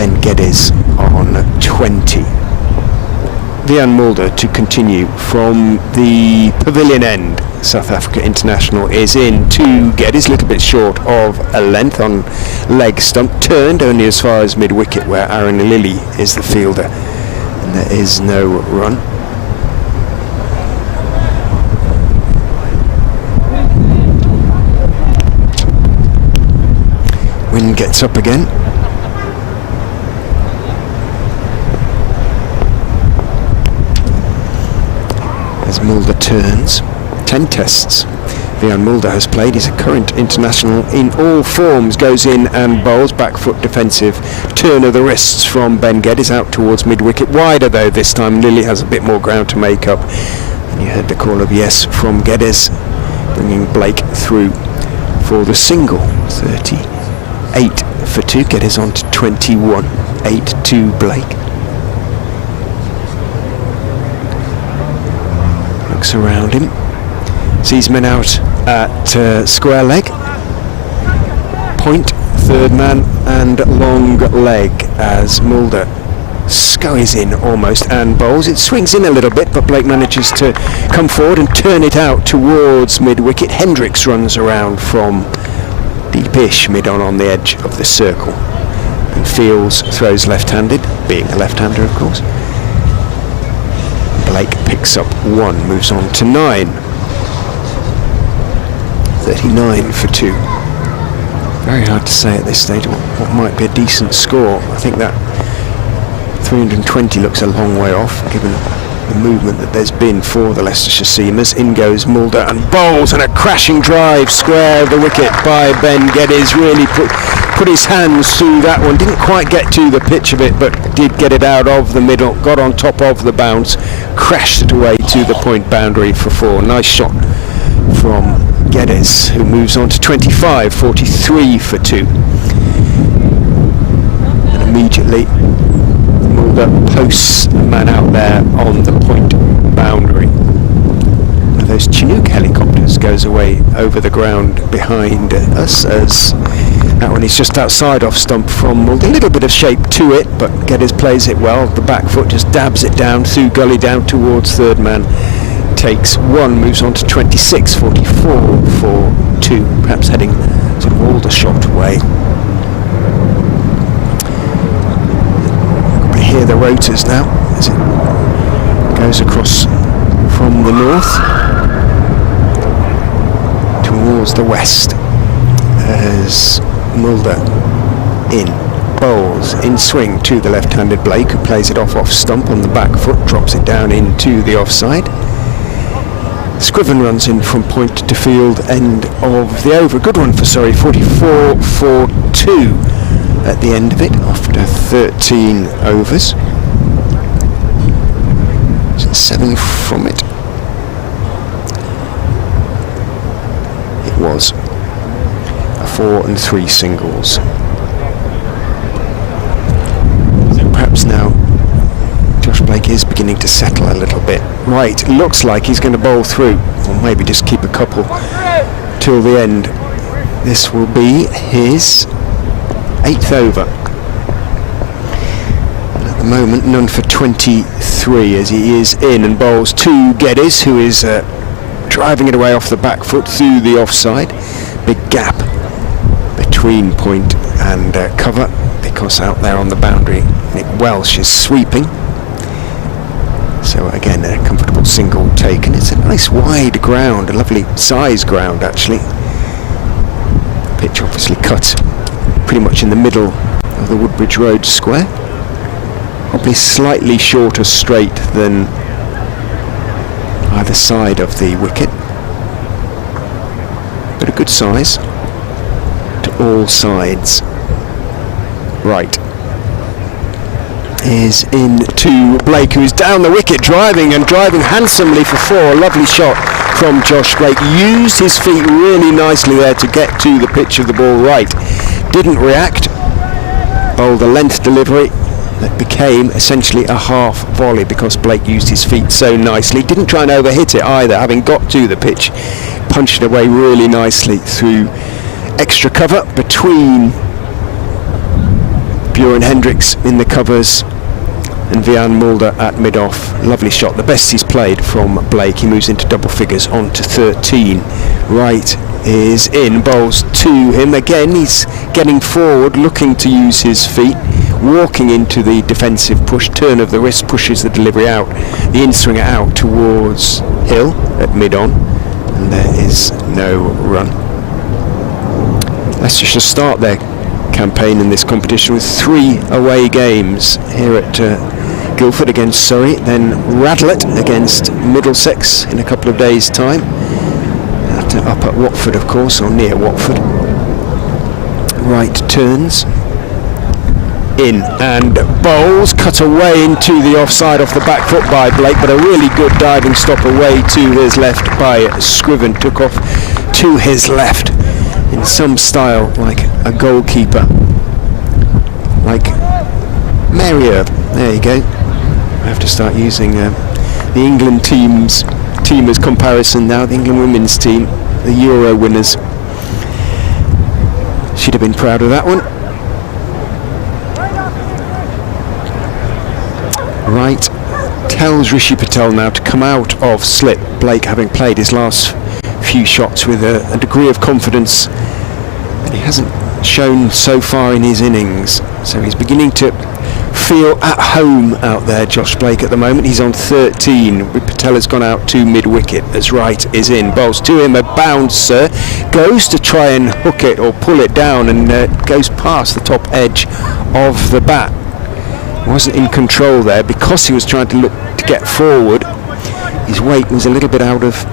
Ben Geddes on 20. Vian Mulder to continue from the pavilion end. South Africa international is in to Geddes, a little bit short of a length on leg stump, turned only as far as mid-wicket where Aaron Lilly is the fielder, and there is no run. Wind gets up again. As Mulder turns. 10 tests Vian Mulder has played. He's a current international in all forms. Goes in and bowls. Back foot defensive turn of the wrists from Ben Geddes out towards mid-wicket. Wider though this time. Lilly has a bit more ground to make up. And you heard the call of yes from Geddes, bringing Blake through for the single. 38 for 2. Geddes on to 21. 8 to Blake. Looks around him. Sees men out at square leg, point, third man and long leg as Mulder scurries in almost and bowls. It swings in a little bit, but Blake manages to come forward and turn it out towards mid-wicket. Hendricks runs around from deepish mid-on the edge of the circle, and Fields throws left-handed, being a left-hander of course. Blake picks up 1, moves on to 9. 39 for 2. Very hard to say at this stage what might be a decent score. I think that 320 looks a long way off given the movement that there's been for the Leicestershire seamers. In goes Mulder and bowls, and a crashing drive square of the wicket by Ben Geddes. Really put his hands through that one. Didn't quite get to the pitch of it, but did get it out of the middle, got on top of the bounce, crashed it away to the point boundary for 4. Nice shot from Geddes, who moves on to 25, 43 for 2. And immediately Mulder posts a man out there on the point boundary. One of those Chinook helicopters goes away over the ground behind us, as that one is just outside off stump from Mulder. A little bit of shape to it, but Geddes plays it well. The back foot just dabs it down through gully down towards third man. Takes 1, moves on to 26, 44 for 2, perhaps heading sort of Aldershot way. We hear the rotors now as it goes across from the north towards the west, as Mulder in bowls in swing to the left-handed Blake, who plays it off stump on the back foot, drops it down into the offside. Scriven runs in from point to field end of the over. Good one for Surrey, 44 for 2 at the end of it after 13 overs. 7 from it. It was a 4 and 3 singles. So perhaps now Josh Blake is beginning to settle a little bit. Right, looks like he's going to bowl through, or maybe just keep a couple till the end. This will be his 8th over. And at the moment, none for 23 as he is in and bowls to Geddes, who is driving it away off the back foot through the offside. Big gap between point and cover, because out there on the boundary Nick Welsh is sweeping. So again, a comfortable single taken. It's a nice wide ground, a lovely size ground actually. Pitch obviously cut pretty much in the middle of the Woodbridge Road square. Probably slightly shorter straight than either side of the wicket. But a good size to all sides. Right. Is in to Blake, who is down the wicket, driving handsomely for 4. Lovely shot from Josh Blake. Used his feet really nicely there to get to the pitch of the ball right. Didn't react. Bowled a length delivery that became essentially a half volley because Blake used his feet so nicely. Didn't try and overhit it either, having got to the pitch. Punched it away really nicely through extra cover between Bjorn Hendricks in the covers, and Vian Mulder at mid-off. Lovely shot, the best he's played from Blake. He moves into double figures on to 13. Wright is in, bowls to him again. He's getting forward, looking to use his feet, walking into the defensive push, turn of the wrist, pushes the delivery out, the in-swinger out towards Hill at mid-on, and there is no run. Leicestershire start their campaign in this competition with 3 away games here at Guildford against Surrey, then Radlett against Middlesex in a couple of days' time, up at Watford, of course, or near Watford. Wright turns in and bowls, cut away into the offside off the back foot by Blake, but a really good diving stop away to his left by Scriven. Took off to his left in some style, like a goalkeeper, like Mary Earp. There you go. I have to start using the England team as comparison now. The England women's team, the Euro winners. She'd have been proud of that one. Wright tells Rishi Patel now to come out of slip. Blake, having played his last few shots with a degree of confidence that he hasn't shown so far in his innings, so he's beginning to feel at home out there, Josh Blake, at the moment. He's on 13. Patel has gone out to mid-wicket as Wright is in. Bowls to him, a bouncer, goes to try and hook it or pull it down, and goes past the top edge of the bat. Wasn't in control there because he was trying to look to get forward. His weight was a little bit out of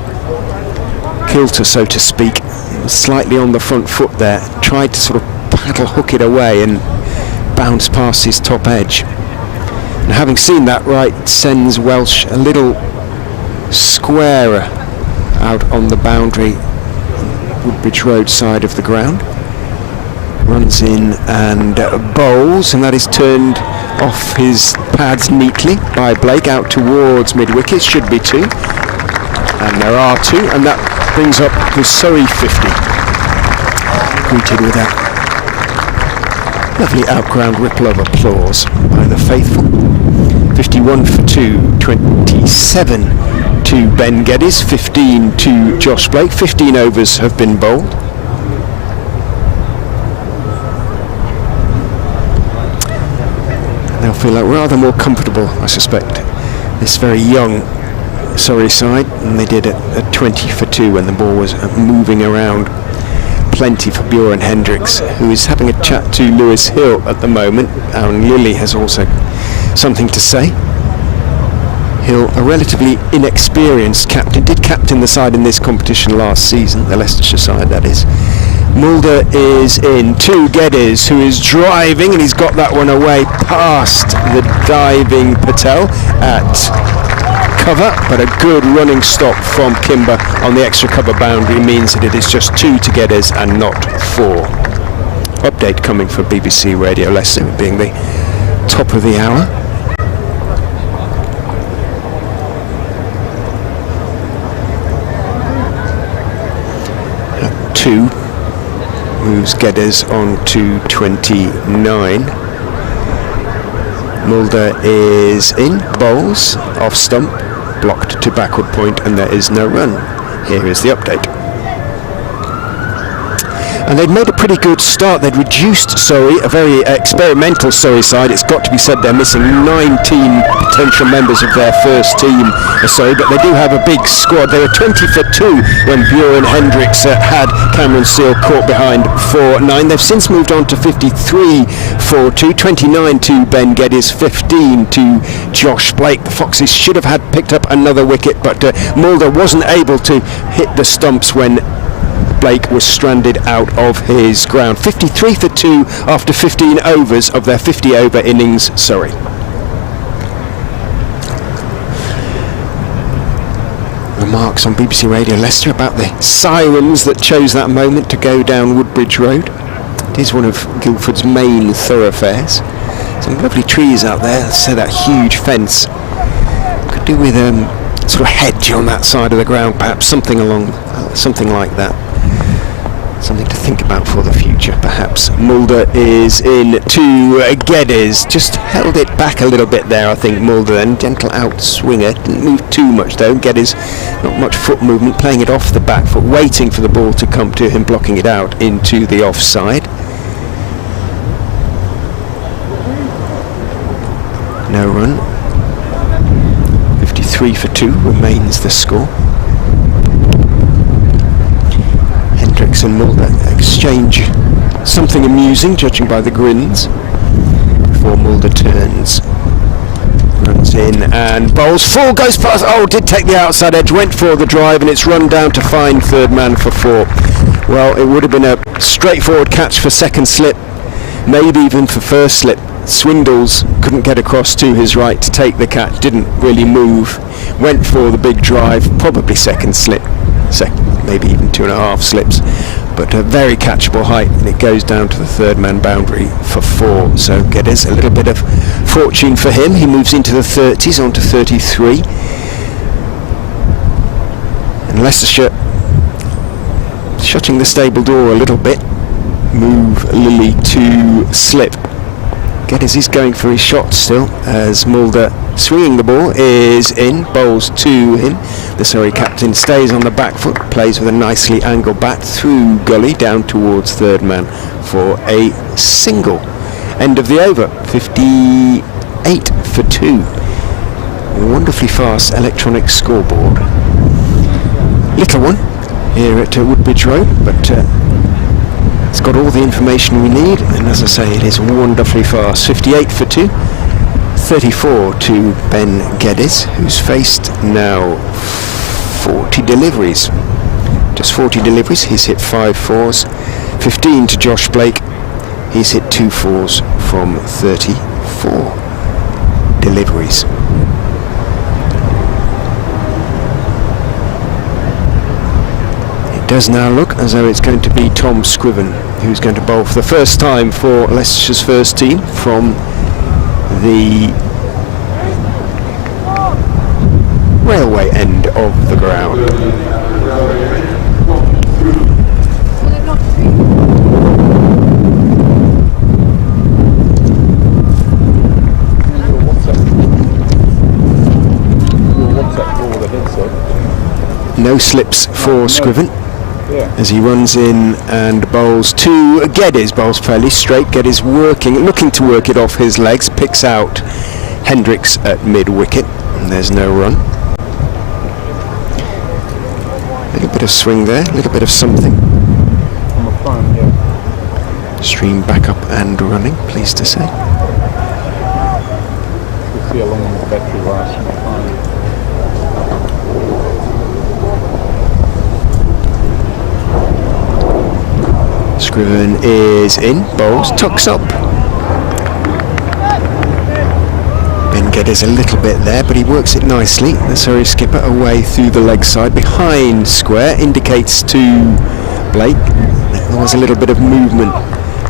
kilter, so to speak. He was slightly on the front foot there. Tried to sort of paddle hook it away and bounce past his top edge. And having seen that, Wright sends Welsh a little squarer out on the boundary, Woodbridge Road side of the ground. Runs in and bowls, and that is turned off his pads neatly by Blake out towards mid-wicket. Should be 2, and there are 2, and that brings up the Surrey 50, greeted with that lovely outground ripple of applause by the faithful. 51 for 2, 27 to Ben Geddes, 15 to Josh Blake. 15 overs have been bowled. They'll feel like rather more comfortable, I suspect, this very young Surrey side, than they did at 20 for 2 when the ball was moving around. Plenty for Bjorn Hendricks, who is having a chat to Lewis Hill at the moment. Aaron Lilly has also something to say. Hill, a relatively inexperienced captain, did captain the side in this competition last season, the Leicestershire side that is. Mulder is in to Geddes, who is driving, and he's got that one away past the diving Patel at cover, but a good running stop from Kimber on the extra cover boundary means that it is just 2 to Geddes and not 4. Update coming for BBC Radio Leicester, being the top of the hour. At 2 moves Geddes on to 29. Mulder is in, bowls, off stump, blocked to backward point, and there is no run. Here is the update. And they'd made a pretty good start. They'd reduced Surrey, a very experimental Surrey side. It's got to be said they're missing 19 potential members of their first team, Surrey, but they do have a big squad. They were 20 for 2 when Bjorn Hendricks had Cameron Seal caught behind for 9. They've since moved on to 53 for 2, 29 to Ben Geddes, 15 to Josh Blake. The Foxes should have had picked up another wicket, but Mulder wasn't able to hit the stumps when Blake was stranded out of his ground. 53 for 2 after 15 overs of their 50-over innings, Surrey. Remarks on BBC Radio Leicester about the sirens that chose that moment to go down Woodbridge Road. It is one of Guildford's main thoroughfares. Some lovely trees out there. Let's say that huge fence. Could do with sort of hedge on that side of the ground, perhaps something like that. Something to think about for the future, perhaps. Mulder is in to Geddes. Just held it back a little bit there, I think, Mulder then. Gentle outswinger. Didn't move too much, though. Geddes, not much foot movement, playing it off the back foot, waiting for the ball to come to him, blocking it out into the offside. No run. 53 for 2 remains the score. Hendricks and Mulder exchange something amusing, judging by the grins, before Mulder turns. Runs in and bowls full, goes past, did take the outside edge, went for the drive, and it's run down to find third man for 4. Well, it would have been a straightforward catch for second slip, maybe even for first slip. Swindles couldn't get across to his right to take the catch, didn't really move, went for the big drive, probably second slip, maybe even 2.5 slips, but a very catchable height, and it goes down to the third man boundary for 4. So Geddes, a little bit of fortune for him. He moves into the 30s, on to 33. And Leicestershire shutting the stable door a little bit. Move Lily to slip. Geddes is going for his shot still, as Mulder, swinging the ball, is in, bowls to him. The Surrey captain stays on the back foot, plays with a nicely angled bat through gully down towards third man for a single. End of the over, 58 for 2. Wonderfully fast electronic scoreboard. Little one here at Woodbridge Road, but it's got all the information we need, and as I say, it is wonderfully fast. 58 for 2, 34 to Ben Geddes, who's faced now 40 deliveries. Just 40 deliveries. He's hit 5 4s. 15 to Josh Blake. He's hit 2 4s from 34 deliveries. Does now look as though it's going to be Tom Scriven who's going to bowl for the first time for Leicestershire's first team from the railway end of the ground. No slips for Scriven as he runs in and bowls to Geddes. Bowls fairly straight. Geddes looking to work it off his legs, picks out Hendricks at mid-wicket, and there's no run. A little bit of swing there, a little bit of something. Stream back up and running, pleased to say. We'll see how long the battery lasts. Scriven is in, bowls, tucks up. Ben Geddes a little bit there, but he works it nicely. The Surrey skipper away through the leg side, behind square, indicates to Blake. There was a little bit of movement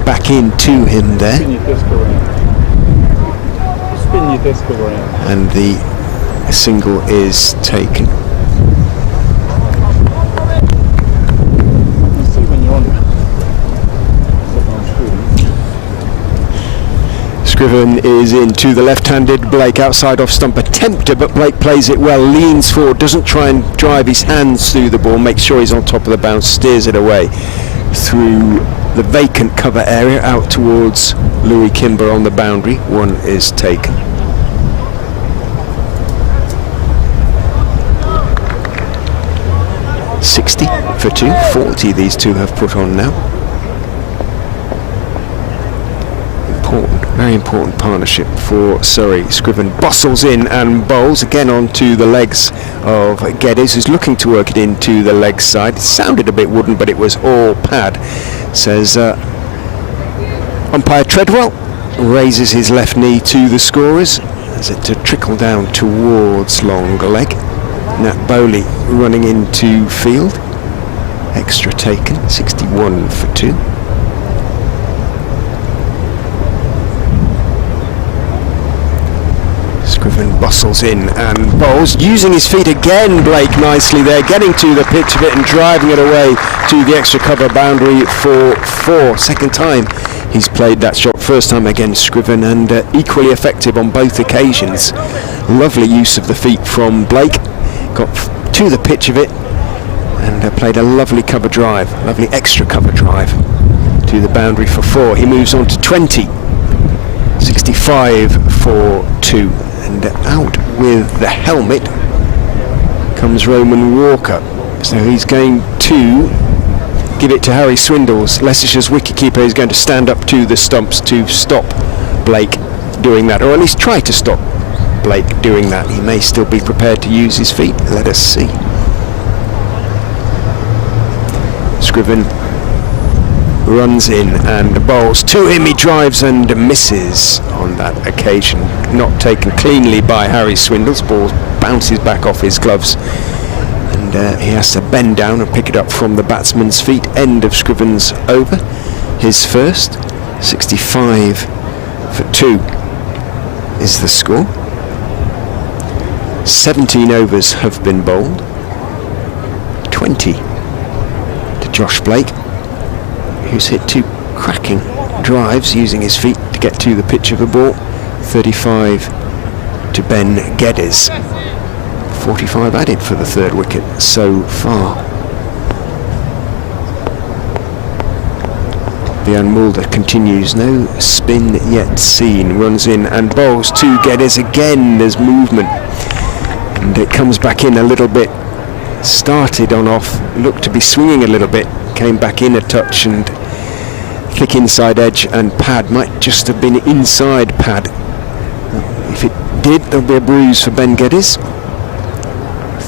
back into him there. Spin your disc around. Spin your disc around. And the single is taken. Scriven is into the left-handed. Blake outside off stump, attempter, but Blake plays it well, leans forward, doesn't try and drive his hands through the ball, makes sure he's on top of the bounce, steers it away through the vacant cover area out towards Louis Kimber on the boundary. One is taken. $60 for 2, 40 these two have put on now. Very important partnership for Surrey. Scriven bustles in and bowls again onto the legs of Geddes, who's looking to work it into the leg side. It sounded a bit wooden, but it was all pad, says umpire Treadwell. Raises his left knee to the scorers as it to trickle down towards long leg. Nat Bowley running into field. Extra taken, 61 for 2. Scriven bustles in and bowls, using his feet again. Blake nicely there, getting to the pitch of it and driving it away to the extra cover boundary for 4. Second time he's played that shot, first time against Scriven, and equally effective on both occasions. Lovely use of the feet from Blake, got to the pitch of it and played a lovely cover drive, lovely extra cover drive to the boundary for 4. He moves on to 20. 65 for 2, and out with the helmet comes Roman Walker. So he's going to give it to Harry Swindles. Leicestershire's wicketkeeper is going to stand up to the stumps to stop Blake doing that, or at least try to stop Blake doing that. He may still be prepared to use his feet. Let us see. Scriven runs in and bowls to him. He drives and misses on that occasion. Not taken cleanly by Harry Swindles. Ball bounces back off his gloves and he has to bend down and pick it up from the batsman's feet. End of Scriven's over. His first. 65 for 2 is the score. 17 overs have been bowled. 20 to Josh Blake, who's hit 2 cracking drives using his feet to get to the pitch of a ball. 35 to Ben Geddes. 45 added for the 3rd wicket so far. Bian Mulder continues, no spin yet seen. Runs in and bowls to Geddes again. There's movement and it comes back in a little bit. Started on off, looked to be swinging a little bit, came back in a touch, and thick inside edge and pad. Might just have been inside pad. If it did, there'll be a bruise for Ben Geddes.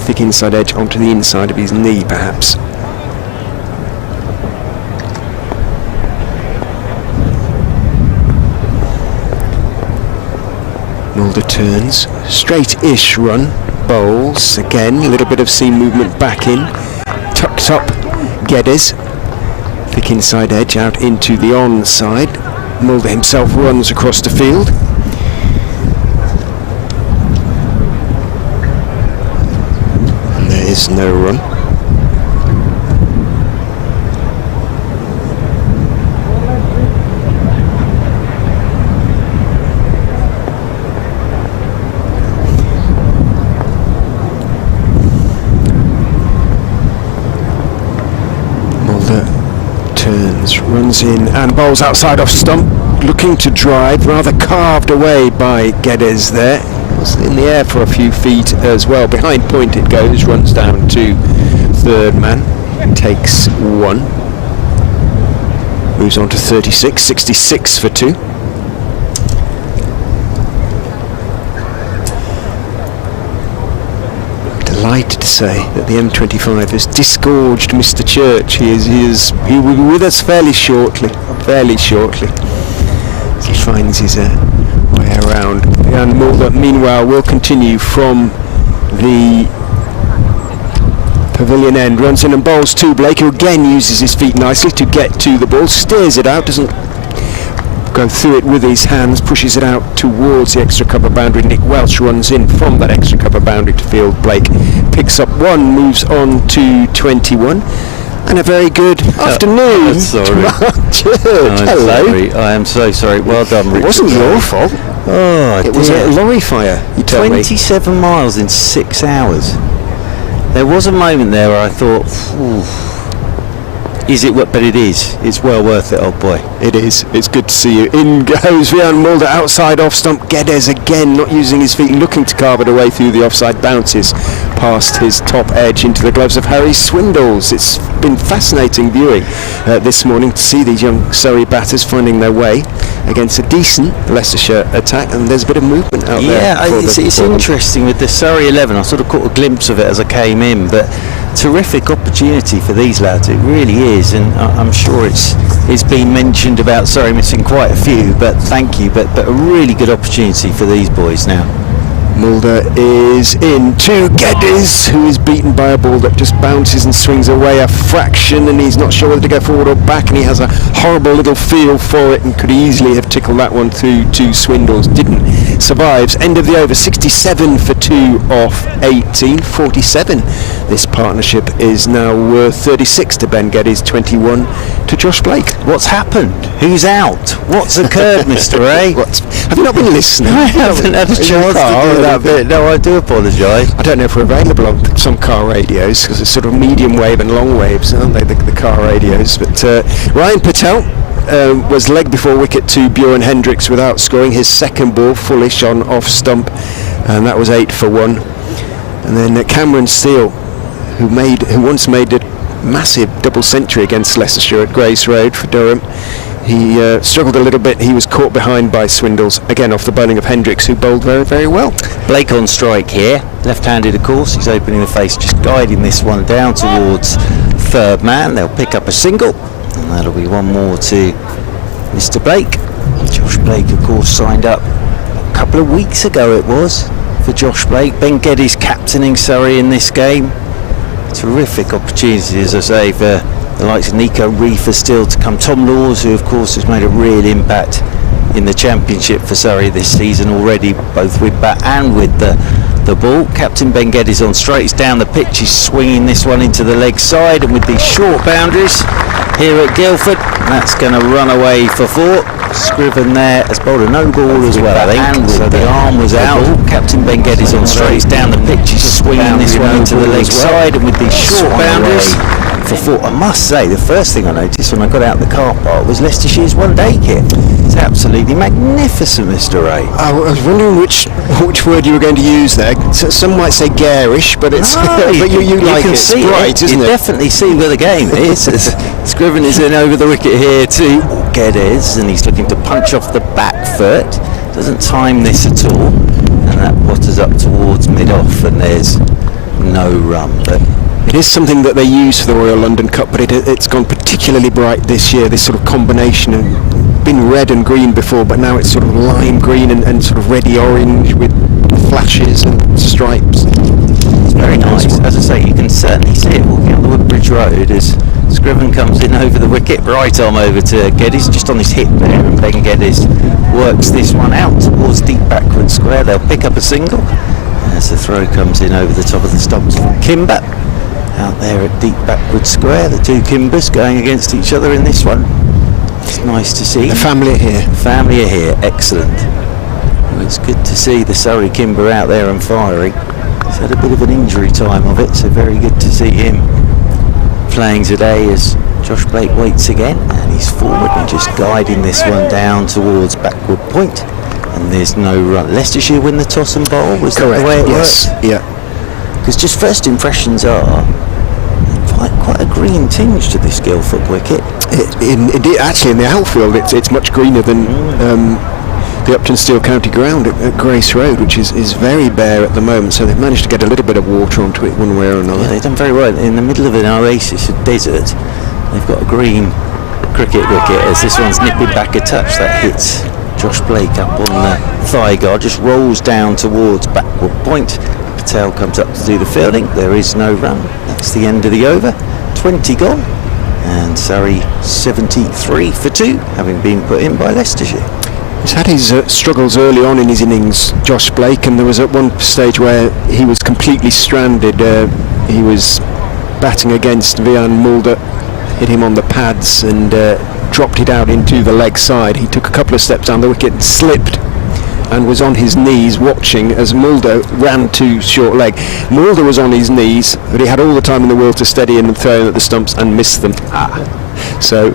Thick inside edge onto the inside of his knee, perhaps. Mulder turns, straight-ish run, bowls again, a little bit of seam movement back in, tucked up Geddes. Thick inside edge out into the onside. Mulder himself runs across the field. And there is no run. Runs in and bowls outside off stump, looking to drive, rather carved away by Geddes there. Was in the air for a few feet as well. Behind point it goes, runs down to 3rd man, takes 1. Moves on to 36, 66 for 2. Delighted to say that the M25 has disgorged Mr. Church. He will be with us fairly shortly. As he finds his way around. And Mulder, meanwhile, will continue from the pavilion end. Runs in and bowls to Blake, who again uses his feet nicely to get to the ball. Steers it out, doesn't go through it with his hands, pushes it out towards the extra cover boundary. Nick Welch runs in from that extra cover boundary to field. Blake picks up 1, moves on to 21. And a very good afternoon to Mark Church. Hello. Sorry. I am so sorry. Well done, Richard. It wasn't your fault. Oh, it was a lorry fire, you tell me. 27 miles in 6 hours. There was a moment there where I thought, is it what? But it is. It's well worth it, old boy. It is. It's good to see you. In goes Ryan Mulder, outside off stump. Geddes again, not using his feet, looking to carve it away through the offside. Bounces past his top edge into the gloves of Harry Swindles. It's been fascinating viewing this morning to see these young Surrey batters finding their way against a decent Leicestershire attack, and there's a bit of movement out there. Yeah, it's interesting with the Surrey 11. I sort of caught a glimpse of it as I came in, but terrific opportunity for these lads. It really is, and I'm sure it's been mentioned about Surrey missing quite a few, but thank you. But a really good opportunity for these boys now. Mulder is in to Geddes, who is beaten by a ball that just bounces and swings away a fraction, and he's not sure whether to go forward or back, and he has a horrible little feel for it and could easily have tickled that one through to Swindles. Didn't. Survives. End of the over. 67 for 2 off 18. 47. This partnership is now worth 36 to Ben Geddes, 21 to Josh Blake. What's happened? Who's out? What's occurred, Mr. A? Have you not been listening? I haven't had a chance to do that bit. No, I do apologise. I don't know if we're available on some car radios, because it's sort of medium wave and long waves, aren't they, the car radios? But Ryan Patel was leg before wicket to Bjorn Hendricks without scoring. His second ball, fullish on off stump, and that was 8 for 1. And then Cameron Steele, who once made a massive double century against Leicestershire at Grace Road for Durham. He struggled a little bit. He was caught behind by Swindles, again off the bowling of Hendricks, who bowled very, very well. Blake on strike here, left-handed of course. He's opening the face, just guiding this one down towards third man. They'll pick up a single, and that'll be one more to Mr. Blake. Josh Blake, of course, signed up a couple of weeks ago it was for Josh Blake. Ben Geddes captaining Surrey in this game. Terrific opportunity, as I say, for the likes of Nico Reefer still to come. Tom Laws, who of course has made a real impact in the championship for Surrey this season already, both with bat and with the ball. Captain Ben Geddes on straight. He's down the pitch. He's swinging this one into the leg side, and with these short boundaries here at Guildford, that's going to run away for 4. Scriven there has bowled a no ball as well, I think. And so the arm was out. Captain Ben Geddes on straight. He's down the pitch. He's swinging this one into the leg side, and with these short boundaries for 4. I must say, the first thing I noticed when I got out the car park was Leicestershire's one-day kit. It's absolutely magnificent, Mr. Ray. I was wondering which word you were going to use there. Some might say garish, but it's No, but you like can it. see It's bright, isn't you it? definitely see where the game is. Scriven is in over the wicket here to Geddes, and he's looking to punch off the back foot. Doesn't time this at all, and that potters up towards mid-off, and there's no run. But it is something that they use for the Royal London Cup, but it's gone particularly bright this year, this sort of combination of been red and green before, but now it's sort of lime green and sort of reddy orange with flashes and stripes. it's very nice. As I say, you can certainly see it walking up the Woodbridge Road as Scriven comes in over the wicket. Right arm over to Geddes, just on his hip there, and Ben Geddes works this one out towards deep backward square. They'll pick up a single as the throw comes in over the top of the stumps from Kimber. Out there at deep backward square, the two Kimbers going against each other in this one. It's nice to see. The family are here. Family are here, excellent. Well, it's good to see the Surrey Kimber out there and firing. He's had a bit of an injury time of it, so very good to see him playing today as Josh Blake waits again, and he's forward and just guiding this one down towards backward point, and there's no run. Leicestershire win the toss and bowl, was that the way it Yes. worked? Yeah. Because just first impressions are quite a green tinge to this Guildford wicket. Actually, in the outfield, it's much greener than the Upton Steel County ground at Grace Road, which is very bare at the moment. So they've managed to get a little bit of water onto it one way or another. Yeah, they've done very well. In the middle of an oasis of desert, they've got a green cricket wicket as this one's nipping back a touch. That hits Josh Blake up on the thigh guard, just rolls down towards backward point. Patel comes up to do the fielding. There is no run. That's the end of the over. 20 gone, and Surrey 73 for 2, having been put in by Leicestershire. He's had his struggles early on in his innings, Josh Blake, and there was at one stage where he was completely stranded. He was batting against Vian Mulder, hit him on the pads and dropped it out into the leg side. He took a couple of steps down the wicket and slipped, and was on his knees watching as Mulder ran to short leg. Mulder was on his knees, but he had all the time in the world to steady in and throw in at the stumps and miss them. So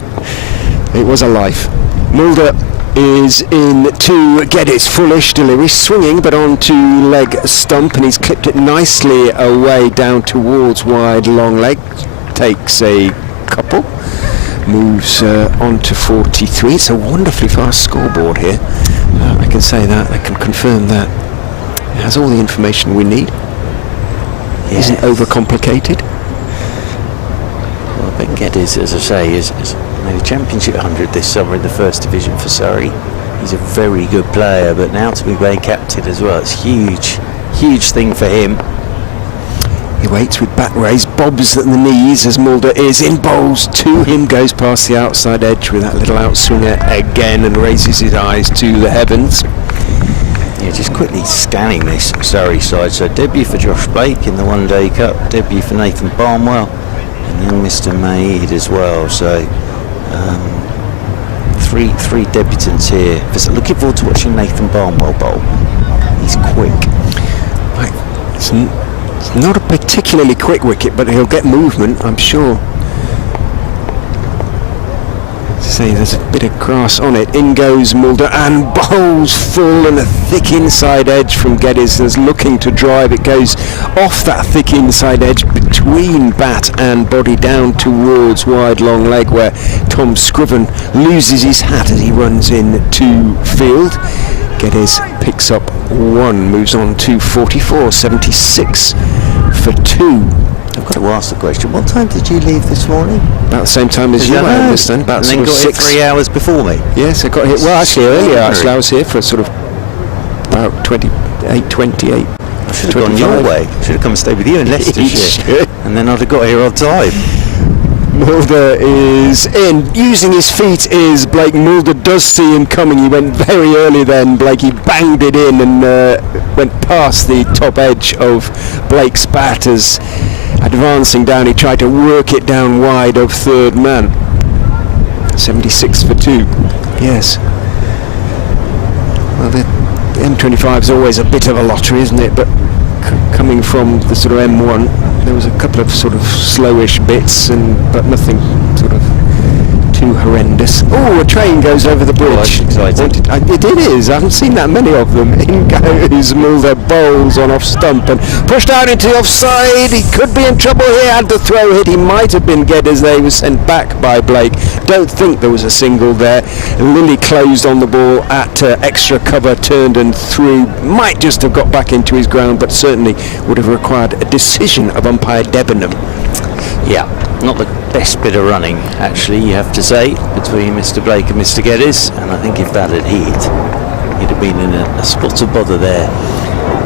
it was a life. Mulder is in to Geddes, fullish delivery, swinging but on to leg stump, and he's clipped it nicely away down towards wide long leg. Takes a couple, moves on to 43. It's a wonderfully fast scoreboard here. I can say that, I can confirm that. It has all the information we need. Yes. Isn't overcomplicated. Well, Ben Geddes, as I say, is made a championship 100 this summer in the first division for Surrey. He's a very good player, but now to be made captain as well, it's huge huge thing for him. He waits with bat raised, bobs at the knees as Mulder is in, bowls to him, goes past the outside edge with that little outswinger again and raises his eyes to the heavens. Yeah, just quickly scanning this Surrey side. So debut for Josh Blake in the One Day Cup, debut for Nathan Barnwell, and young Mr. Maid as well. So three debutants here. So looking forward to watching Nathan Barnwell bowl. He's quick. Right. It's not a particularly quick wicket, but he'll get movement, I'm sure. See, there's a bit of grass on it. In goes Mulder and bowls full and a thick inside edge from Geddes. There's looking to drive. It goes off that thick inside edge between bat and body down towards wide long leg, where Tom Scriven loses his hat as he runs in to field. Geddes picks up one, moves on to 44, 76 for 2. I've got to ask the question, what time did you leave this morning? About the same time as you, I understand. About and sort then of got 6. here 3 hours before me. Yes, I got here. Well, actually earlier. Actually, I was here for sort of about 28. I should have gone your way. Should have come and stayed with you in Leicestershire. And then I'd have got here on time. Mulder is in. Using his feet is Blake. Mulder does see him coming. He went very early then, Blake. He banged it in and went past the top edge of Blake's bat as advancing down. He tried to work it down wide of third man. 76 for 2. Yes. Well, the M25 is always a bit of a lottery, isn't it? But coming from the sort of M1, there was a couple of sort of slowish bits, but nothing sort of too horrendous. Oh, a train goes over the bridge. Oh, that's exciting. It is. I haven't seen that many of them. In goes Mulder, bowls on off stump and pushed out into the offside. He could be in trouble here. Had the throw hit. He might have been Geddes there. He was sent back by Blake. Don't think there was a single there. Lilly closed on the ball at extra cover, turned and threw. Might just have got back into his ground, but certainly would have required a decision of umpire Debenham. Yeah, not the best bit of running, actually, you have to say, between Mr. Blake and Mr. Geddes. And I think if that had hit, he'd have been in a spot of bother there.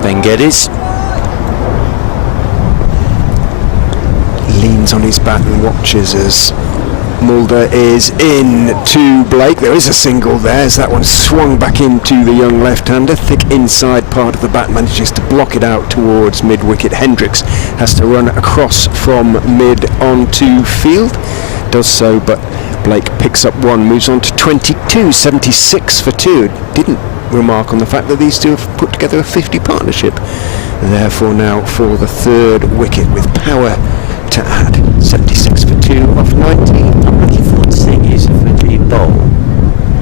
Ben Geddes leans on his bat and watches as Mulder is in to Blake. There is a single there as that one swung back into the young left-hander. Thick inside part of the bat, manages to block it out towards mid-wicket. Hendricks has to run across from mid onto field. Does so, but Blake picks up one, moves on to 22, 76 for 2. Didn't remark on the fact that these two have put together a 50 partnership. Therefore now for the third wicket with power to add. 76 for 2 off 19. I'm looking forward to seeing Yusuf Ajib bowl,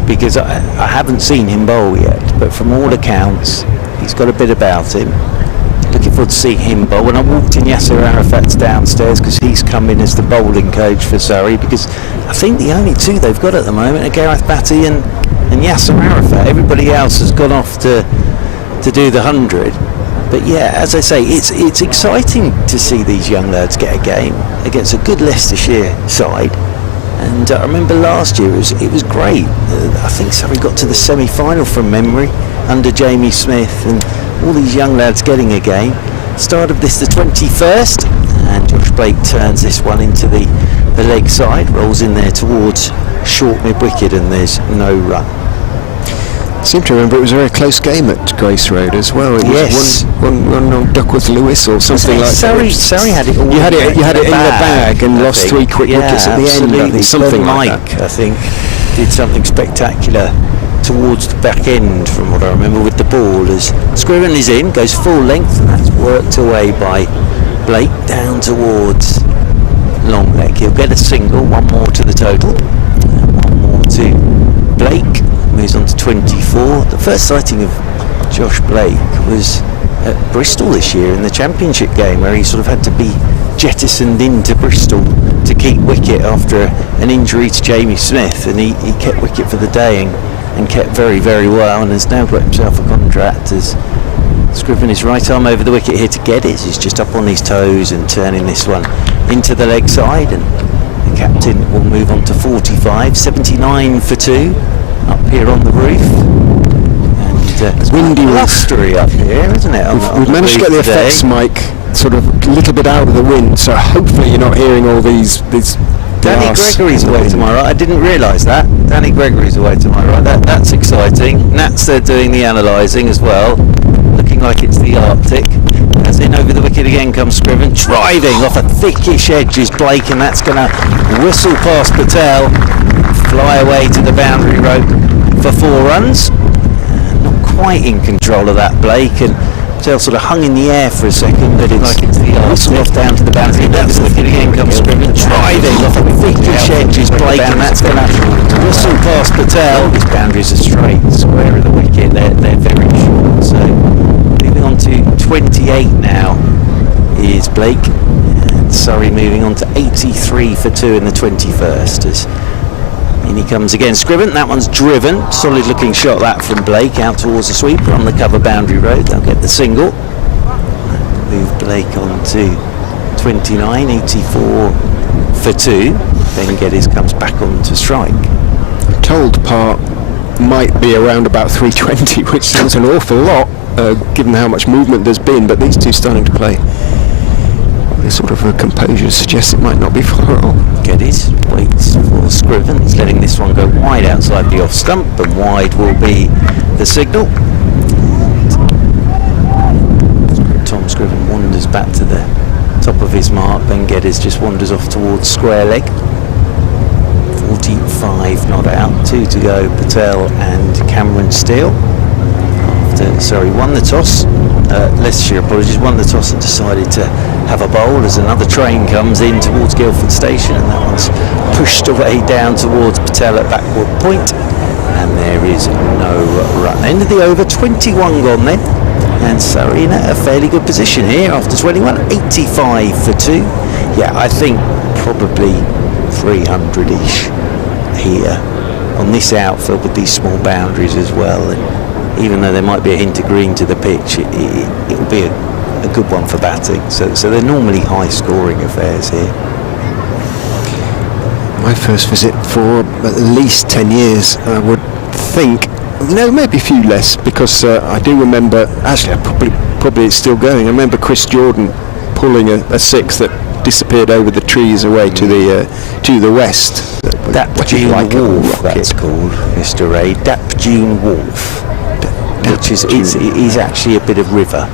because I haven't seen him bowl yet, but from all accounts he's got a bit about him. Looking forward to seeing him bowl. When I walked in, Yasser Arafat's downstairs because he's come in as the bowling coach for Surrey, because I think the only two they've got at the moment are Gareth Batty and Yasser Arafat. Everybody else has gone off to do the 100. But yeah, as I say, it's exciting to see these young lads get a game against a good Leicestershire side. And I remember last year it was great. I think Surrey got to the semi-final from memory under Jamie Smith, and all these young lads getting a game. Start of this the 21st, and Josh Blake turns this one into the leg side, rolls in there towards short mid-wicket, and there's no run. I seem to remember it was a very close game at Grace Road as well. It was one on Duckworth Lewis or something like that. Surrey had it all. You had it in the bag and lost 3 quick wickets at the end. I think, something like that. I think did something spectacular towards the back end, from what I remember, with the ball. As Scriven is in, goes full length, and that's worked away by Blake down towards long leg. He'll get a single, one more to the total, and one more to Blake. Moves on to 24. The first sighting of Josh Blake was at Bristol this year in the championship game, where he sort of had to be jettisoned into Bristol to keep wicket after an injury to Jamie Smith, and he kept wicket for the day and kept very, very well, and has now got himself a contract as Scriven his right arm over the wicket here to Geddes. He's just up on his toes and turning this one into the leg side, and the captain will move on to 45, 79 for 2. Up here on the roof, and windy. Blustery up here, isn't it? We've managed to get the effects mic sort of a little bit out of the wind, so hopefully you're not hearing all these Danny blasts Gregory's in the away wind. to my right. I didn't realise that. Danny Gregory's away to my right. That's exciting. Nat's there doing the analysing as well. Looking like it's the Arctic. As in over the wicket again comes Scriven, driving off a thickish edge is Blake, and that's going to whistle past Patel, fly away to the boundary rope for 4 runs. Not quite in control of that, Blake, and Patel sort of hung in the air for a second, but it's like it's the whistle off down to the boundary. That's the wicket again comes Scriven, driving off a thickish edge is Blake, and that's going to whistle past Patel. These boundaries are straight, square of the wicket. They're very short, so. Moving on to 28 now is Blake, and Surrey moving on to 83 for 2 in the 21st. As in he comes again, Scriven, that one's driven, solid looking shot that from Blake out towards the sweeper on the cover boundary road. They'll get the single. Move Blake on to 29, 84 for 2. Ben Geddes comes back on to strike. Told par might be around about 320, which sounds an awful lot. Given how much movement there's been, but these two starting to play a sort of a composure suggests it might not be far off. Geddes waits for Scriven. He's letting this one go wide outside the off stump, and wide will be the signal. Tom Scriven wanders back to the top of his mark. Ben Geddes just wanders off towards square leg. 45 not out, 2 to go. Patel and Cameron Steele. Surrey won the toss, Leicestershire won the toss and decided to have a bowl as another train comes in towards Guildford Station, and that one's pushed away down towards Patel at backward point, and there is no run. End of the over, 21 gone then, and Surrey in a fairly good position here after 21, 85 for 2. Yeah, I think probably 300-ish here on this outfield with these small boundaries as well, and even though there might be a hint of green to the pitch, it will be a good one for batting. So they're normally high-scoring affairs here. My first visit for at least 10 years, I would think. No, maybe a few less, because I do remember. Actually, probably it's still going. I remember Chris Jordan pulling a 6 that disappeared over the trees away to the west. Dapjune like Wharf, that's called, Mr. Ray. Dapjune Wharf. Which is actually a bit of river.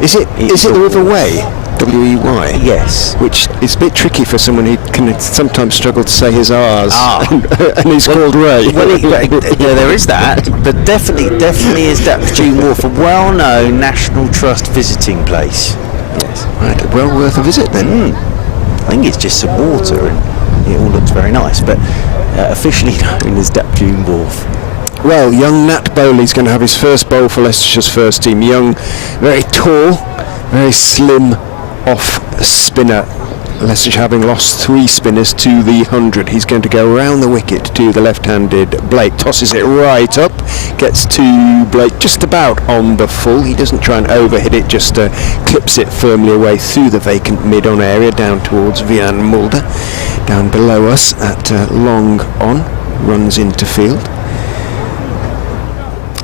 Is it the River Wey? W-E-Y? Yes. Which is a bit tricky for someone who can sometimes struggle to say his R's. And he's called Ray. Well, yeah, there is that, but definitely is Dapjune Wharf a well-known National Trust visiting place. Yes. Right, well worth a visit then. I think it's just some water and it all looks very nice, but officially known as Dapjune Wharf. Well, young Nat Bowley's going to have his first bowl for Leicestershire's first team. Young, very tall, very slim off spinner. Leicestershire having lost 3 spinners to the 100. He's going to go around the wicket to the left-handed Blake. Tosses it right up. Gets to Blake just about on the full. He doesn't try and overhit it, just clips it firmly away through the vacant mid-on area down towards Vian Mulder. Down below us at long on. Runs into field.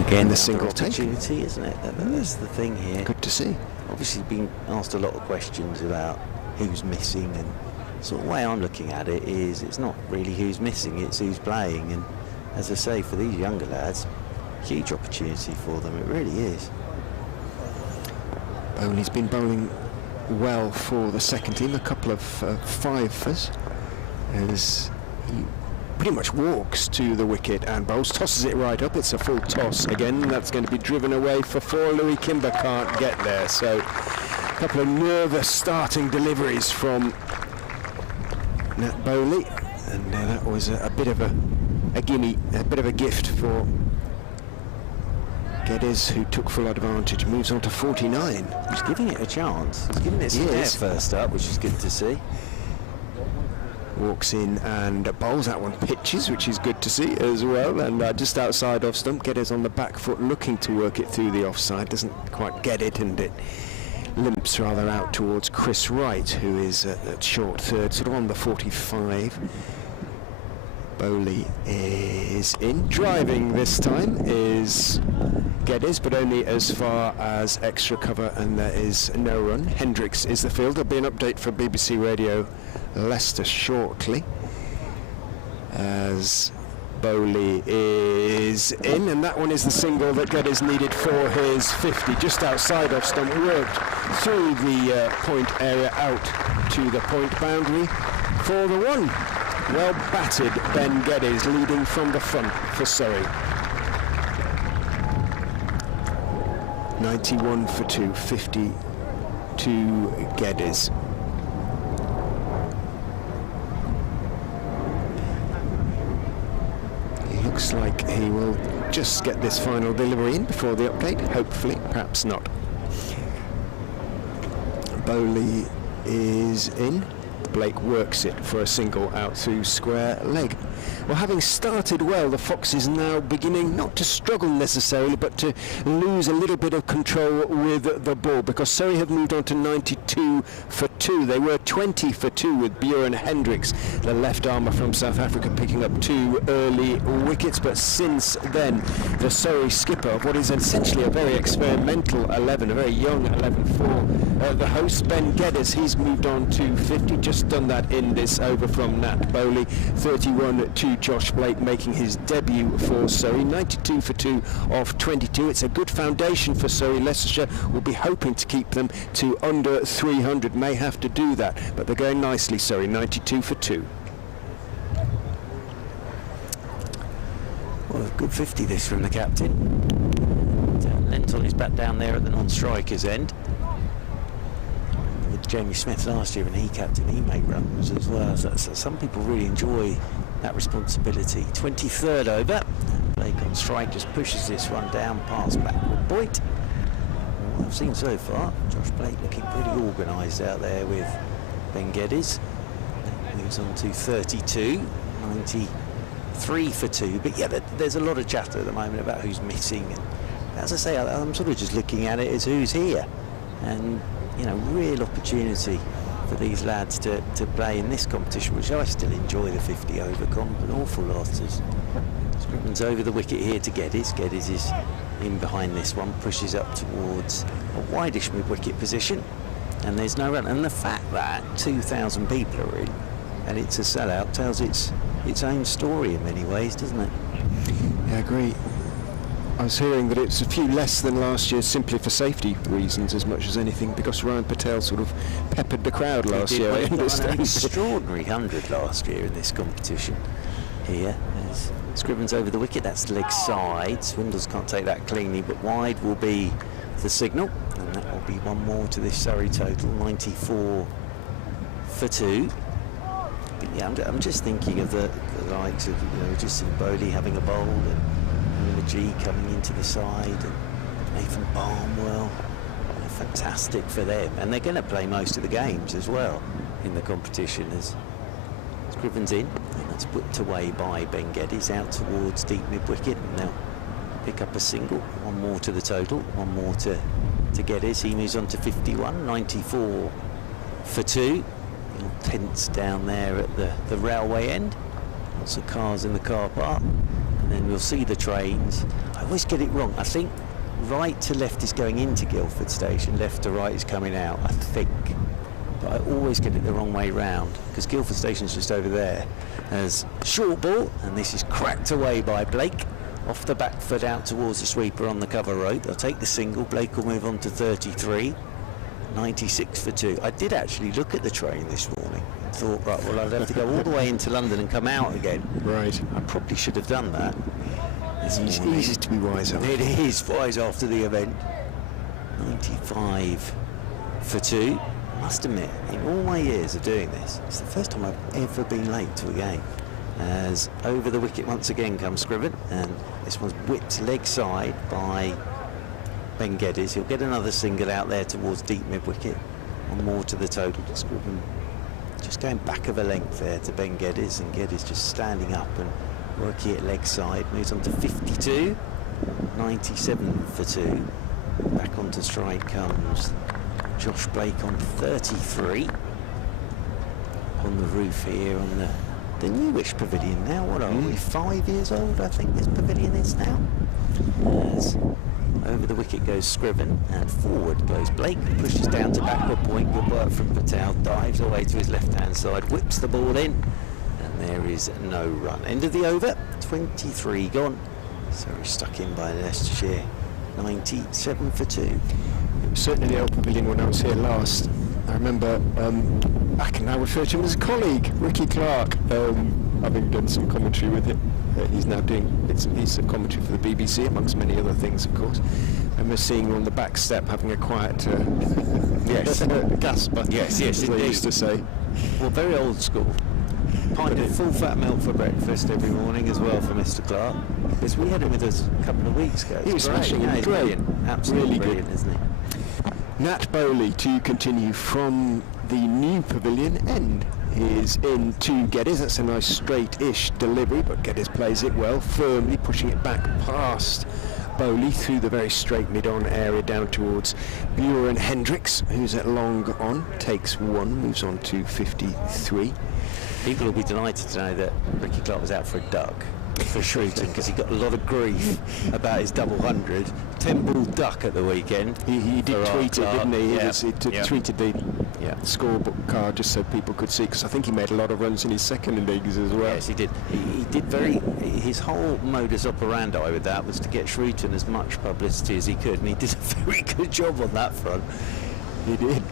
Again, the single opportunity, isn't it? That's the thing here. Good to see. Obviously, been asked a lot of questions about who's missing, and sort of the way I'm looking at it is it's not really who's missing, it's who's playing. And as I say, for these younger lads, huge opportunity for them. It really is. Bowley's been bowling well for the second team. A couple of fifers as he pretty much walks to the wicket and bowls, tosses it right up. It's a full toss again. That's going to be driven away for 4. Louis Kimber can't get there, so a couple of nervous starting deliveries from Nat Bowley, and that was a bit of a gimme, a bit of a gift for Geddes, who took full advantage. Moves on to 49. He's giving it a chance. He's giving it some air first up, which is good to see. Walks in and bowls that one, pitches, which is good to see as well, and just outside off stump. Geddes on the back foot looking to work it through the offside, doesn't quite get it, and it limps rather out towards Chris Wright, who is at short third, sort of on the 45. Bowley is in. Driving this time is Geddes, but only as far as extra cover, and there is no run. Hendricks is the field. There'll be an update for BBC Radio Leicester shortly, as Bowley is in, and that one is the single that Geddes needed for his 50, just outside off stump, worked through the point area out to the point boundary for the one. Well batted, Ben Geddes leading from the front for Surrey. 91 for 2, 50 to Geddes. Looks like he will just get this final delivery in before the update. Hopefully, perhaps not. Bowley is in. Blake works it for a single out through square leg. Well, having started well, the Foxes now beginning not to struggle necessarily, but to lose a little bit of control with the ball, because Surrey have moved on to 92 for 2. They were 20 for 2 with Bjorn Hendricks, the left armer from South Africa, picking up 2 early wickets. But since then, the Surrey skipper of what is essentially a very experimental 11, a very young 11 for the host, Ben Geddes, he's moved on to 50, just done that in this over from Nat Bowley. 31 to Josh Blake, making his debut for Surrey. 92 for 2 off 22. It's a good foundation for Surrey. Leicestershire will be hoping to keep them to under 300. May have to do that, but they're going nicely, Surrey. 92 for 2. Well, a good 50 this from the captain. Lent on his back down there at the non-striker's end. With Jamie Smith last year, and he captain, he made runs as well. So some people really enjoy that responsibility. 23rd over. Blake on strike just pushes this one down past backward point. What I've seen so far, Josh Blake looking pretty organised out there with Ben Geddes. Moves on to 32, 93 for 2. But yeah, there's a lot of chatter at the moment about who's missing. And as I say, I'm sort of just looking at it as who's here. And, you know, real opportunity for these lads to play in this competition, which I still enjoy the 50 over comp an awful lot. Scribbins over the wicket here to Geddes. Geddes is in behind this one, pushes up towards a wideish mid-wicket position, and there's no run. And the fact that 2,000 people are in and it's a sellout tells its own story in many ways, doesn't it? Yeah, I agree. I was hearing that it's a few less than last year simply for safety reasons as much as anything, because Ryan Patel sort of peppered the crowd last year. I understand. An extraordinary 100 last year in this competition here. As Scribbins over the wicket, that's leg side. Swindles can't take that cleanly, but wide will be the signal, and that will be one more to this Surrey total, 94 for 2. But yeah, I'm just thinking of the likes of, you know, just seeing Bowley having a bowl, and G coming into the side, and Nathan Barnwell. Fantastic for them, and they're going to play most of the games as well in the competition. As Scribbins in, and that's whipped away by Ben Geddes out towards deep mid-wicket, and they'll pick up a single. One more to the total, one more to Geddes. He moves on to 51, 94 for 2. Little tents down there at the railway end. Lots of cars in the car park. And then we'll see the trains. I always get it wrong. I think right to left is going into Guildford Station, left to right is coming out, I think. But I always get it the wrong way round, because Guildford Station is just over there. As short ball, and this is cracked away by Blake. Off the back foot out towards the sweeper on the cover rope. They'll take the single. Blake will move on to 33. 96 for 2. I did actually look at the train this morning and thought, right, well, I'd have to go all the way into London and come out again. Right. I probably should have done that. It's easy to be wise after. It is wise after the event. 95 for 2. I must admit, in all my years of doing this, it's the first time I've ever been late to a game. As over the wicket once again comes Scriven, and this one's whipped leg side by Ben Geddes. He'll get another single out there towards deep mid-wicket. One more to the total. Scriven just going back of a length there to Ben Geddes, and Geddes just standing up and working at leg side. Moves on to 52. 97 for 2. Back onto strike comes Josh Blake on 33. On the roof here on the the newish pavilion now. What are we, 5 years old, I think this pavilion is now. As over the wicket goes Scriven, and forward goes Blake, pushes down to backward point. Good work from Patel, dives away to his left-hand side, whips the ball in, and there is no run. End of the over, 23 gone. Surrey stuck in by Leicestershire, 97 for 2. It was certainly the old pavilion when I was here last. I remember, I can now refer to him as a colleague, Ricky Clark, having done some commentary with him. He's now doing bits and pieces of commentary for the BBC, amongst many other things, of course. And we're seeing him on the back step having a quiet gasper. Yes, as they indeed. used to say. Well, very old school. Pint of full fat milk for breakfast every morning as well for Mr. Clark. Because we had him with us a couple of weeks ago. He was Great. smashing. Yeah, he's Great. brilliant. Absolutely Really brilliant, good. isn't he? Nat Bowley to continue from the new pavilion end is in to Geddes. That's a nice straight-ish delivery, but Geddes plays it well, firmly pushing it back past Bowley through the very straight mid-on area down towards Buren Hendricks, who's at long on, takes one, moves on to 53. People will be delighted to know that Ricky Clark was out for a duck for Shrewton because he got a lot of grief about his double 100. 10-ball duck at the weekend. He did tweet it, didn't he? Yeah. He tweeted the scorebook card just so people could see, because I think he made a lot of runs in his second innings as well. Yes, he did. He did his whole modus operandi with that was to get Shrewton as much publicity as he could, and he did a very good job on that front. He did.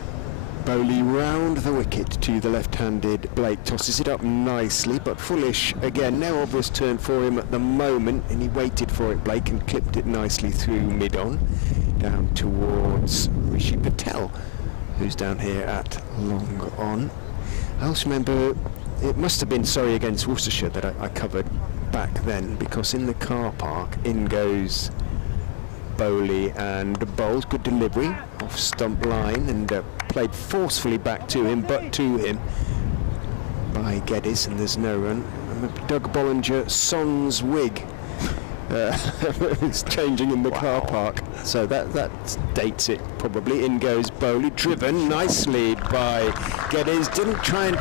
Bowley round the wicket to the left-handed Blake, tosses it up nicely, but foolish again. No obvious turn for him at the moment, and he waited for it, Blake, and clipped it nicely through mid-on, down towards Rishi Patel, who's down here at long on. I also remember it must have been Surrey against Worcestershire that I covered back then, because in the car park in goes Bowley and bowls. Good delivery off stump line, and played forcefully back to him, but to him by Geddes, and there's no run. Doug Bollinger, Son's wig is changing in the car park, so that dates it probably. In goes Bowley, driven nicely by Geddes, didn't try and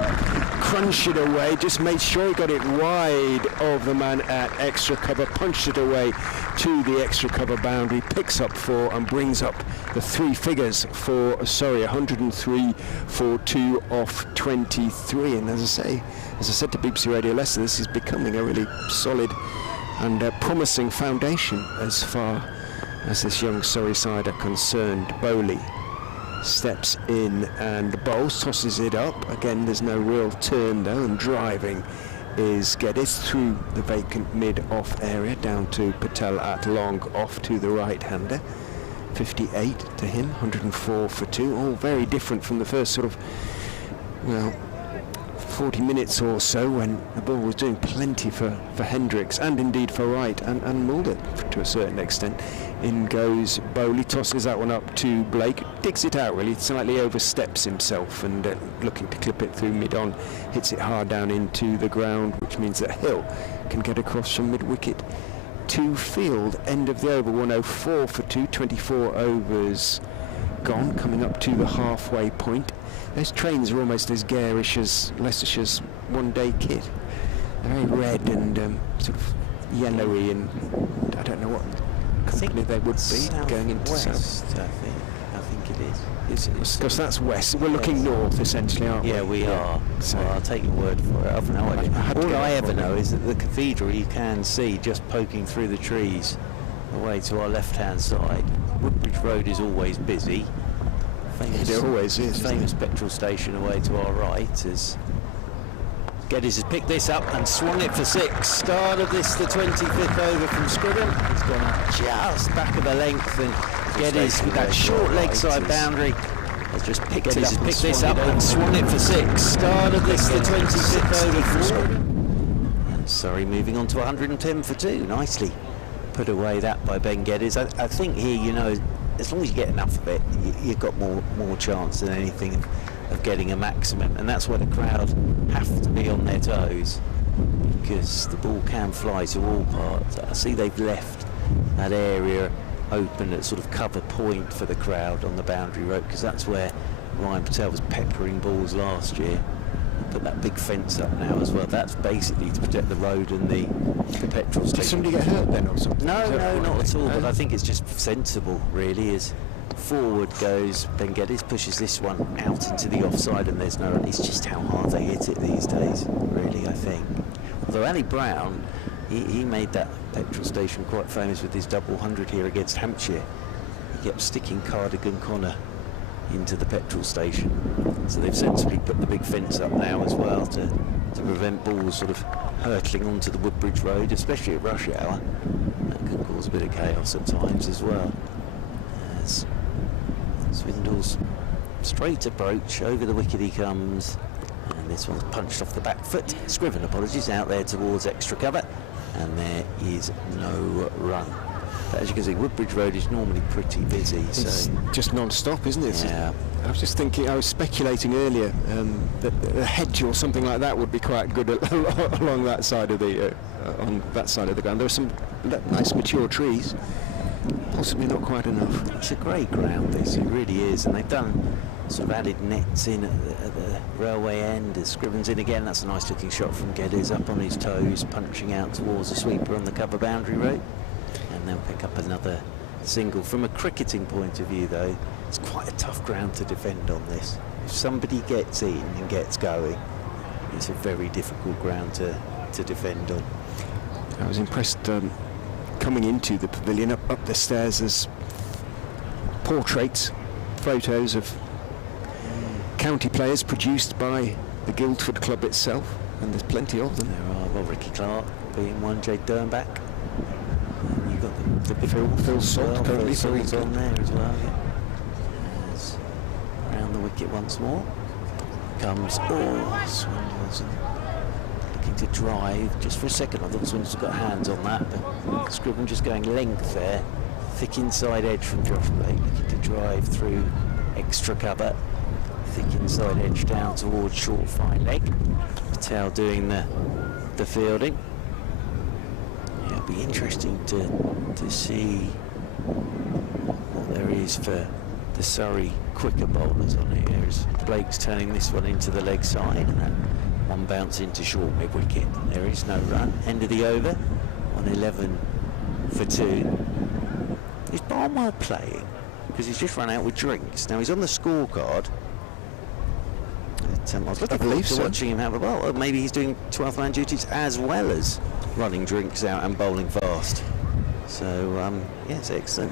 crunch it away, just made sure he got it wide of the man at extra cover, punched it away to the extra cover boundary, picks up 4 and brings up the 3 figures for Surrey, 103 for 2 off 23. And as I said to BBC Radio Leicester, this is becoming a really solid and promising foundation as far as this young Surrey side are concerned. Bowley steps in and bowls, tosses it up. Again, there's no real turn though, and driving is Geddes through the vacant mid-off area down to Patel at long off to the right-hander. 58 to him, 104 for 2. All very different from the first sort of, 40 minutes or so, when the ball was doing plenty for Hendricks, and indeed for Wright and Mulder to a certain extent. In goes Bowley, tosses that one up to Blake, digs it out really, slightly oversteps himself, and looking to clip it through mid-on, hits it hard down into the ground, which means that Hill can get across from mid-wicket to field. End of the over, 104 for 2, 24 overs gone, coming up to the halfway point. Those trains are almost as garish as Leicestershire's one-day kit. They're very red and sort of yellowy, and I don't know what company they would be going into south. I think it is. Because that's west. We're looking north, essentially, aren't we? Yeah, we are. So Well, I'll take your word for it. I've no idea. had to All get I that ever from know you. is that the cathedral you can see just poking through the trees away to our left-hand side. Woodbridge Road is always busy. It always is. Famous petrol station away to our right as Geddes has picked this up and swung it for 6. Start of this, the 25th over from Scriven. It's gone just back of the length, and Geddes with that short leg side boundary has just picked this up and swung it for 6. Start of this, the 25th over from Scriven. And Surrey moving on to 110 for 2. Nicely put away that by Ben Geddes. I think here, as long as you get enough of it, you've got more chance than anything of getting a maximum, and that's where the crowd have to be on their toes, because the ball can fly to all parts. I see they've left that area open at sort of cover point for the crowd on the boundary rope, because that's where Ryan Patel was peppering balls last year. put that big fence up now as well. That's basically to protect the road and the petrol station. Did somebody get hurt then or something? No, not at all. But No? I think it's just sensible, really. Is forward goes Ben Geddes, pushes this one out into the offside, and there's no run. It's just how hard they hit it these days, really. I think. Although Ali Brown, he made that petrol station quite famous with his double 100 here against Hampshire. He kept sticking Cardigan Connor into the petrol station. So they've sensibly put the big fence up now as well to prevent balls sort of hurtling onto the Woodbridge Road, especially at rush hour. That can cause a bit of chaos at times as well. As Swindle's straight approach, over the wicket he comes, and this one's punched off the back foot. Scriven, apologies, out there towards extra cover, and there is no run. But as you can see, Woodbridge Road is normally pretty busy. It's So just non-stop, isn't it? yeah. I was just thinking, I was speculating earlier that a hedge or something like that would be quite good along that side of the on that side of the ground. There are some nice mature trees, possibly not quite enough. It's a great ground, this, it really is, and they've done sort of added nets in at the railway end. As Scriven's in again, that's a nice looking shot from Geddes, up on his toes, punching out towards the sweeper on the cover boundary road, and they'll pick up another single. From a cricketing point of view though, it's quite a tough ground to defend on this. If somebody gets in and gets going, it's a very difficult ground to defend on. I was impressed coming into the pavilion, up the stairs, as portraits, photos of county players produced by the Guildford Club itself, and there's plenty of them. There are, well, Ricky Clark being one, Jade Dernbach. And you've got the big Phil Salt currently Phil Salt's on there as well. Yeah. As around the wicket once more comes. Swindle's looking to drive just for a second. I thought Swindle's got hands on that, but Scriven just going length there, thick inside edge from Josh Blake, looking to drive through extra cover. Thick inside edge down towards short fine leg. Patel doing the fielding. Yeah, it'll be interesting to see what there is for the Surrey quicker bowlers on here. As Blake's turning this one into the leg side, and that one bounce into short mid wicket. There is no run. End of the over on 11 for 2. Is Barnwell playing? Because he's just run out with drinks. Now he's on the scorecard. I was looking forward to watching him have a bowl. Or maybe he's doing 12th man duties as well as running drinks out and bowling fast. So, yes, excellent.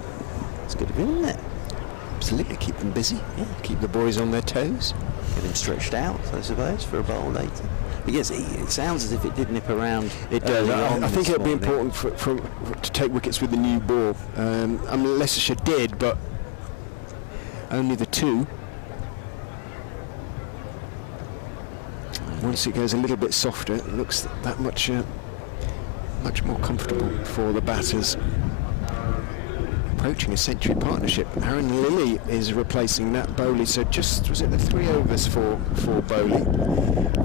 It's good of him, isn't it? Absolutely, keep them busy. Yeah. Keep the boys on their toes. Get him stretched out, I suppose, for a bowl later. But yes, it sounds as if it did nip around. It does. I think it it'll be important to take wickets with the new ball. I mean, Leicestershire did, but only the 2. Once it goes a little bit softer, it looks that much more comfortable for the batters. Approaching a century partnership. Aaron Lilly is replacing Nat Bowley, so just, was it the 3 overs for Bowley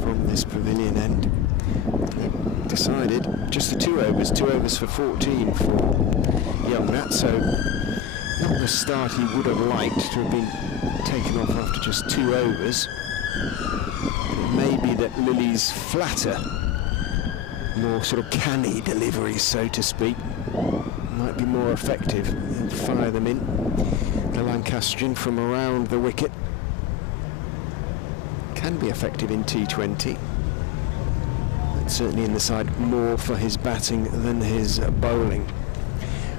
from this pavilion end? They've decided just the 2 overs, 2 overs for 14 for young Nat, so not the start he would have liked to have been taken off after just 2 overs. Maybe that Lily's flatter, more sort of canny deliveries, so to speak, might be more effective and fire them in. The Lancastrian from around the wicket can be effective in T20. But certainly in the side more for his batting than his bowling.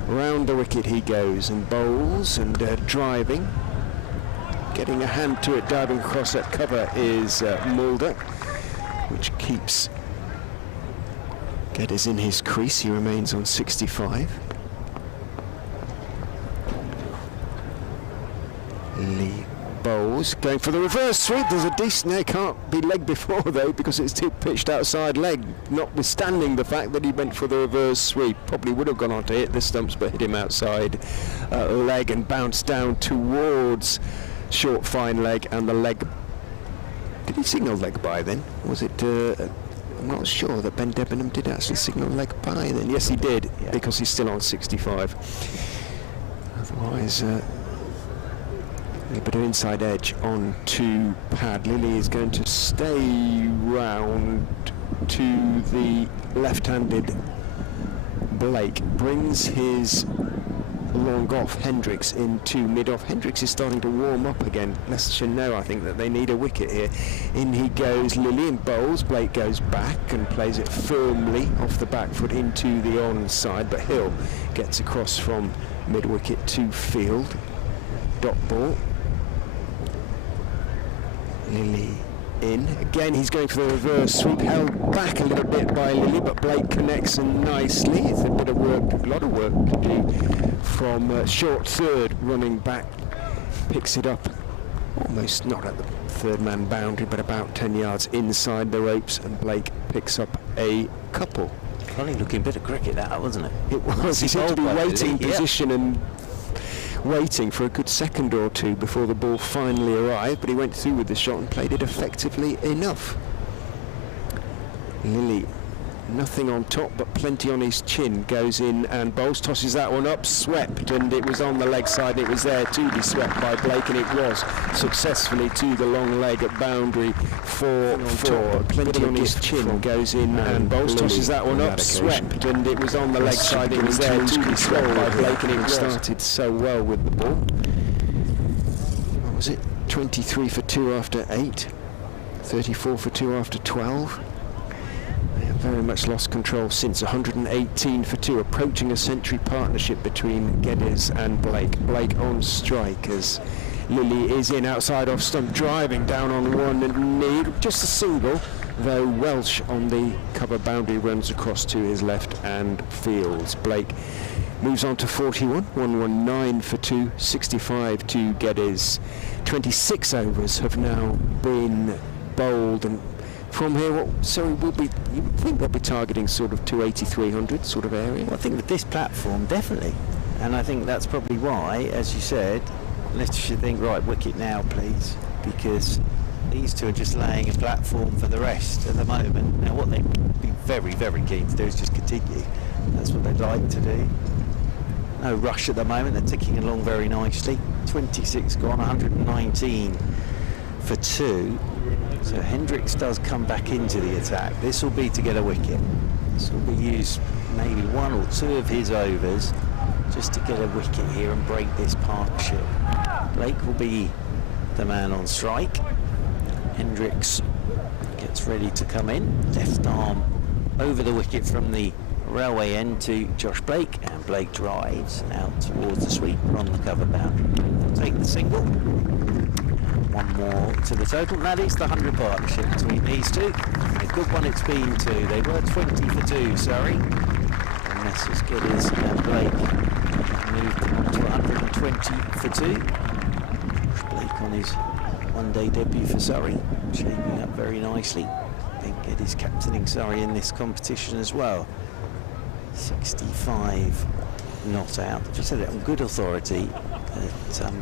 Round the wicket he goes and bowls and driving. Getting a hand to it, diving across that cover is Mulder, which keeps Geddes in his crease. He remains on 65. Lee bowls, going for the reverse sweep. There's a decent, no, can't be leg before though, because it's too pitched outside leg, notwithstanding the fact that he went for the reverse sweep. Probably would have gone on to hit the stumps, but hit him outside leg and bounced down towards short fine leg, and the leg, did he signal leg by then? Was it I'm not sure that Ben Debenham did actually signal leg by then. Yes, he did, yeah, because he's still on 65. Otherwise A bit of inside edge on to pad. Lilly is going to stay round to the left-handed Blake. Brings his long off Hendricks into mid-off. Hendricks is starting to warm up again. Leicestershire know, I think, that they need a wicket here. In he goes, Lilly and bowls. Blake goes back and plays it firmly off the back foot into the onside, but Hill gets across from mid-wicket to field. Dot ball. Lilly in. Again, he's going for the reverse sweep, held back a little bit by Lilly, but Blake connects in nicely. It's a bit of work, a lot of work to do from short third, running back. Picks it up almost not at the third man boundary, but about 10 yards inside the ropes, and Blake picks up a couple. Funny looking bit of cricket that, wasn't it? It was. He seemed to be waiting position and waiting for a good second or two before the ball finally arrived, but he went through with the shot and played it effectively enough. Lilly, nothing on top but plenty on his chin, goes in and bowls, tosses that one up, swept, and it was on the leg side. It was there to be swept by Blake, and it was successfully to the long leg at boundary for four. Plenty on his chin, goes in and bowls, tosses that one up, swept, and it was on the leg side. It was there to be swept by Blake, and it started so well with the ball. What was it? 23 for 2 after 8, 34 for 2 after 12. Very much lost control since. 118 for 2, approaching a century partnership between Geddes and Blake. Blake on strike as Lilly is in outside off stump, driving down on one knee, just a single, though Welsh on the cover boundary runs across to his left and fields. Blake moves on to 41, 119 for 2, 65 to Geddes. 26 overs have now been bowled, and from here, what Surrey will be, you would think they'll be targeting sort of 280, 300 sort of area? Well, I think with this platform, definitely. And I think that's probably why, as you said, Leicestershire think, right, wicket now, please, because these two are just laying a platform for the rest at the moment. Now, what they'd be very, very keen to do is just continue. That's what they'd like to do. No rush at the moment. They're ticking along very nicely. 26 gone, 119 for 2. So Hendricks does come back into the attack. This will be to get a wicket. This will be used maybe 1 or 2 of his overs just to get a wicket here and break this partnership. Blake will be the man on strike. Hendricks gets ready to come in. Left arm over the wicket from the railway end to Josh Blake, and Blake drives out towards the sweep on the cover boundary. They'll take the single. 1 more to the total, and that is the 100 partnership between these two. A good one it's been too. They were 20 for 2, sorry. And Messrs Geddes and Blake moved on to 120 for 2. Blake on his one-day debut for Surrey, shaping up very nicely. I think Geddes captaining Surrey in this competition as well. 65 not out. Just said it on good authority that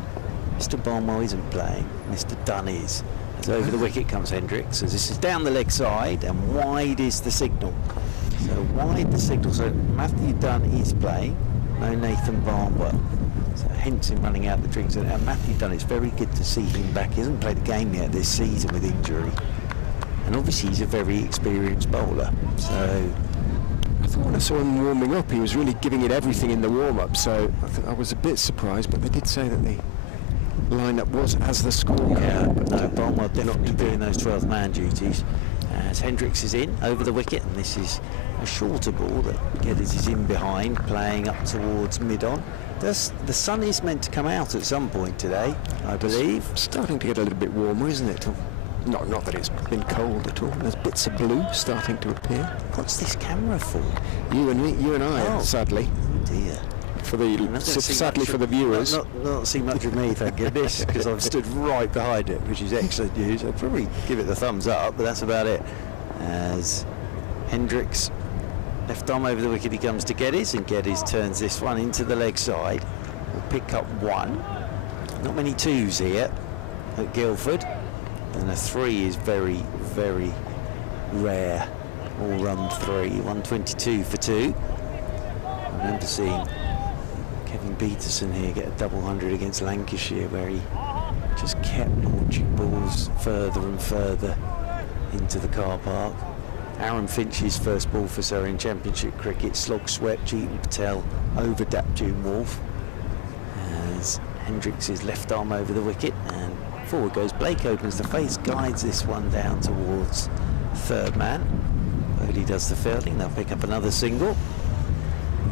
Mr. Barnwell isn't playing, Mr. Dunn is. As over the wicket comes Hendricks, as this is down the leg side, and wide is the signal. So wide the signal, so Matthew Dunn is playing, no Nathan Barnwell. So hence him running out the drinks. And Matthew Dunn, it's very good to see him back. He hasn't played a game yet this season with injury. And obviously he's a very experienced bowler. So I thought when I saw him warming up, he was really giving it everything in the warm-up, so I was a bit surprised, but they did say that the line-up was as the score. Yeah, but no, Barnwell definitely doing those 12-man duties. As Hendricks is in over the wicket, and this is a shorter ball that Geddes is in behind, playing up towards mid-on. The sun is meant to come out at some point today, I believe. It's starting to get a little bit warmer, isn't it? Not that it's been cold at all. There's bits of blue starting to appear. What's this camera for? You and I, sadly. Oh dear. Sadly for the viewers. Not see much of me, thank goodness, because I've stood right behind it, which is excellent news. I'd probably give it the thumbs up, but that's about it. As Hendricks, left arm over the wicket, he comes to Geddes, and Geddes turns this one into the leg side. We'll pick up 1. Not many 2s here at Guildford, and a 3 is very, very rare. All run 3, 122 for 2. I remember seeing Kevin Peterson here get a double 100 against Lancashire, where he just kept launching balls further and further into the car park. Aaron Finch's first ball for Surrey in Championship cricket, slog swept Ryan Patel over Dapjune Wharf as Hendricks' left arm over the wicket, and forward goes Blake, opens the face, guides this one down towards third man. Bowley does the fielding, they'll pick up another single.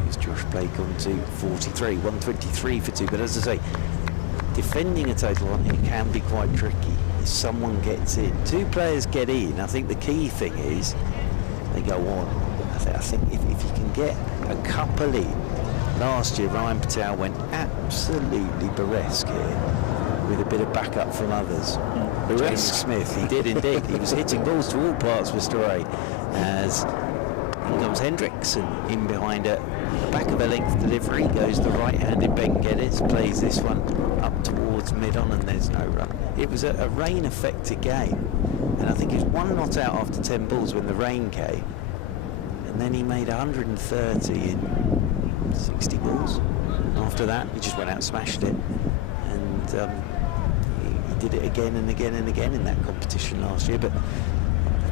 Here's Josh Blake on to 43, 123 for 2, but as I say, defending a total on it can be quite tricky. If someone gets in, 2 players get in, I think the key thing is they go on. I think if you can get a couple in, last year Ryan Patel went absolutely Burresque here with a bit of backup from others. James Smith, he did indeed. He was hitting balls to all parts, Mr. Ray, as in comes Hendricks, and in behind it, the back of a length delivery goes the right-handed Ben Geddes, plays this one up towards mid-on, and there's no run. It was a rain-affected game, and I think he was 1 not out after 10 balls when the rain came, and then he made 130 in 60 balls. After that, he just went out and smashed it, and he did it again and again and again in that competition last year. But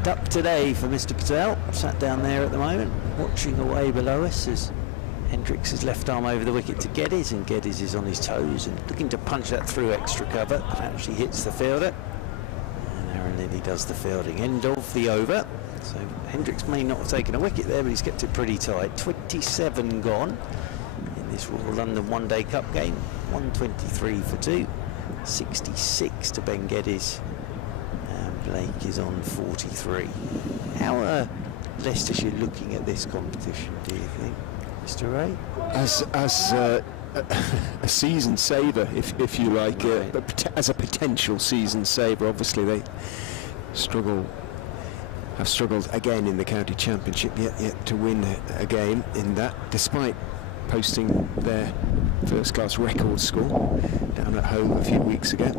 up today for Mr. Patel, sat down there at the moment, watching away below us as Hendricks' left arm over the wicket to Geddes, and Geddes is on his toes and looking to punch that through extra cover, but actually hits the fielder. And Aaron Lilly does the fielding. End of the over. So Hendricks may not have taken a wicket there, but he's kept it pretty tight. 27 gone in this Royal London One Day Cup game. 123 for 2. 66 to Ben Geddes. Blake is on 43. How are Leicestershire looking at this competition, do you think, Mr. Ray? As a season saver, if you like, but as a potential season saver. Obviously they have struggled again in the county championship, yet to win a game in that, despite posting their first class record score down at home a few weeks ago.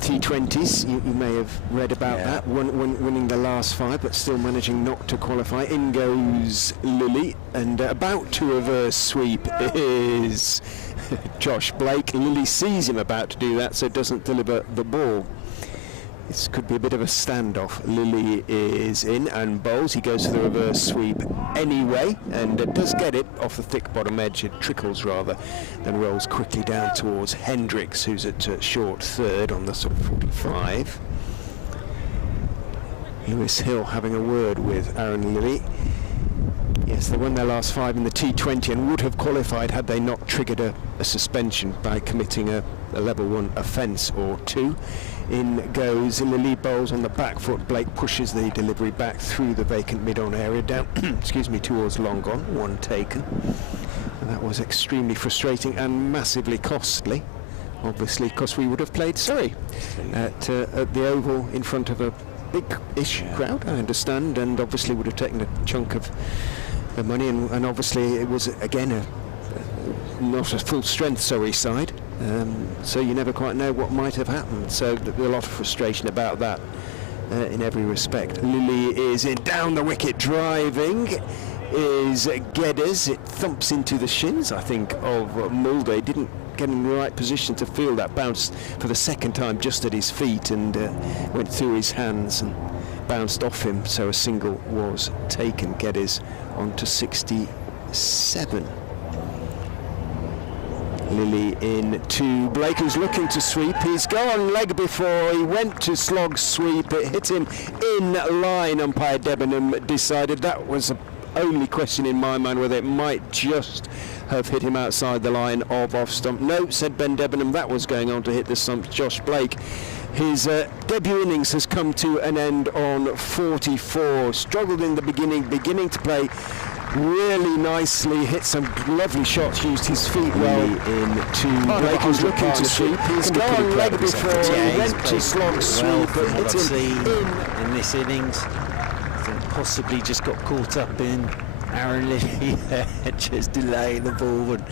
T20s, you may have read about that, winning the last 5 but still managing not to qualify. In goes Lilly, and about to reverse sweep is Josh Blake. Lilly sees him about to do that, so doesn't deliver the ball. This could be a bit of a standoff. Lilly is in and bowls. He goes for the reverse sweep anyway, and does get it off the thick bottom edge. It trickles rather, then rolls quickly down towards Hendricks, who's at short third on the sort of 45. Lewis Hill having a word with Aaron Lilly. Yes, they won their last 5 in the T20 and would have qualified had they not triggered a suspension by committing a level 1 offence or 2. In goes Lilly, bowls on the back foot. Blake pushes the delivery back through the vacant mid-on area down towards long on, 1 taken. And that was extremely frustrating and massively costly, obviously, because we would have played Surrey at the Oval in front of a big-ish crowd, I understand, and obviously would have taken a chunk of the money, and obviously it was again not a full strength Surrey side, so you never quite know what might have happened. So there's a lot of frustration about that in every respect. Lilly is in, down the wicket, driving is Geddes. It thumps into the shins, I think, of Mulday. Didn't get in the right position to feel that bounce for the second time just at his feet, and went through his hands and bounced off him, so a single was taken. Geddes on to 67. Lilly in to Blake, who's looking to sweep. He's gone leg before he went to slog sweep. It hit him in line. Umpire Debenham decided that was the only question in my mind, whether it might just have hit him outside the line of off stump. No, said Ben Debenham, that was going on to hit the stump. Josh Blake, his debut innings has come to an end on 44. Struggled in the beginning to play really nicely, hit some lovely shots, used his feet well in to Blake, who's looking to sweep. He's gone leg before he went to slog sweep, but hit him in this innings. I think possibly just got caught up in Aaron Lilly just delaying the ball and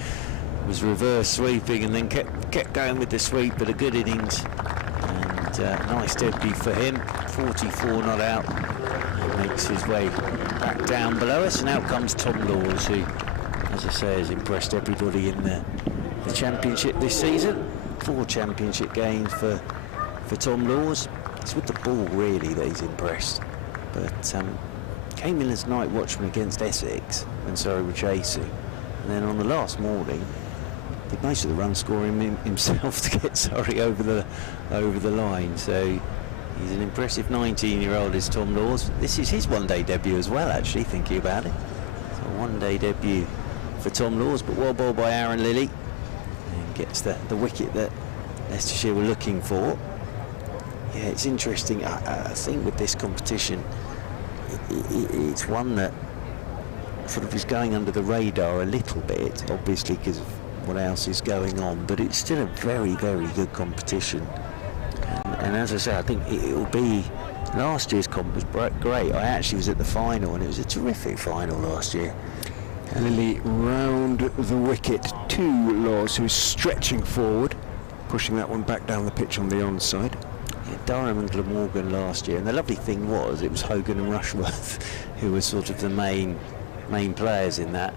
was reverse sweeping, and then kept going with the sweep. But a good innings, and nice debut for him. 44 not out, and makes his way back down below us. And out comes Tom Laws, who, as I say, has impressed everybody in the championship this season. 4 championship games for Tom Laws. It's with the ball really that he's impressed. But came in as night watchman against Essex when Surrey were chasing, and then on the last morning did most of the run scoring himself to get Surrey over the line. So he's an impressive 19-year-old, is Tom Laws. This is his one-day debut as well, actually, thinking about it. So a one-day debut for Tom Laws, but well bowled by Aaron Lilly, and gets the wicket that Leicestershire were looking for. Yeah, it's interesting. I think with this competition, it's one that sort of is going under the radar a little bit, obviously because of what else is going on, but it's still a very, very good competition. And as I say, I think it'll be, last year's comp was great. I actually was at the final, and it was a terrific final last year. Lilly round the wicket to Laws, who's stretching forward, pushing that one back down the pitch on the onside. Yeah, Durham and Glamorgan last year, and the lovely thing was it was Hogan and Rushworth who were sort of the main players in that.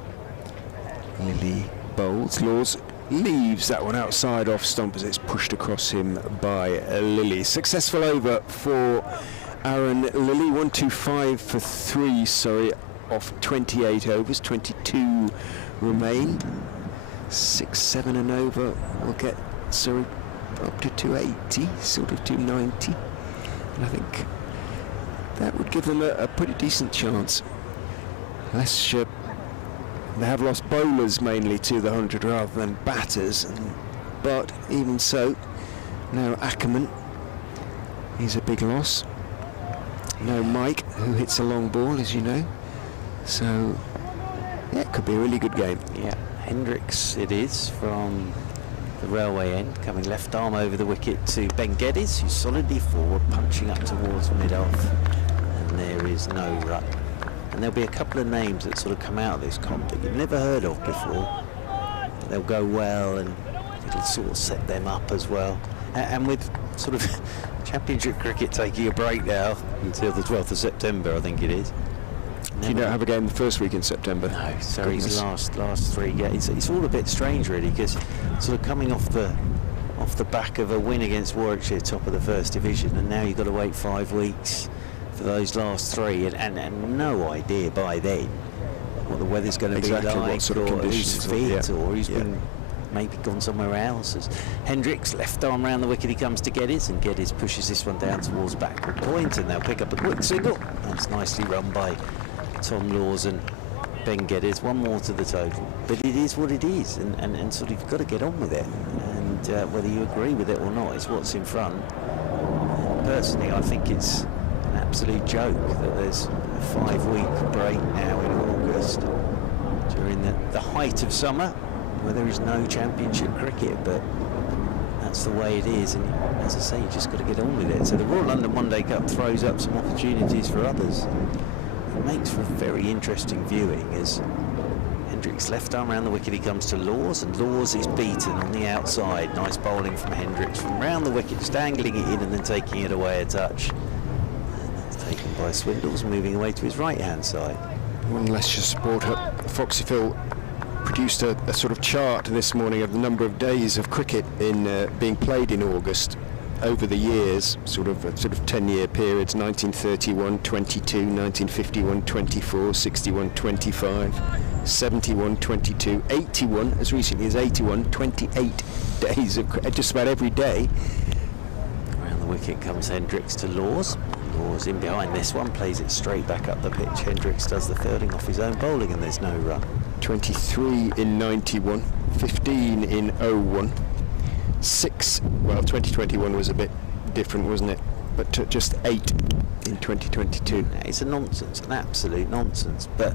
Lilly bowls, Laws leaves that one outside off stump as it's pushed across him by Lilly. Successful over for Aaron Lilly, 125 for 3, sorry, off 28 overs, 22 remain. 6-7 and over will get Surrey up to 280, sort of 290, and I think that would give them a pretty decent chance. Leicestershire, they have lost bowlers mainly to the 100 rather than batters, but even so, no Ackerman, he's a big loss. No Mike, who hits a long ball, as you know. So, yeah, it could be a really good game. Yeah, Hendricks it is from the railway end, coming left arm over the wicket to Ben Geddes, who's solidly forward, punching up towards mid-off, and there is no run. And there'll be a couple of names that sort of come out of this comp that you've never heard of before. They'll go well, and it'll sort of set them up as well. And with sort of Championship cricket taking a break now until the 12th of September, I think it is. You don't have a game the first week in September? No, Surrey's last 3 games. It's all a bit strange really, because sort of coming off the back of a win against Warwickshire, top of the First Division, and now you've got to wait 5 weeks for those last 3, and no idea by then what the weather's going to be like, what sort of or conditions, who's fit, or who's been maybe gone somewhere else. As Hendricks left arm round the wicket, he comes to Geddes, and Geddes pushes this one down towards backward point, and they'll pick up a quick single. That's nicely run by Tom Laws and Ben Geddes. One more to the total, but it is what it is, and sort of you've got to get on with it, and whether you agree with it or not is what's in front. Personally, I think it's an absolute joke that there's a 5-week break now in August during the height of summer where there is no championship cricket, but that's the way it is, and as I say, you just got to get on with it. So the Royal London One Day Cup throws up some opportunities for others. It makes for a very interesting viewing as Hendricks left arm around the wicket, he comes to Laws, and Laws is beaten on the outside. Nice bowling from Hendricks from round the wicket, just angling it in and then taking it away a touch. And that's taken by Swindles, moving away to his right hand side. One Leicestershire supporter, Foxy Phil, produced a sort of chart this morning of the number of days of cricket in being played in August over the years, sort of 10-year periods: 1931 22, 1951 24, 61 25, 71 22, 81, as recently as 81, 28 days of just about every day. Around the wicket comes Hendricks to Laws. Laws in behind this one, plays it straight back up the pitch. Hendricks does the fielding off his own bowling, and there's no run. 23 in 91, 15 in 01, 2021 was a bit different, wasn't it? But just 8 in 2022. It's a nonsense, an absolute nonsense. But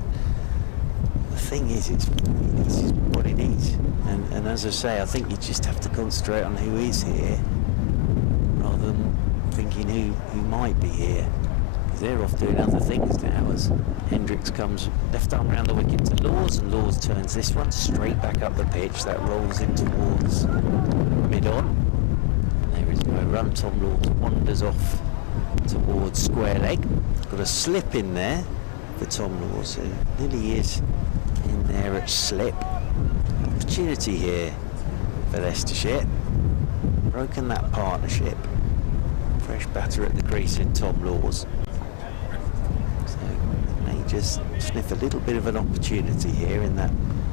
the thing is, this is what it is. And as I say, I think you just have to concentrate on who is here rather than thinking who might be here. They're off doing other things now as Hendricks comes left arm round the wicket to Laws, and Laws turns this one straight back up the pitch. That rolls in towards mid-on. There is no run. Tom Laws wanders off towards square leg. Got a slip in there for Tom Laws, who nearly is in there at slip. Opportunity here for Leicestershire. broken that partnership. Fresh batter at the crease in Tom Laws. So they may just sniff a little bit of an opportunity here in that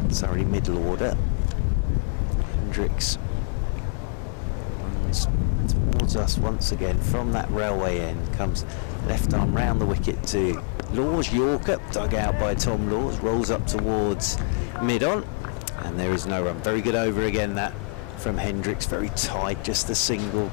Surrey middle order. Hendricks runs towards us once again from that railway end, comes left arm round the wicket to Laws. Yorker dug out by Tom Laws, rolls up towards mid-on, and there is no run. Very good over again that from Hendricks, very tight, just a single.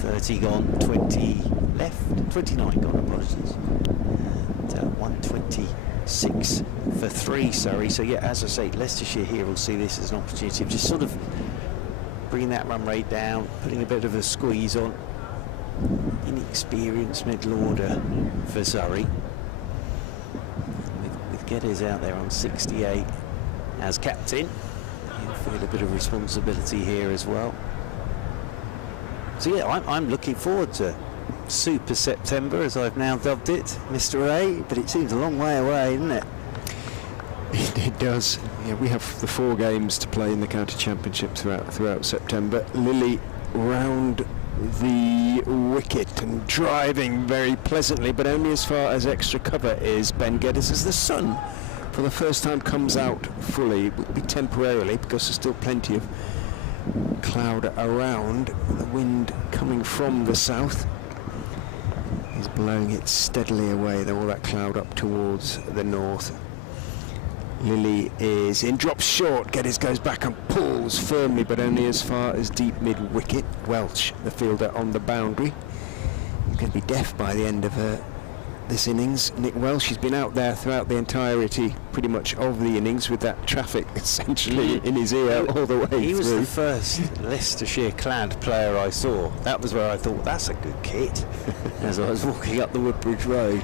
30 gone, 20 left, 29 gone, apologies, and 126 for 3 Surrey. So yeah, as I say, Leicestershire here will see this as an opportunity of just sort of bringing that run rate down, putting a bit of a squeeze on. Inexperienced middle order for Surrey, with Geddes out there on 68 as captain. He'll feel a bit of responsibility here as well. So yeah, I'm looking forward to Super September, as I've now dubbed it, Mr. A, but it seems a long way away, isn't it? It does. Yeah, we have the 4 games to play in the county championship throughout September. Lily round the wicket and driving very pleasantly, but only as far as extra cover is Ben Geddes, as the sun for the first time comes out fully. It will be temporarily because there's still plenty of cloud around. The wind coming from the south is blowing it steadily away, all that cloud up towards the north. Lily is in, drops short. Geddes goes back and pulls firmly, but only as far as deep mid-wicket. Welch, the fielder, on the boundary. He's going to be deaf by the end of this innings. Nick Welsh, he's been out there throughout the entirety, pretty much, of the innings, with that traffic essentially in his ear all the way through. He was the first Leicestershire-clad player I saw. That was where I thought, that's a good kit, as I was walking up the Woodbridge Road.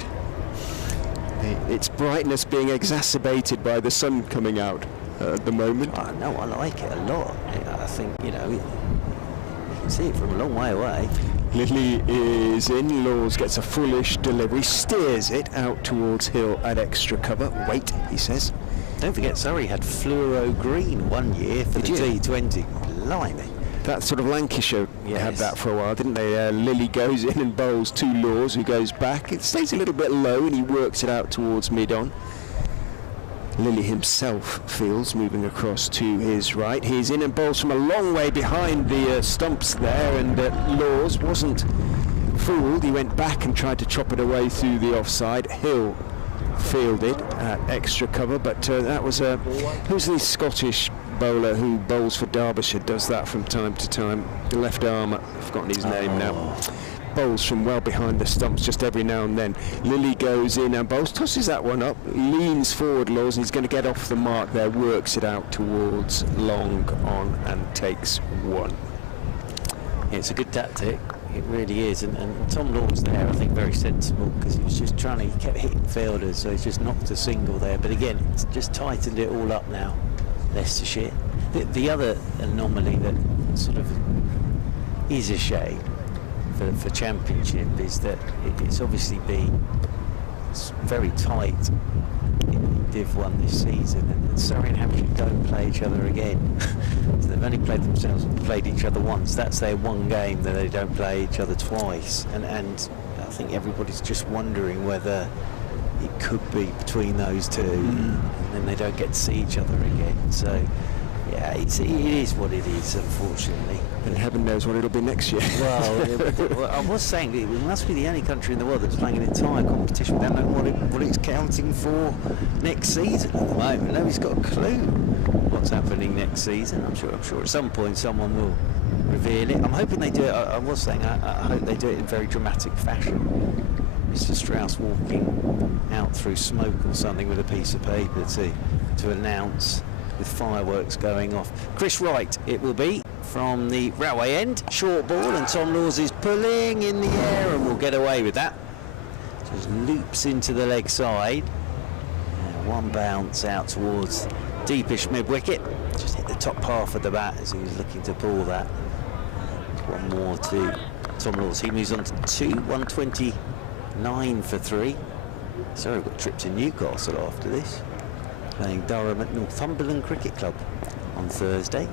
Its brightness being exacerbated by the sun coming out at the moment. Oh, no, I like it a lot. I think, you know, you can see it from a long way away. Lily is in. Laws gets a foolish delivery, steers it out towards Hill at extra cover. Wait, he says. Don't forget, Surrey had fluoro green one year for the T20. Blimey. That sort of Lancashire had that for a while, didn't they? Lily goes in and bowls to Laws, who goes back. It stays a little bit low and he works it out towards mid-on. Lily himself feels moving across to his right. He's in and bowls from a long way behind the stumps there, and Laws wasn't fooled. He went back and tried to chop it away through the offside. Hill fielded at extra cover, but that was who's the Scottish bowler who bowls for Derbyshire, does that from time to time, the left arm, I've forgotten his name now, bowls from well behind the stumps just every now and then. Lily goes in and bowls, tosses that one up, leans forward Laws, and he's going to get off the mark there, works it out towards long on and takes 1. It's a good tactic, it really is, and Tom Laws there, I think, very sensible, because he was just trying to, he kept hitting fielders, so he's just knocked a single there, but again, it's just tightened it all up now, Leicestershire. The other anomaly that sort of is a shame for Championship is that it's obviously been very tight in Div 1 this season, and Surrey and Hampshire don't play each other again. So they've only played each other once. That's their one game that they don't play each other twice, and I think everybody's just wondering whether it could be between those two, and then they don't get to see each other again. So yeah, it is what it is, unfortunately. And heaven knows what it'll be next year. Well, I was saying we must be the only country in the world that's playing an entire competition without knowing what it's counting for next season at the moment. Nobody's got a clue what's happening next season. I'm sure at some point someone will reveal it. I'm hoping they do it. I was saying I hope they do it in very dramatic fashion. Mr. Strauss walking out through smoke or something with a piece of paper to announce, with fireworks going off. Chris Wright it will be from the railway end, short ball, and Tom Laws is pulling in the air and will get away with that. Just loops into the leg side, and 1 bounce out towards deepish mid-wicket, just hit the top half of the bat as he was looking to pull that. And 1 more to Tom Laws. He moves on to 129 for 3. So we've got a trip to Newcastle after this, playing Durham at Northumberland Cricket Club on Thursday.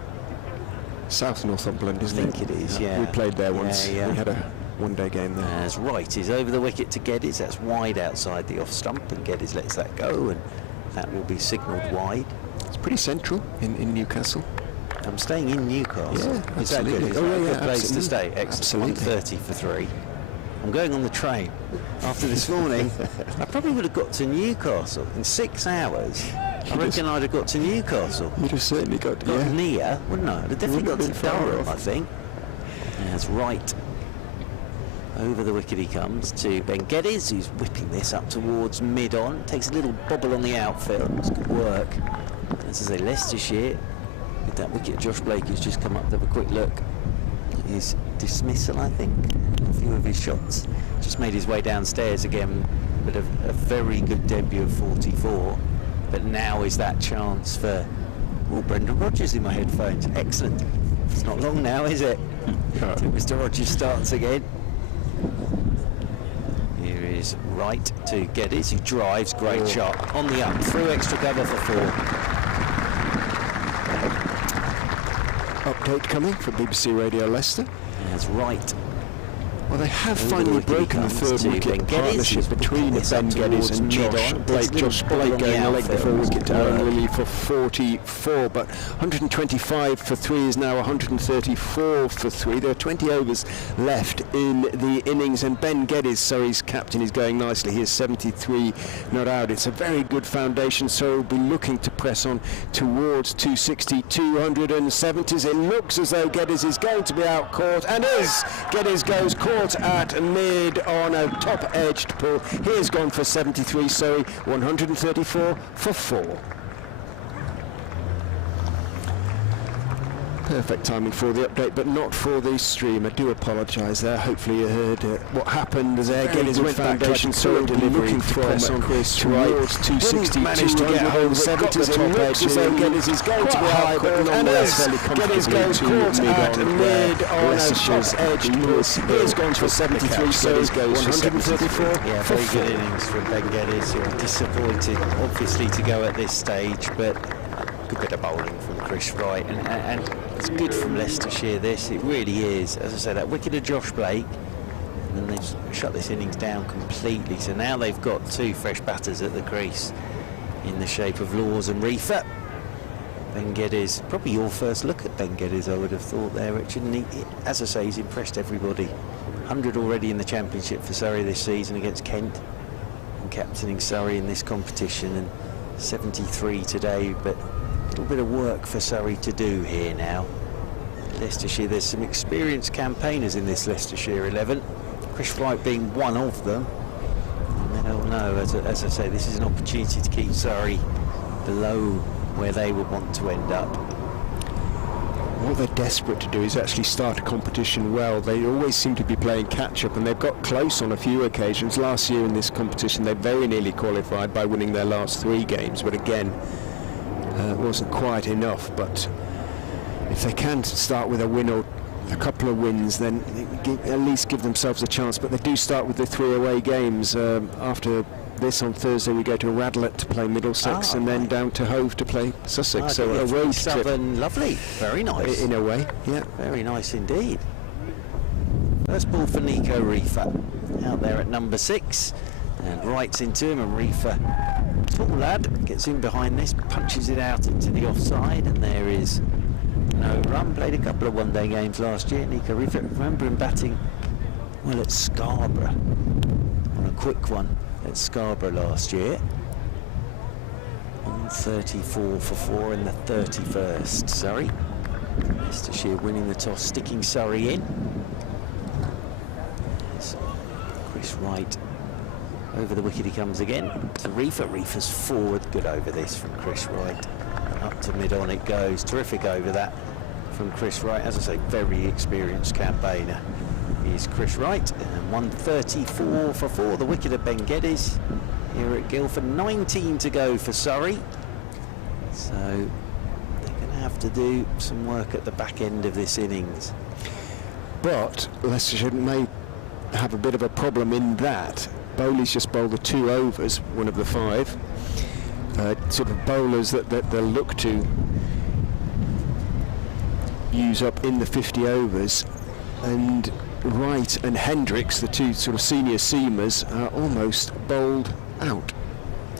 South Northumberland, isn't I think it is, yeah. We played there once. Yeah. We had a one-day game there. As Wright is over the wicket to Geddes. That's wide outside the off stump, and Geddes lets that go, and that will be signalled wide. It's pretty central in Newcastle. I'm staying in Newcastle. Yeah, Is that good? absolutely. Is Oh, that a yeah, good yeah, place to absolutely. stay? Excellent. Absolutely. 1:30 for 3. I'm going on the train. After this morning, I probably would have got to Newcastle in 6 hours. I reckon I'd have got to Newcastle. You'd have certainly got Near, wouldn't I? I'd have definitely got Wouldn't to have been far Durham, off. I think. That's right. Over the wicket he comes to Ben Geddes, who's whipping this up towards mid-on. Takes a little bobble on the outfield. It's good work. As I say, Leicestershire, with that wicket, Josh Blake has just come up to have a quick look. His dismissal, I think, a few of his shots. Just made his way downstairs again, but a very good debut of 44. But now is that chance for Brendan Rodgers in my headphones. Excellent. It's not long now, is it? Till Mr. Rodgers starts again. Here is Wright to Geddes, who drives, great shot on the up, through extra cover for 4. Update coming from BBC Radio Leicester. As Wright. Well, they have Over finally the wicket he broken the comes third to wicket Ben Geddes, partnership who's between whipping this Ben up Geddes and towards Josh mid-on. Blake. There's Josh a little Blake ball on going the a leg before outfield. wicket to Aaron Good Lilly for 44, but 125 for 3 is now 134 for 3. There are 20 overs left in the innings, and Ben Geddes, Surrey's captain, is going nicely. He is 73 not out. It's a very good foundation, so he'll be looking to press on towards 260, 270s. It looks as though Geddes is going to be out caught, and is. Geddes goes caught at mid on a top-edged pull. He has gone for 73, Surrey 134 for 4. Perfect timing for the update, but not for the stream. I do apologise there. Hopefully you heard what happened there. Geddes went foundation, so looking to press on Chris towards 260, managed to get home 70s top edge. So Geddes is going to be high, but nonetheless fairly comfortably. Geddes goes caught at mid on a top edge. He has gone for 73, so Geddes goes 134. Yeah, very good innings from Ben Geddes. Disappointed, obviously, to go at this stage, but good bit of bowling from Chris Wright, and it's good from Leicestershire. This, it really is. As I said, that wicket of Josh Blake, and then they've shut this innings down completely. So now they've got 2 fresh batters at the crease in the shape of Laws and Reefer. Ben Geddes, probably your first look at Ben Geddes, I would have thought there, Richard. And he, as I say, he's impressed everybody. 100 already in the Championship for Surrey this season against Kent, and captaining Surrey in this competition, and 73 today, but a little bit of work for Surrey to do here now. Leicestershire, there's some experienced campaigners in this Leicestershire 11, Chris Wright being one of them. And they'll know, as I say, this is an opportunity to keep Surrey below where they would want to end up. What they're desperate to do is actually start a competition well. They always seem to be playing catch-up, and they've got close on a few occasions. Last year in this competition they very nearly qualified by winning their last 3 games, but again it wasn't quite enough. But if they can start with a win or a couple of wins, then at least give themselves a chance. But they do start with the 3 away games. After this on Thursday we go to Radlett to play Middlesex, and then down to Hove to play Sussex. So a road Southern, trip. lovely, very nice. In a way, yeah. Very nice indeed. First ball for Nico Reefer, out there at number 6, and Wright's into him, and Reefer, tall lad, gets in behind this, punches it out into the offside, and there is no run. Played a couple of one-day games last year, Nico Reefer. Remember him batting well at Scarborough on a quick one at Scarborough last year. 134 for 4 in the 31st. Surrey, Leicestershire winning the toss, sticking Surrey in. There's Chris Wright. Over the wicket he comes again to Reefer. Reefer's forward, good over this from Chris Wright. Up to mid-on it goes. Terrific over that from Chris Wright. As I say, very experienced campaigner is Chris Wright. And 134 for 4, the wicket of Ben Geddes here at Guildford. 19 to go for Surrey. So they're going to have to do some work at the back end of this innings. But Leicestershire may have a bit of a problem in that Bowley's just bowled the 2 overs, one of the 5. Sort of bowlers that they'll look to use up in the 50 overs, and Wright and Hendricks, the two sort of senior seamers, are almost bowled out.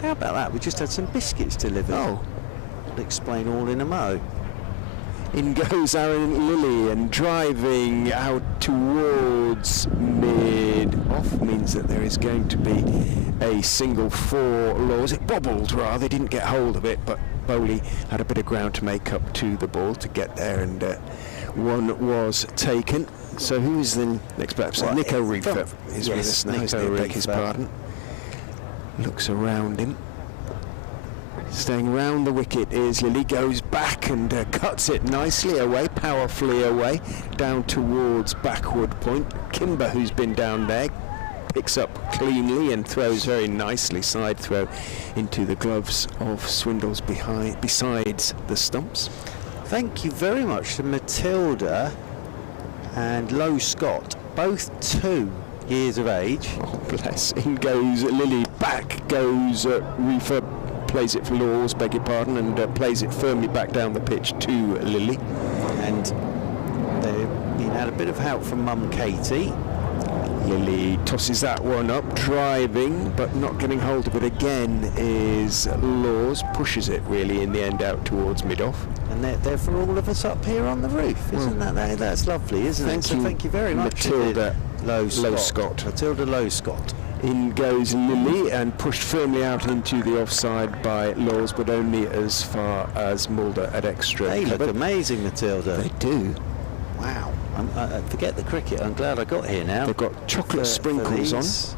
How about that? We just had some biscuits delivered. Oh. I'll explain all in a mo. In goes Aaron Lilly, and driving out towards mid-off means that there is going to be a single for Laws. It bobbled rather, didn't get hold of it, but Bowley had a bit of ground to make up to the ball to get there, and one was taken. So who's the next batter? Well, Nico Reefer is with yes, us now. Nico I beg his Reefer. pardon. Looks around him. Staying round the wicket is Lilly, goes back and cuts it nicely away, powerfully away, down towards backward point. Kimber, who's been down there, picks up cleanly and throws very nicely, side throw into the gloves of Swindles besides the stumps. Thank you very much to Matilda and Low Scott, both 2 years of age. Oh, bless. In goes Lilly, back goes Reefer, plays it for Laws, beg your pardon, and plays it firmly back down the pitch to Lilly. And they've had a bit of help from Mum Katie. Lilly tosses that one up, driving, but not getting hold of it again is Laws, pushes it really in the end out towards mid-off. And they're for all of us up here on the roof, isn't that? That's lovely, isn't it? So thank you very much, Matilda Low Scott. Matilda Low Scott. In goes Lilly, and pushed firmly out into the offside by Laws, but only as far as Mulder at extra. They look amazing, Matilda. They do. Wow. I forget the cricket. I'm glad I got here now. They've got chocolate sprinkles these.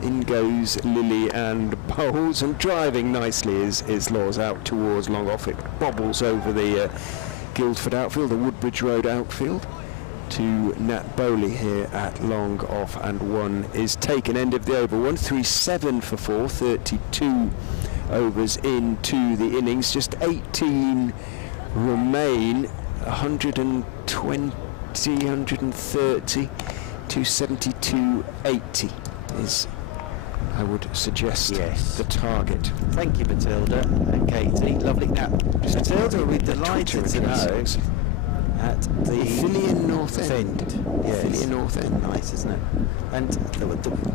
on. In goes Lilly and bowls, and driving nicely is Laws out towards long off. It bobbles over the Guildford outfield, the Woodbridge Road outfield, to Nat Bowley here at long off, and one is taken. End of the over. 137 for 4, 32 overs into the innings. Just 18 remain. 120, 130 to 72.80 is, I would suggest, yes, the target. Thank you, Matilda and Katie. Lovely. Now, Matilda, we're delighted to know at the Fillion North End. Yes. Fillion North End. Nice, isn't it? And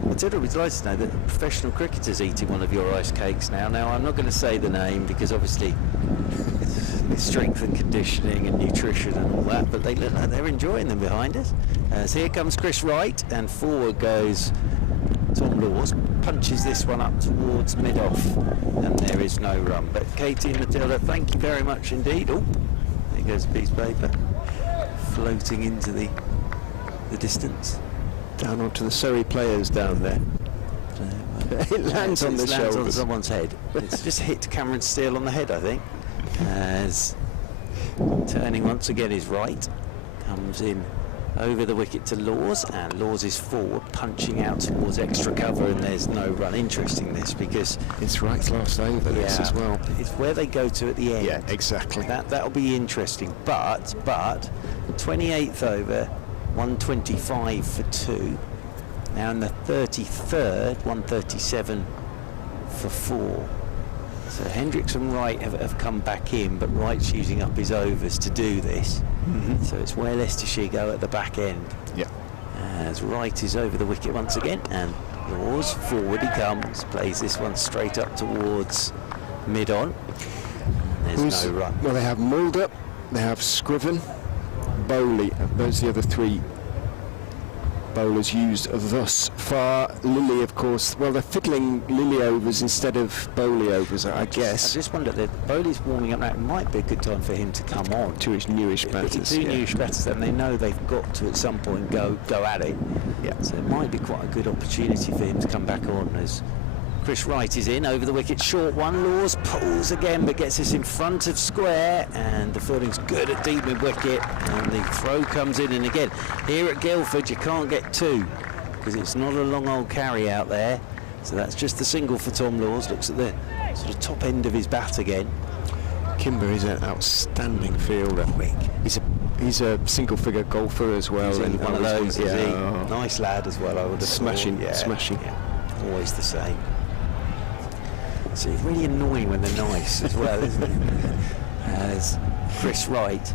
Matilda, we're delighted to know that a professional cricketer's eating one of your ice cakes now. Now, I'm not going to say the name because obviously it's strength and conditioning and nutrition and all that, but they look like they're enjoying them behind us. So here comes Chris Wright, and forward goes Tom Laws, punches this one up towards mid-off, and there is no run. But Katie and Matilda, thank you very much indeed. Oh, there goes a piece of paper floating into the distance. Down onto the Surrey players down there. It lands on the shoulders. On someone's head. It's just hit Cameron Steele on the head, I think. As turning once again is Wright, comes in over the wicket to Laws, and Laws is forward, punching out towards extra cover, and there's no run. Interesting this, because it's Wright's last over this as well. It's where they go to at the end. Yeah, exactly. That'll be interesting. But 28th over, 125 for 2. Now in the 33rd, 137 for 4. So Hendricks and Wright have come back in, but Wright's using up his overs to do this. Mm-hmm. So it's where Leicestershire go at the back end. Yeah. As Wright is over the wicket once again, and Laws forward he comes, plays this one straight up towards mid-on. There's no run. Well, they have Mulder, they have Scriven, Bowley. Those are the other 3 bowlers used thus far. Lilly, of course, well, they're fiddling Lilly overs instead of Bowley overs, I guess. I just wonder that Bowley's warming up now. It might be a good time for him to come on to his newish batters. Two newish batters, and they know they've got to at some point go at it. Yeah. So it might be quite a good opportunity for him to come back on as Chris Wright is in over the wicket, short one. Laws pulls again, but gets this in front of square, and the fielding's good at deep mid wicket, and the throw comes in. And again, here at Guildford, you can't get 2 because it's not a long old carry out there. So that's just the single for Tom Laws. Looks at the sort of top end of his bat again. Kimber is an outstanding fielder. He's a single-figure golfer as well. He's one of those, is he? Oh. Nice lad as well, I would have smashing, thought. smashing. Yeah. Always the same. So it's really annoying when they're nice as well, isn't it? As Chris Wright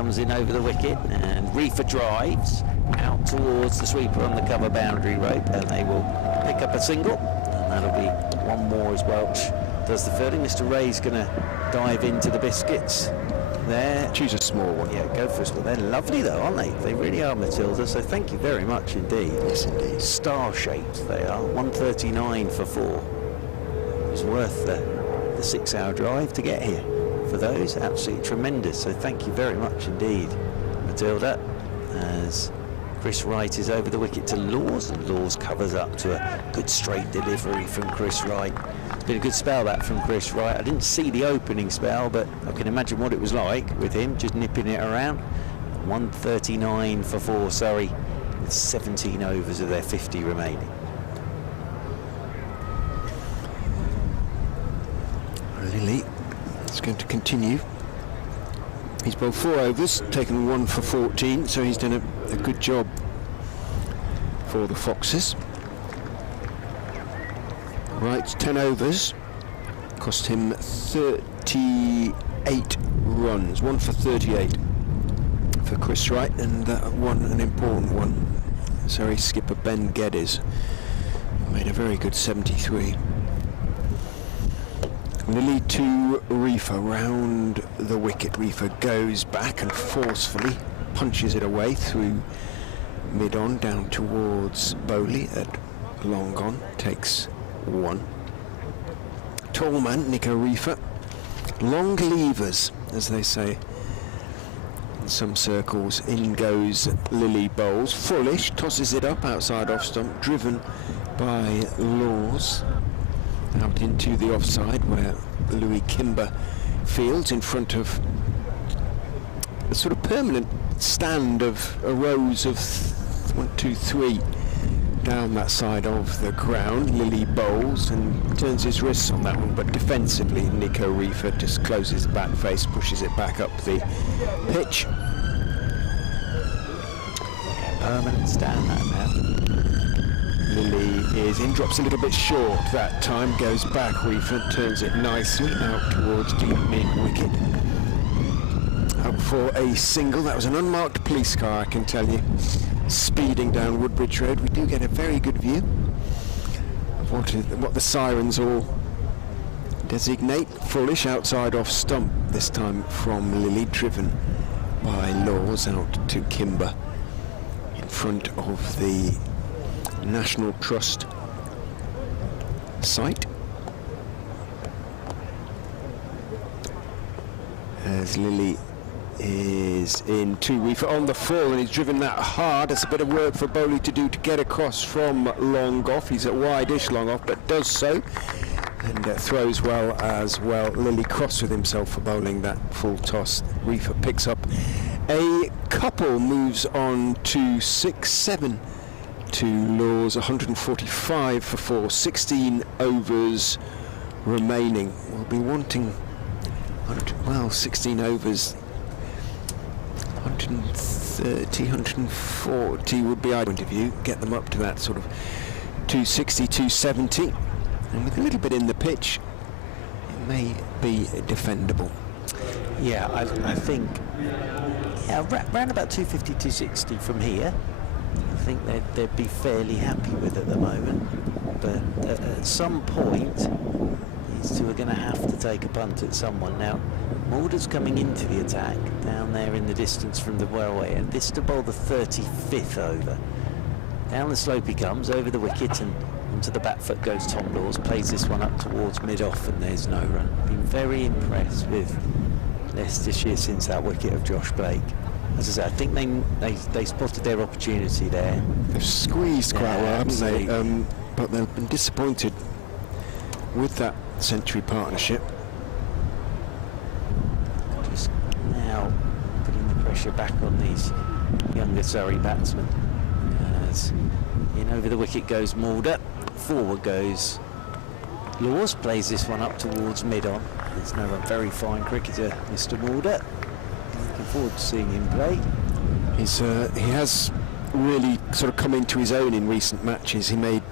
comes in over the wicket, and Reefer drives out towards the sweeper on the cover boundary rope, and they will pick up a single, and that'll be one more as Welch does the fielding. Mr. Ray's going to dive into the biscuits there. Choose a small one. Yeah, go for a small. They're lovely though, aren't they? They really are, Matilda, so thank you very much indeed. Yes, indeed. Star-shaped they are. 139 for 4. It was worth the 6-hour drive to get here. For those, absolutely tremendous, so thank you very much indeed, Matilda, as Chris Wright is over the wicket to Laws, and Laws covers up to a good straight delivery from Chris Wright. It's been a good spell that from Chris Wright. I didn't see the opening spell, but I can imagine what it was like with him just nipping it around. 139 for 4 Surrey, with 17 overs of their 50 remaining. Lily is going to continue. He's bowled 4 overs, taken 1 for 14, so he's done a good job for the Foxes. Right, 10 overs, cost him 38 runs, 1 for 38 for Chris Wright, and that one an important one. Sorry, skipper Ben Geddes made a very good 73. Lily to Reefer, round the wicket. Reefer goes back and forcefully punches it away through mid-on down towards Bowley at long on, takes 1. Tall man, Nico Reefer. Long levers, as they say in some circles. In goes Lily bowls. Fullish tosses it up outside off stump, driven by Laws. Out into the offside where Louis Kimber fields in front of a sort of permanent stand of a rows of 1, 2, 3 down that side of the ground. Lily bowls and turns his wrists on that one, but defensively Nico Reefer just closes the back face, pushes it back up the pitch. Permanent stand that now. Lily is in, drops a little bit short that time, goes back, Reefer turns it nicely out towards deep mid-wicket. Up for a single. That was an unmarked police car, I can tell you, speeding down Woodbridge Road. We do get a very good view of what the sirens all designate. Fullish outside off stump, this time from Lily, driven by Laws out to Kimber in front of the National Trust site, as Lily is in to Reefer on the full, and he's driven that hard. It's a bit of work for Bowley to do to get across from long off. He's at wide-ish long off, but does so and throws well as well. Lily cross with himself for bowling that full toss. Reefer picks up a couple, moves on to 6-7 to Laws. 145 for 4, 16 overs remaining. We'll be wanting 16 overs, 130, 140 would be our point of view. Get them up to that sort of 260, 270, and with a little bit in the pitch, it may be defendable. Yeah, I think around about 250, 260 from here. I think they'd be fairly happy with at the moment, but at some point these two are going to have to take a punt at someone. Now Mulder's coming into the attack down there in the distance from the railway, and this to bowl the 35th over. Down the slope he comes, over the wicket, and onto the back foot goes Tom Laws, plays this one up towards mid-off, and there's no run. Been very impressed with Leicestershire since that wicket of Josh Blake. As I said, I think they spotted their opportunity there. They've squeezed quite well, haven't they? But they've been disappointed with that century partnership. Just now putting the pressure back on these younger Surrey batsmen. As in over the wicket goes Mulder, forward goes Laws, plays this one up towards mid-on. There's no a very fine cricketer, Mr. Mulder. Looking forward to seeing him play. He has really sort of come into his own in recent matches. He made,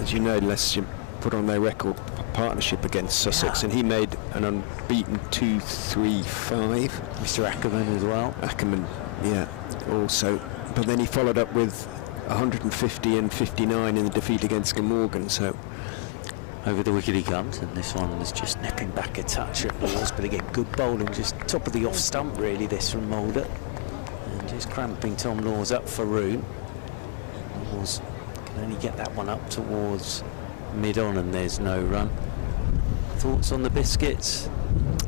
as you know, Leicester put on their record partnership against Sussex, and he made an unbeaten 2-3-5. Mr. Ackerman as well. Ackerman, yeah, also. But then he followed up with 150 and 59 in the defeat against Glamorgan, so... Over the wicket he comes, and this one is just nipping back a touch at Laws, but again, good bowling, just top of the off stump really, this from Mulder. And just cramping Tom Laws up for room. Laws can only get that one up towards mid-on, and there's no run. Thoughts on the biscuits?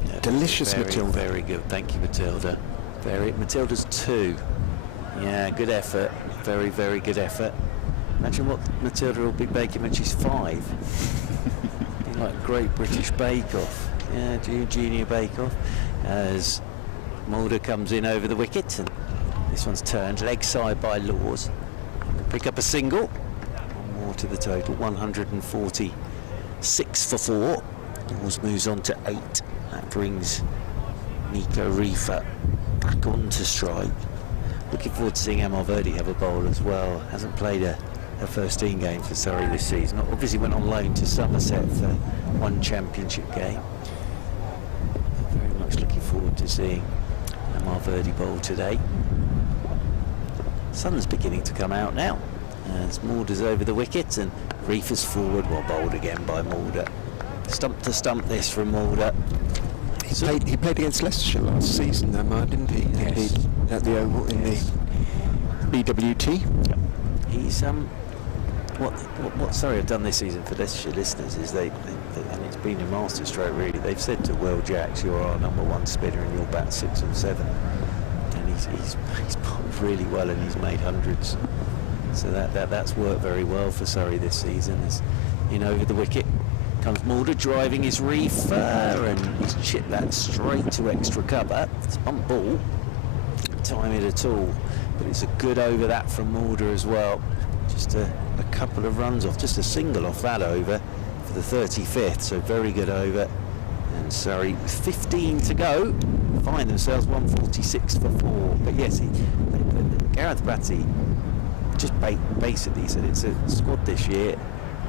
Yeah, delicious, Matilda. Very good, thank you, Matilda. Matilda's 2. Yeah, good effort, very, very good effort. Imagine what Matilda will be baking when she's 5. Be like Great British Bake Off. Yeah, Junior Bake Off. As Mulder comes in over the wicket, and this one's turned leg side by Laws. Pick up a single. One more to the total, 146 for 4. Laws moves on to 8. That brings Nico Reefer back onto strike. Looking forward to seeing Amar Verdi have a bowl as well. Hasn't played a first team game for Surrey this season. Obviously went on loan to Somerset for one championship game. Very much looking forward to seeing Amar Verdi bowl today. Sun's beginning to come out now as Mulder's over the wicket, and Reefer's forward, well bowled again by Mulder. Stump to stump this from Mulder. He played against Leicestershire last season, Amar, didn't he? Yes. At the Oval in the BWT. Yep. He's what Surrey have done this season for Leicestershire listeners is they and it's been a master stroke really. They've said to Will Jacks, you're our #1 spinner and you'll bat 6 or 7, and he's bowled really well and he's made hundreds. So that's worked very well for Surrey this season. As in over the wicket comes Mulder driving his Reefer, and he's chipped that straight to extra cover. It's bump ball, time it at all, but it's a good over that from Mulder as well. Just a couple of runs off, just a single off that over for the 35th, so very good over. And Surrey with 15 to go find themselves 146 for 4. But yes, Gareth Batty just basically said it's a squad this year,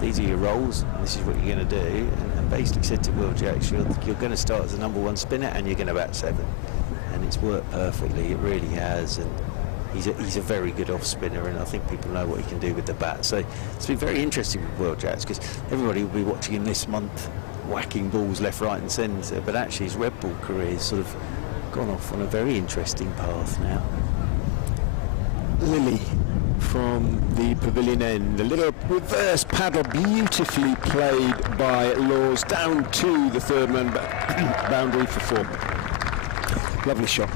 these are your roles and this is what you're going to do, and basically said to Will Jacks, you're going to start as a #1 spinner and you're going to bat 7, and it's worked perfectly, it really has. And he's a very good off spinner, and I think people know what he can do with the bat. So it's been very interesting with Will Jacks, because everybody will be watching him this month whacking balls left, right and centre, but actually his red ball career has sort of gone off on a very interesting path now. Lily from the pavilion end, a little reverse paddle beautifully played by Laws down to the third man boundary for 4. Lovely shot,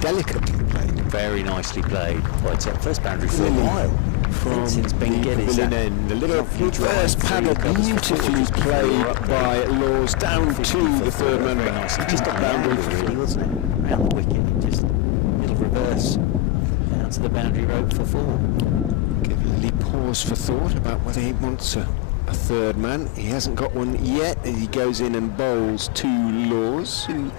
delicately played, very nicely played. Right up first boundary for a while. From the pavilion end, a little reverse paddle beautifully played by Laws down to the third man just on boundary for really, wasn't it? Around the wicket, just little reverse down to the boundary rope for 4. Give Lily pause for thought about whether he wants a third man. He hasn't got one yet as he goes in and bowls to Laws, who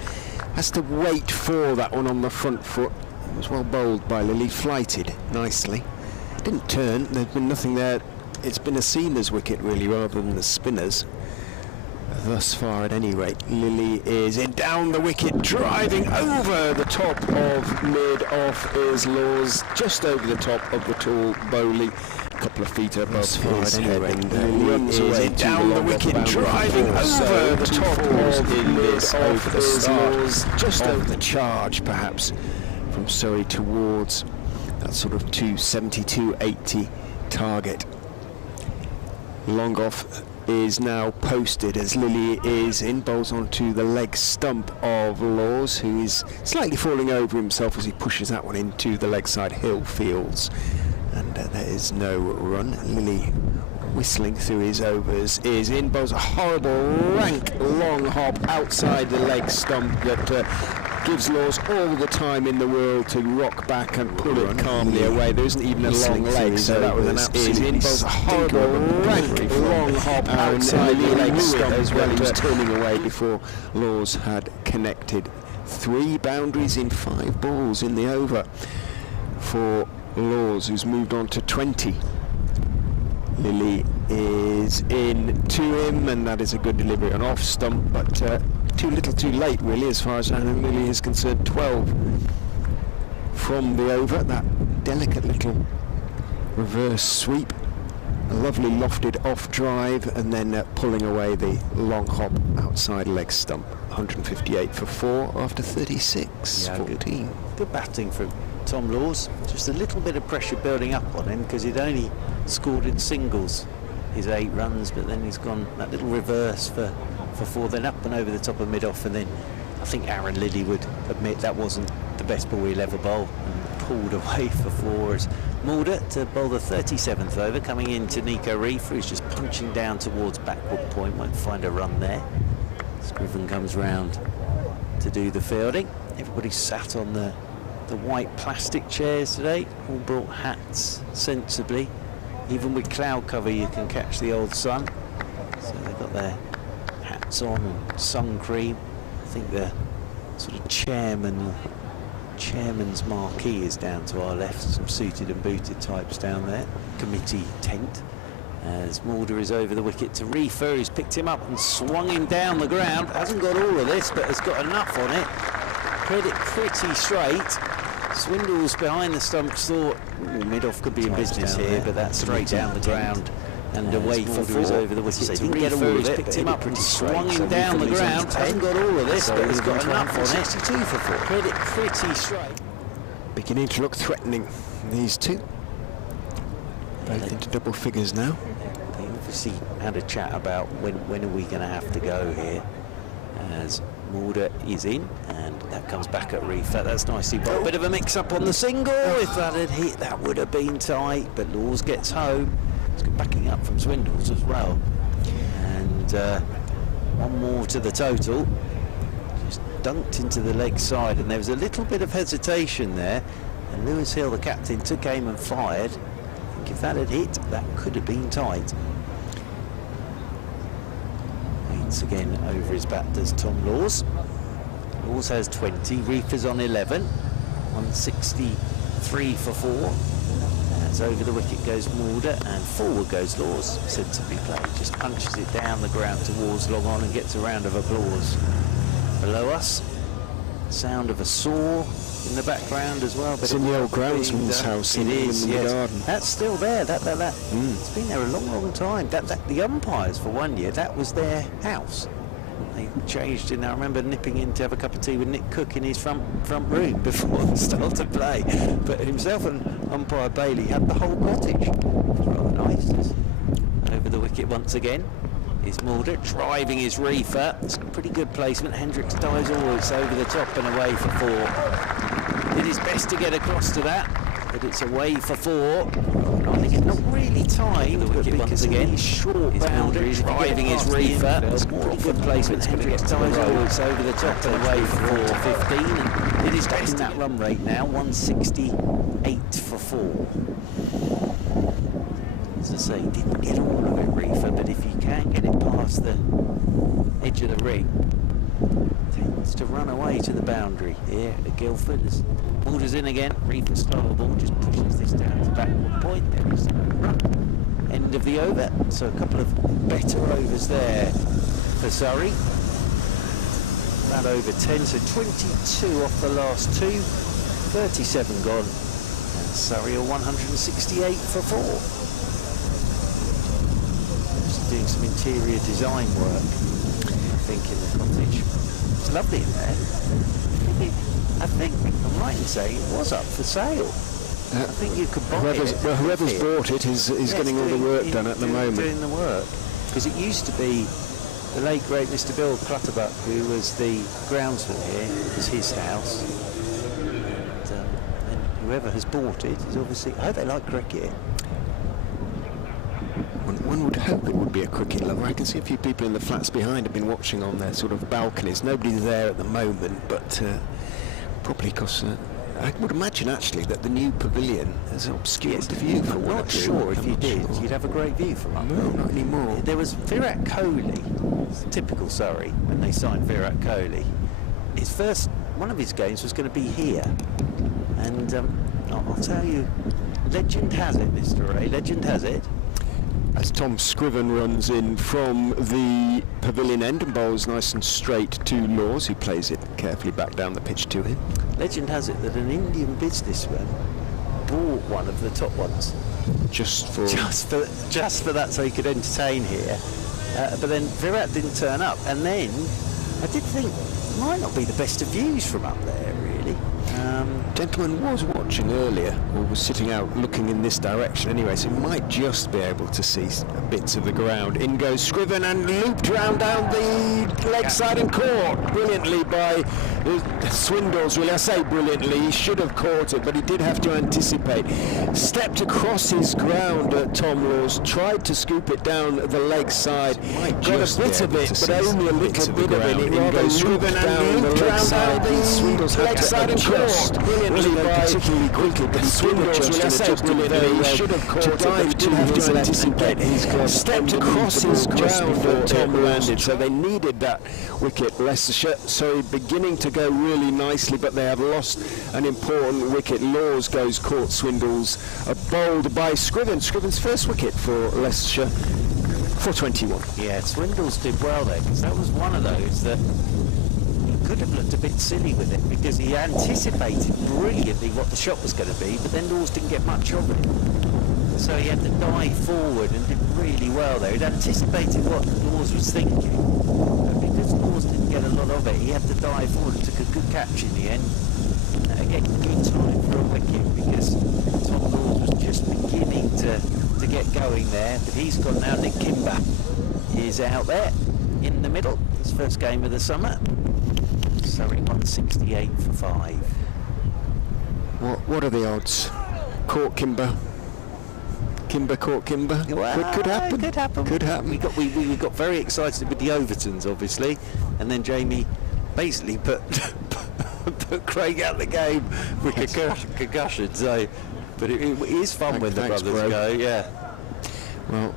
has to wait for that one on the front foot. It was well bowled by Lily, flighted nicely. Didn't turn, there's been nothing there. It's been a seamer's wicket really rather than the spinner's thus far at any rate. Lily is in down the wicket, driving over the top of mid-off is Laws, just over the top of the tall Bowley, a couple of feet above his head, and Lily runs away down the wicket, driving over the top of mid-off is Laws, just over the charge perhaps from Surrey towards that sort of 270, 280 target. Long off is now posted as Lily is in, bowls onto the leg stump of Laws, who is slightly falling over himself as he pushes that one into the leg side hill fields, and there is no run. Lily whistling through his overs is in, bowls a horrible rank long hop outside the leg stump that gives Laws all the time in the world to rock back and pull it calmly away. There isn't even a long leg, so that was an absolutely horrible rank long hop outside the leg stump as well. He was turning away before Laws had connected. 3 boundaries in 5 balls in the over for Laws, who's moved on to 20. Lily is in to him, and that is a good delivery on off stump, but too little too late really as far as Anna Lily is concerned. 12 from the over. That delicate little reverse sweep, a lovely lofted off drive, and then pulling away the long hop outside leg stump. 158 for 4 after 36-14. Good batting from Tom Laws. Just a little bit of pressure building up on him because he'd only scored in singles his 8 runs, but then he's gone that little reverse for 4, then up and over the top of mid-off, and then I think Aaron Lilly would admit that wasn't the best ball he'll ever bowl, and pulled away for 4 as Mulder to bowl the 37th over, coming into Nico Reef, who's just punching down towards backward point, won't find a run there. Scriven comes round to do the fielding. Everybody's sat on the white plastic chairs today, all brought hats sensibly. Even with cloud cover you can catch the old sun, so they've got their hats on and sun cream. I think the sort of chairman's marquee is down to our left, some suited and booted types down there, committee tent, as Mulder is over the wicket to Reefer, who's picked him up and swung him down the ground. Hasn't got all of this, but has got enough on it. Hit it pretty straight. Swindles behind the stumps thought mid-off could be in business here, but that's straight down the ground and away for 4. Over the wicket. He didn't get all of it, picked him up and swung him down the ground. Hasn't got all of this, but has got enough on it. 62 for 4. Hit it pretty straight. Beginning to look threatening, these two. Both into double figures now. They obviously had a chat about when are we going to have to go here, as Mulder is in, and that comes back at Reefer. That's nicely bowled. Bit of a mix-up on the single. If that had hit, that would have been tight, but Laws gets home. It's good backing up from Swindles as well. And one more to the total. Just dunked into the leg side, and there was a little bit of hesitation there, and Lewis Hill, the captain, took aim and fired. I think if that had hit, that could have been tight. Once again over his bat does Tom Laws. Laws has 20, Reefer's on 11, 163 for 4. As over the wicket goes Mulder, and forward goes Laws, sensibly played, just punches it down the ground towards long on and gets a round of applause. Below us, sound of a saw in the background as well. It's in the old groundsman's house in the garden. That's still there. It's been there a long time. The umpires for 1 year, that was their house. They changed in there. I remember nipping in to have a cup of tea with Nick Cook in his front room before the start of play. But himself and umpire Bailey had the whole cottage. It was rather nice. Over the wicket once again is Mulder, driving his Reefer. It's a pretty good placement. Hendricks dives always over the top and away for 4. Did his best to get across to that, but it's away for 4. I think it's not really timed, but once again, short boundary, driving his Reefer. It's a pretty good placement. Hendricks dives always over the top and away for 4. 15, and did his best in that run rate now, 168 for 4. As I say, didn't get all of it, Reefer, but if you can get it past the edge of the ring, tends to run away to the boundary here at Guildford. As Mulder's in again, Reefer's slower ball just pushes this down to backward point. There is no run. End of the over, so a couple of better overs there for Surrey. That over 10, so 22 off the last 2, 37 gone, and Surrey are 168 for 4. Doing some interior design work, I think, in the cottage. It's lovely in there. I think I'm right in saying it was up for sale. I think you could buy whoever's bought it is getting all the work done at the moment. Doing the work, because it used to be the late great Mr. Bill Clutterbuck, who was the groundsman here. It was his house, and whoever has bought it is obviously. I hope they like cricket. One would hope it would be a cricket lover. I can see a few people in the flats behind have been watching on their sort of balconies. Nobody's there at the moment, but probably because I would imagine actually that the new pavilion has obscured the view for one. Not sure if you did, you'd have a great view from up there. No, not anymore. There was Virat Kohli, typical Surrey, when they signed Virat Kohli. One of his games was going to be here, and I'll tell you, legend has it, Mr. Ray, legend has it, as Tom Scriven runs in from the pavilion end and bowls nice and straight to Laws, who plays it carefully back down the pitch to him. Legend has it that an Indian businessman bought one of the top ones Just for just for that, so he could entertain here. But then Virat didn't turn up, and then I did think it might not be the best of views from up there, really. Gentleman was watching earlier, or was sitting out looking in this direction anyway, so he might just be able to see bits of the ground. In goes Scriven and looped round down the leg side and caught brilliantly by Swindles. Really, I say brilliantly, he should have caught it, but he did have to anticipate. Stepped across his ground at Tom Laws, tried to scoop it down the leg side, got a bit of it, but only a little bit of it. It rather Scriven and looped round down the leg side and caught brilliantly by particularly quickly, but Swindles, really, I say brilliantly, he should have caught it, but didn't have to anticipate. Stepped across his ground at Tom landed, so they needed that wicket. Leicestershire, so beginning to go really nicely, but they have lost an important wicket. Laws goes, caught Swindles, bowled by Scriven. Scriven's first wicket for Leicestershire for 21. Yeah, Swindles did well there, because that was one of those that he could have looked a bit silly with it, because he anticipated brilliantly what the shot was going to be, but then Laws didn't get much of it. So he had to dive forward and did really well there. He'd anticipated what Laws was thinking, but because Laws didn't get a lot of it, he had to dive forward and took a good catch in the end. Again, good time for a wicket, because Tom Laws was just beginning to get going there, but he's gone now. Nick Kimber is out there in the middle. His first game of the summer. Surrey 168 for 5. What are the odds? Caught Kimber. Kimber caught Kimber. Well, could happen. Could happen. Could happen. We got very excited with the Overtons, obviously, and then Jamie basically put Craig out the game with concussion. So, but it is fun when the brothers go. Yeah. Well,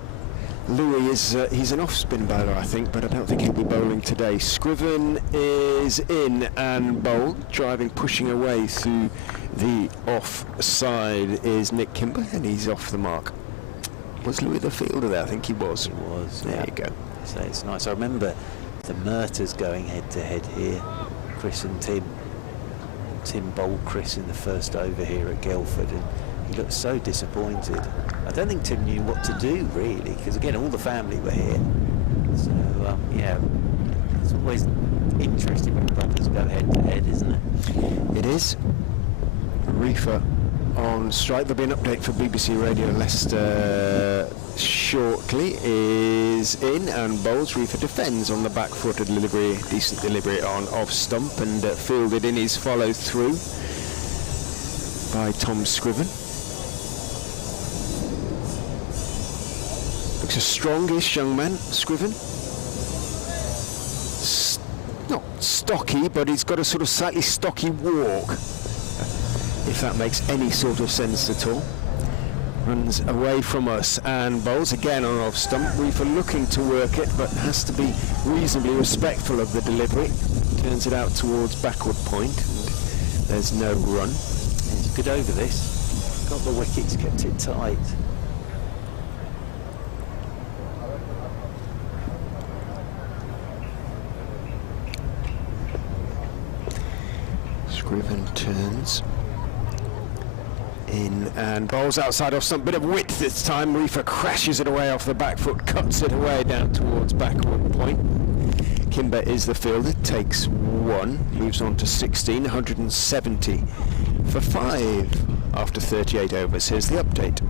Louis is he's an off-spin bowler, I think, but I don't think he'll be bowling today. Scriven is in and bowled, driving, pushing away through the off-side is Nick Kimber, and he's off the mark. Was Louis the fielder there? I think he was. He was. There you go. So it's nice. I remember the Murters going head-to-head here. Chris and Tim. Tim bowled Chris in the first over here at Guildford, and he looked so disappointed. I don't think Tim knew what to do, really, because again, all the family were here. So yeah, it's always interesting when brothers go head-to-head, isn't it? It is. Reefer on strike. There'll be an update for BBC Radio Leicester shortly. Is in and bowls. Reefer defends on the back foot, a delivery, decent delivery on off stump, and fielded in his follow through by Tom Scriven. Looks a strongish young man, Scriven. Not stocky, but he's got a sort of slightly stocky walk, if that makes any sort of sense at all. Runs away from us and bowls again on off stump. Reefer looking to work it, but has to be reasonably respectful of the delivery. Turns it out towards backward point, and there's no run. It's good over this. Got the wickets, kept it tight. Scriven turns in and bowls outside off stump. Bit of width this time. Reefer crashes it away off the back foot, cuts it away down towards backward point. Kimber is the fielder, takes 1, moves on to 16, 170 for 5 after 38 overs. Here's the update.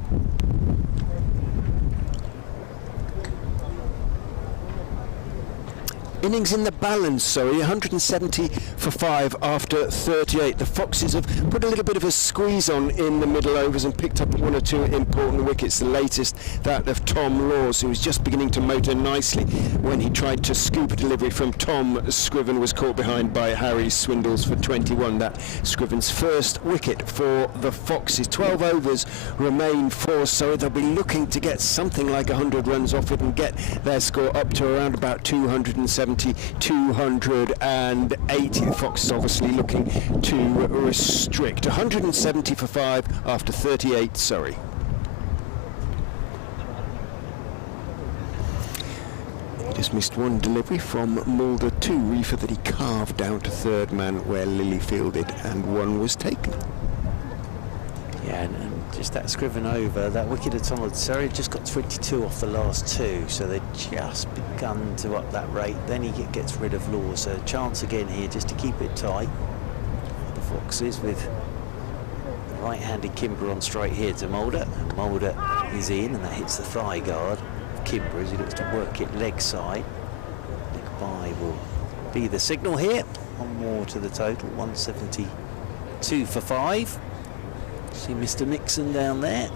Innings in the balance, sorry, 170 for 5 after 38. The Foxes have put a little bit of a squeeze on in the middle overs and picked up 1 or 2 important wickets. The latest, that of Tom Laws, who was just beginning to motor nicely when he tried to scoop a delivery from Tom Scriven, was caught behind by Harry Swindles for 21. That Scriven's first wicket for the Foxes. 12 overs remain for Surrey. They'll be looking to get something like 100 runs off it and get their score up to around about 270. 280. The Foxes obviously looking to restrict. 170 for 5 after 38 Surrey. He just missed one delivery from Mulder to Reefer that he carved down to third man where Lilly fielded, and one was taken. Yeah, and just that Scriven over, that wicket at Donald Surrey just got 22 off the last two, so they'd just begun to up that rate. Then he gets rid of Law, so a chance again here just to keep it tight. The Foxes with the right-handed Kimber on straight here to Mulder, and Mulder is in, and that hits the thigh guard of Kimber as he looks to work it leg side. Leg by will be the signal here. One more to the total, 172 for 5. See Mr. Nixon down there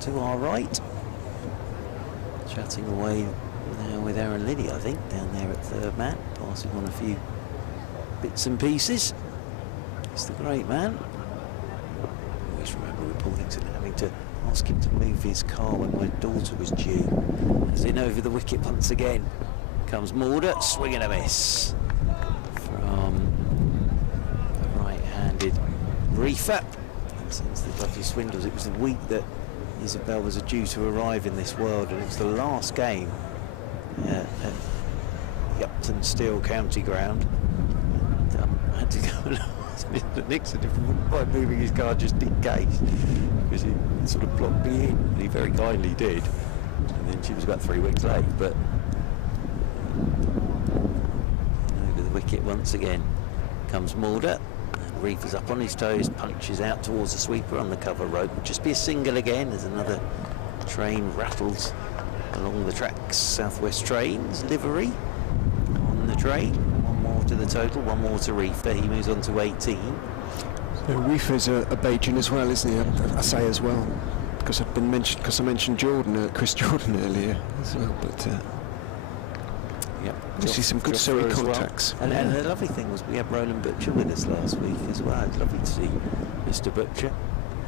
to our right, chatting away now with Aaron Liddy, I think, down there at third man, passing on a few bits and pieces. It's the great man. Always remember with Paulington having to ask him to move his car when my daughter was due. As in over the wicket once again comes Mulder, swing and a miss from the right-handed Reefer. Since the bloody Swindles, it was the week that Isabel was due to arrive in this world, and it was the last game at the Upton Steel County Ground. And, I had to go and ask Mr. Nixon if he wouldn't mind moving his car just in case, because he sort of blocked me in, and he very kindly did. And then she was about 3 weeks late, but over the wicket once again comes Mulder. Reefer's up on his toes, punches out towards the sweeper on the cover rope. Would just be a single again as another train rattles along the tracks. Southwest Trains livery on the train. One more to the total, one more to Reefer. He moves on to 18. So Reefer's a Bajan as well, isn't he? I say as well because I mentioned Jordan, Chris Jordan earlier as well, but. Yep. We see some good Surrey contacts. Well. And the lovely thing was we had Roland Butcher with us last week as well. It's lovely to see Mr. Butcher.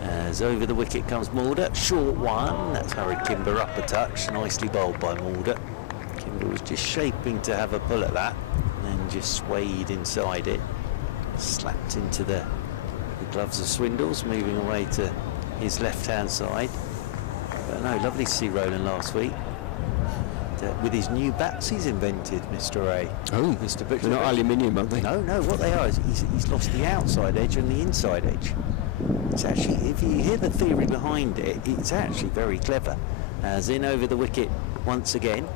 As over the wicket comes Mulder. Short one. That's hurried Kimber up a touch. Nicely bowled by Mulder. Kimber was just shaping to have a pull at that, and then just swayed inside it. Slapped into the gloves of Swindles, moving away to his left-hand side. But no, lovely to see Roland last week. With his new bats he's invented, Mr. A. Oh, Mr. Butcher. They're not aluminium, are they? No, what they are is he's lost the outside edge and the inside edge. It's actually, if you hear the theory behind it, it's actually very clever. As in over the wicket once again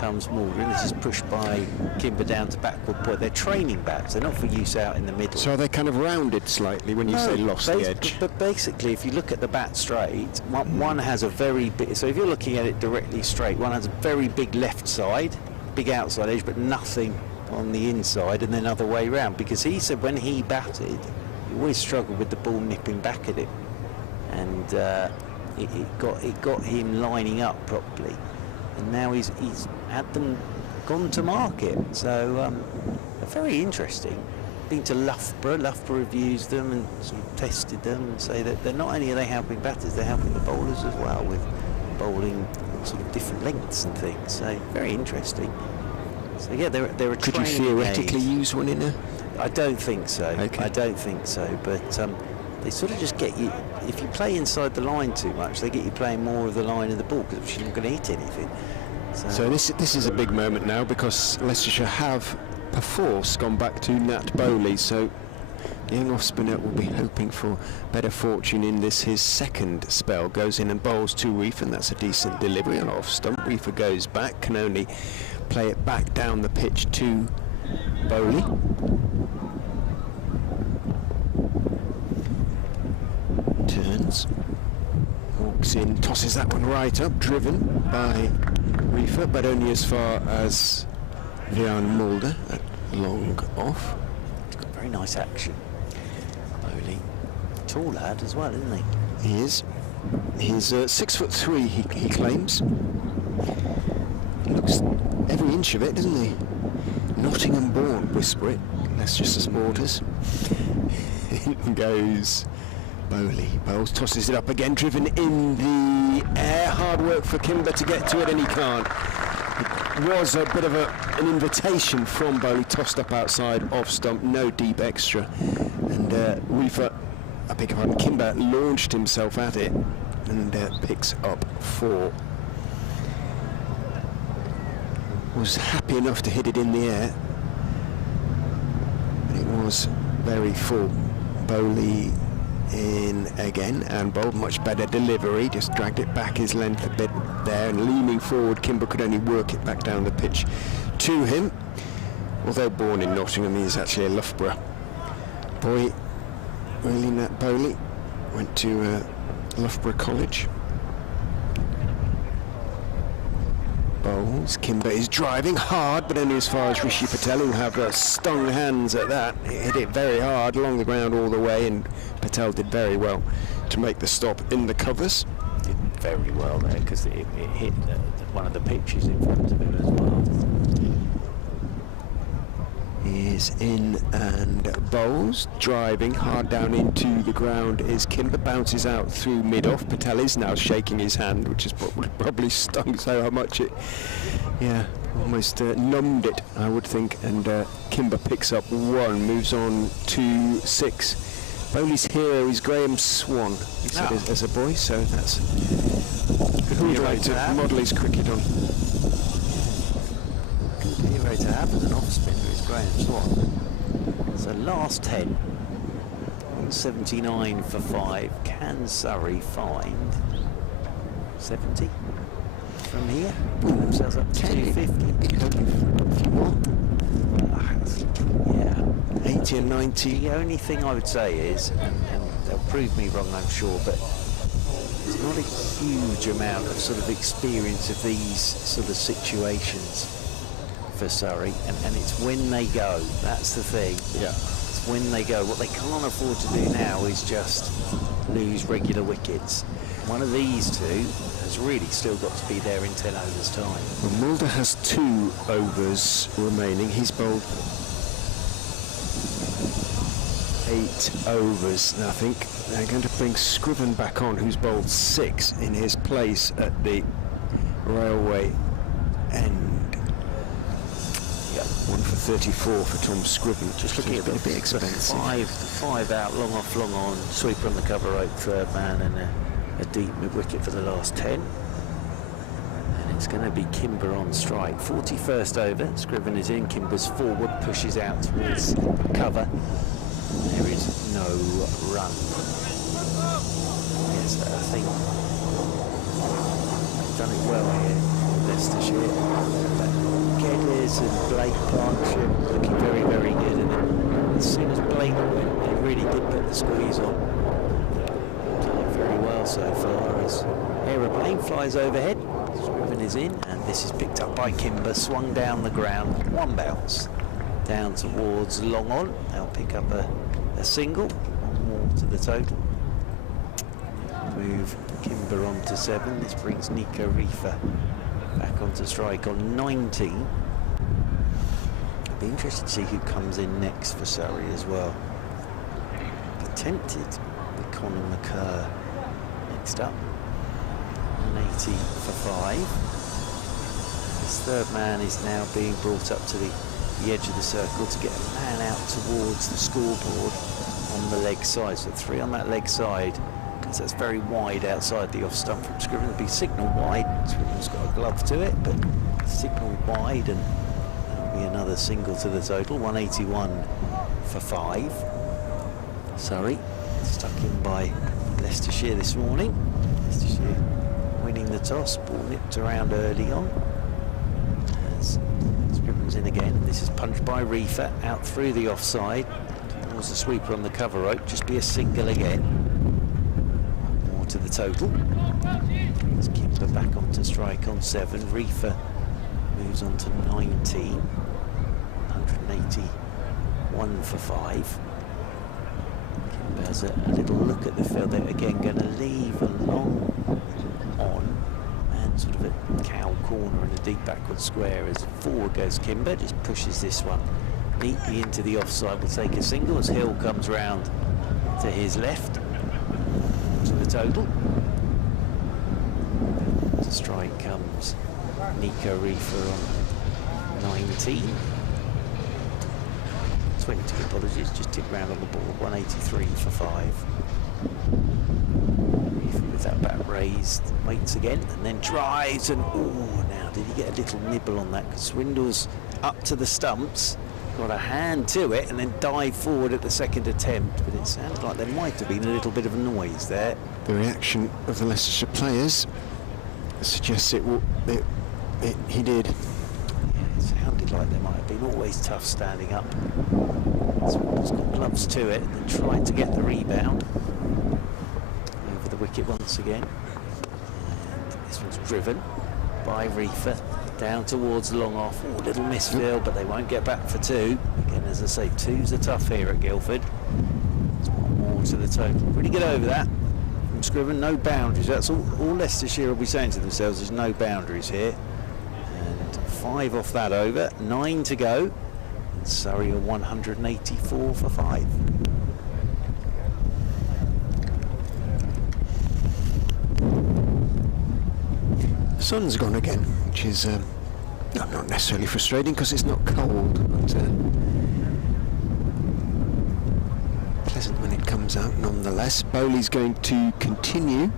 comes Mulder, and this is pushed by Kimber down to backward point. They're training bats, they're not for use out in the middle. So are they kind of rounded slightly when you say lost the edge? But basically, if you look at the bat straight, one has a very big, so if you're looking at it directly straight, one has a very big left side, big outside edge, but nothing on the inside, and then other way round, because he said when he batted, he always struggled with the ball nipping back at him, and it got him lining up properly. And now he's had them gone to market, so they're very interesting. Been to Loughborough have used them and sort of tested them and say that they're not only are they helping batters, they're helping the bowlers as well with bowling sort of different lengths and things. So very interesting. So yeah, they're a Could you theoretically use one in a? I don't think so. Okay. I don't think so, but they sort of just get you, if you play inside the line too much, they get you playing more of the line of the ball because you're not going to hit anything. So this is a big moment now because Leicestershire have perforce gone back to Nat Bowley, so the young off spinner will be hoping for better fortune in this his second spell. Goes in and bowls to Reefer, and that's a decent delivery on off stump. Reefer goes back, can only play it back down the pitch to Bowley. Turns, walks in, tosses that one right up, driven by Reefer, but only as far as Vian Mulder at long off. He's got very nice action. Bowley, tall lad as well, isn't he? He is. He's 6'3", he claims. He looks every inch of it, doesn't he? Nottingham born, whisper it, Leicestershire supporters. In goes Bowley. Bowles tosses it up again, driven in the air. Hard work for Kimber to get to it, and he can't. It was a bit of an invitation from Bowley, tossed up outside, off stump, no deep extra. And Reefer, I beg your pardon, Kimber launched himself at it and picks up 4. was happy enough to hit it in the air. It was very full. Bowley in again and bowled much better delivery, just dragged it back his length a bit there, and leaning forward Kimber could only work it back down the pitch to him. Although born in Nottingham, he is actually a Loughborough boy. Really, Nat Bowley went to Loughborough College. Bowls. Kimber is driving hard, but only as far as Rishi Patel, who have stung hands at that. It hit it very hard along the ground all the way, and Patel did very well to make the stop in the covers. Did very well there, because it hit one of the pitches in front of him as well. He is in and bowls, driving hard down into the ground is Kimber, bounces out through mid-off. Patel is now shaking his hand, which is probably stung so much it, almost numbed it, I would think. And Kimber picks up 1, moves on to 6. Bowley's hero is Graham Swan, he said as a boy, so that's good hero to model his cricket on. Hero to have as an off spinner is Graham Swan. So last 10, 179 for 5. Can Surrey find 70 from here? Put themselves up to 250. Yeah, 80 and 90. The only thing I would say is, and they'll prove me wrong, I'm sure, but there's not a huge amount of sort of experience of these sort of situations for Surrey, and it's when they go, that's the thing. Yeah. It's when they go. What they can't afford to do now is just lose regular wickets. One of these two has really still got to be there in 10 overs time. Well, Mulder has 2 overs remaining. He's bowled 8 overs, I think. They're going to bring Scriven back on, who's bowled 6 in his place at the Railway end. 1 for 34 for Tom Scriven. Just looking at a bit expensive. Five out, long off, long on, sweeper on the cover rope, third man, and a deep mid wicket for the last 10. And it's going to be Kimber on strike. 41st over, Scriven is in, Kimber's forward, pushes out towards cover. There is no run. Yes, I think they've done it well here, Leicestershire. But Geddes and Blake partnership looking very, very good. And then as soon as Blake went, they really did put the squeeze on. Done it very well so far as aeroplane flies overhead. Scriven is in, and this is picked up by Kimber, swung down the ground, 1 bounce down towards long on. They'll pick up a single, 1 more to the total. Move Kimber on to 7. This brings Nico Reefer back onto strike on 19. I'd be interested to see who comes in next for Surrey as well. Be tempted with Conor McCurr next up. 180 for 5. This third man is now being brought up to the edge of the circle to get a man out towards the scoreboard on the leg side. So 3 on that leg side, because that's very wide outside the off stump from Scriven. It'll be signal wide. Scriven's got a glove to it, but signal wide, and that'll be another single to the total. 181 for 5. Surrey stuck in by Leicestershire this morning. Leicestershire winning the toss, ball nipped around early on. As Scriven's in again. This is punched by Reefer out through the offside towards the sweeper on the cover rope. Just be a single again. To the total. It's Kimber back onto strike on 7. Reefer moves on to 19. 181 for 5. Kimber has a little look at the field. They're again going to leave a long on and sort of a cow corner and a deep backward square as forward goes Kimber. Just pushes this one neatly into the offside. Will take a single as Hill comes round to his left. Total. To strike comes Nico Reefer on 19. 20, apologies, just tipped round on the ball. 183 for 5. Reefer with that bat raised, waits again, and then drives, and oh, now did he get a little nibble on that? Because Swindles up to the stumps, got a hand to it, and then dived forward at the second attempt, but it sounded like there might have been a little bit of a noise there. The reaction of the Leicestershire players suggests he did. Yeah, it sounded like there might have been. Always tough standing up. Swindles got gloves to it, and then tried to get the rebound over the wicket once again. And this one's driven by Reefer down towards long off. Oh, little misfield, but they won't get back for two. Again, as I say, twos are tough here at Guildford. It's one more to the total. Pretty good over that from Scriven. No boundaries. That's all Leicestershire will be saying to themselves. There's no boundaries here. And 5 off that over. 9 to go. And Surrey are 184 for 5. The sun's gone again, which is not necessarily frustrating because it's not cold, but pleasant when it comes out nonetheless. Bowley's going to continue.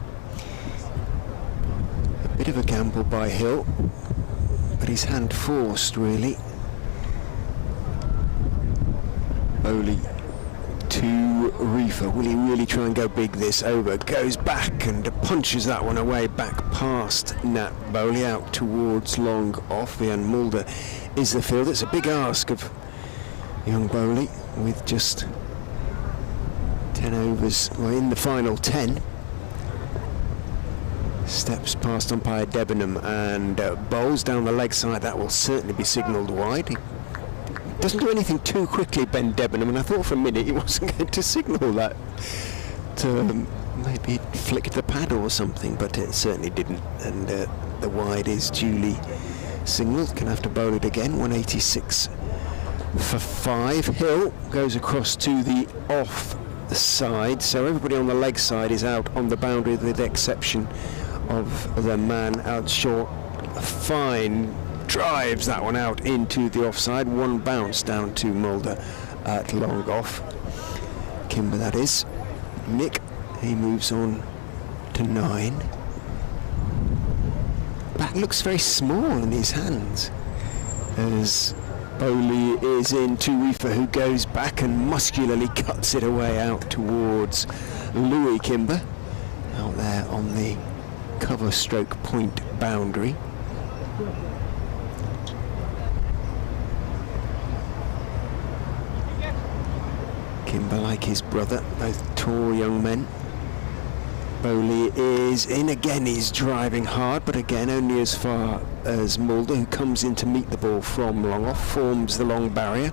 A bit of a gamble by Hill, but he's hand forced really. Bowley to Reefer. Will he really try and go big this over? Goes back and punches that one away, back past Nat Bowley, out towards long off. And Mulder is the field. It's a big ask of young Bowley with just 10 overs, well, in the final 10. Steps past umpire Debenham and bowls down the leg side. That will certainly be signalled wide. He doesn't do anything too quickly, Ben Debenham, and I thought for a minute he wasn't going to signal that, to maybe flicked the pad or something, but it certainly didn't, and the wide is duly signalled. Can have to bowl it again. 186 for 5. Hill goes across to the off side, so everybody on the leg side is out on the boundary with the exception of the man out short. Fine drives that one out into the offside. One bounce down to Mulder at long off. Kimber, that is. Nick, he moves on to 9. Bat looks very small in his hands as Bowley is in to Reefer, who goes back and muscularly cuts it away out towards Louis Kimber, out there on the cover stroke point boundary. Kimber, like his brother, both tall young men. Bowley is in again. He's driving hard, but again only as far as Mulder, who comes in to meet the ball from long off, forms the long barrier.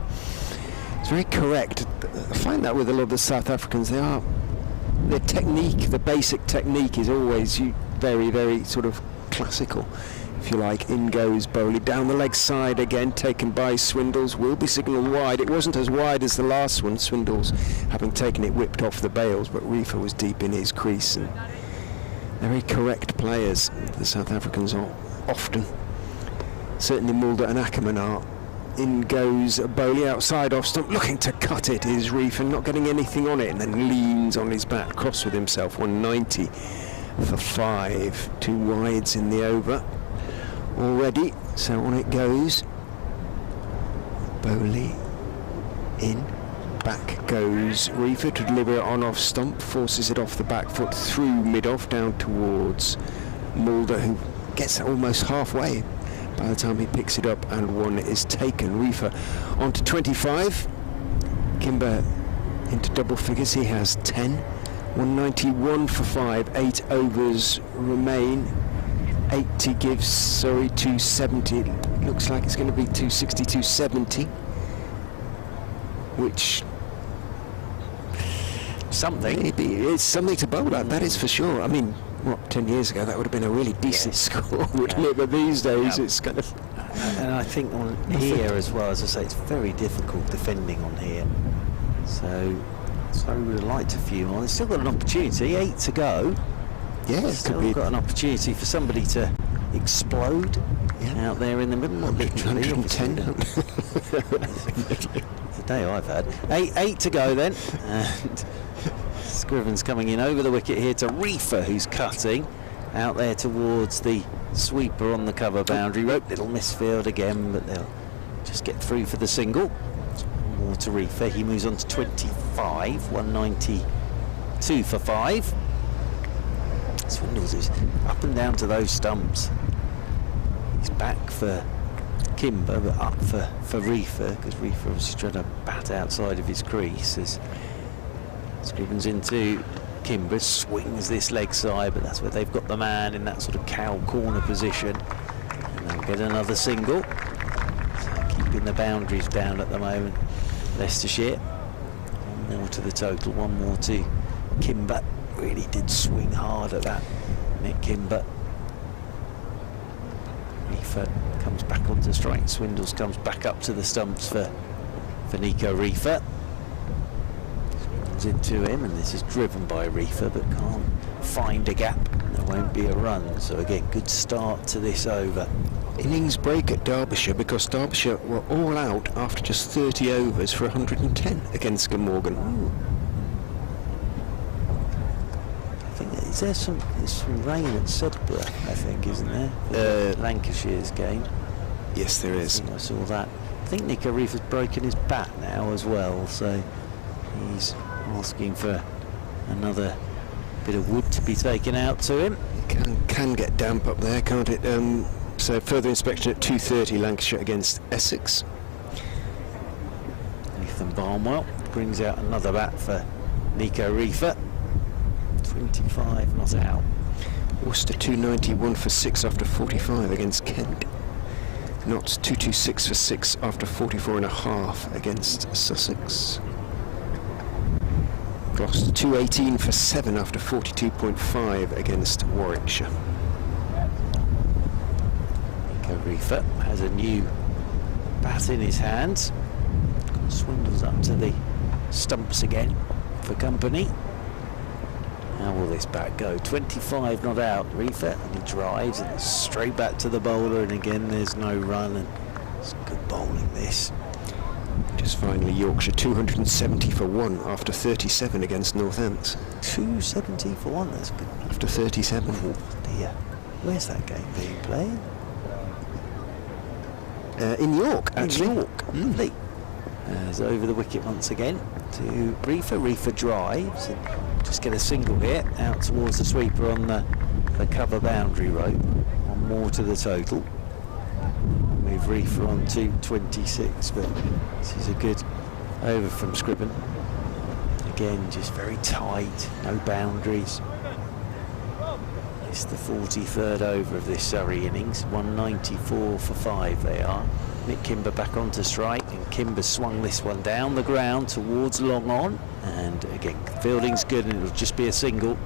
It's very correct. I find that with a lot of the South Africans, their technique, the basic technique, is always very, very sort of classical, if you like. In goes Bowley down the leg side again, taken by Swindles. Will be signalled wide. It wasn't as wide as the last one. Swindles, having taken it, whipped off the bails, but Reefer was deep in his crease. And they're very correct players, the South Africans are often. Certainly Mulder and Ackerman are. In goes Bowley outside off stump, looking to cut it is Reefer, not getting anything on it, and then leans on his bat, cross with himself. 190 for 5. 2 wides in the over already, so on it goes. Bowley in, back goes Reefer to deliver it on off stump, forces it off the back foot through mid off down towards Mulder, who gets almost halfway by the time he picks it up, and one is taken. Reefer on to 25. Kimber into double figures. He has 10. 191 for 5. 8 overs remain. 80 gives Surrey 270. It looks like it's going to be 260, 270, which Something. maybe it's something to bowl at. That is for sure. I mean, what, 10 years ago that would have been a really decent score, wouldn't it? But these days it's kind of. And I think on here as well, as I say, it's very difficult defending on here. So we would have liked a few more. They've still got an opportunity. 8 to go. Yeah, it Still could be. got an opportunity for somebody to explode. out there in the middle. Not literally, 110. the day I've had. Eight to go then, and Scriven's coming in over the wicket here to Reefer, who's cutting out there towards the sweeper on the cover boundary rope. Little misfield again, but they'll just get through for the single. One more to Reefer. He moves on to 25, 192 for 5. Swindles is up and down to those stumps. He's back for Kimber, but up for Reefer, because Reefer was trying to bat outside of his crease as Scriven's into Kimber, swings this leg side, but that's where they've got the man in that sort of cow corner position, and they'll get another single. So keeping the boundaries down at the moment. Leicestershire, one more to the total, one more to Kimber. Really did swing hard at that, Nick Kimber. Reefer comes back onto strike. Swindles comes back up to the stumps for Nico Reefer. Swindles into him, and this is driven by Reefer, but can't find a gap. There won't be a run. So again, good start to this over. Innings break at Derbyshire, because Derbyshire were all out after just 30 overs for 110 against Glamorgan. There's some rain at Sudborough, I think, isn't there? Lancashire's game. Yes, there is. I saw that. I think Nico Reefer's broken his bat now as well, so he's asking for another bit of wood to be taken out to him. It can get damp up there, can't it? So further inspection at 2:30, Lancashire against Essex. Nathan Barnwell brings out another bat for Nico Reefer. 25 not out. Worcester 291 for 6 after 45 against Kent. Notts 226 for 6 after 44 and a half against Sussex. Gloucester 218 for 7 after 42.5 against Warwickshire. Nico Reefer has a new bat in his hands. Swindles up to the stumps again for company. How will this bat go? 25 not out, Reefer, and he drives, and it's straight back to the bowler, and again there's no run, and it's good bowling this. Just finally, Yorkshire 270 for 1 after 37 against Northants. 270 for 1, that's good. After 37. Oh dear. Where's that game being played? In York, actually. In York, lovely. It's over the wicket once again to Reefer. Reefer drives and just get a single here out towards the sweeper on the cover boundary rope. One more to the total. Move Reefer on to 26, but this is a good over from Scriven. Again, just very tight, no boundaries. It's the 43rd over of this Surrey innings. 194 for 5 they are. Nick Kimber back onto strike, and Kimber swung this one down the ground towards long on, and again fielding's good, and it'll just be a single.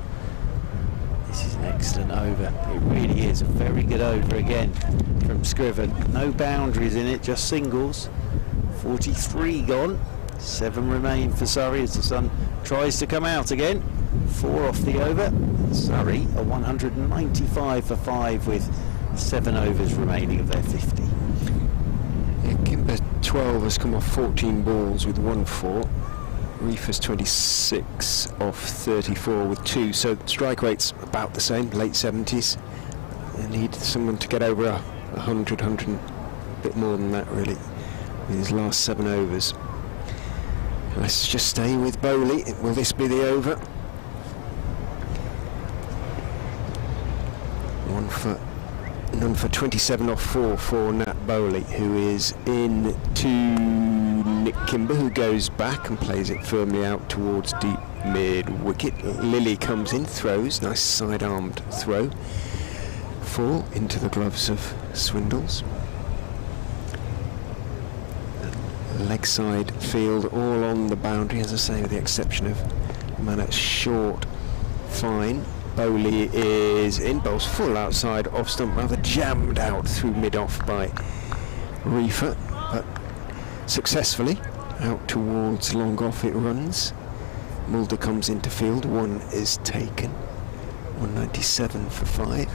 This is an excellent over. It really is a very good over again from Scriven. No boundaries in it, just singles. 43 gone, 7 remain for Surrey as the sun tries to come out again. 4 off the over. Surrey are 195 for 5 with 7 overs remaining of their 50. Kimber 12 has come off 14 balls with 1-4. Reefer's 26 off 34 with 2. So strike rate's about the same, late 70s. They need someone to get over 100, a bit more than that really, with his last 7 overs. Let's just stay with Bowley. Will this be the over? None for 27 off 4 for Nat Bowley, who is in to Nick Kimber, who goes back and plays it firmly out towards deep mid wicket. Lilly comes in, throws, nice side-armed throw. 4 into the gloves of Swindles. Leg side field all on the boundary, as I say, with the exception of Manat short fine. Bowley is in, bowls full outside off stump, rather jammed out through mid-off by Reefer, but successfully out towards long off it runs. Mulder comes into field, 1 is taken. 197 for 5.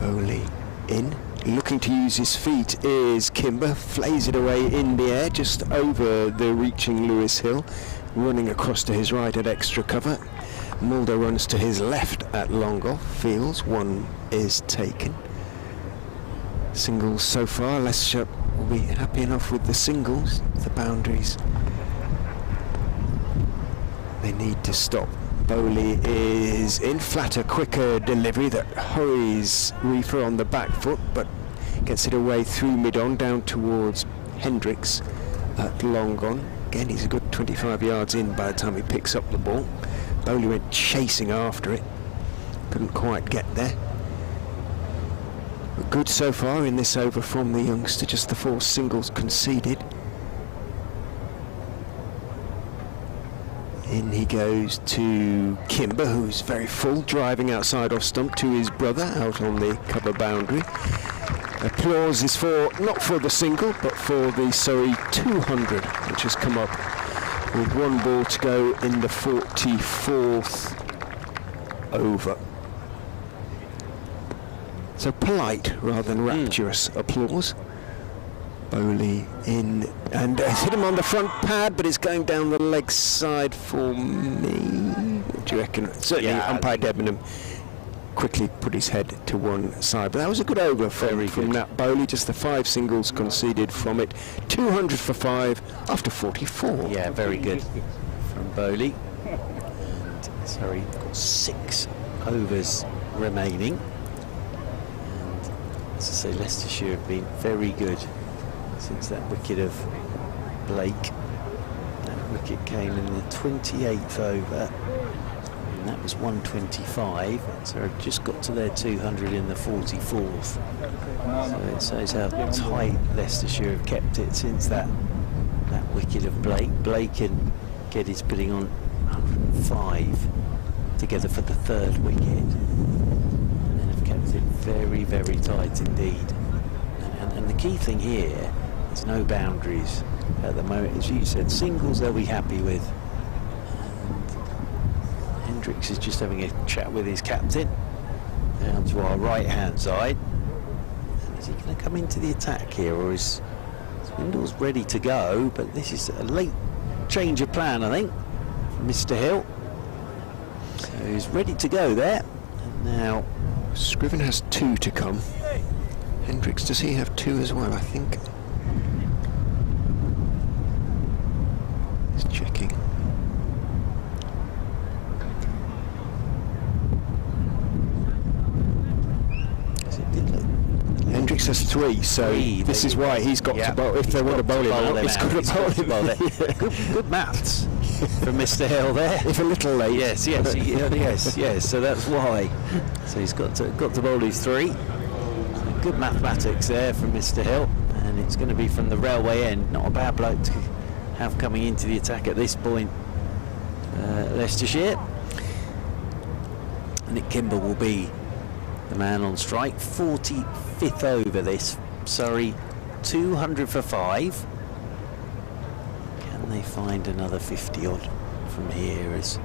Bowley in. Looking to use his feet is Kimber. Flays it away in the air just over the reaching Lewis Hill. Running across to his right at extra cover. Mulder runs to his left at long off. Fields. One is taken. Singles so far. Leicestershire will be happy enough with the singles. The boundaries they need to stop. Bowley is in. Flatter, quicker delivery that hurries Reefer on the back foot, but gets it away through mid-on down towards Hendricks at long on. Again, he's a good 25 yards in by the time he picks up the ball. Bowley went chasing after it. Couldn't quite get there. But good so far in this over from the youngster. Just the 4 singles conceded. In he goes to Kimber, who's very full, driving outside off stump to his brother out on the cover boundary. Applause is not for the single, but for the Surrey 200, which has come up with 1 ball to go in the 44th over. So polite rather than rapturous applause. Bowley in and hit him on the front pad, but it's going down the leg side for me. What do you reckon? Certainly, umpire Debenham quickly put his head to one side. But that was a good over from Nat Bowley. Just the 5 singles conceded from it. 200 for 5 after 44. Yeah, very good from Bowley. And sorry, got 6 overs remaining. And as I say, Leicestershire have been very good since that wicket of Blake. That wicket came in the 28th over, and that was 125. So I've just got to their 200 in the 44th. So it shows how tight Leicestershire have kept it since that wicket of Blake. Blake and Geddes putting on 105 together for the 3rd wicket, and then have kept it very, very tight indeed. And the key thing here, there's no boundaries at the moment. As you said, singles they'll be happy with. And Hendricks is just having a chat with his captain down to our right hand side. And is he going to come into the attack here, or is Swindle's ready to go? But this is a late change of plan, I think, from Mr. Hill. So he's ready to go there. And now Scriven has 2 to come. Hendricks, does he have 2 as well? I think. He's checking. Hendricks has 3, so this is why he's got to bowl. If they want to bowl him out, he's got to bowl him. Good maths from Mr. Hill there. If a little late. Yes. So that's why. So he's got to bowl his 3. Good mathematics there from Mr. Hill, and it's going to be from the railway end. Not a bad bloke to have coming into the attack at this point, Leicestershire. Nick Kimber will be the man on strike. 45th over this. Surrey 200 for 5. Can they find another 50 odd from here as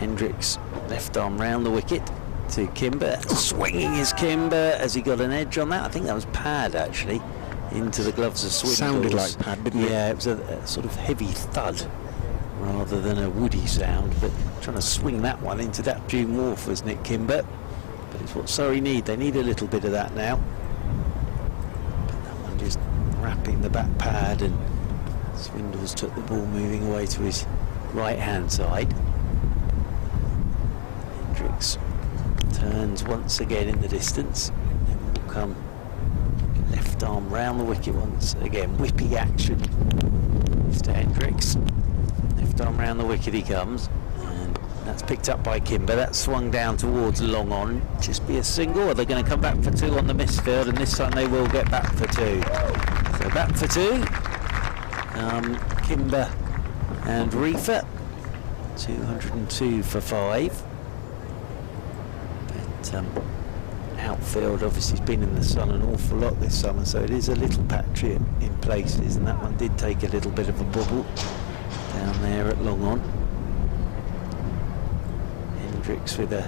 Hendricks left arm round the wicket to Kimber, swinging his Kimber as he got an edge on that. I think that was pad actually into the gloves of Swindles. Sounded like pad, didn't it? Yeah, it was a sort of heavy thud rather than a woody sound, but trying to swing that one into that June Wharf was Nick Kimber. But it's what Surrey need. They need a little bit of that now. But that one just wrapping the back pad, and Swindles took the ball moving away to his right hand side. Hendricks turns once again in the distance, and will come left arm round the wicket once again. Whippy action. Mr. Hendricks, left arm round the wicket he comes, and that's picked up by Kimber. That's swung down towards long on. Just be a single, or they're going to come back for 2 on the misfield, and this time they will get back for 2. So back for 2. Kimber and Reefer. 202 for 5. Outfield obviously has been in the sun an awful lot this summer, so it is a little patchy in places, and that one did take a little bit of a bubble down there at long on. Hendricks with a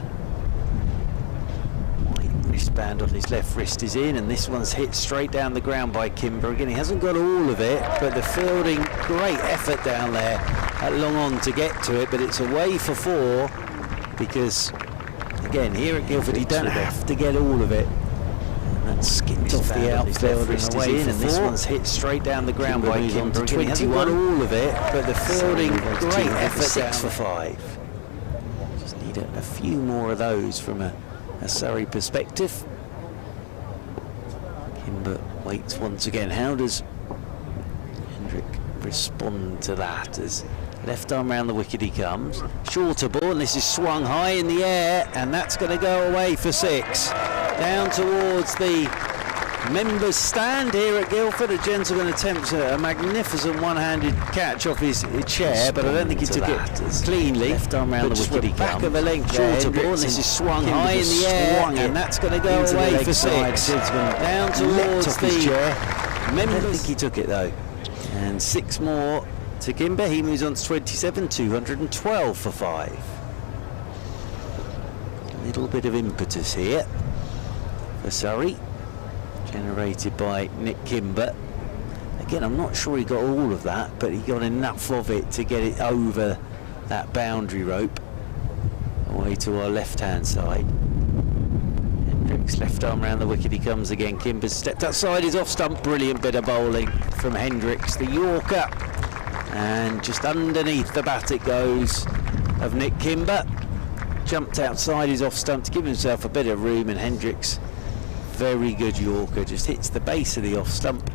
white Wristband on his left wrist is in, and this one's hit straight down the ground by Kimber. Again, he hasn't got all of it, but the fielding, great effort down there at long on to get to it, but it's away for 4 because, again, here at Guildford, you don't have to get all of it. And that's skipped off the outfield and away in, and this one's hit straight down the ground by Kimber. Again, he hasn't got all of it, but the fielding, great effort 6 for 5. Just need a few more of those from a Surrey perspective. Kimber waits once again. How does Hendrick respond to that? As left arm round the wicket he comes. Shorter ball, and this is swung high in the air, and that's going to go away for 6. Down towards the members' stand here at Guildford. A gentleman attempts a magnificent one-handed catch off his chair, but I don't think he took it cleanly. Left arm round the wicket he comes. Back of the length, shorter ball, and this is swung high in the air, and that's going to go away for 6. Down towards the members. I don't think he took it though. And 6 more to Kimber. He moves on to 27, 212 for 5. A little bit of impetus here for Surrey, generated by Nick Kimber. Again, I'm not sure he got all of that, but he got enough of it to get it over that boundary rope away to our left-hand side. Hendricks left arm round the wicket he comes again. Kimber's stepped outside his off stump. Brilliant bit of bowling from Hendricks, the Yorker, and just underneath the bat it goes of Nick Kimber. Jumped outside his off stump to give himself a bit of room, and Hendricks, very good Yorker, just hits the base of the off stump,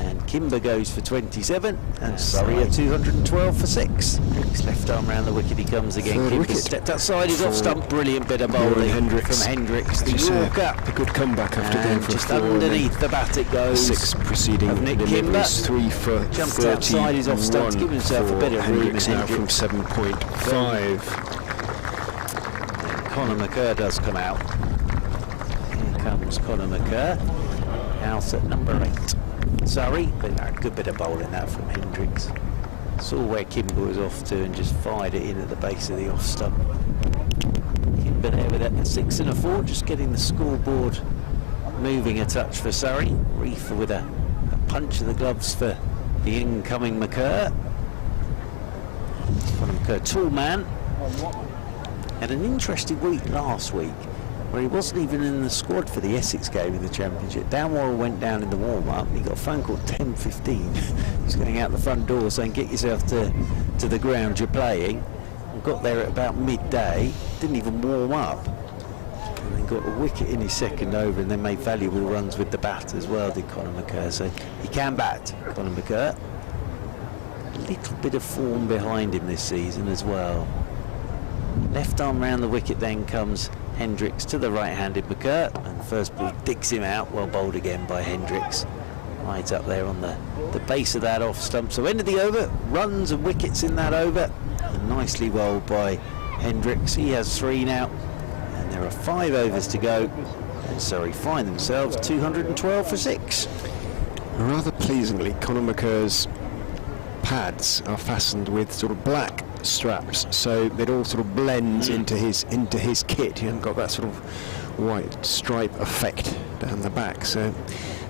and Kimber goes for 27, and Surrey at 212 for 6. Hendricks left arm round the wicket he comes again. Kimber stepped outside his off stump. Brilliant bit of bowling from Hendricks, the Yorker. A good comeback after going for just 4. underneath the bat it goes. 6 preceding of Nick Kimber. 3 for Jumped outside his off stump to give himself a bit of room. Hendricks now from 7.5. Conor McCurr does come out. Here comes Conor McCurr, out at number 8. Surrey, but a good bit of bowling that from Hendricks. Saw where Kimber was off to and just fired it in at the base of the off stump. Kimber there with a 6 and a 4, just getting the scoreboard moving a touch for Surrey. Reefer with a punch of the gloves for the incoming McCurr. Conor McCurr, tall man. Had an interesting week last week where he wasn't even in the squad for the Essex game in the Championship. Downwell went down in the warm-up and he got a phone call at 10:15. He's going out the front door saying, get yourself to the ground you're playing. And got there at about midday, didn't even warm up. And then got a wicket in his second over and then made valuable runs with the bat as well, did Conor McCurr. So he can bat, Conor McCurr. A little bit of form behind him this season as well. Left arm round the wicket then comes Hendricks to the right-handed McCurr, and the first ball digs him out, well bowled again by Hendricks. Rides up there on the base of that off stump. So end of the over, runs and wickets in that over, and nicely bowled by Hendricks. He has 3 now, and there are 5 overs to go, and Surrey find themselves 212 for 6. Rather pleasingly, Conor McCurr's pads are fastened with sort of black straps, so it all sort of blends into his kit. You haven't got that sort of white stripe effect down the back, so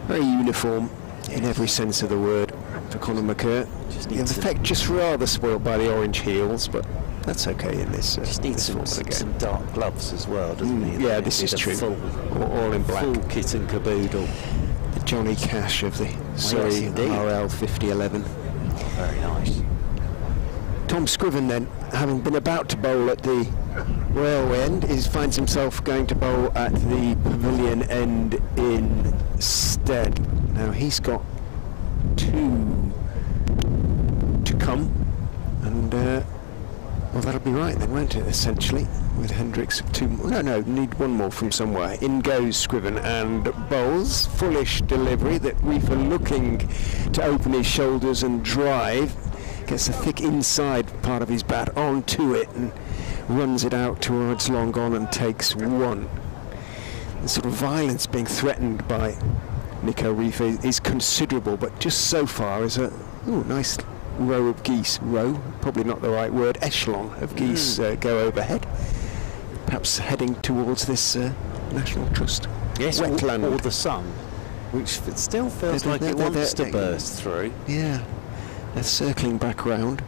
very uniform in every sense of the word for Conor McCurr. The effect just rather spoiled by the orange heels, but that's okay in this. Just needs some dark gloves as well, doesn't he? Yeah, this is true. All in black. Full kit and caboodle. The Johnny Cash of the Surrey RL 5011. Very nice. Tom Scriven then, having been about to bowl at the railway end, finds himself going to bowl at the pavilion end instead. Now he's got 2 to come, and well, that'll be right then, won't it, essentially, with Hendricks 2 more. No, need 1 more from somewhere. In goes Scriven and bowls. Foolish delivery that Reefer looking to open his shoulders and drive. Gets the thick inside part of his bat onto it and runs it out towards long on and takes 1. The sort of violence being threatened by Nico Reefer is considerable, but just so far is a nice row of geese. Row, probably not the right word. Echelon of geese go overhead. Perhaps heading towards this National Trust. Yes, Wetland. or the sun, which still feels like it wants to burst through. Yeah, they're circling back round.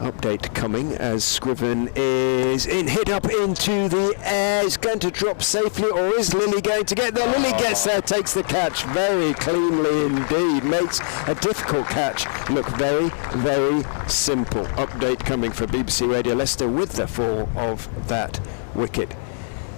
Update coming as Scriven is in, hit up into the air. Is going to drop safely, or is Lilly going to get there? Lilly gets there, takes the catch very cleanly indeed, makes a difficult catch look very, very simple. Update coming for BBC Radio Leicester with the fall of that wicket.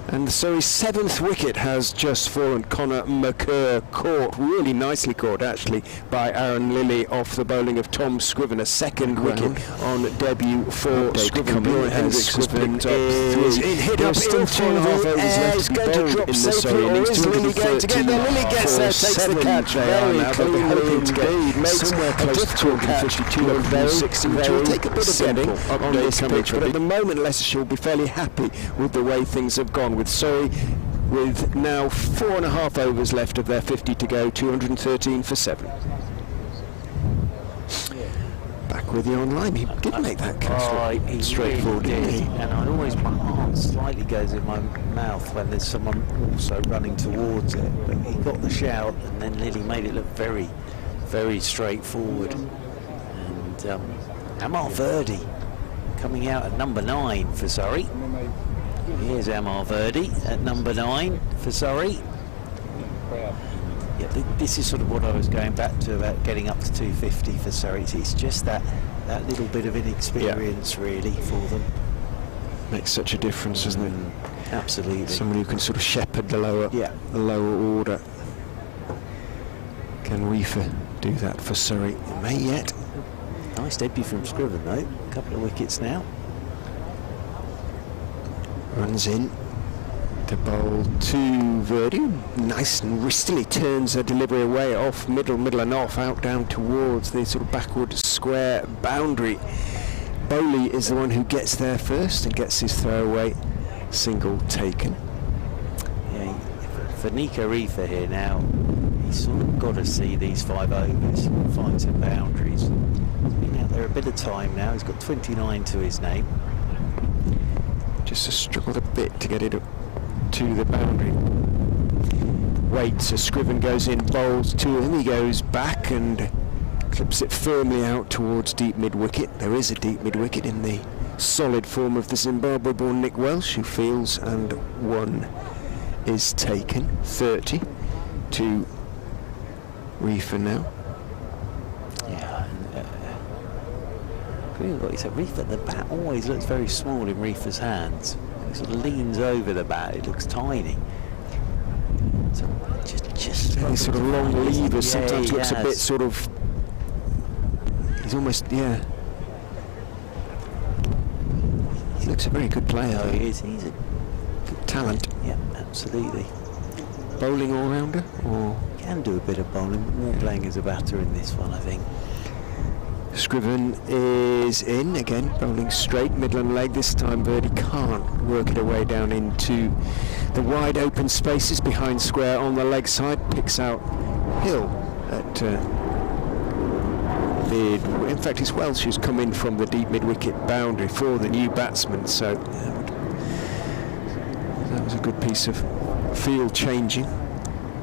And Surrey's 7th wicket has just fallen. Connor McCurr caught, really nicely caught actually, by Aaron Lilly off the bowling of Tom Scriven. A second wicket on debut for Scriven. Scriven is in, hit up into the air. He's going to drop safely, or is Lilly going to get there? Lilly gets there, takes the catch very cleanly indeed, makes a difficult catch look very, very take a bit of getting on this pitch, but at the moment Leicestershire will be fairly happy with the way things have gone, with Surrey with now 4.5 overs left of their 50 to go, 213 for 7. Back with the online, he did make that catch straightforward, really didn't he? And I always, my heart slightly goes in my mouth when there's someone also running towards it, but he got the shout and then Lilly made it look very, very straightforward. And Amar Verdi coming out at number 9 for Surrey. Here's Amar Verdi at number 9 for Surrey. Yeah, this is sort of what I was going back to about getting up to 250 for Surrey. It's just that little bit of inexperience really for them. Makes such a difference, doesn't it? Absolutely. Someone who can sort of shepherd the lower order. Can Reefer do that for Surrey? It may yet. Nice debut from Scriven though. A couple of wickets now. Runs in to bowl to Verdi. Nice and wristily turns her delivery away off middle and off, out down towards the sort of backward square boundary. Bowley is the one who gets there first and gets his throwaway single taken. Yeah, for Nico Reefer here now, he's sort of got to see these 5 overs and find some boundaries. He's been out there a bit of time now. He's got 29 to his name. Just struggled a bit to get it up to the boundary. Waits as Scriven goes in, bowls to him. He goes back and clips it firmly out towards deep mid-wicket. There is a deep mid-wicket in the solid form of the Zimbabwe-born Nick Welsh, who fields, and 1 is taken. 30 to Reefer now. Yeah, and Reefer, the bat always looks very small in Reefer's hands. He sort of leans over the bat, it looks tiny. So just these sort of long levers sometimes looks a bit sort of. He's almost He looks a very good player. Oh, he is. He's a good talent. Yeah, absolutely. Bowling all-rounder, or can do a bit of bowling, but more playing as a batter in this one, I think. Scriven is in again, bowling straight, Midland leg. This time Verdi can't work it away down into the wide open spaces behind square on the leg side. Picks out Hill at mid. In fact, it's Welsh who's come in from the deep mid-wicket boundary for the new batsman. So that was a good piece of field changing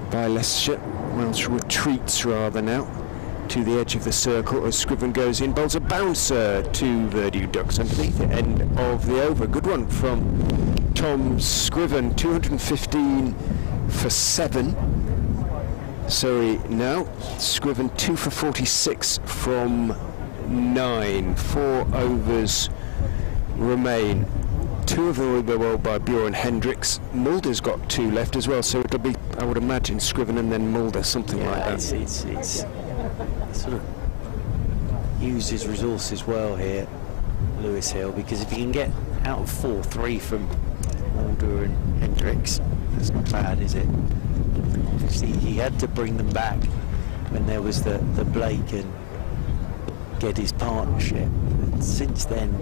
by Leicestershire. Welsh retreats rather now to the edge of the circle as Scriven goes in, bowls a bouncer to Verdi, who ducks underneath the end of the over. Good one from Tom Scriven, 215 for 7. Surrey now. Scriven 2 for 46 from 9. 4 overs remain. 2 of them will be bowled by Bjorn Hendricks. Mulder's got 2 left as well, so it'll be, I would imagine, Scriven and then Mulder, something like that. It's sort of used his resources well here, Lewis Hill, because if you can get out of 4-3 from Mulder and Hendricks, that's not bad, is it? Obviously, he had to bring them back when there was the Blake and Geddes partnership. But since then,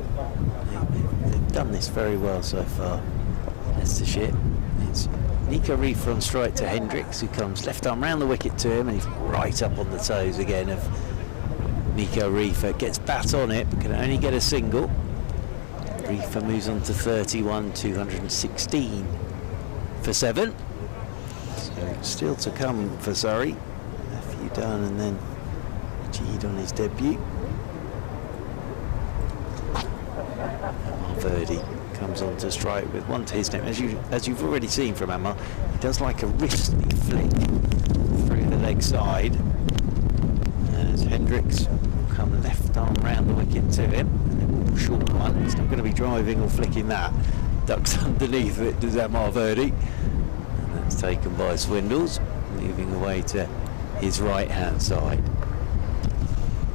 they've done this very well so far. Leicestershire. It's Nico Reefer on strike to Hendricks, who comes left arm round the wicket to him, and he's right up on the toes again of Nico Reefer. Gets bat on it, but can only get a single. Reefer moves on to 31, 216 for 7. So still to come for Surrey. A few done and then G'd on his debut. Verdi comes on to strike with one to his name. As you've already seen from Amar, he does like a wristy flick through the leg side. As Hendricks will come left arm round the wicket to him, and then will short one. He's not going to be driving or flicking that. Ducks underneath it to Amar Verdi, and that's taken by Swindles, moving away to his right hand side.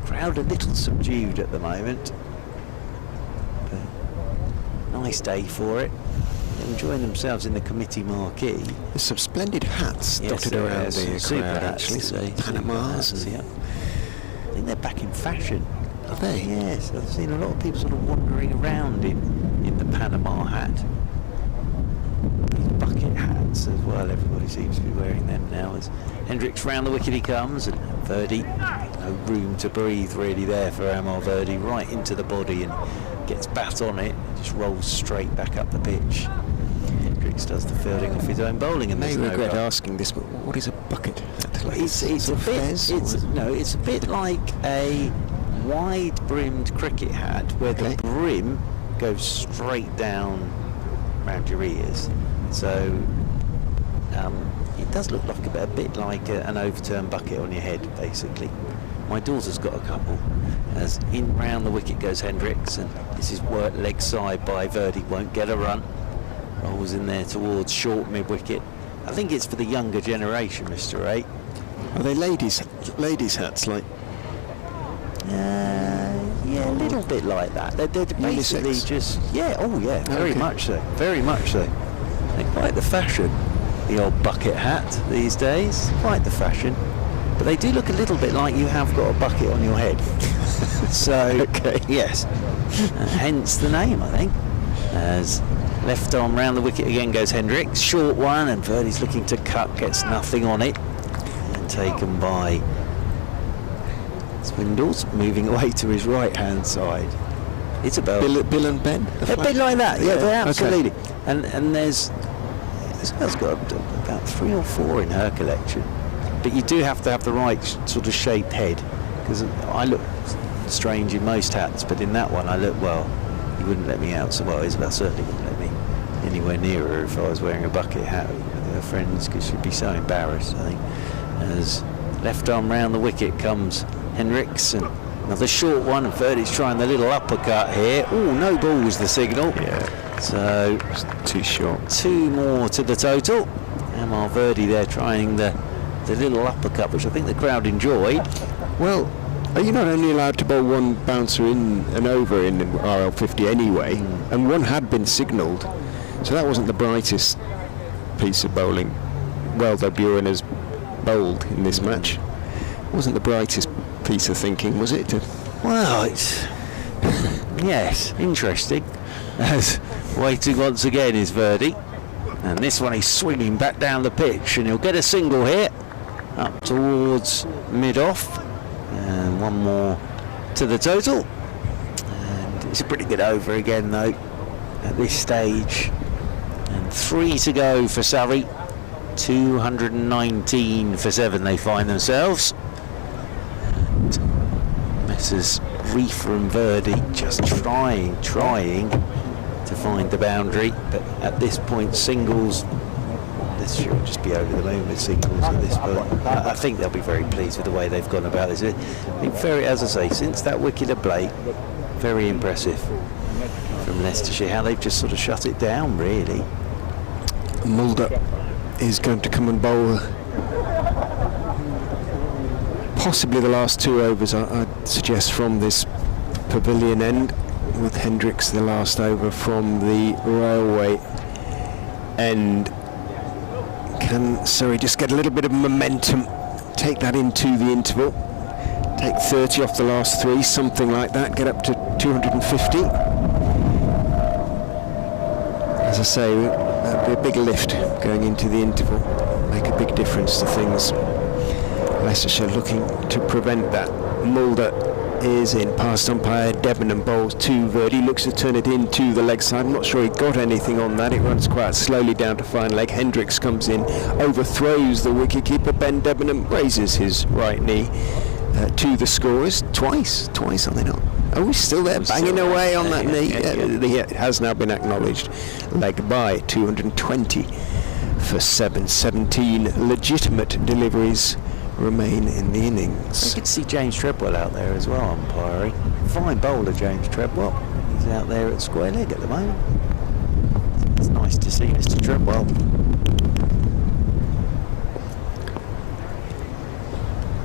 Crowd a little subdued at the moment. Nice day for it. They're enjoying themselves in the committee marquee. There's some splendid hats dotted around the crowd, actually. Panamas. Yeah. I think they're back in fashion. Are they? Yes, I've seen a lot of people sort of wandering around in the Panama hat. These bucket hats as well. Everybody seems to be wearing them now. As Hendricks round the wicket he comes, and Verdi, no room to breathe really there for Amar Verdi, right into the body and gets bat on it, just rolls straight back up the pitch. Hendricks does the fielding off his own bowling, and I there's may no regret run. asking this, but what is a bucket hat? Like It's a bit like a wide-brimmed cricket hat where the brim goes straight down around your ears. So it does look like a bit like an overturned bucket on your head, basically. My daughter's got a couple. As in round the wicket goes Hendricks, and this is worked leg side by Verdi, won't get a run. Rolls in there towards short mid-wicket. I think it's for the younger generation, Mr. A. Are they ladies hats, like? Yeah, a little bit like that. They're basically Unisex? just, very much so. Very much so. They quite the fashion, the old bucket hat these days. Quite the fashion. But they do look a little bit like you have got a bucket on your head. So, yes. Hence the name, I think. As left arm round the wicket again goes Hendricks. Short one, and Verdi's looking to cut, gets nothing on it. And taken by Swindles, moving away to his right hand side. It's about Bill and Ben? a bit like that, yeah, Yeah, absolutely. And there's this girl's got about 3 or 4 in her collection. But you do have to have the right sort of shaped head, because I look strange in most hats, but in that one I look, well, he wouldn't let me out, so well, Isabel certainly wouldn't let me anywhere near her if I was wearing a bucket hat with her friends, because she'd be so embarrassed, I think. As left arm round the wicket comes Hendricks, and another short one, and Verdi's trying the little uppercut here. Oh, no ball was the signal. Yeah. So, Too short. 2 more to the total. Amar Verdi there trying the little uppercut, which I think the crowd enjoyed. Well, are you not only allowed to bowl one bouncer in and over in RL50 anyway? And one had been signalled, so that wasn't the brightest piece of bowling. Well, though Buren has bowled in this match, wasn't the brightest piece of thinking, was it? Well, it's yes, interesting. As waiting once again is Verdi, and this one he's swinging back down the pitch, and he'll get a single here up towards mid-off, and one more to the total. And it's a pretty good over again though at this stage, and 3 to go for Surrey. 219 for 7 they find themselves. And Messrs Reef and Verdi just trying to find the boundary, but at this point singles, this should just be over the moon with singles at this point. I think they'll be very pleased with the way they've gone about this. I think very, as I say, since that wicket of Blake, very impressive from Leicestershire, how they've just sort of shut it down really. Mulder is going to come and bowl possibly the last 2 overs, I'd suggest, from this pavilion end, with Hendricks the last over from the railway end. Can Surrey just get a little bit of momentum, take that into the interval, take 30 off the last 3, something like that, get up to 250? As I say, that'd be a big lift going into the interval, make a big difference to things. Leicestershire looking to prevent that. Mulder is in, past umpire Debenham, bowls to Verdi, looks to turn it into the leg side. I'm not sure he got anything on that. It runs quite slowly down to fine leg. Hendricks comes in, overthrows the wicketkeeper. Ben Debenham raises his right knee to the scorers. Twice are they not? Oh, he's still there, banging away on that knee. It has now been acknowledged. Leg by 220 for 7. 17 legitimate deliveries remain in the innings. You can see James Treadwell out there as well umpiring. Fine bowler, James Treadwell. He's out there at square leg at the moment. It's nice to see Mr. Treadwell.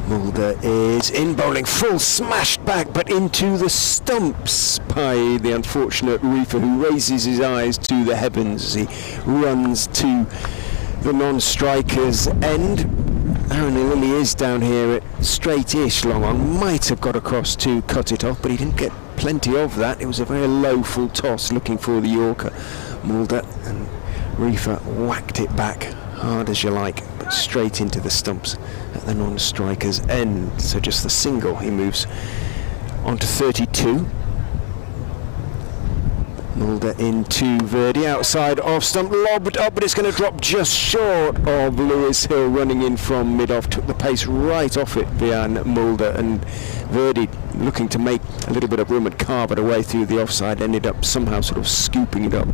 Mulder is in bowling, full smashed back, but into the stumps by the unfortunate Reefer, who raises his eyes to the heavens as he runs to the non-striker's end. Aaron Lilly is down here at straight-ish long on, might have got across to cut it off, but he didn't get plenty of that. It was a very low full toss looking for the Yorker. Mulder and Reefer whacked it back hard as you like, but straight into the stumps at the non-striker's end. So just the single, he moves on to 32. Mulder into Verdi, outside off stump, lobbed up, but it's going to drop just short of Lewis Hill, running in from mid-off, took the pace right off it, Vian Mulder, and Verdi, looking to make a little bit of room, and carve it away through the offside, ended up somehow sort of scooping it up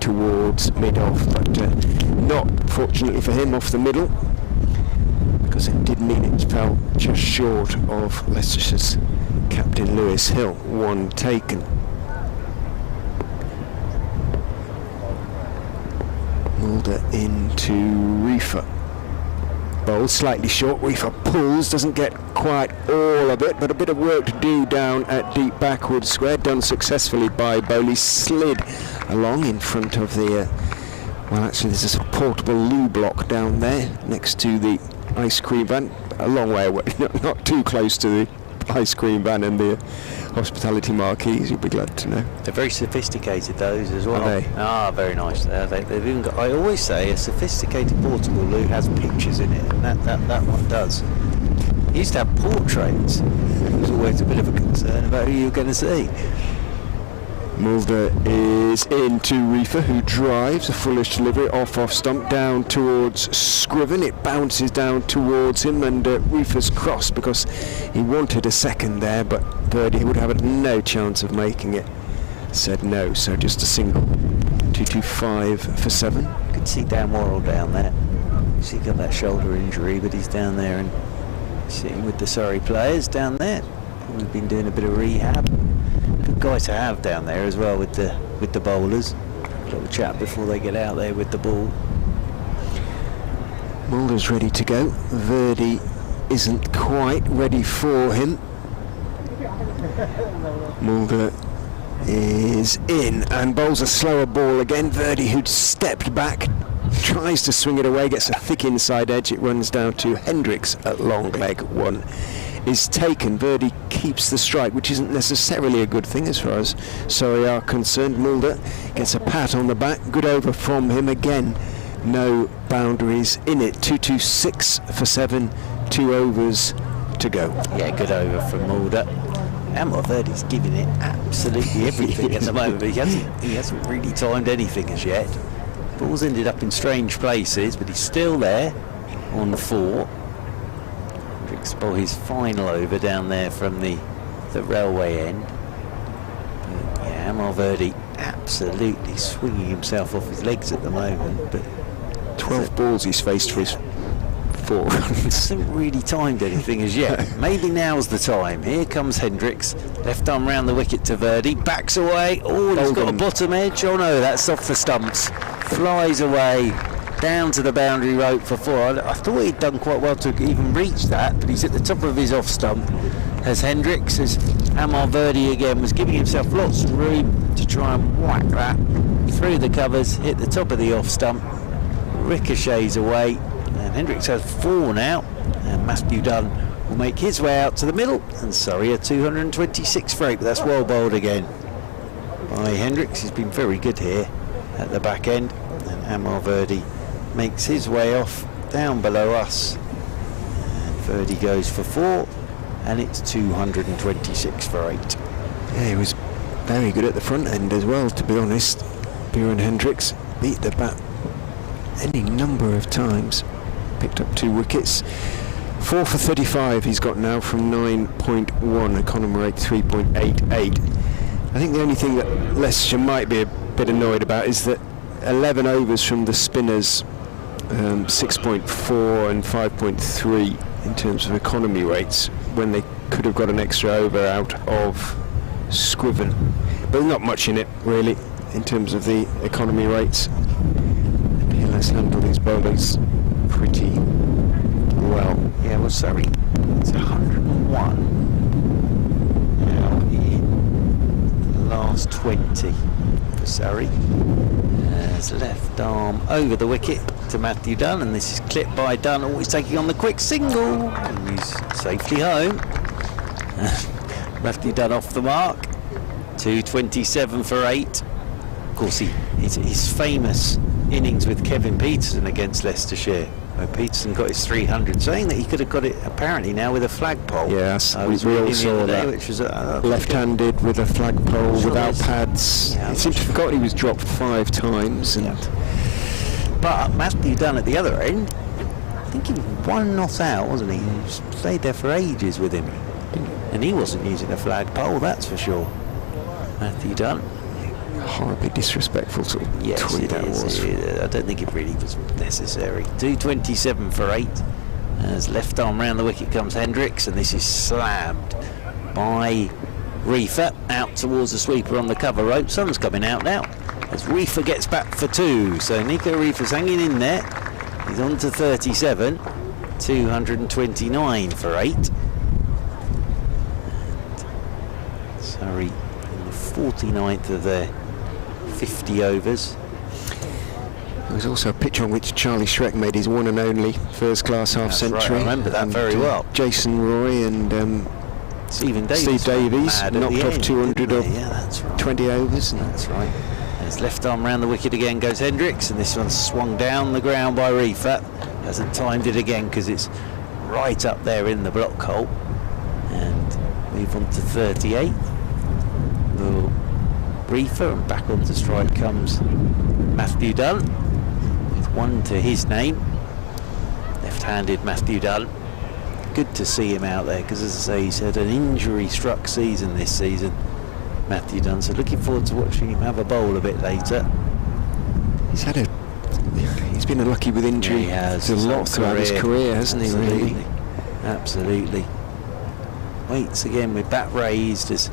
towards mid-off, but not, fortunately for him, off the middle, because it did mean it fell just short of Leicestershire's captain Lewis Hill. One taken. Mulder into Reefer. Bowl slightly short. Reefer pulls, doesn't get quite all of it, but a bit of work to do down at deep backward square, done successfully by Bowley. Slid along in front of the well, actually there's a sort of portable loo block down there next to the ice cream van, a long way away, not too close to the ice cream van and the hospitality marquees, you'll be glad to know. They're very sophisticated, those as well. Are they? Ah, very nice. They've even got, I always say a sophisticated portable loo has pictures in it, and that one does. He used to have portraits. It was always a bit of a concern about who you're going to see. Mulder is into Reefer, who drives a foolish delivery off stump down towards Scriven. It bounces down towards him, and Reefer's crossed because he wanted a second there, but Birdie would have had no chance of making it. Said no, so just a single. 225 for 7. You can see Dan Worrell down there. He got that shoulder injury, but he's down there and sitting with the Surrey players down there. Probably been doing a bit of rehab. Good guy to have down there as well with the bowlers. A little chat before they get out there with the ball. Mulder's ready to go. Verdi isn't quite ready for him. Mulder is in and bowls a slower ball again. Verdi, who'd stepped back, tries to swing it away, gets a thick inside edge. It runs down to Hendricks at long leg. One is taken. Verdi keeps the strike, which isn't necessarily a good thing as far as Surrey are concerned. Mulder gets a pat on the back. Good over from him again. No boundaries in it. 226 for 7. 2 overs to go. Yeah, good over from Mulder. Amor Verdi's giving it absolutely everything at the moment. He hasn't really timed anything as yet. Ball's ended up in strange places, but he's still there on the 4. Hendricks ball his final over down there from the railway end. But yeah, Amor Verdi absolutely swinging himself off his legs at the moment. But 12 balls he's faced for his 4 runs. Hasn't really timed anything as yet. Maybe now's the time. Here comes Hendricks, left arm round the wicket to Verdi, backs away. Oh, he's got a bottom edge. Oh no, that's off the stumps. Flies away down to the boundary rope for 4. I thought he'd done quite well to even reach that, but he's at the top of his off stump. As Hendricks, as Amor Verdi again was giving himself lots of room to try and whack that through the covers, hit the top of the off stump, ricochets away. And Hendricks has 4 now, and Maskew Dunn will make his way out to the middle, and Surrey are 226 for 8, but that's well bowled again by Hendricks. He's been very good here at the back end, and Amor Verdi makes his way off down below us, and Verdi goes for 4. and it's 226 for 8. Yeah, he was very good at the front end as well, to be honest. Bjorn Hendricks beat the bat any number of times, picked up 2 wickets. 4 for 35 he's got now from 9.1, economy rate 3.88. I think the only thing that Leicestershire might be a bit annoyed about is that 11 overs from the spinners, 6.4 and 5.3 in terms of economy rates, when they could have got an extra over out of Scriven. But not much in it really in terms of the economy rates. And Hill has handled his bowlers pretty well. Yeah, well, Surrey, it's 101 now in the last 20 for Surrey. There's left arm over the wicket to Matthew Dunn, and this is clipped by Dunn, always taking on the quick single, and he's safely home. Matthew Dunn off the mark, 227 for 8. Of course, his famous innings with Kevin Peterson against Leicestershire, where Peterson got his 300, saying that he could have got it apparently now with a flagpole. Yes, I was we all reading the saw other day, that. which was Left-handed with a flagpole, Sure without is. pads. Yeah, It seemed to forgot he was dropped 5 times. And But Matthew Dunn at the other end, I think he was 1 not out, wasn't he? He stayed there for ages with him, and he wasn't using a flagpole, that's for sure. Matthew Dunn. horribly disrespectful sort of tweet that was. I don't think it really was necessary. 227 for 8. As left arm round the wicket comes Hendricks, and this is slammed by Reefer out towards the sweeper on the cover rope. Sun's coming out now as Reefer gets back for 2. So Nico Reefer's hanging in there. He's on to 37. 229 for 8. And Surrey in the 49th of their 50 overs. There was also a pitch on which Charlie Schreck made his one and only first-class half-century. Right, I remember that and, very well. Jason Roy and Steve Davies knocked off 200 of yeah, that's right. 20 overs. That's right. As left arm round the wicket again goes Hendricks, and this one's swung down the ground by Reefer. Hasn't timed it again because it's right up there in the block hole. And move on to 38. The Reefer, and back onto strike comes Matthew Dunn with 1 to his name. Left-handed Matthew Dunn. Good to see him out there because, as I say, he's had an injury-struck season this season, Matthew Dunn. So looking forward to watching him have a bowl a bit later. He's been unlucky with injury. He has a lot throughout his career, hasn't he? Really? Absolutely. Waits again with bat raised as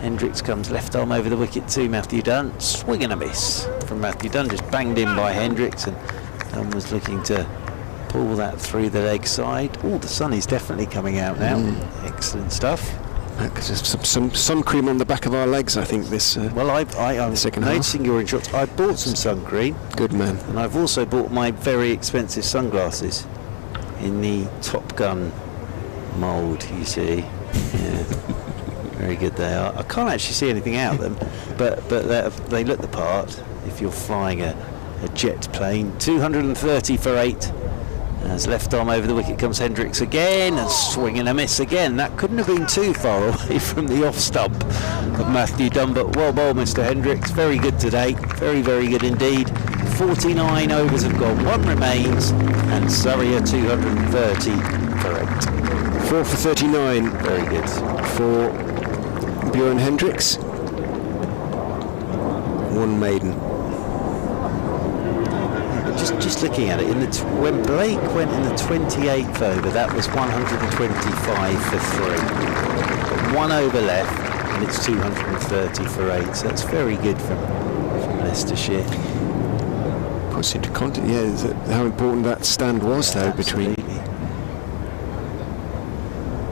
Hendricks comes left arm over the wicket to Matthew Dunn. Swing and a miss from Matthew Dunn, just banged in by Hendricks, and Dunn was looking to pull that through the leg side. Oh, the sun is definitely coming out now. Excellent stuff. Because there's some sun cream on the back of our legs, I think, this Well, I'm second half. noticing your insurance. I bought some sun cream, Good man. and I've also bought my very expensive sunglasses in the Top Gun mould, you see. Yeah. Very good they are. I can't actually see anything out of them, but they look the part if you're flying a jet plane. 230 for 8. As left arm over the wicket comes Hendricks again, and swing and a miss again. That couldn't have been too far away from the off stump of Matthew Dunn, but well bowled Mr. Hendricks. Very good today. Very, very good indeed. 49 overs have gone, 1 remains, and Surrey are 230 for 8. 4 for 39 Very good. for Bjorn Hendricks. 1 maiden. Just looking at it, when Blake went in the 28th over, that was 125 for 3. 1 over left, and it's 230 for 8. So that's very good from Leicestershire. Puts into context, how important that stand was, though, between Absolutely.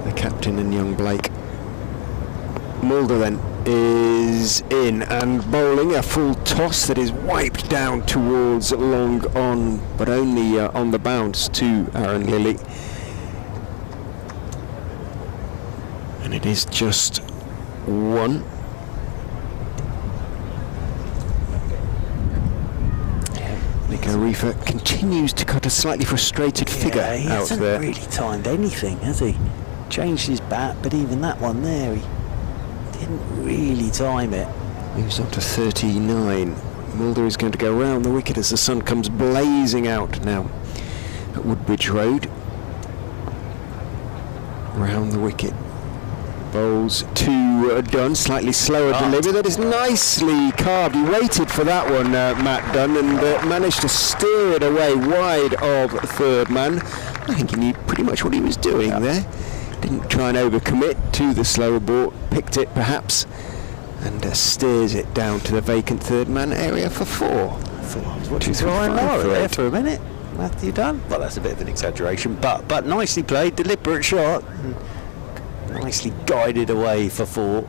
the captain and young Blake. Mulder then is in and bowling a full toss that is wiped down towards long on, but only on the bounce to Aaron Lilly. And it is just 1. Nico Reefer continues to cut a slightly frustrated figure He out hasn't there. really timed anything, has he? changed his bat, but even that one there, he didn't really time it. Moves on to 39. Mulder is going to go round the wicket as the sun comes blazing out now at Woodbridge Road. Round the wicket. Bowls to Dunn, slightly slower delivery. That is nicely carved. He waited for that one, Matt Dunn, and managed to steer it away wide of third man. I think he knew pretty much what he was doing there. Didn't try and overcommit to the slower ball, picked it perhaps, and steers it down to the vacant third man area for 4. Watching Ryan there for a minute. Matthew Dunn. Well, that's a bit of an exaggeration, but nicely played, deliberate shot, nicely guided away for 4.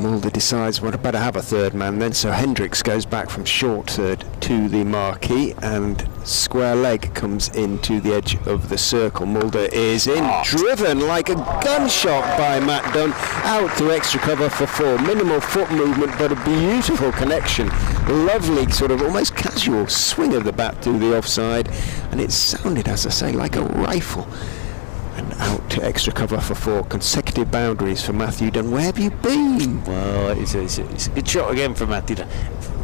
Mulder decides, well, I better have a third man then, so Hendricks goes back from short third to the marquee, and square leg comes into the edge of the circle. Mulder is in, driven like a gunshot by Matt Dunn, out to extra cover for 4. Minimal foot movement, but a beautiful connection. Lovely sort of almost casual swing of the bat through the offside, and it sounded, as I say, like a rifle. And out to extra cover for 4. Consecutive boundaries for Matthew Dunn. Where have you been? Well, it's a good shot again from Matthew Dunn.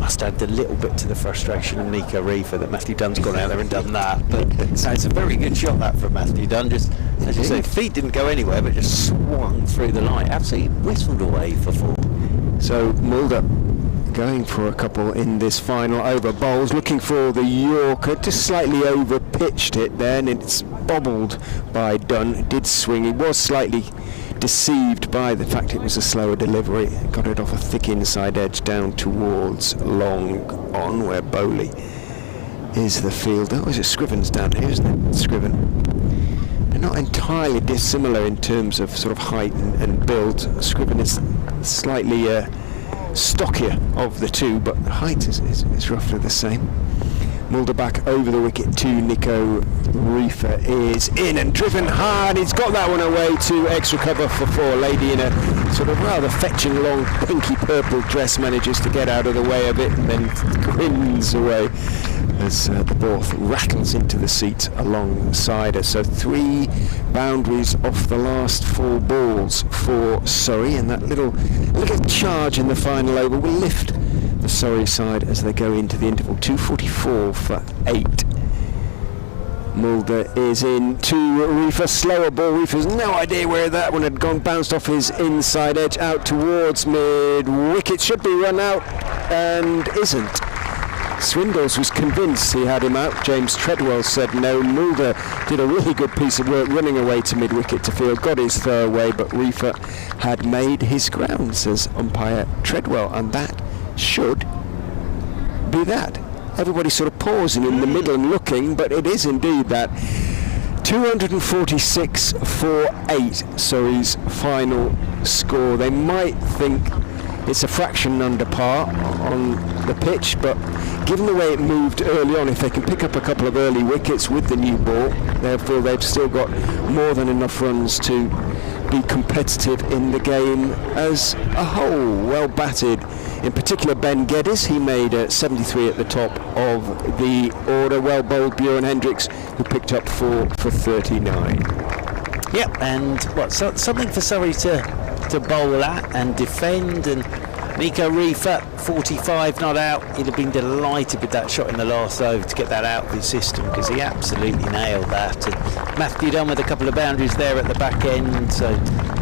Must add a little bit to the frustration of Nico Reefer that Matthew Dunn's gone out there and done that. But it's a very good shot that from Matthew Dunn. Just, as you say, feet didn't go anywhere, but just swung through the line. Absolutely whistled away for 4. So Mulder going for a couple in this final over. Bowles looking for the Yorker, just slightly over pitched it then. It's bobbled by Dunn. It did swing. He was slightly deceived by the fact it was a slower delivery. Got it off a thick inside edge down towards long on, where Bowley is the fielder. Oh, is it Scriven's down here, isn't it? Scriven. They're not entirely dissimilar in terms of sort of height and build. Scriven is slightly stockier of the two, but the height is roughly the same. Mulder back over the wicket to Nico Reefer is in and driven hard. He's got that one away to extra cover for 4. Lady in a sort of rather fetching long pinky purple dress manages to get out of the way of it and then grins away as the ball rattles into the seat alongside her. So 3 boundaries off the last 4 balls for Surrey, and that little charge in the final over will lift the Surrey side as they go into the interval. 2:44 for 8. Mulder is in to Reefer, slower ball. Reefer's no idea where that one had gone, bounced off his inside edge out towards mid wicket, should be run out and isn't. Swindles was convinced he had him out. James Treadwell said no. Mulder did a really good piece of work running away to mid wicket to field, got his throw away, but Reefer had made his ground, says umpire Treadwell, and that should be that. Everybody sort of pausing in the middle and looking, but it is indeed that. 246 for 8, Surrey's final score. They might think it's a fraction under par on the pitch, but given the way it moved early on, if they can pick up a couple of early wickets with the new ball, therefore they've still got more than enough runs to be competitive in the game as a whole. Well batted, in particular Ben Geddes. He made 73 at the top of the order. Well bowled Bjorn Hendricks, who picked up 4 for 39. Yep, and something for Surrey to bowl at and defend. And Nico Reefer, 45 not out. He'd have been delighted with that shot in the last over to get that out of his system, because he absolutely nailed that. And Matthew Dunn with a couple of boundaries there at the back end. So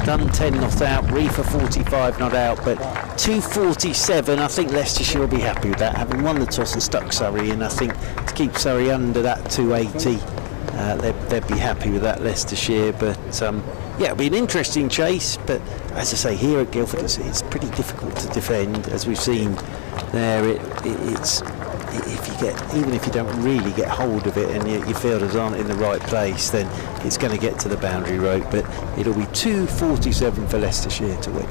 Dunn 10 not out, Reefer 45 not out, but 247. I think Leicestershire will be happy with that, having won the toss and stuck Surrey, and I think to keep Surrey under that 280, they'd be happy with that, Leicestershire. But yeah, it'll be an interesting chase, but as I say, here at Guildford it's pretty difficult to defend, as we've seen there. It's even if you don't really get hold of it and your fielders aren't in the right place, then it's going to get to the boundary rope. But it'll be 247 for Leicestershire to win.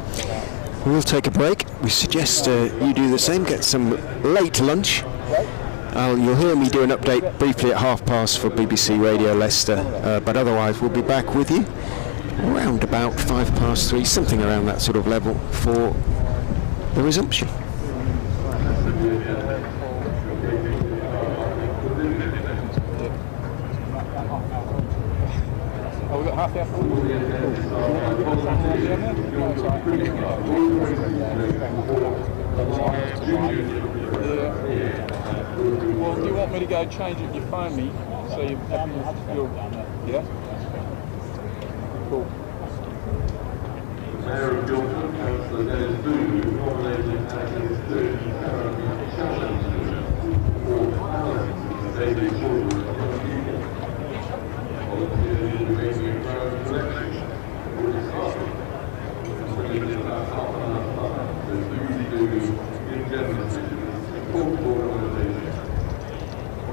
We'll take a break. We suggest you do the same, get some late lunch. You'll hear me do an update briefly at past for BBC Radio Leicester, but otherwise we'll be back with you around about 3, something around that sort of level, for the resumption. Well, do you want me to go change it? You phone me, so you're yeah? Cool. Mayor of Guildford, Councillor Dennis Boo, nominated as his third current challenge for thousands of daily children across the UK. Volunteers will be making a crowd collection already started. It's about half an hour time. There's Boo in general important organisation.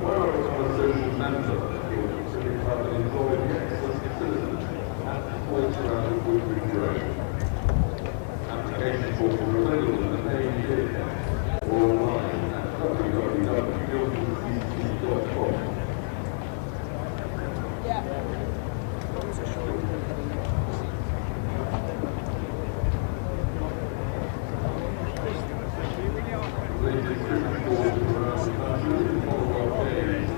However, on a social matter, Guildford Cricket Club and employed excellent facilities at points around Woodbridge Road. Application forms are available in the main here or online at www.guildfordcc.com. Latest cricket forms around the country follow our days,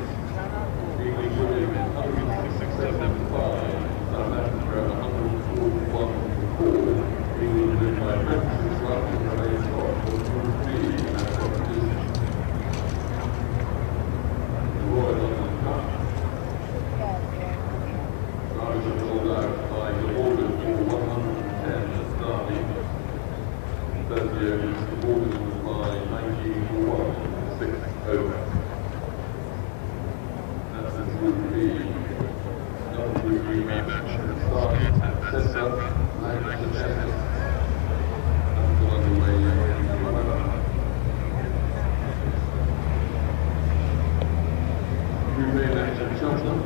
being included 167.5, South Africa 141.4. England by Brexit, London remains top of Group B at competition. The Royal London Cup. Drivers are rolled out by the order for 110 at Derby. Third year, the orders was by 19 for 1 in the 6th over. That's in Group B. Another Group B match started at Leicester, Leicestershire. Remain at Cheltenham,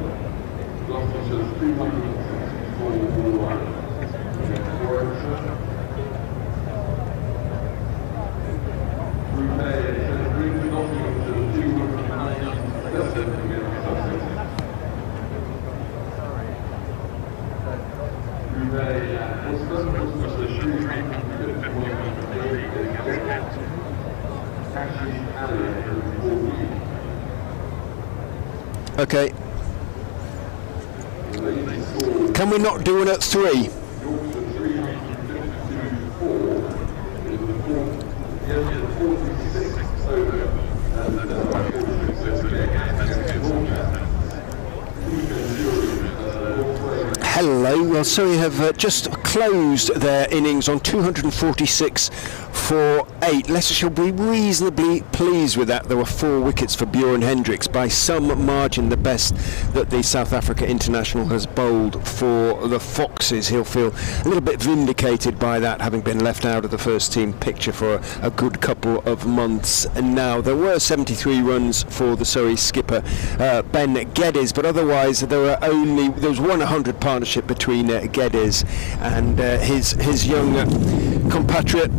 Gloucestershire's 364 all against Warwickshire. Remain brings Nottingham to 297 against Sussex. Remain at Worcester, the 351 against Ashley Alley, 14. Okay. Can we not do one at 3? Hello, well, Surrey have just closed their innings on 246 for 8. Leicestershire will be reasonably pleased with that. There were 4 wickets for Bjorn Hendricks, by some margin the best that the South Africa international has bowled for the Foxes. He'll feel a little bit vindicated by that, having been left out of the first team picture for a good couple of months. And now there were 73 runs for the Surrey skipper Ben Geddes, but otherwise there was 100 partnership between Geddes and his young compatriot,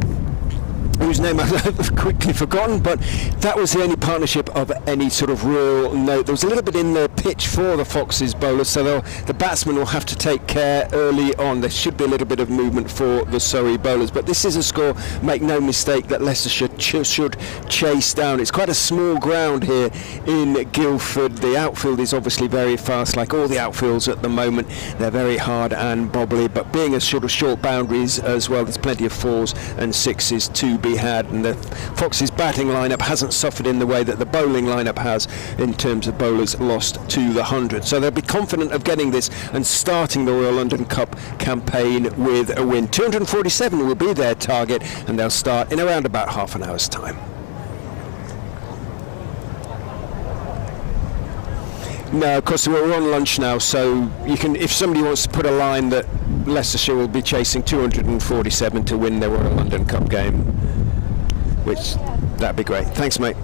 whose name I've quickly forgotten, but that was the only partnership of any sort of real note. There was a little bit in the pitch for the Foxes bowlers, so the batsmen will have to take care early on. There should be a little bit of movement for the Surrey bowlers, but this is a score, make no mistake, that Leicestershire should chase down. It's quite a small ground here in Guildford. The outfield is obviously very fast, like all the outfields at the moment. They're very hard and bobbly, but being a sort of short boundaries as well, there's plenty of 4s and 6s to be had, and the Foxes batting lineup hasn't suffered in the way that the bowling lineup has in terms of bowlers lost to the 100. So they'll be confident of getting this and starting the Royal London Cup campaign with a win. 247 will be their target, and they'll start in around about half an hour's time. No, of course we're on lunch now, so you can, if somebody wants to put a line that Leicestershire will be chasing 247 to win their Royal London Cup game, which that'd be great. Thanks, mate.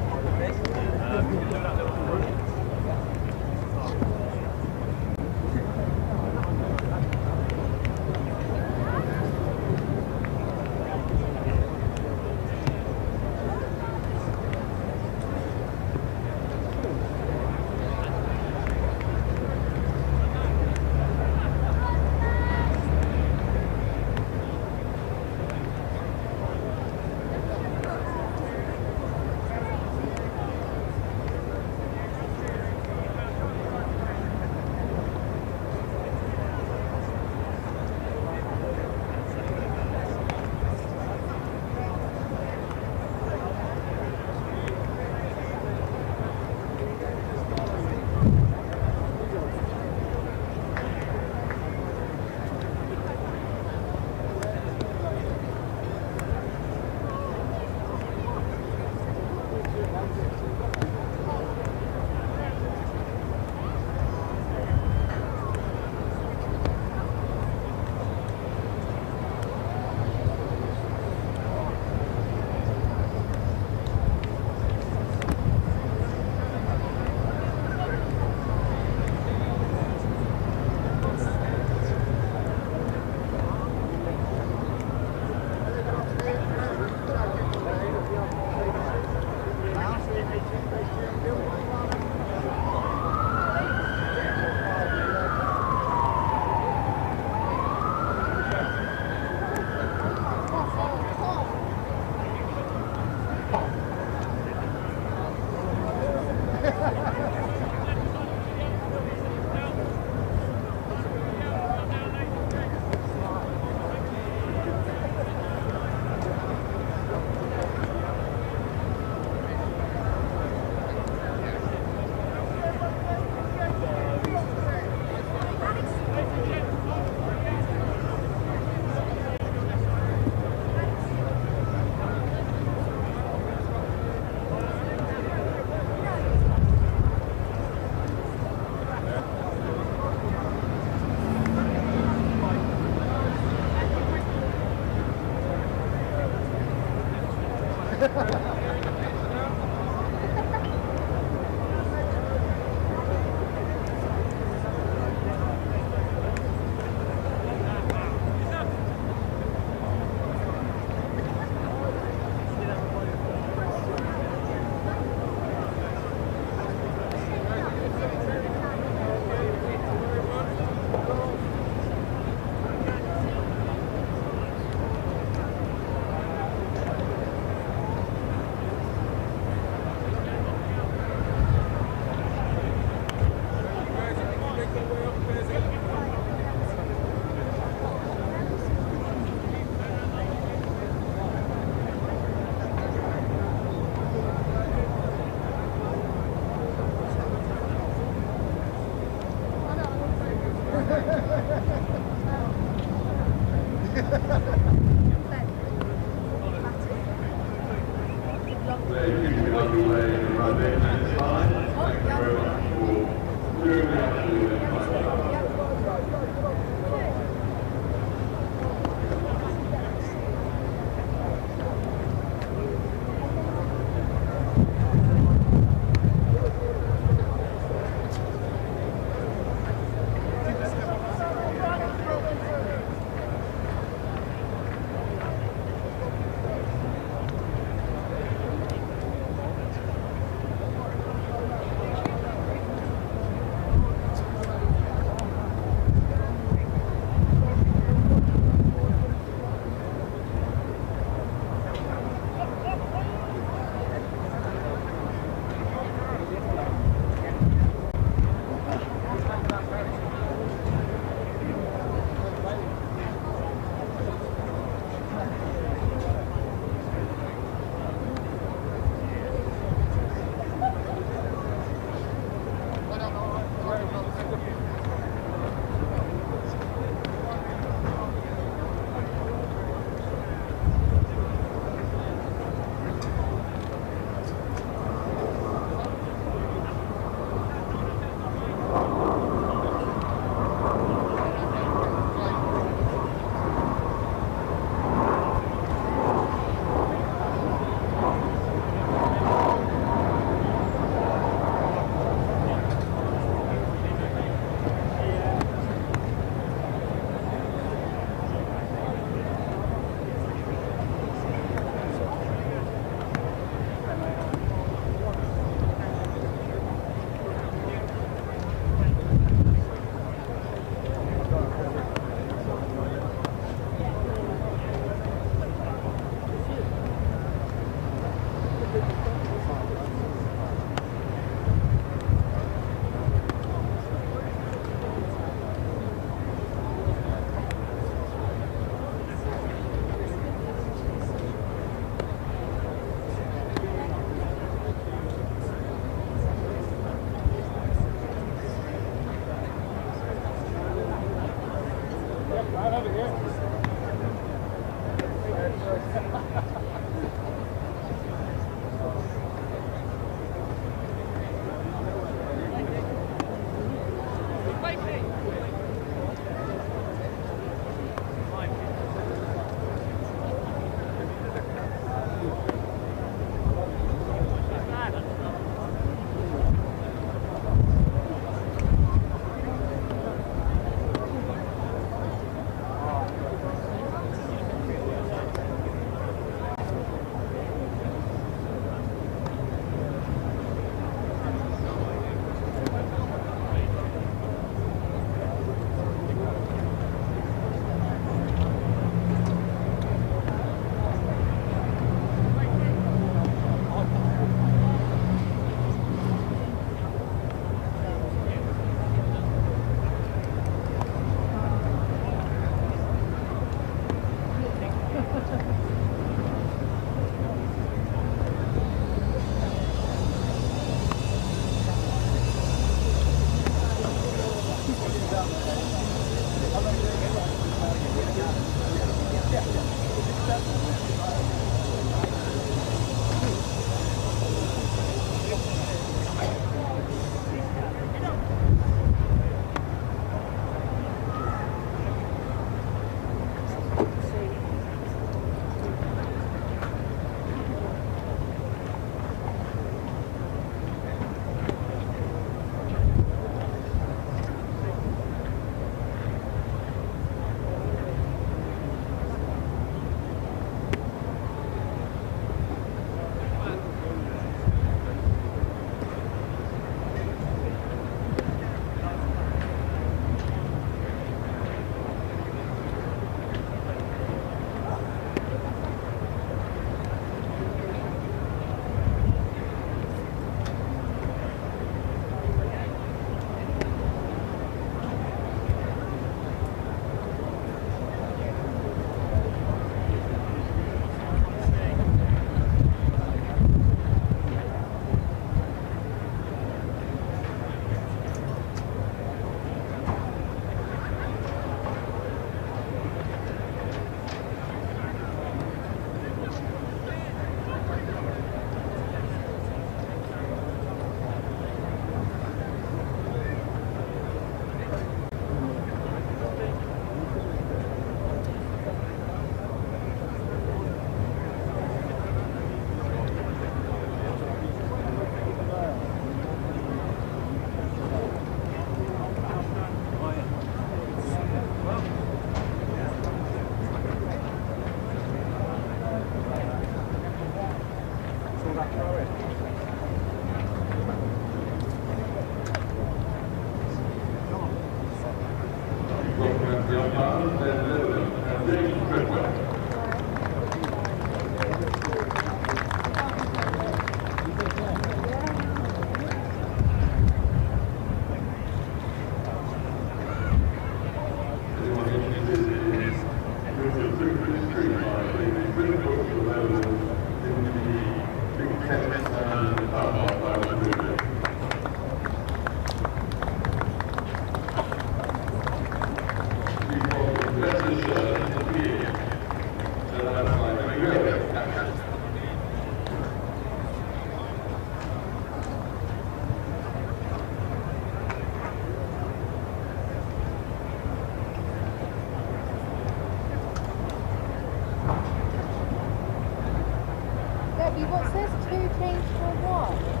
what's this? 2 changed for 1?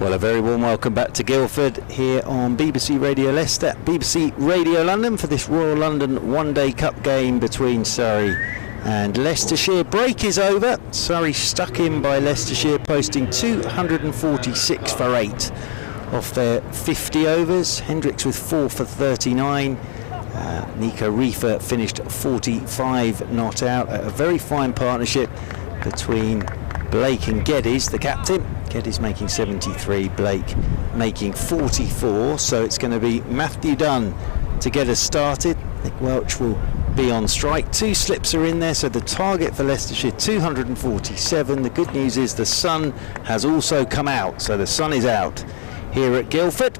Well, a very warm welcome back to Guildford here on BBC Radio Leicester, BBC Radio London for this Royal London One-Day Cup game between Surrey and Leicestershire. Break is over. Surrey stuck in by Leicestershire, posting 246 for 8 off their 50 overs. Hendricks with 4 for 39. Nico Riefer finished 45 not out. A very fine partnership between Blake and Geddes, the captain. Geddes making 73, Blake making 44, so it's going to be Matthew Dunn to get us started. Nick Welch will be on strike. 2 slips are in there, so the target for Leicestershire 247. The good news is the sun has also come out, so the sun is out here at Guildford.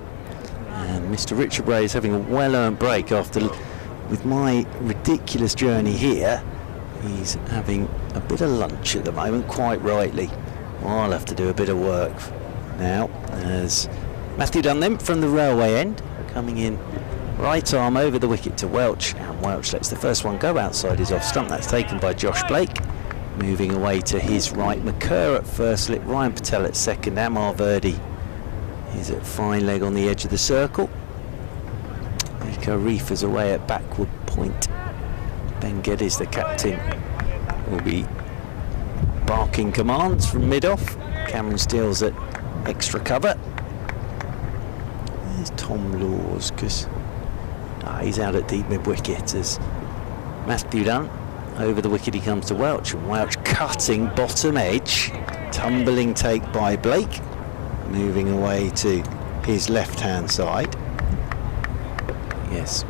And Mr. Richard Bray is having a well-earned break after, with my ridiculous journey here, he's having a bit of lunch at the moment, quite rightly. I'll have to do a bit of work now, as Matthew Dunn then from the railway end, coming in right arm over the wicket to Welch, and Welch lets the first one go outside his off stump. That's taken by Josh Blake. Moving away to his right, McCurr at first slip, Ryan Patel at second, Amar Verdi is at fine leg on the edge of the circle. Nico Riefer's away at backward point. Ben Geddes, the captain, will be barking commands from mid-off. Cameron Steele's at extra cover. There's Tom Laws, because he's out at deep mid-wicket as Matthew Dunn. Over the wicket he comes to Welch, and Welch cutting bottom edge. Tumbling take by Blake. Moving away to his left-hand side. Yes,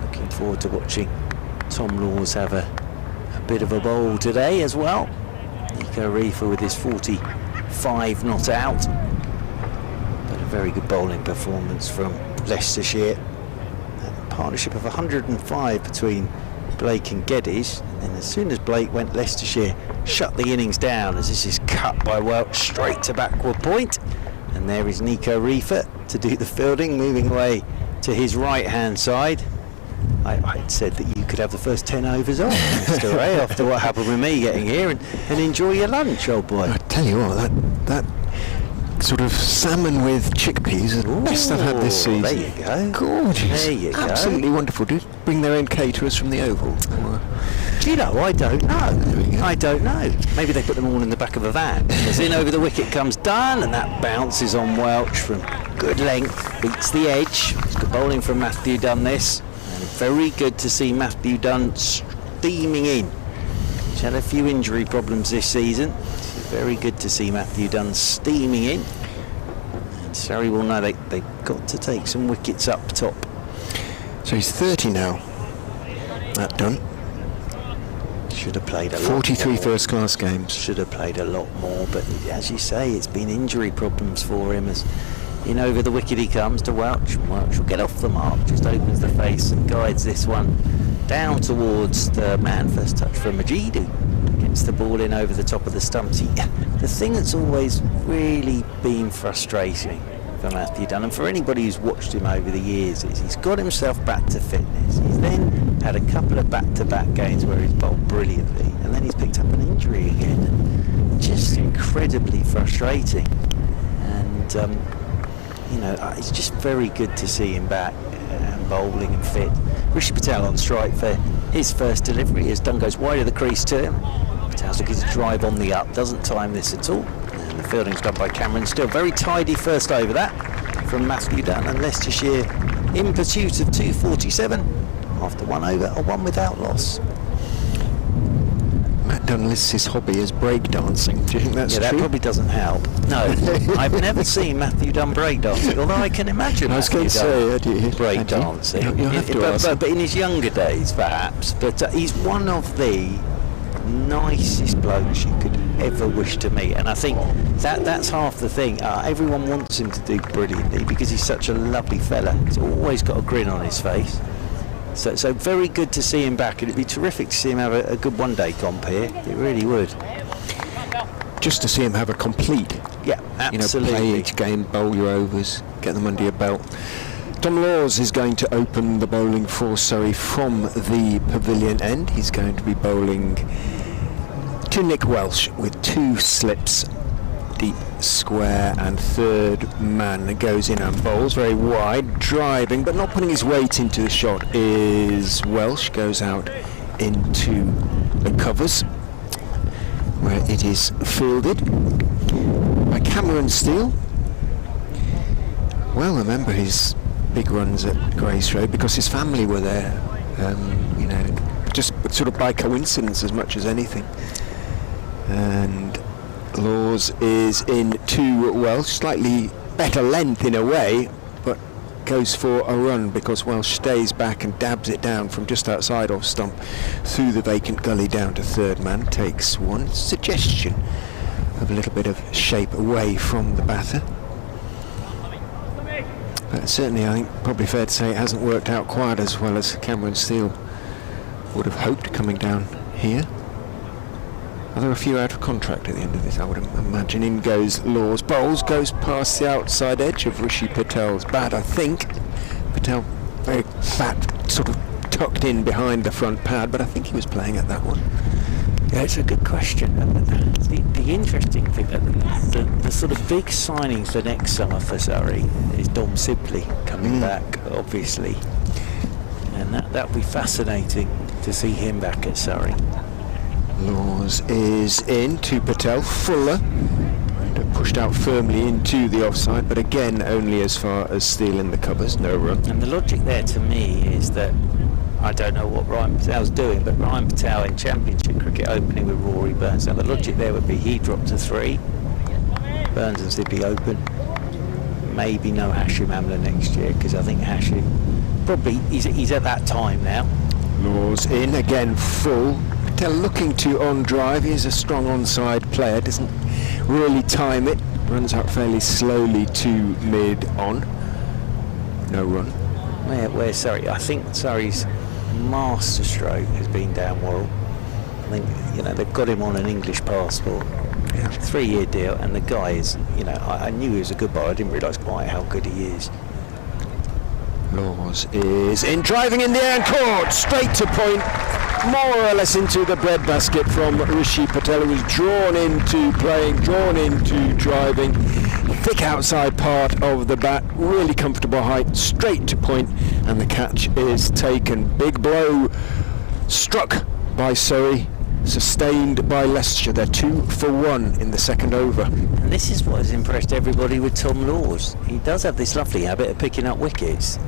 looking forward to watching Tom Laws have a bit of a bowl today as well. Nico Riefer with his 45 not out, but a very good bowling performance from Leicestershire. A partnership of 105 between Blake and Geddes, and then as soon as Blake went, Leicestershire shut the innings down as this is cut by Welch straight to backward point, and there is Nico Riefer to do the fielding, moving away to his right hand side. I said that you could have the first 10 overs off, Mr. Ray, after what happened with me getting here, and enjoy your lunch, old boy. I tell you what, that sort of salmon with chickpeas, best I've had this season. There you go. Gorgeous. There you go. Absolutely wonderful. Do bring their own caterers from the Oval? Do you know, I don't know. I don't know. Maybe they put them all in the back of a van. As in over the wicket comes Dunn, and that bounces on Welch from good length, beats the edge. It's good bowling from Matthew Dunn this. And very good to see Matthew Dunn steaming in. He's had a few injury problems this season. So very good to see Matthew Dunn steaming in. And Surrey will know they've got to take some wickets up top. So he's 30 now, Matt Dunn. Should have played a lot 43 more. first-class games. Should have played a lot more, but as you say, it's been injury problems for him. As in over the wicket he comes to Welch. Welch will get off the mark, just opens the face and guides this one down towards the man. First touch from Majid, who gets the ball in over the top of the stumps. The thing that's always really been frustrating for Matthew Dunn, and for anybody who's watched him over the years, is he's got himself back to fitness. He's then had a couple of back-to-back games where he's bowled brilliantly, and then he's picked up an injury again. Just incredibly frustrating. And you know, it's just very good to see him back and bowling and fit. Rishi Patel on strike for his first delivery as Dunn goes wide of the crease to him. Patel's looking to drive on the up, doesn't time this at all. And the fielding's done by Cameron. Still very tidy first over that from Matthew Dunn, and Leicestershire in pursuit of 247 after 1 over, a 1 without loss. Matt Dunn lists his hobby as breakdancing. Do you think that's true? That probably doesn't help. No, I've never seen Matthew Dunn breakdancing, although I can imagine I was going to say, breakdancing. You'll have to ask him. But in his younger days, perhaps. But he's one of the nicest blokes you could ever wish to meet, and I think that's half the thing. Everyone wants him to do brilliantly because he's such a lovely fella. He's always got a grin on his face. So very good to see him back, and it'd be terrific to see him have a good one-day comp here. It really would. Just to see him have a complete, Yeah, absolutely. play each game, bowl your overs, get them under your belt. Tom Laws is going to open the bowling for Surrey from the pavilion end. He's going to be bowling to Nick Welsh with 2 slips, deep square, and third man goes in and bowls very wide, driving but not putting his weight into the shot is Welsh. Goes out into the covers where it is fielded by Cameron Steele. Well, remember his big runs at Grace Road because his family were there, you know, just sort of by coincidence as much as anything. And Laws is in to Welsh, slightly better length in a way, but goes for a run because Welsh stays back and dabs it down from just outside off stump through the vacant gully down to third man. Takes one suggestion of a little bit of shape away from the batter. But certainly, I think probably fair to say it hasn't worked out quite as well as Cameron Steele would have hoped coming down here. Are there a few out of contract at the end of this? I would imagine. In goes Laws, bowls, goes past the outside edge of Rishi Patel's bat, I think. Patel very bat sort of tucked in behind the front pad, but I think he was playing at that one. Yeah, it's a good question. The interesting thing, the sort of big signing for next summer for Surrey is Dom Sibley coming back, obviously, and that'll be fascinating to see him back at Surrey. Laws is in to Patel, Fuller, and pushed out firmly into the offside, but again only as far as Steele in the covers, no run. And the logic there to me is that I don't know what Ryan Patel's doing, but Ryan Patel in Championship cricket opening with Rory Burns. Now the logic there would be he dropped to 3, Burns and Sibley open. Maybe no Hashim Amla next year because I think Hashim probably he's at that time now. Laws in again, full. Patel looking to on drive. He's a strong onside player. Doesn't really time it. Runs out fairly slowly to mid on. No run. Where Surrey? I think Surrey's master stroke has been Dan Worrell. I think, you know, they've got him on an English passport, 3-year deal, and the guy is, you know, I knew he was a good bowler. I didn't realise quite how good he is. Laws is in, driving in the air and caught straight to point, more or less into the breadbasket from Rishi Patel, who was drawn into playing, drawn into driving. Thick outside part of the bat, really comfortable height, straight to point, and the catch is taken. Big blow struck by Surrey, sustained by Leicestershire. They're 2 for 1 in the second over. And this is what has impressed everybody with Tom Laws. He does have this lovely habit of picking up wickets,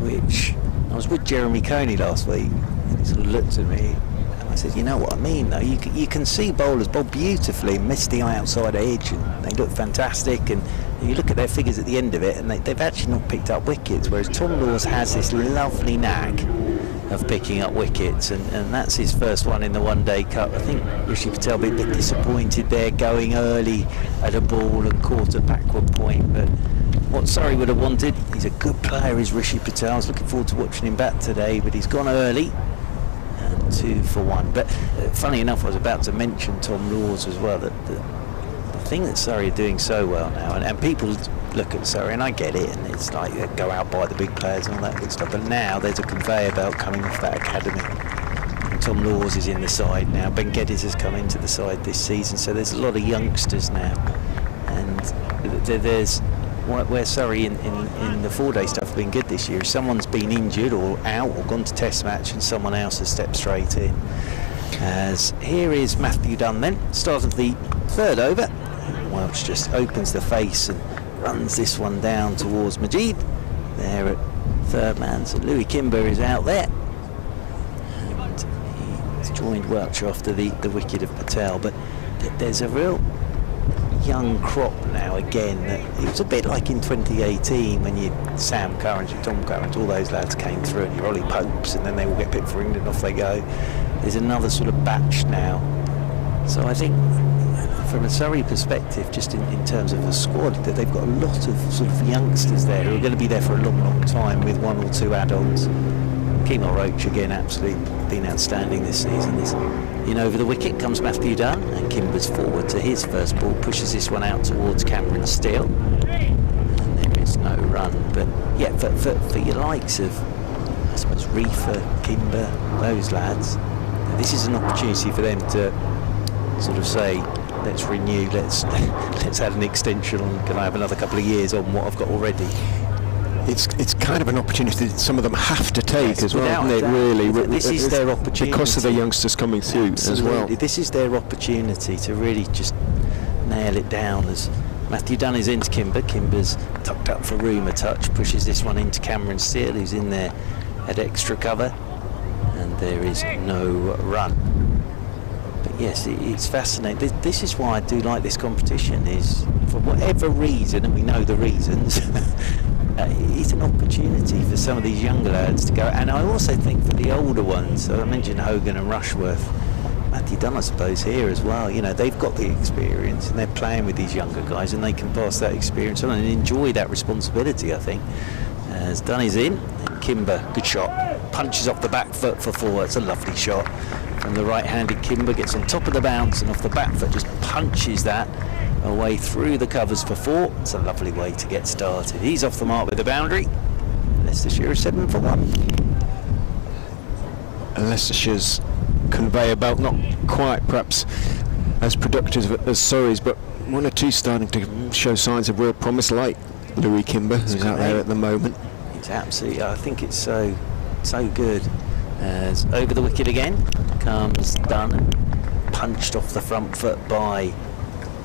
which I was with Jeremy Coney last week, and he sort of looked at me and I said, you know what I mean though, you can see bowlers bowl beautifully, miss the outside edge, and they look fantastic, and you look at their figures at the end of it and they've actually not picked up wickets, whereas Tom Laws has this lovely knack of picking up wickets, and that's his first one in the one-day cup. I think Rishi Patel will be a bit disappointed there, going early at a ball and caught a backward point, but what Surrey would have wanted, he's a good player, is Rishi Patel. I was looking forward to watching him bat today, but he's gone early, and 2 for 1. But funny enough, I was about to mention Tom Laws as well, that the thing that Surrey are doing so well now, and people look at Surrey, and I get it, and it's like they go out by the big players and all that good stuff, but now there's a conveyor belt coming off that academy, and Tom Laws is in the side now. Ben Geddes has come into the side this season, so there's a lot of youngsters now, and there's where Surrey in the 4-day stuff have been good this year. Someone's been injured or out or gone to test match, and someone else has stepped straight in. As here is Matthew Dunn then, start of the third over. Welch just opens the face and runs this one down towards Majid. There at third man, so Louis Kimber is out there. And he's joined Welch after the wicket of Patel, but there's a real young crop now again. It was a bit like in 2018 when you Sam Curran, Tom Curran, all those lads came through, and your Ollie Popes, and then they all get picked for England, off they go. There's another sort of batch now So I think from a Surrey perspective, just in terms of the squad, that they've got a lot of sort of youngsters there who are going to be there for a long time with 1 or 2 add-ons. Kemar Roach again, absolutely been outstanding this season. Over the wicket comes Matthew Dunn, and Kimber's forward to his first ball, pushes this one out towards Cameron Steele, and there is no run. But yeah, for your likes of, I suppose, Reefer, Kimber, those lads, this is an opportunity for them to sort of say, let's renew, let's add an extension on, can I have another couple of years on what I've got already? It's kind of an opportunity that some of them have to take as well, isn't it, really? This is their opportunity. Because of the youngsters coming through as well. This is their opportunity to really just nail it down. As Matthew Dunn is into Kimber. Kimber's tucked up for room a touch, pushes this one into Cameron Steele, who's in there at extra cover, and there is no run. But yes, it's fascinating. This is why I do like this competition, is for whatever reason, and we know the reasons, it's an opportunity for some of these younger lads to go. And I also think for the older ones, so I mentioned Hogan and Rushworth, Matthew Dunn I suppose here as well, they've got the experience and they're playing with these younger guys, and they can pass that experience on and enjoy that responsibility, I think. As Dunn is in, and Kimber, good shot, punches off the back foot for 4. It's a lovely shot from the right-handed Kimber, gets on top of the bounce and off the back foot just punches that away through the covers for 4. It's a lovely way to get started. He's off the mark with the boundary. Leicestershire is 7 for 1. Leicestershire's conveyor belt not quite perhaps as productive as Surrey's, but 1 or 2 starting to show signs of real promise, like Louis Kimber, who's out there at the moment. It's absolutely, I think it's so good. As over the wicket again comes Dunn, punched off the front foot by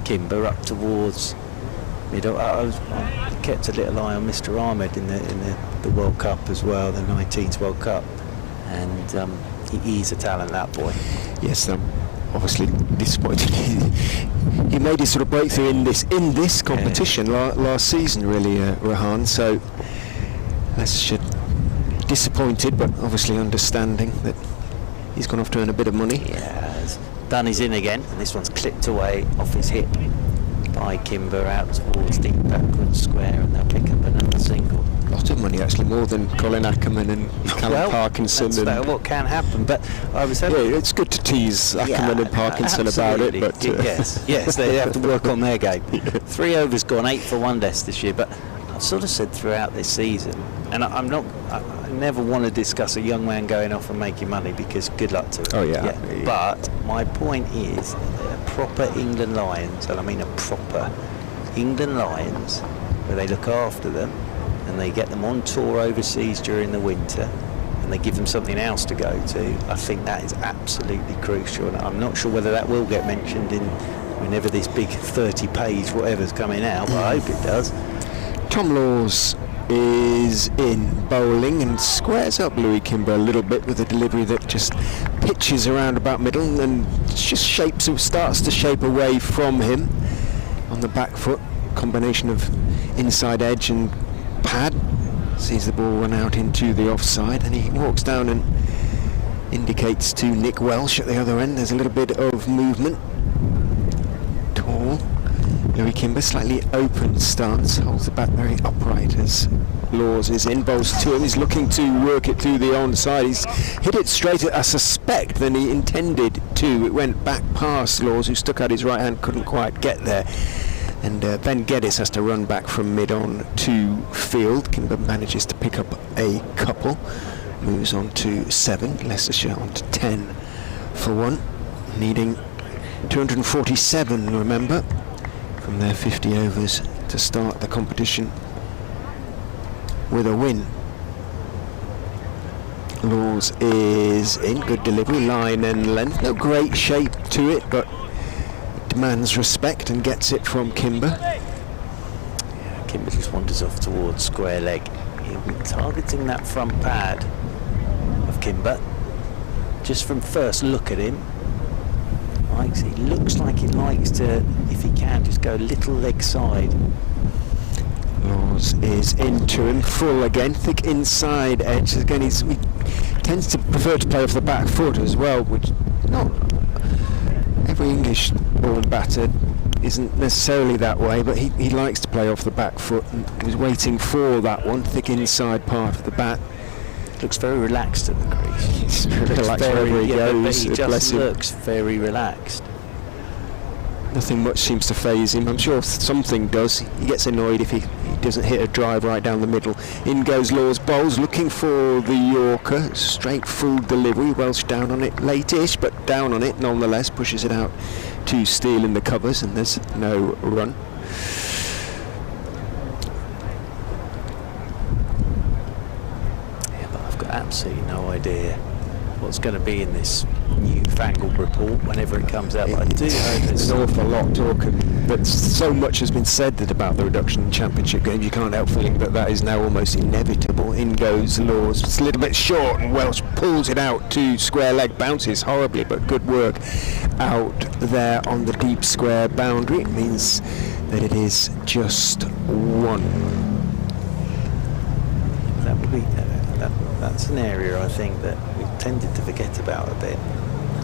Kimber up towards middle. I kept a little eye on Mr. Ahmed in the World Cup as well, the 19th World Cup, and he's a talent, that boy. Yes, obviously disappointed. He made his sort of breakthrough in this competition last season, really, Rahan. So Leicestershire disappointed, but obviously understanding that he's gone off to earn a bit of money. Yes. Dunn is in again, and this one's clipped away off his hip by Kimber out towards deep backwards square, and they'll pick up another single. A lot of money, actually, more than Colin Ackerman and Callum Parkinson. That's about what can happen, but I was hoping... Yeah, it's good to tease Ackerman and Parkinson absolutely. about it, but... Yes, they have to work on their game. 3 overs gone, 8 for 1 Leicestershire, but I've sort of said throughout this season, and I never want to discuss a young man going off and making money, because good luck to him. Oh, yeah. But my point is, proper England Lions, and I mean a proper England Lions, where they look after them and they get them on tour overseas during the winter and they give them something else to go to, I think that is absolutely crucial. And I'm not sure whether that will get mentioned in whenever this big 30-page whatever's coming out, but I hope it does. Tom Laws is in bowling and squares up Louis Kimber a little bit with a delivery that just pitches around about middle and just starts to shape away from him on the back foot. Combination of inside edge and pad. Sees the ball run out into the offside, and he walks down and indicates to Nick Welsh at the other end there's a little bit of movement. Tall Louis Kimber, slightly open stance, holds the bat very upright as Laws is in, bowls to him. He's looking to work it through the onside. He's hit it straighter, I suspect, than he intended to. It went back past Laws, who stuck out his right hand, couldn't quite get there. And Ben Geddes has to run back from mid-on to field. Kimber manages to pick up a couple. Moves on to 7. Leicestershire on to 10 for 1. Needing 247, remember, from their 50 overs to start the competition with a win. Laws is in, good delivery, line and length. No great shape to it, but demands respect and gets it from Kimber. Yeah, Kimber just wanders off towards square leg. He'll be targeting that front pad of Kimber. Just from first look at him, he looks like he likes to, if he can, just go little leg side. Laws is into him, full again, thick inside edge. Again, he tends to prefer to play off the back foot as well, which not every English-born batter isn't necessarily that way, but he likes to play off the back foot, and he was waiting for that one, thick inside part of the bat. Looks very relaxed at the crease. He's relaxed wherever he goes. He bless just him. looks very relaxed. Nothing much seems to faze him. I'm sure something does. He gets annoyed if he doesn't hit a drive right down the middle. In goes Laws, bowls, looking for the Yorker. Straight full delivery. Welsh down on it, late-ish, but down on it nonetheless. Pushes it out to Steele in the covers, and there's no run. Yeah, but I've got absolutely no idea what's going to be in this newfangled report whenever it comes out. But I do know there's an awful lot talking, but so much has been said that about the reduction in championship games, you can't help feeling that is now almost inevitable. In goes Laws, it's a little bit short, and Welsh pulls it out to square leg, bounces horribly, but good work out there on the deep square boundary. It means that it is just one. that would be that's an area I think that we've tended to forget about a bit,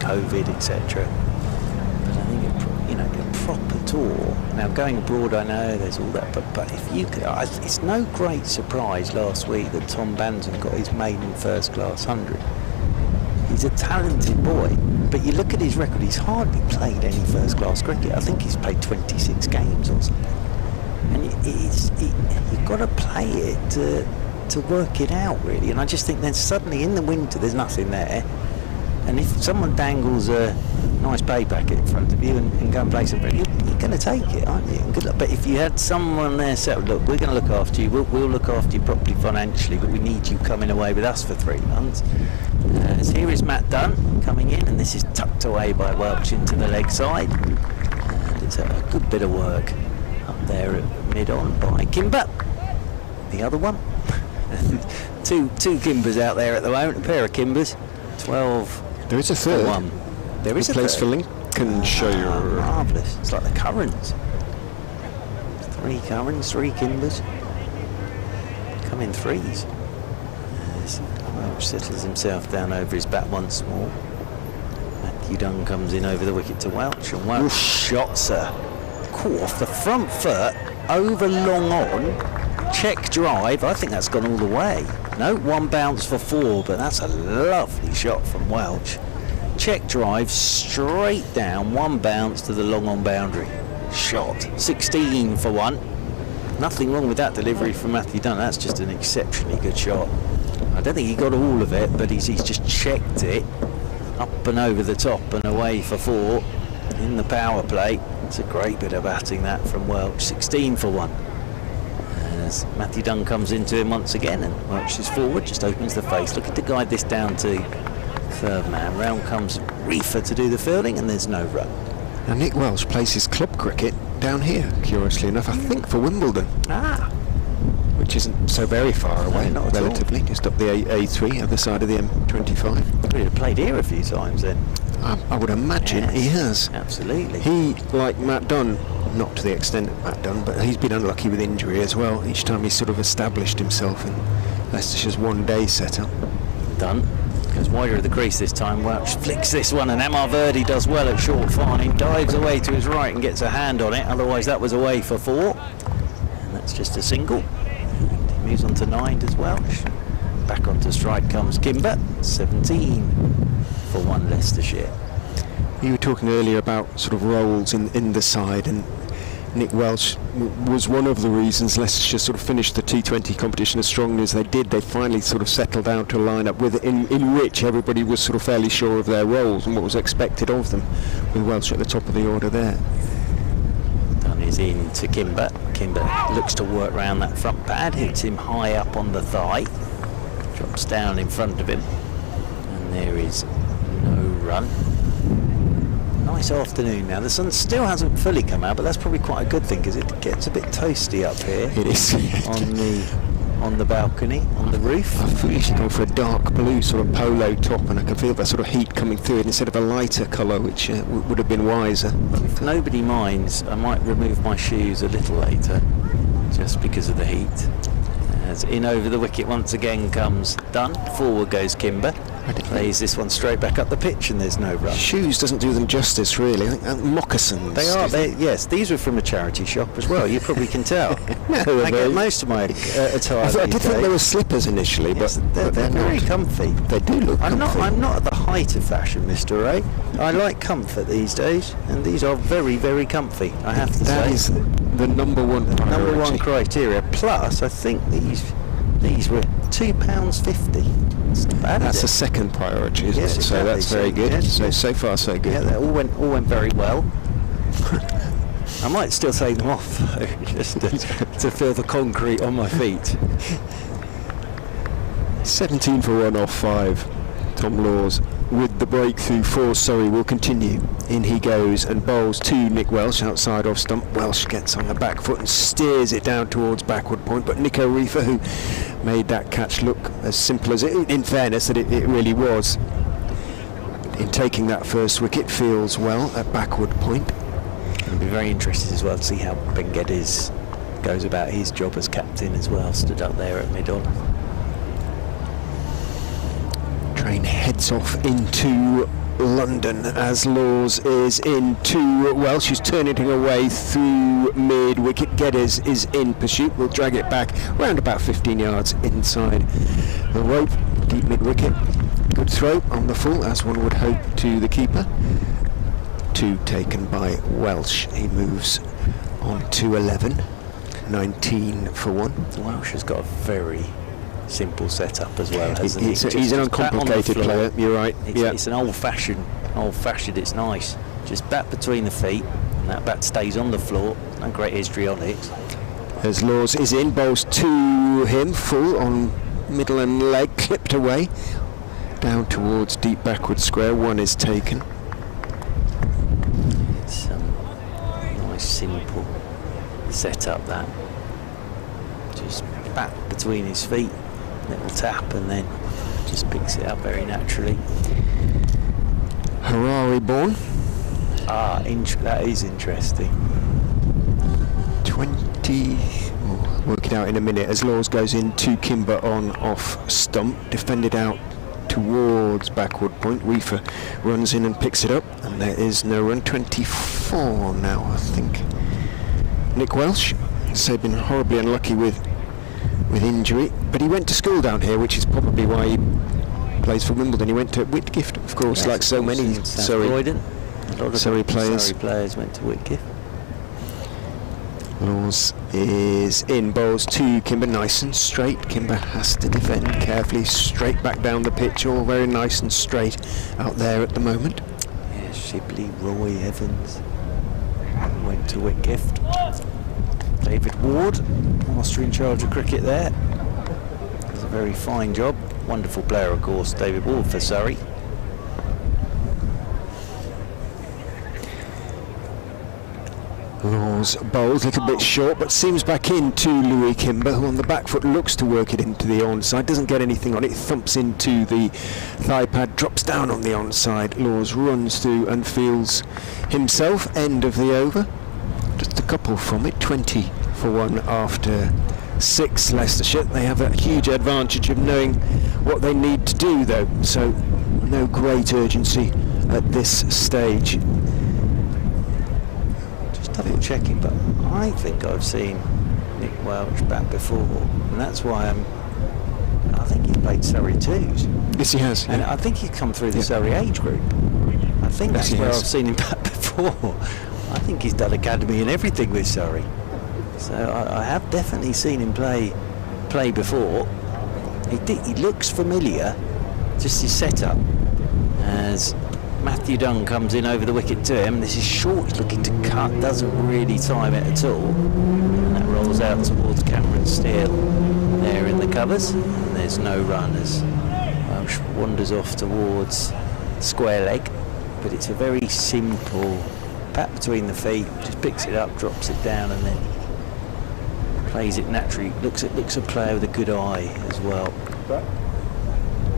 COVID, etc. But I think a proper tour. Now going abroad, I know there's all that, but if you could, it's no great surprise last week that Tom Banton got his maiden first class 100. He's a talented boy, but you look at his record, he's hardly played any first class cricket. I think he's played 26 games or something. And you've got to play it to work it out, really. And I just think then suddenly in the winter there's nothing there, and if someone dangles a nice pay packet in front of you and go and play some cricket, you're going to take it, aren't you? And good luck. But if you had someone there said, look, we're going to look after you, we'll look after you properly financially, but we need you coming away with us for 3 months. So here is Matt Dunn coming in, and this is tucked away by Welch into the leg side, and it's a good bit of work up there at mid-on by Kimber, the other one. two Kimbers out there at the moment, a pair of Kimbers. 12. There is a third. One. There is a place third. for Lincolnshire. Marvellous. It's like the Currans. 3 Currans, 3 Kimbers. Come in threes. As Welch settles himself down over his bat once more. Matthew Dunn comes in over the wicket to Welch, and Welch shots her off the front foot, over long on, check drive. I think that's gone all the way. No, 1 bounce for 4, but that's a lovely shot from Welch. Check drive straight down, 1 bounce to the long on boundary. Shot 16 for 1. Nothing wrong with that delivery from Matthew Dunn. That's just an exceptionally good shot. I don't think he got all of it, but he's just checked it up and over the top and away for 4 in the power play. It's a great bit of batting that from Welch. 16 for 1. As Matthew Dunn comes into him once again, and Welch is forward, just opens the face, looking to guide this down to third man. Round comes Reefer to do the fielding, and there's no run. Now Nick Welch plays his club cricket down here, curiously enough, I think for Wimbledon. Which isn't so very far away, not at relatively, just up the A3, other side of the M25. He'd have played here a few times then. I would imagine Yes, he has. Absolutely. He, like Matt Dunn, not to the extent of Matt Dunn, but he's been unlucky with injury as well. Each time he's sort of established himself in Leicestershire's one-day setup. Dunn goes wider of the crease this time. Welch flicks this one, and Amar Verdi does well at short farming, dives away to his right and gets a hand on it. Otherwise that was away for 4, and that's just a single. And he moves on to 9 as Welch. Back onto strike comes Kimber. 17 for 1 Leicestershire. You were talking earlier about sort of roles in the side, and Nick Welch was one of the reasons Leicestershire sort of finished the T20 competition as strongly as they did. They finally sort of settled down to a lineup in which everybody was sort of fairly sure of their roles and what was expected of them, with Welch at the top of the order there. Dunn is in to Kimber. Kimber looks to work round that front pad, hits him high up on the thigh, drops down in front of him, and there is no run. Nice afternoon now. The sun still hasn't fully come out, but that's probably quite a good thing because it gets a bit toasty up here. It is. on the balcony, on the roof. I foolishly gone for a dark blue sort of polo top, and I can feel that sort of heat coming through it instead of a lighter colour, which would have been wiser. If nobody minds, I might remove my shoes a little later, just because of the heat. As in over the wicket once again comes Dunn. Forward goes Kimber. Plays this one straight back up the pitch, and there's no run. Shoes doesn't do them justice, really. I think moccasins. They are. Yes, these were from a charity shop as well. You probably can tell. No, I get most of my attire. I did think they were slippers initially, Yes, but they're very comfy. They do look comfy. I'm not at the height of fashion, Mr. Ray. I like comfort these days, and these are very, very comfy. I have to say. That is the number one priority. Number one criteria. Plus, I think these were £2.50. It's not bad. That's is the it? second priority, isn't Yes, it? So exactly. that's very good. Yes, So far so good. Yeah, they all went very well. I might still take them off though, just to feel the concrete on my feet. 17 for 1 off 5. Tom Laws with the breakthrough for Surrey will continue. In he goes and bowls to Nick Welsh outside off stump. Welsh gets on the back foot and steers it down towards backward point, but Nico Reefer, who made that catch look as simple as it, in fairness, that it really was, in taking that first wicket, feels well at backward point. It'll be very interesting as well to see how Ben Geddes goes about his job as captain as well, stood up there at mid-on. Train heads off into London as Laws is into Welsh, who's turning it away through mid-wicket. Geddes is in pursuit, will drag it back round about 15 yards inside the rope, deep mid-wicket. Good throw on the full, as one would hope, to the keeper. 2 taken by Welsh. He moves on to 11, 19 for 1. Welsh has got a very simple setup as well, hasn't he? He's an uncomplicated player, you're right. It's an old-fashioned, it's nice. Just bat between the feet, and that bat stays on the floor. No great histrionics. As Laws is in, bowls to him, full on middle and leg, clipped away, down towards deep backward square. 1 is taken. It's nice, simple setup, that. Just bat between his feet, little tap, and then just picks it up very naturally. Harare born. That is interesting. 20. We'll work it out in a minute. As Laws goes in to Kimber on off stump, defended out towards backward point. Reefer runs in and picks it up, and there is no run. 24 now, I think. Nick Welsh has been horribly unlucky with injury, but he went to school down here, which is probably why he plays for Wimbledon. He went to Whitgift, of course, like so many Surrey players went to Whitgift. Laws is in, bowls to Kimber, nice and straight. Kimber has to defend carefully, straight back down the pitch, all very nice and straight out there at the moment. Yeah, Shibley, Roy, Evans went to Whitgift. David Ward, master in charge of cricket there. Does a very fine job. Wonderful player, of course, David Ward for Surrey. Laws bowls a little bit short, but seems back into Louis Kimber, who on the back foot looks to work it into the onside, doesn't get anything on it, thumps into the thigh pad, drops down on the onside. Laws runs through and feels himself, end of the over. Just a couple from it, 20 for 1 after 6. Leicestershire, they have a huge advantage of knowing what they need to do though, so no great urgency at this stage. Just double checking, but I think I've seen Nick Welsh bat before, and that's why I think he played Surrey 2s. Yes, he has. And I think he's come through the Surrey age group. I think that's where I've seen him bat before. I think he's done academy and everything with Surrey. So I have definitely seen him play before. He looks familiar, just his setup. As Matthew Dunn comes in over the wicket to him. This is short, he's looking to cut, doesn't really time it at all. And that rolls out towards Cameron Steele there in the covers. And there's no run as Welsh wanders off towards square leg. But it's a very simple pat between the feet, just picks it up, drops it down, and then plays it naturally. Looks a player with a good eye as well.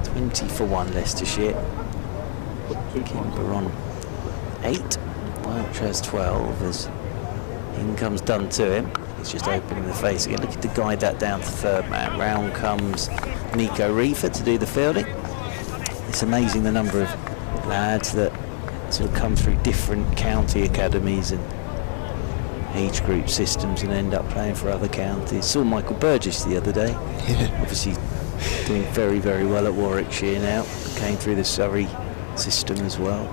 20 for 1 Leicestershire. Kimber on 8. Welsh has 12 as in comes Dunn to him. He's just opening the face again, looking to guide that down to third man. Round comes Nico Reefer to do the fielding. it's amazing the number of lads that sort of come through different county academies and age group systems and end up playing for other counties. Saw Michael Burgess the other day. Obviously doing very, very well at Warwickshire now. Came through the Surrey system as well.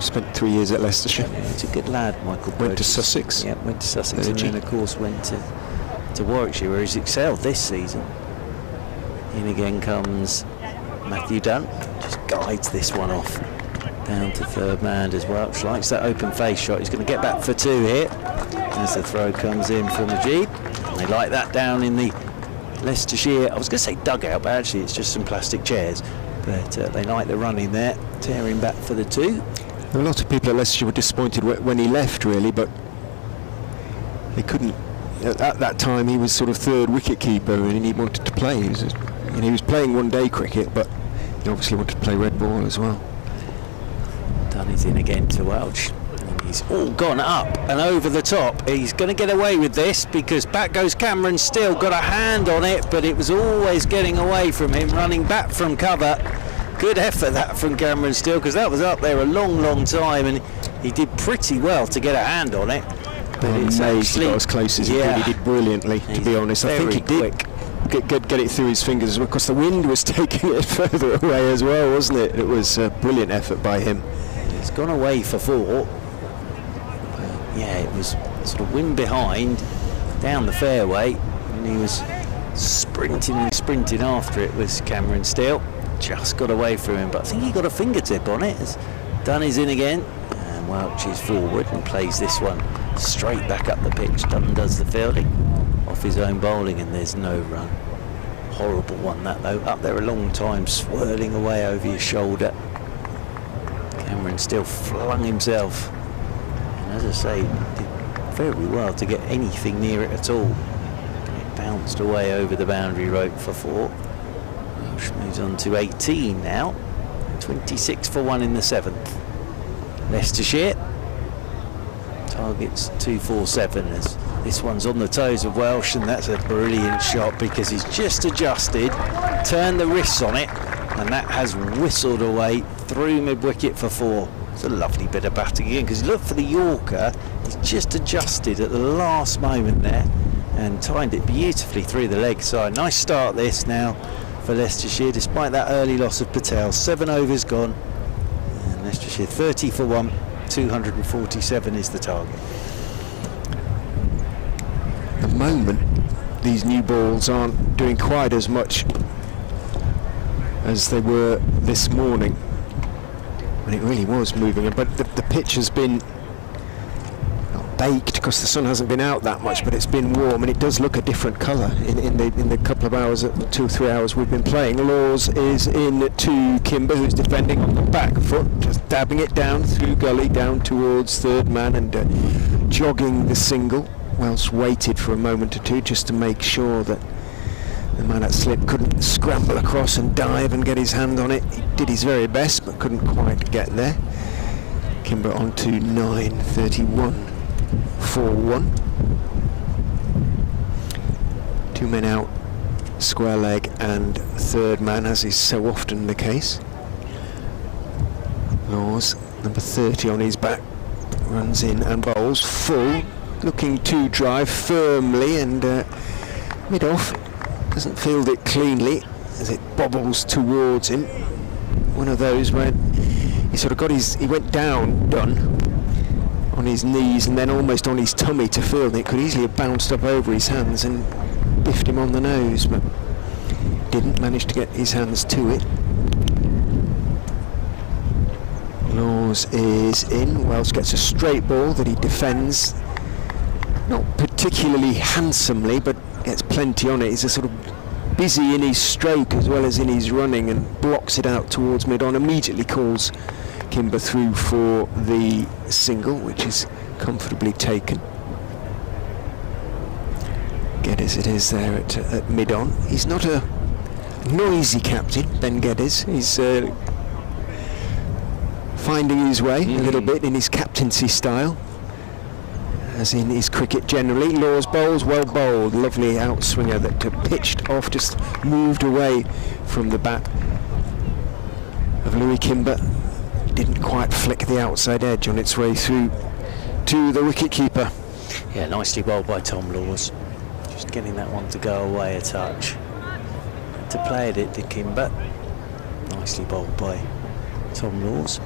Spent 3 years at Leicestershire. Yeah, he's a good lad, Michael Burgess. Went to Sussex. Yeah, went to Sussex and then of course went to Warwickshire, where he's excelled this season. In again comes Matthew Dunn. Just guides this one off down to third man as well. Likes that open face shot. He's going to get back for two here as the throw comes in from Ajib. They like that down in the Leicestershire, I was going to say dugout, but actually it's just some plastic chairs. But they like the run in there, tearing back for the two. A lot of people at Leicestershire were disappointed when he left, really, but they couldn't. At that time, he was sort of third wicket keeper, and he wanted to play. He was playing one-day cricket, but he obviously wanted to play red ball as well. Dunn is in again to Welch. And he's all gone up and over the top. He's going to get away with this because back goes Cameron Steele. Got a hand on it, but it was always getting away from him, running back from cover. Good effort that from Cameron Steele, because that was up there a long, long time, and he did pretty well to get a hand on it. But it's actually got as close as he could. He did brilliantly, to be honest. I think he did get it through his fingers as well, because the wind was taking it further away as well, wasn't it? It was a brilliant effort by him. It's gone away for four. Yeah, it was sort of wind behind, down the fairway, and he was sprinting and sprinting after it was Cameron Steele. Just got away from him, but I think he got a fingertip on it as Dunn is in again, and Welch is forward and plays this one straight back up the pitch. Dunn does the fielding off his own bowling, and there's no run. Horrible one that though, up there a long time, swirling away over your shoulder. Cameron Steele flung himself, and as I say, did very well to get anything near it at all. It bounced away over the boundary rope for four. Welsh moves on to 18 now. 26 for one in the seventh. Leicestershire targets 247 as this one's on the toes of Welsh, and that's a brilliant shot because he's just adjusted, turned the wrists on it, and that has whistled away through mid-wicket for four. It's a lovely bit of batting again, because look for the Yorker, he's just adjusted at the last moment there and timed it beautifully through the leg side. Nice start this now for Leicestershire, despite that early loss of Patel. 7 overs gone, and Leicestershire 30 for one, 247 is the target. At the moment, these new balls aren't doing quite as much as they were this morning when it really was moving, but the pitch has been not baked because the sun hasn't been out that much, but it's been warm, and it does look a different colour in the couple of hours, 2 or 3 hours we've been playing. Laws is in to Kimber, who's defending on the back foot, just dabbing it down through gully down towards third man and jogging the single. Welsh waited for a moment or two just to make sure that the man at slip couldn't scramble across and dive and get his hand on it. He did his very best but couldn't quite get there. Kimber on to 9:31 for one. 2 men out, square leg and third man, as is so often the case. Laws, number 30 on his back, runs in and bowls full, looking to drive firmly and mid-off. Doesn't field it cleanly as it bobbles towards him. One of those where he sort of got he went down, done, on his knees and then almost on his tummy to field. It could easily have bounced up over his hands and biffed him on the nose, but didn't manage to get his hands to it. Laws is in. Welsh gets a straight ball that he defends, not particularly handsomely, but gets plenty on it. He's a sort of busy in his stroke as well as in his running and blocks it out towards mid-on. Immediately calls Kimber through for the single, which is comfortably taken. Geddes it is there at mid-on. He's not a noisy captain, Ben Geddes. He's finding his way a little bit in his captaincy style, as in his cricket generally. Laws bowls, well bowled, lovely outswinger that pitched off, just moved away from the bat of Louis Kimber. Didn't quite flick the outside edge on its way through to the wicket-keeper. Yeah, nicely bowled by Tom Laws. Just getting that one to go away a touch. To play at it to Kimber. Nicely bowled by Tom Laws.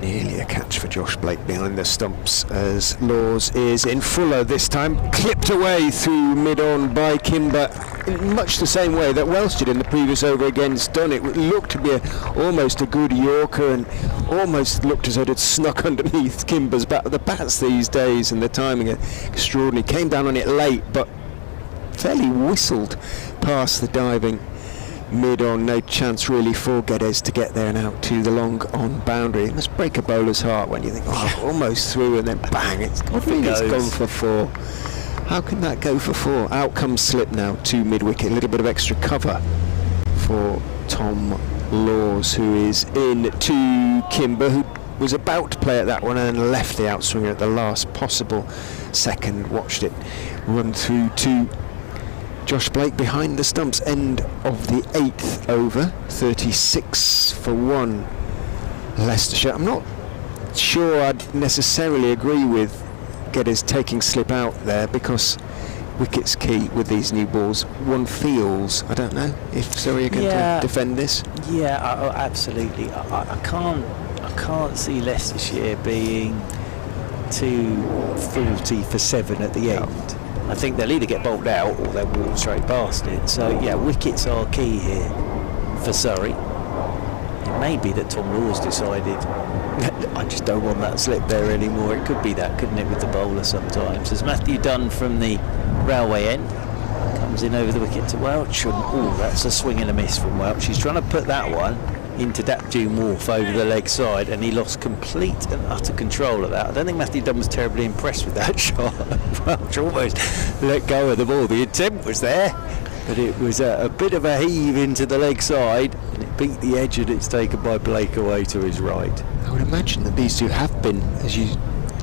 Nearly a catch for Josh Blake behind the stumps as Laws is in fuller this time. Clipped away through mid-on by Kimber in much the same way that Welsh did in the previous over against Dunn. It looked to be almost a good Yorker and almost looked as though it snuck underneath Kimber's bat. The bats these days and the timing are extraordinary. Came down on it late but fairly whistled past the diving mid-on. No chance really for Geddes to get there and out to the long on boundary. It must break a bowler's heart when you think, oh, almost through, and then bang, it's gone for 4. How can that go for 4? Out comes slip now to mid-wicket. A little bit of extra cover for Tom Laws, who is in to Kimber, who was about to play at that one and left the outswinger at the last possible second. Watched it run through to Josh Blake behind the stumps. End of the 8th over. 36 for 1 Leicestershire. I'm not sure I'd necessarily agree with Geddes taking slip out there, because wicket's key with these new balls. One feels, I don't know if Surrey are going to defend this. Yeah, absolutely. I can't see Leicestershire being 240 for 7 at the end. I think they'll either get bowled out or they'll walk straight past it. So yeah, wickets are key here for Surrey. It may be that Tom Laws decided, I just don't want that slip there anymore. It could be that, couldn't it, with the bowler sometimes. As Matthew Dunn from the railway end comes in over the wicket to Welch, and that's a swing and a miss from Welch. He's trying to put that one into Dapdune Wharf over the leg side, and he lost complete and utter control of that. I don't think Matthew Dunn was terribly impressed with that shot. Welch almost let go of the ball. The intent was there, but it was a bit of a heave into the leg side, and it beat the edge, and it's taken by Blake away to his right. I would imagine that these two have been, as you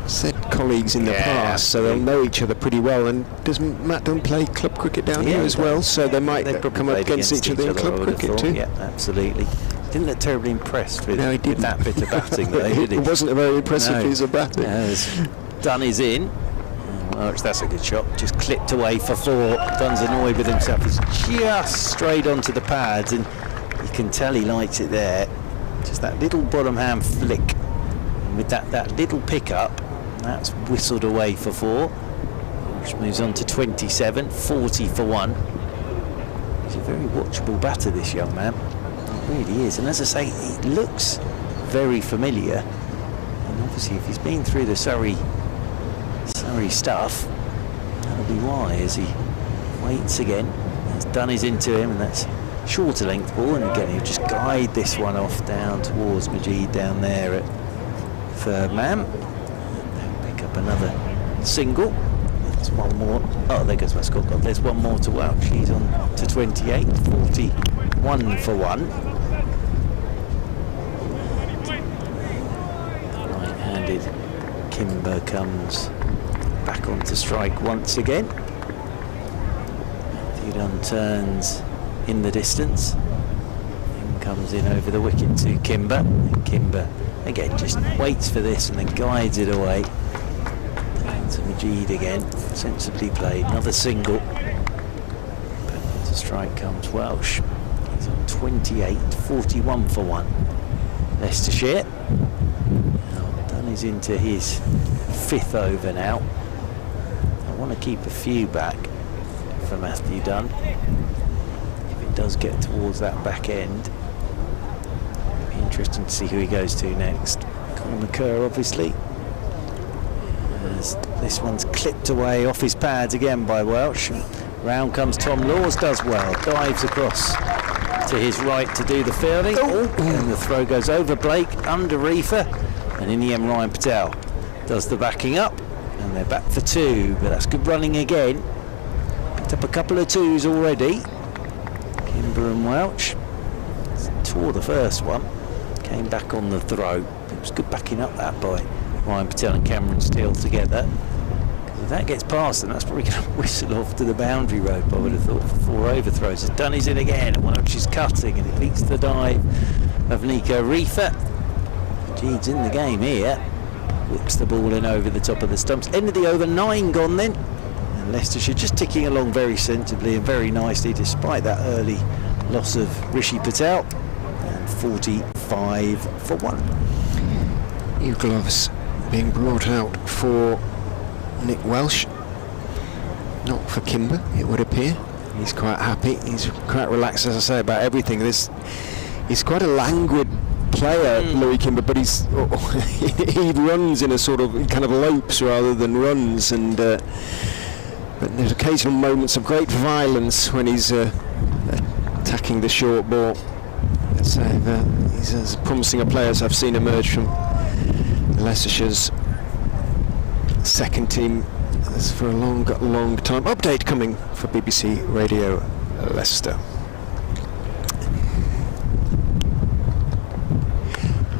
said, colleagues in the past, so they'll know each other pretty well. And does Matt Dunn play club cricket down here as well? So they might come up against each other in club cricket too. Yeah, absolutely. Didn't look terribly impressed with that bit of batting though, did he? It wasn't a very impressive piece of batting. Dunn is in. Well, that's a good shot. Just clipped away for 4. Dunn's annoyed with himself. He's just straight onto the pads, and you can tell he likes it there. Just that little bottom hand flick, and with that little pickup, that's whistled away for 4. Which moves on to 27, 40 for 1. He's a very watchable batter, this young man. Really is, and as I say, it looks very familiar, and obviously if he's been through the Surrey stuff, that'll be why, as he waits again. That's Dunn is into him, and that's shorter length ball, and again he'll just guide this one off down towards Majid down there at third man. They'll pick up another single. There's one more. Oh, there goes Westcott. There's one more to Welch. He's on to 28, 41 for 1. Right-handed Kimber comes back onto strike once again. Matthew Dunn turns in the distance and comes in over the wicket to Kimber. And Kimber again just waits for this and then guides it away. Down to Majid again, sensibly played. Another single. Back onto strike comes Welsh. He's on 28, 41 for 1. Leicestershire. Now Dunn is into his 5th over now. I want to keep a few back for Matthew Dunn. If it does get towards that back end, it'll be interesting to see who he goes to next. Colin McCurr, obviously. As this one's clipped away off his pads again by Welsh. Round comes Tom Laws, does well, dives across to his right to do the fielding. And the throw goes over Blake, under Reefer, and in the end Ryan Patel does the backing up, and they're back for 2, but that's good running again. Picked up a couple of 2s already. Kimber and Welch tore the first one, came back on the throw. It was good backing up that by Ryan Patel and Cameron Steele together. If that gets past, then that's probably going to whistle off to the boundary road, I would have thought, for 4 overthrows. As Dunny's in again, one which is cutting, and it beats the dive of Nico Reefer. Jeed's in the game here. Whips the ball in over the top of the stumps. End of the over, 9 gone then. And Leicestershire just ticking along very sensibly and very nicely, despite that early loss of Ryan Patel. And 45 for 1. New gloves being brought out for Nick Welsh, not for Kimber, it would appear. He's quite happy, he's quite relaxed, as I say, about everything. He's quite a languid player, Louis Kimber, but he runs in a sort of kind of lopes rather than runs, and but there's occasional moments of great violence when he's attacking the short ball. So he's as promising a player as I've seen emerge from Leicestershire's second team for a long time. Update coming for BBC Radio Leicester.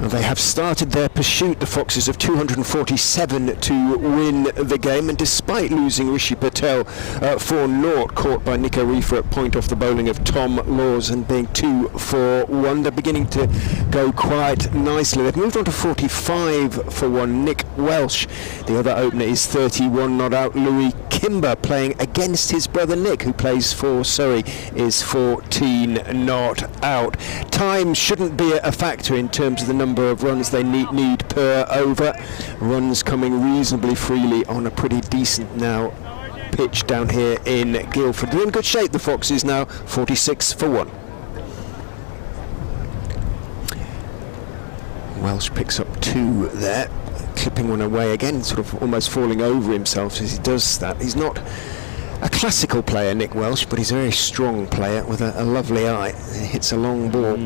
They have started their pursuit, the Foxes, of 247 to win the game, and despite losing Ryan Patel 4-0, caught by Nico Reefer at point off the bowling of Tom Laws, and being 2 for 1, they're beginning to go quite nicely. They've moved on to 45 for 1. Nick Welsh, the other opener, is 31 not out. Louis Kimber, playing against his brother Nick, who plays for Surrey, is 14 not out. Time shouldn't be a factor in terms of the number of runs they need per over. Runs coming reasonably freely on a pretty decent now pitch down here in Guildford. They're in good shape, the Foxes, now 46 for 1. Welsh picks up 2 there, clipping one away again, sort of almost falling over himself as he does that. He's not a classical player, Nick Welsh, but he's a very strong player with a lovely eye. He hits a long ball.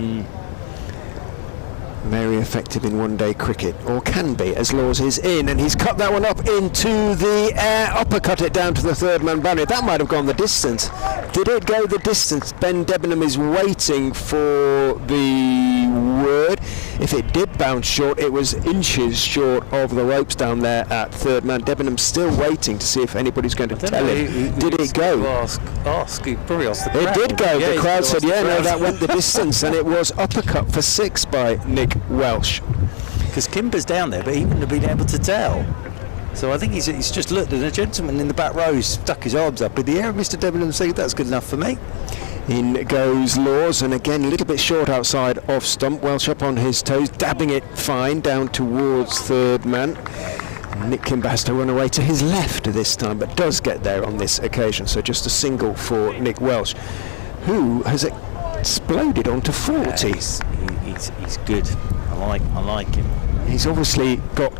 Very effective in one-day cricket, or can be, as Laws is in, and he's cut that one up into the air, uppercut it down to the third man boundary. That might have gone the distance. Did it go the distance? Ben Debenham is waiting for the word. If it did bounce short, it was inches short of the ropes down there at third man. Debenham's still waiting to see if anybody's going to tell him. Did it go? Ask. He probably asked the crowd. It did go. The crowd said, yeah, no, that went the distance, and it was uppercut for 6 by Nick Welsh. Because Kimber's down there, but he wouldn't have been able to tell. So I think he's just looked, and a gentleman in the back row stuck his arms up in the air, and Mr. Debenham said, that's good enough for me. In goes Laws, and again a little bit short outside off stump. Welsh up on his toes, dabbing it fine down towards third man. Nick Kimber has to run away to his left this time, but does get there on this occasion. So just a single for Nick Welsh, who has exploded onto 40. He's good. I like him. He's obviously got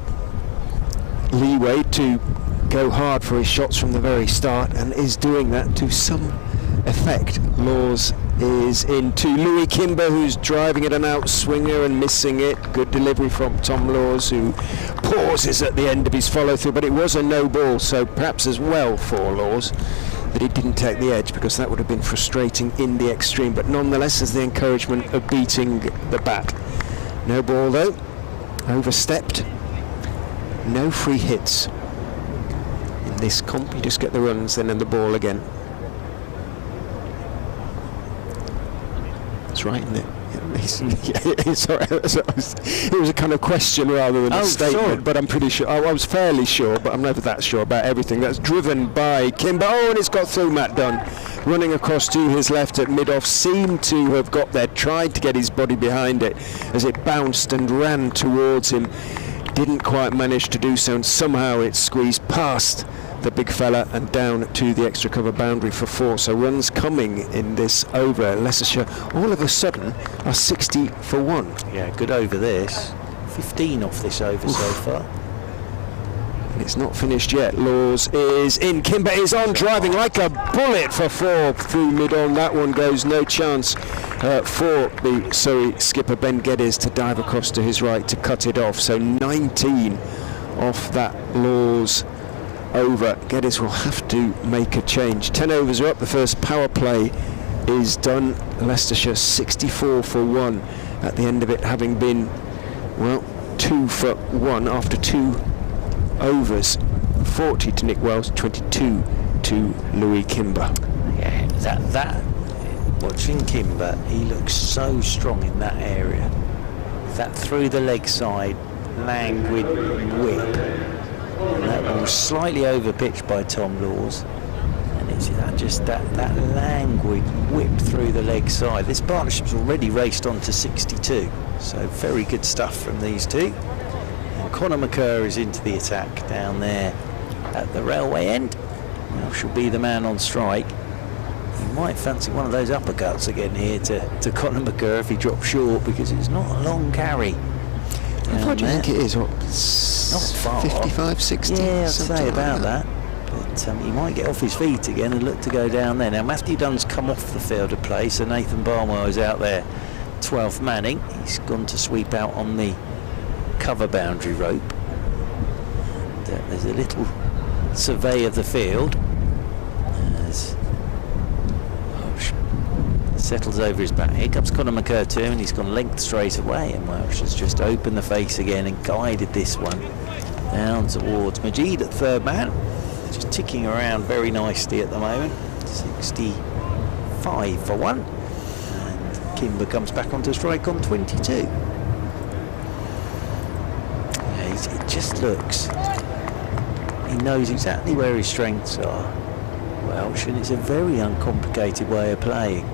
leeway to go hard for his shots from the very start, and is doing that to some effect. Laws is into Louis Kimber, who's driving at an outswinger and missing it. Good delivery from Tom Laws, who pauses at the end of his follow through, but it was a no ball, so perhaps as well for Laws that he didn't take the edge, because that would have been frustrating in the extreme, but nonetheless there's the encouragement of beating the bat. No ball though, overstepped, no free hits. In this comp you just get the runs then and the ball again. That's right, isn't it? Sorry, it was a kind of question rather than a statement, sure. But I'm pretty sure, I was fairly sure, but I'm never that sure about everything. That's driven by Kimber. Oh, and it's got through Matt Dunn. Running across to his left at mid-off, seemed to have got there, tried to get his body behind it as it bounced and ran towards him. Didn't quite manage to do so, and somehow it squeezed past the big fella and down to the extra cover boundary for 4. So runs coming in this over. Leicestershire all of a sudden are 60 for 1. Yeah, good over this. 15 off this over so far. And it's not finished yet. Laws is in. Kimber is on, driving like a bullet for 4 through mid-on. That one goes, no chance for the Surrey skipper Ben Geddes to dive across to his right to cut it off. So 19 off that Laws over. Geddes will have to make a change. 10 overs are up. The first power play is done. Leicestershire 64 for 1 at the end of it, having been, well, 2 for 1 after 2 overs. 40 to Nick Wells, 22 to Louis Kimber. Yeah, that watching Kimber, he looks so strong in that area. That through the leg side, languid whip. And that one was slightly over pitched by Tom Laws. And it's that languid whip through the leg side. This partnership's already raced on to 62. So very good stuff from these two. And Conor McCurr is into the attack down there at the railway end. Well, she'll be the man on strike. You might fancy one of those uppercuts again here to Conor McCurr if he drops short, because it's not a long carry. What do you think it is? What, not far 55, 60? Yeah, I'd something say like about that. But he might get off his feet again and look to go down there. Now Matthew Dunn's come off the field of play, so Nathan Barnwell is out there 12th manning. He's gone to sweep out on the cover boundary rope. And, there's a little survey of the field as settles over his back. Here comes Conor McCurr too, and he's gone length straight away, and Welsh has just opened the face again and guided this one down towards Majid at third man, just ticking around very nicely at the moment. 65 for one, and Kimber comes back onto strike on 22. Yeah, it just looks, he knows exactly where his strengths are, Welsh, and it's a very uncomplicated way of playing.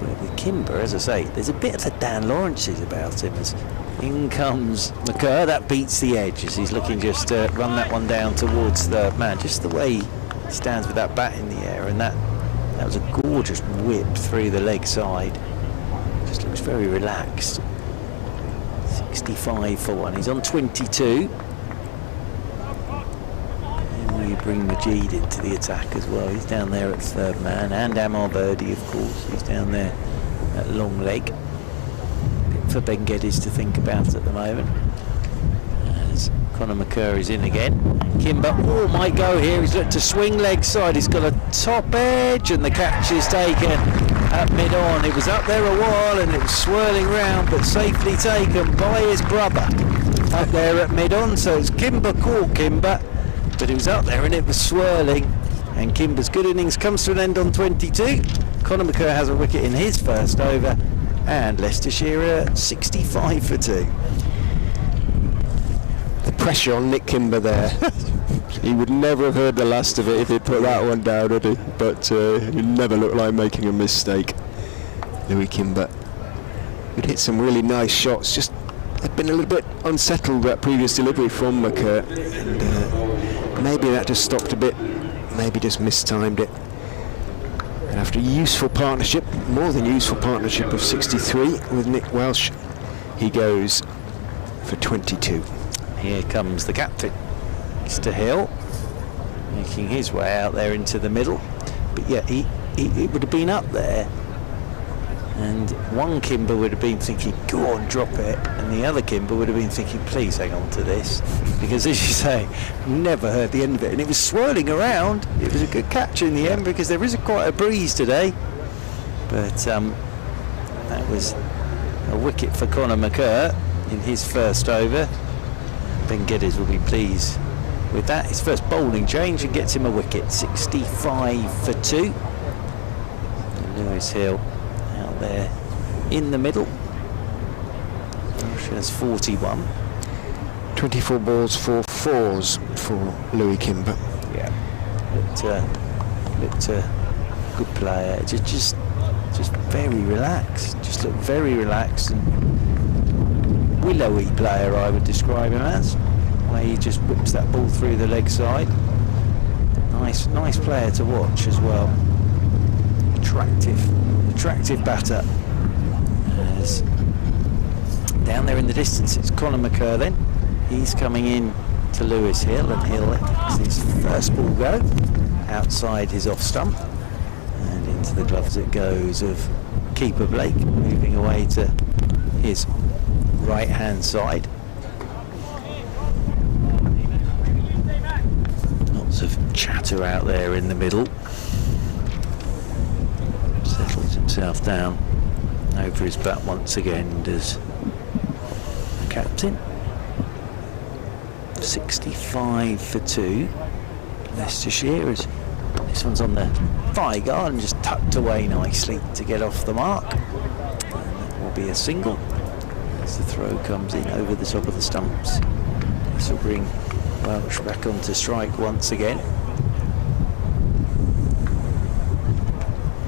But with Kimber, as I say, there's a bit of the Dan Lawrence's about him. As in comes McCurr, that beats the edge as he's looking just to run that one down towards third man. Just the way he stands with that bat in the air, and that was a gorgeous whip through the leg side. Just looks very relaxed. 65 for one. He's on 22. You bring Majid into the attack as well. He's down there at third man, and Amar Birdie, of course. He's down there at long leg. Bit for Ben Geddes to think about at the moment. As Conor McCurr is in again. Kimber, might go here. He's looked to swing leg side. He's got a top edge, and the catch is taken at mid-on. It was up there a while, and it was swirling round, but safely taken by his brother up there at mid-on. So it's Kimber caught Kimber, but it was up there and it was swirling, and Kimber's good innings comes to an end on 22. Conor McCurr has a wicket in his first over, and Leicestershire 65 for 2. The pressure on Nick Kimber there. He would never have heard the last of it if he'd put that one down, would he? But he never looked like making a mistake. Louis Kimber would hit some really nice shots, just had been a little bit unsettled, that previous delivery from McCurr, and maybe that just stopped a bit, maybe just mistimed it. And after a useful partnership, more than useful partnership of 63 with Nick Welsh, he goes for 22. Here comes the captain, Mr. Hill, making his way out there into the middle. But yeah, he would have been up there, and one Kimber would have been thinking, go on, drop it, and the other Kimber would have been thinking, please hang on to this, because as you say, never heard the end of it, and it was swirling around. It was a good catch in the end, because there is quite a breeze today, but that was a wicket for Conor McCurr in his first over. Ben Geddes will be pleased with that. His first bowling change, and gets him a wicket. 65 for 2. Lewis Hill out there in the middle. She has 41. 24 balls for 4s for Louis Kimber. Yeah, looked a good player. Just very relaxed. Just looked very relaxed and willowy player, I would describe him as. Where he just whips that ball through the leg side. Nice player to watch as well. Attractive batter. As down there in the distance, it's Conor McCurr then. He's coming in to Lewis Hill, and Hill lets his first ball go outside his off stump, and into the gloves it goes of keeper Blake, moving away to his right hand side. Lots of chatter out there in the middle. Settles himself down over his bat once again, does the captain. 65 for 2. Leicestershire, as this one's on the thigh guard and just tucked away nicely to get off the mark. And that will be a single as the throw comes in over the top of the stumps. This will bring Welsh back onto strike once again.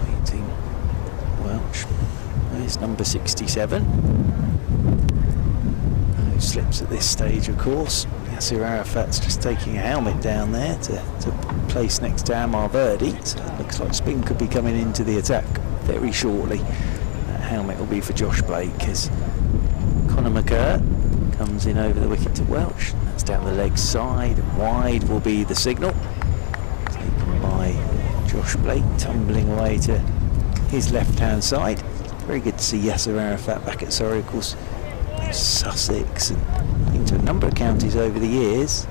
Waiting Welsh. There's number 67. No slips at this stage, of course. Yasser Arafat's just taking a helmet down there to place next to Amar Verdi. So it looks like spin could be coming into the attack very shortly. That helmet will be for Josh Blake as Conor McCurr comes in over the wicket to Welsh. That's down the leg side, and wide will be the signal. Taken by Josh Blake, tumbling away to his left-hand side. Very good to see Yasser Arafat back at Surrey, of course. Sussex and into a number of counties over the years.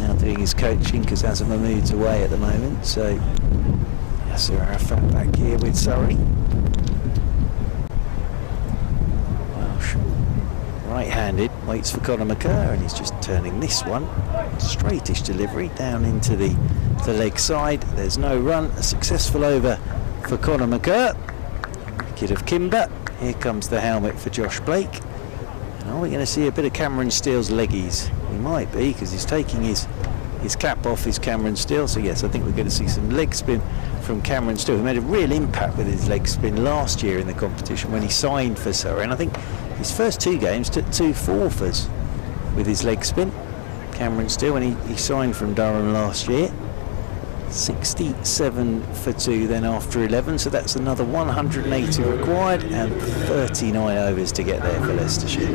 Now doing his coaching because Azam Mahmood's away at the moment. So Yasser Arafat back here with Surrey. Welsh right-handed, waits for Conor McCurr, and he's just turning this one. Straightish delivery down into the leg side. There's no run. A successful over for Conor McCurr. Wicket of Kimber. Here comes the helmet for Josh Blake. And are we going to see a bit of Cameron Steele's leggies? We might be, because he's taking his cap off his Cameron Steele. So yes, I think we're going to see some leg spin from Cameron Steele, who made a real impact with his leg spin last year in the competition when he signed for Surrey. And I think his first 2 games took 2 fourfers with his leg spin. Cameron Steele, when he signed from Durham last year. 67 for 2 then after 11, so that's another 180 required and 39 overs to get there for Leicestershire.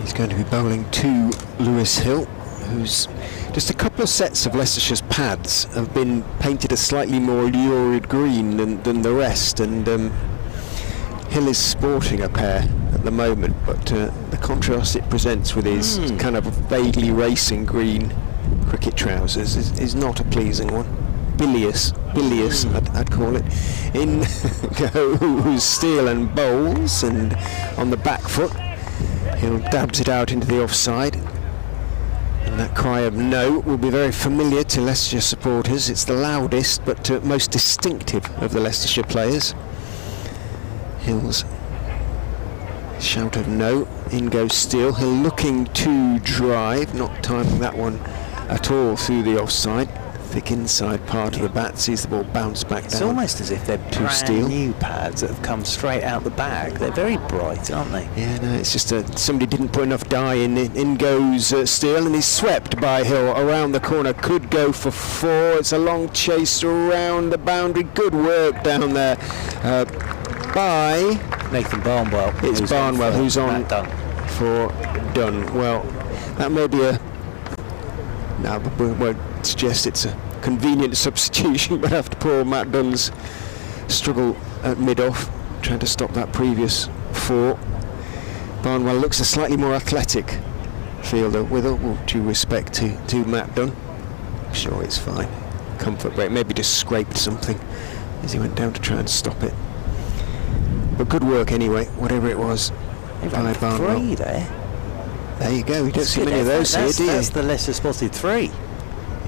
He's going to be bowling to Lewis Hill, who's just a couple of sets of Leicestershire's pads have been painted a slightly more lurid green than the rest, and Hill is sporting a pair at the moment, but the contrast it presents with his kind of vaguely racing green cricket trousers is not a pleasing one. Bilious, I'd call it. In goes Steele and bowls, and on the back foot Hill dabs it out into the offside, and that cry of no will be very familiar to Leicestershire supporters. It's the loudest but most distinctive of the Leicestershire players. Hill's shout of no. In goes Steele. Hill looking to drive, not timing that one at all through the offside. Thick inside part of the bat, sees the ball bounce back down. It's almost as if they're brand new pads that have come straight out the bag. They're very bright, aren't they? Yeah, no, it's just somebody didn't put enough dye in. In goes Steele, and he's swept by Hill around the corner. Could go for 4. It's a long chase around the boundary. Good work down there by Nathan Barnwell. It's Barnwell who's on for Dunn. Well, that may be a... No, we won't suggest it's a convenient substitution, but after poor Matt Dunn's struggle at mid-off, trying to stop that previous 4, Barnwell looks a slightly more athletic fielder, with all due respect to Matt Dunn. I'm sure it's fine. Comfort break, maybe just scraped something as he went down to try and stop it. But good work anyway, whatever it was. By Barnwell. 3 there. There you go, we don't see many of those here, do you? That's the Leicester spotted 3.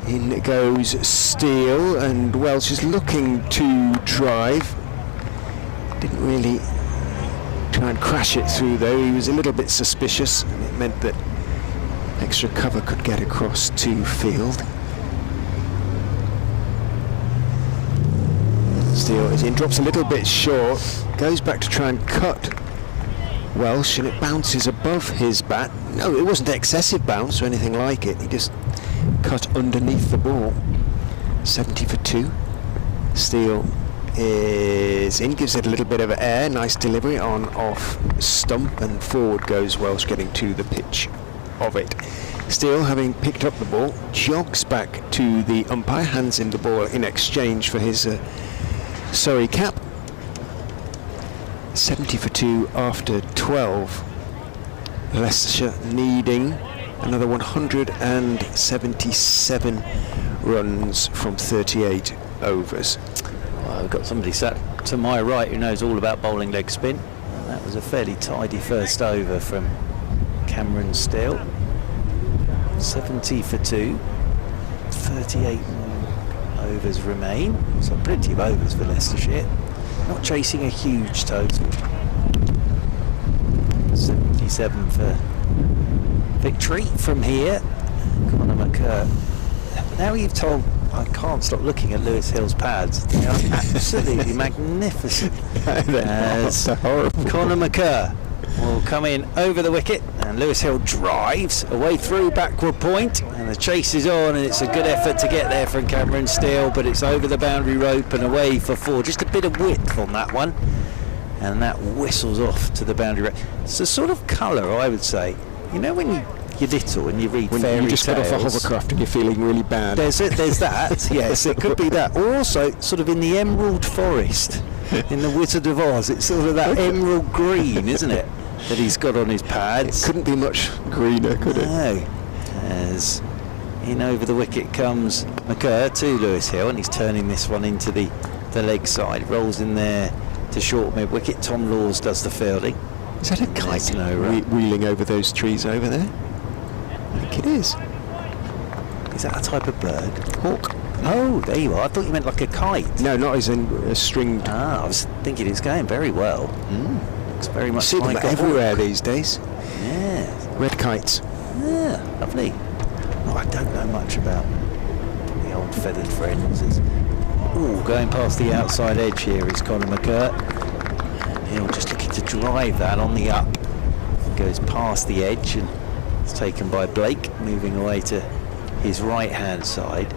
In goes Steele, and Welsh is looking to drive. Didn't really try and crash it through though. He was a little bit suspicious, and it meant that extra cover could get across to field. Steele is in, drops a little bit short, goes back to try and cut Welsh, and it bounces above his bat. No, it wasn't an excessive bounce or anything like it. He just cut underneath the ball. 70 for 2. Steele is in, gives it a little bit of air. Nice delivery on off stump, and forward goes Welsh, getting to the pitch of it. Steele, having picked up the ball, jogs back to the umpire, hands him the ball in exchange for his Surrey cap. 70 for 2 after 12. Leicestershire needing another 177 runs from 38 overs. Well, I've got somebody sat to my right who knows all about bowling leg spin. And that was a fairly tidy first over from Cameron Steele. 70 for 2. 38 overs remain. So plenty of overs for Leicestershire. Not chasing a huge total. 77 for victory from here. Conor McCurr. Now you've told I can't stop looking at Lewis Hill's pads. They are absolutely magnificent. As Conor McCurr will come in over the wicket, and Lewis Hill drives away through backward point, and the chase is on, and it's a good effort to get there from Cameron Steele, but it's over the boundary rope and away for 4. Just a bit of width on that one, and that whistles off to the boundary rope. It's a sort of colour, I would say. You know when you're little and you read when fairy you just got off a tales, hovercraft and you're feeling really bad. There's that, yes, it could be that. Or also, sort of in the Emerald Forest, in the Wizard of Oz, it's sort of that emerald green, isn't it, that he's got on his pads. It couldn't be much greener, could it? No. As in over the wicket comes McCurr to Lewis Hill, and he's turning this one into the leg side. Rolls in there to short mid-wicket. Tom Laws does the fielding. Is that a kite No, wheeling over those trees over there? I think it is. Is that a type of bird? Hawk. Oh, there you are. I thought you meant like a kite. No, not as in a stringed. Ah, I was thinking it's going very well. Looks very much See them like a everywhere hawk. these days. Yeah. Red kites. Yeah, lovely. Well, I don't know much about the old feathered friends. Ooh, going past the outside edge here is Conor McCurr. And Hill just looking to drive that on the up. Goes past the edge, and it's taken by Blake, moving away to his right-hand side.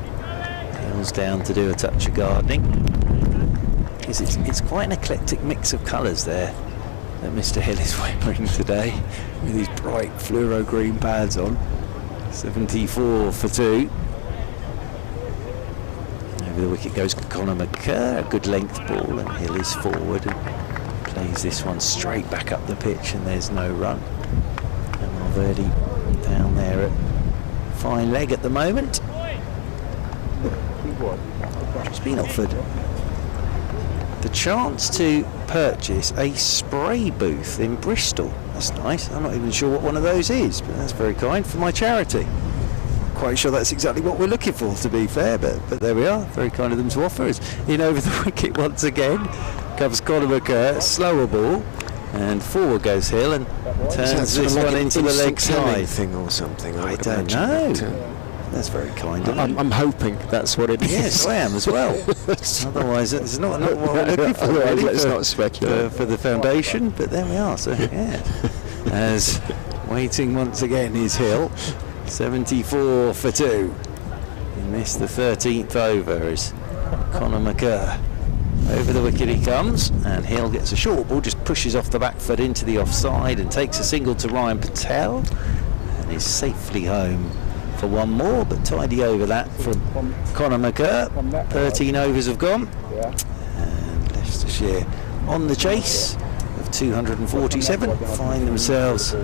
Hill's down to do a touch of gardening. It's quite an eclectic mix of colours there that Mr. Hill is wearing today, with his bright fluoro green pads on. 74 for 2. Over the wicket goes Conor McCurr, a good length ball, and Hill is forward and plays this one straight back up the pitch, and there's no run. And Malverdi down there at fine leg at the moment. He's been offered the chance to purchase a spray booth in Bristol. That's nice. I'm not even sure what one of those is, but that's very kind for my charity. Quite sure that's exactly what we're looking for, to be fair, but there we are. Very kind of them to offer us. In over the wicket once again comes Conor McCurr, slower ball, and forward goes Hill and turns this one into the leg side thing or something. I don't know. That's very kind of him. I'm hoping that's what it is. Yes, I am as well. Otherwise, it's not what we're looking for. Otherwise, Really, let's not speculate. for the foundation. But there we are. So yeah, as waiting once again is Hill. 74 for 2. In this, the 13th over, is Conor McCurr. Over the wicket he comes, and Hill gets a short ball, just pushes off the back foot into the offside and takes a single to Ryan Patel, and is safely home for one more, but tidy over that from Conor McCurr. 13 overs have gone, and Leicestershire on the chase of 247 find themselves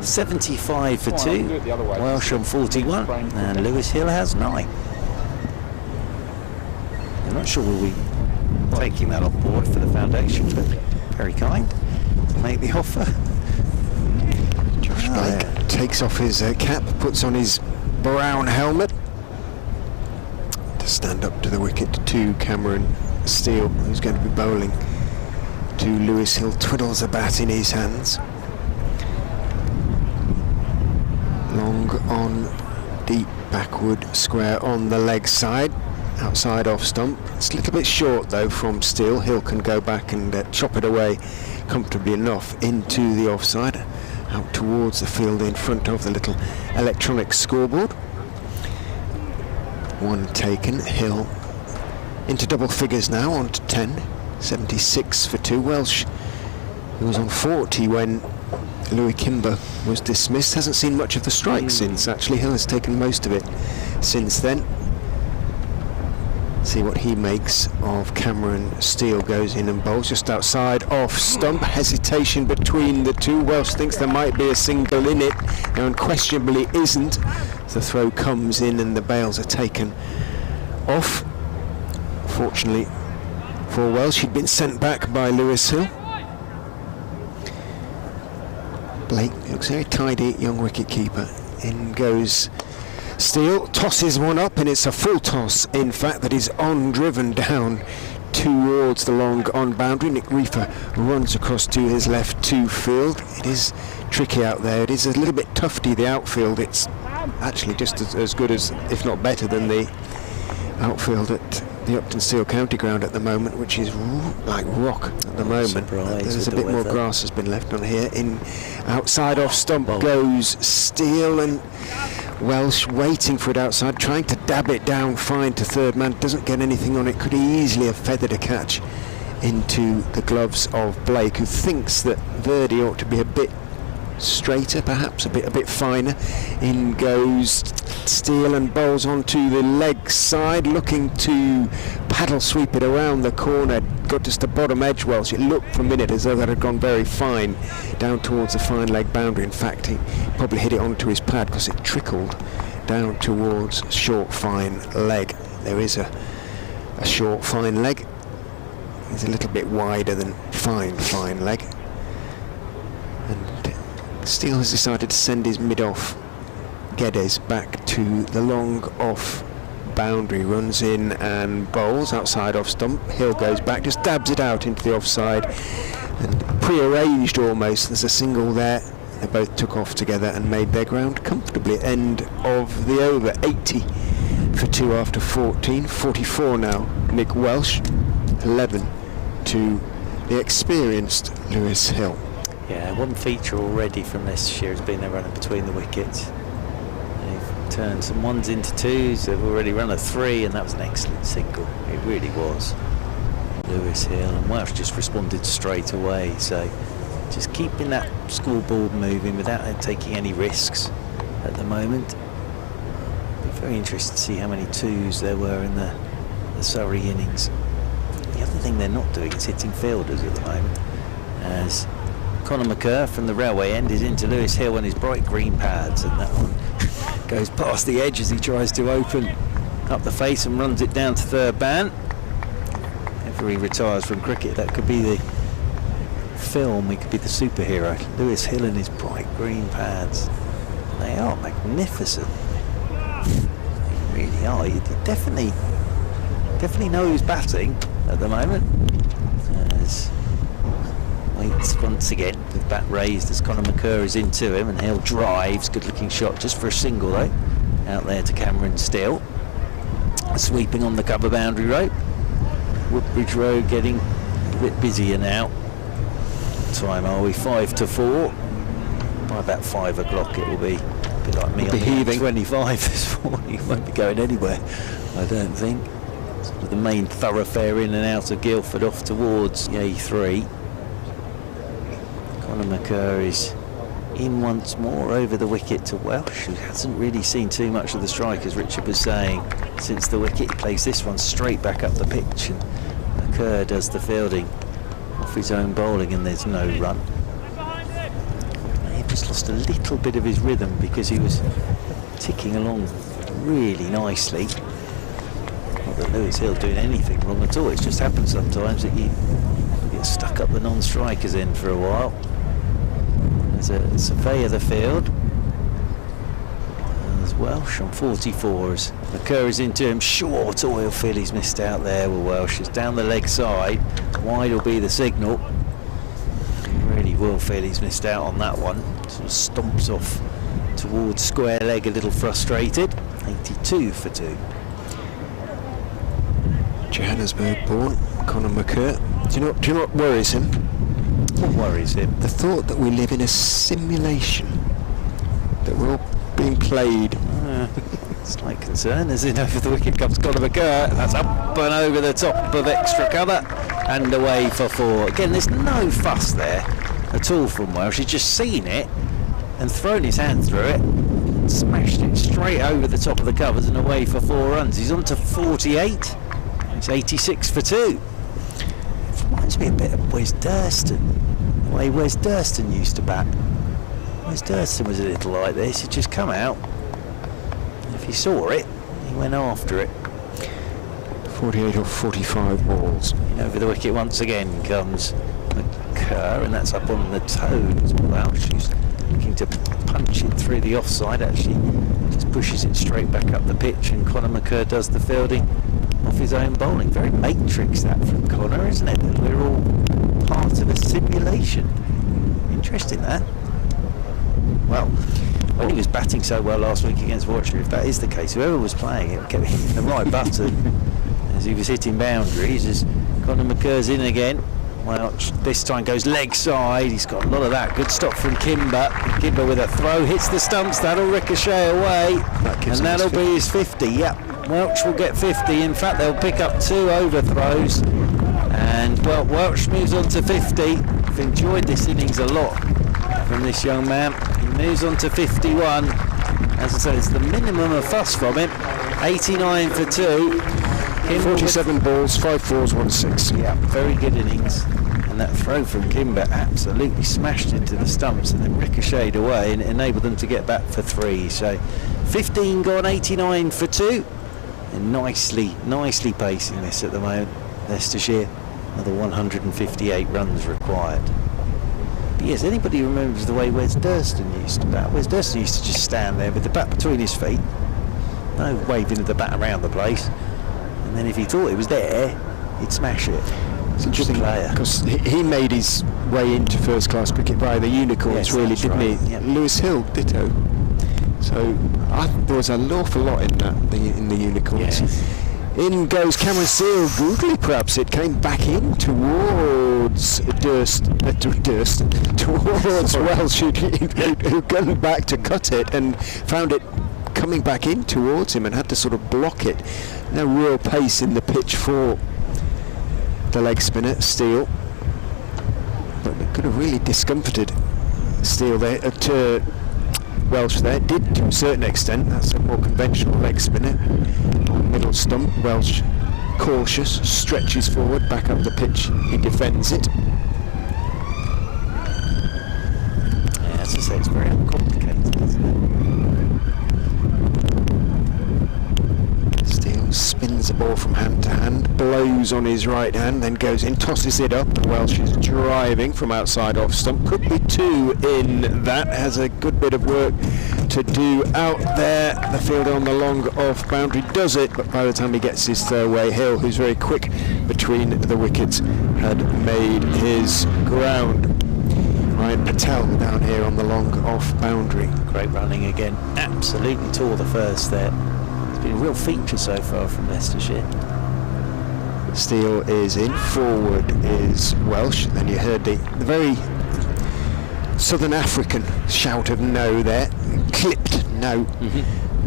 75 for 2. Welsh on 41, and Lewis Hill has 9. I'm not sure we'll be taking that on board for the foundation, but very kind to make the offer. Josh Blake takes off his cap, puts on his brown helmet to stand up to the wicket to Cameron Steele, who's going to be bowling to Lewis Hill. Twiddles a bat in his hands. Long on, deep backward square on the leg side, outside off stump. It's a little bit short though from Steele. Hill can go back and chop it away comfortably enough into the offside, out towards the field in front of the little electronic scoreboard. One taken. Hill into double figures now, on to 10. 76 for 2. Welsh, who was on 40 when Louis Kimber was dismissed, hasn't seen much of the strike since. Actually, Hill has taken most of it since then. See what he makes of Cameron Steele. Goes in and bowls just outside off stump. Hesitation between the two. Welsh thinks there might be a single in it. There unquestionably isn't. The throw comes in and the bails are taken off. Fortunately for Welsh, he'd been sent back by Lewis Hill. Blake looks very tidy, young wicket keeper. In goes Steele, tosses one up, and it's a full toss, in fact, that is driven down towards the long on boundary. Nick Reefer runs across to his left to field. It is tricky out there. It is a little bit tufty, the outfield. It's actually just as good as, if not better than, the outfield at the Upton Steel County Ground at the moment, which is like rock at the moment. There's a bit more grass has been left on here. In outside off stump goes Steele, and Welsh waiting for it outside, trying to dab it down fine to third man. Doesn't get anything on it. Could easily have feathered a catch into the gloves of Blake, who thinks that Verdi ought to be a bit straighter, perhaps a bit finer. In goes Steele and bowls onto the leg side, looking to paddle sweep it around the corner. Got just the bottom edge. Welsh. It looked for a minute as though that had gone very fine down towards the fine leg boundary. In fact, he probably hit it onto his pad because it trickled down towards short fine leg. There is a short fine leg. It's a little bit wider than fine leg. And Steele has decided to send his mid-off Geddes back to the long off boundary. Runs in and bowls outside off stump. Hill goes back, just dabs it out into the offside, and pre-arranged almost. There's a single there. They both took off together and made their ground comfortably. End of the over. 80 for 2 after 14. 44 now. Nick Welsh. 11 to the experienced Lewis Hill. Yeah, one feature already from Leicestershire has been their running between the wickets. They've turned some ones into twos. They've already run a 3, and that was an excellent single. It really was. Lewis Hill, and Welsh just responded straight away. So just keeping that scoreboard moving without taking any risks at the moment. Be very interested to see how many twos there were in the Surrey innings. The other thing they're not doing is hitting fielders at the moment, as Conor McCurr from the railway end is into Lewis Hill on his bright green pads, and that one goes past the edge as he tries to open up the face and runs it down to third man. If he retires from cricket, that could be the film, he could be the superhero. Lewis Hill in his bright green pads. They are magnificent. They really are. You definitely know who's batting at the moment. As waits once again with bat raised as Conor McCurr is into him, and Hill drives. Good looking shot just for a single though. Out there to Cameron Steele. Sweeping on the cover boundary rope. Woodbridge Road getting a bit busier now. What time are we? 5 to 4. By about 5 o'clock it will be a bit like me on the 25 this morning. It won't be going anywhere, I don't think. Sort of the main thoroughfare in and out of Guildford off towards the A3. Conor McCurr is in once more over the wicket to Welsh, who hasn't really seen too much of the strike, as Richard was saying, since the wicket. He plays this one straight back up the pitch, and McCurr does the fielding off his own bowling, and there's no run. He just lost a little bit of his rhythm because he was ticking along really nicely. Not that Lewis Hill doing anything wrong at all. It's just happened sometimes that you get stuck up the non-strikers in for a while. There's a survey of the field. There's Welsh on 44 as McCurr is into him. Short, he'll feel he's missed out there with Welsh. It's down the leg side. Wide will be the signal. He really will feel he's missed out on that one. Sort of stomps off towards square leg, a little frustrated. 82 for 2. Johannesburg born Conor McCurr. Do you know what worries him? What worries him? The thought that we live in a simulation, that we're all being played. Slight concern as in over the wicket comes Conor McCurr. That's up and over the top of extra cover and away for 4. Again, there's no fuss there at all from Welsh. He's just seen it and thrown his hand through it, smashed it straight over the top of the covers and away for 4 runs. He's on to 48. It's 86 for 2. It reminds me a bit of Wes Durston, the way Wes Durston used to bat. Wes Durston was a little like this. He'd just come out, and if he saw it, he went after it. 48 or 45 balls. And over the wicket once again comes McCurr, and that's up on the toes. Welsh, who's looking to punch it through the offside, actually just pushes it straight back up the pitch, and Conor McCurr does the fielding off his own bowling. Very Matrix that from Conor, isn't it? That we're all part of a simulation. Interesting that. Well, when he was batting so well last week against Watcher, if that is the case, whoever was playing it kept hitting the right button as he was hitting boundaries. As Conor McCurr's in again. Welch this time goes leg side. He's got a lot of that. Good stop from Kimber. Kimber with a throw hits the stumps. That'll ricochet away, and that'll be his 50. Yep, Welch will get 50. In fact, they'll pick up 2 overthrows, and well, Welch moves on to 50. I've enjoyed this innings a lot from this young man. He moves on to 51. As I said, it's the minimum of fuss from him. 89 for 2. 47 balls, 5 fours, 1 6. Yeah, very good innings. And that throw from Kimber absolutely smashed into the stumps and then ricocheted away, and it enabled them to get back for 3. So 15 gone, 89 for 2. And nicely pacing this at the moment. Leicestershire, another 158 runs required. But yes, anybody remembers the way Wes Durston used to bat? Wes Durston used to just stand there with the bat between his feet. No waving of the bat around the place. And then if he thought it was there, he'd smash it. It's interesting because he made his way into first-class cricket via the Unicorns, yes, really, didn't right. he? Yep. Lewis Hill, ditto. So there was an awful lot in that in the Unicorns. Yes. In goes Cameron Steele, googly perhaps. It came back in towards towards Welsh, who gunned back to cut it and found it coming back in towards him and had to sort of block it. No real pace in the pitch for the leg spinner Steele, but it could have really discomforted Steele there. Welsh there did to a certain extent. That's a more conventional leg spinner on middle stump. Welsh cautious, stretches forward, back up the pitch. He defends it. Yeah, as I say, it's very uncomplicated, isn't it? Steele spins the ball from hand to hand, blows on his right hand, then goes in, tosses it up. Welsh is driving from outside off stump. Could be 2 in that. Has a good bit of work to do out there. The fielder on the long off boundary does it, but by the time he gets his throw away, Hill, who's very quick between the wickets, had made his ground. Ryan Patel down here on the long off boundary. Great running again. Absolutely tore the first there. Been a real feature so far from Leicestershire. Steele is in, forward is Welsh. Then you heard the very Southern African shout of no there, clipped no,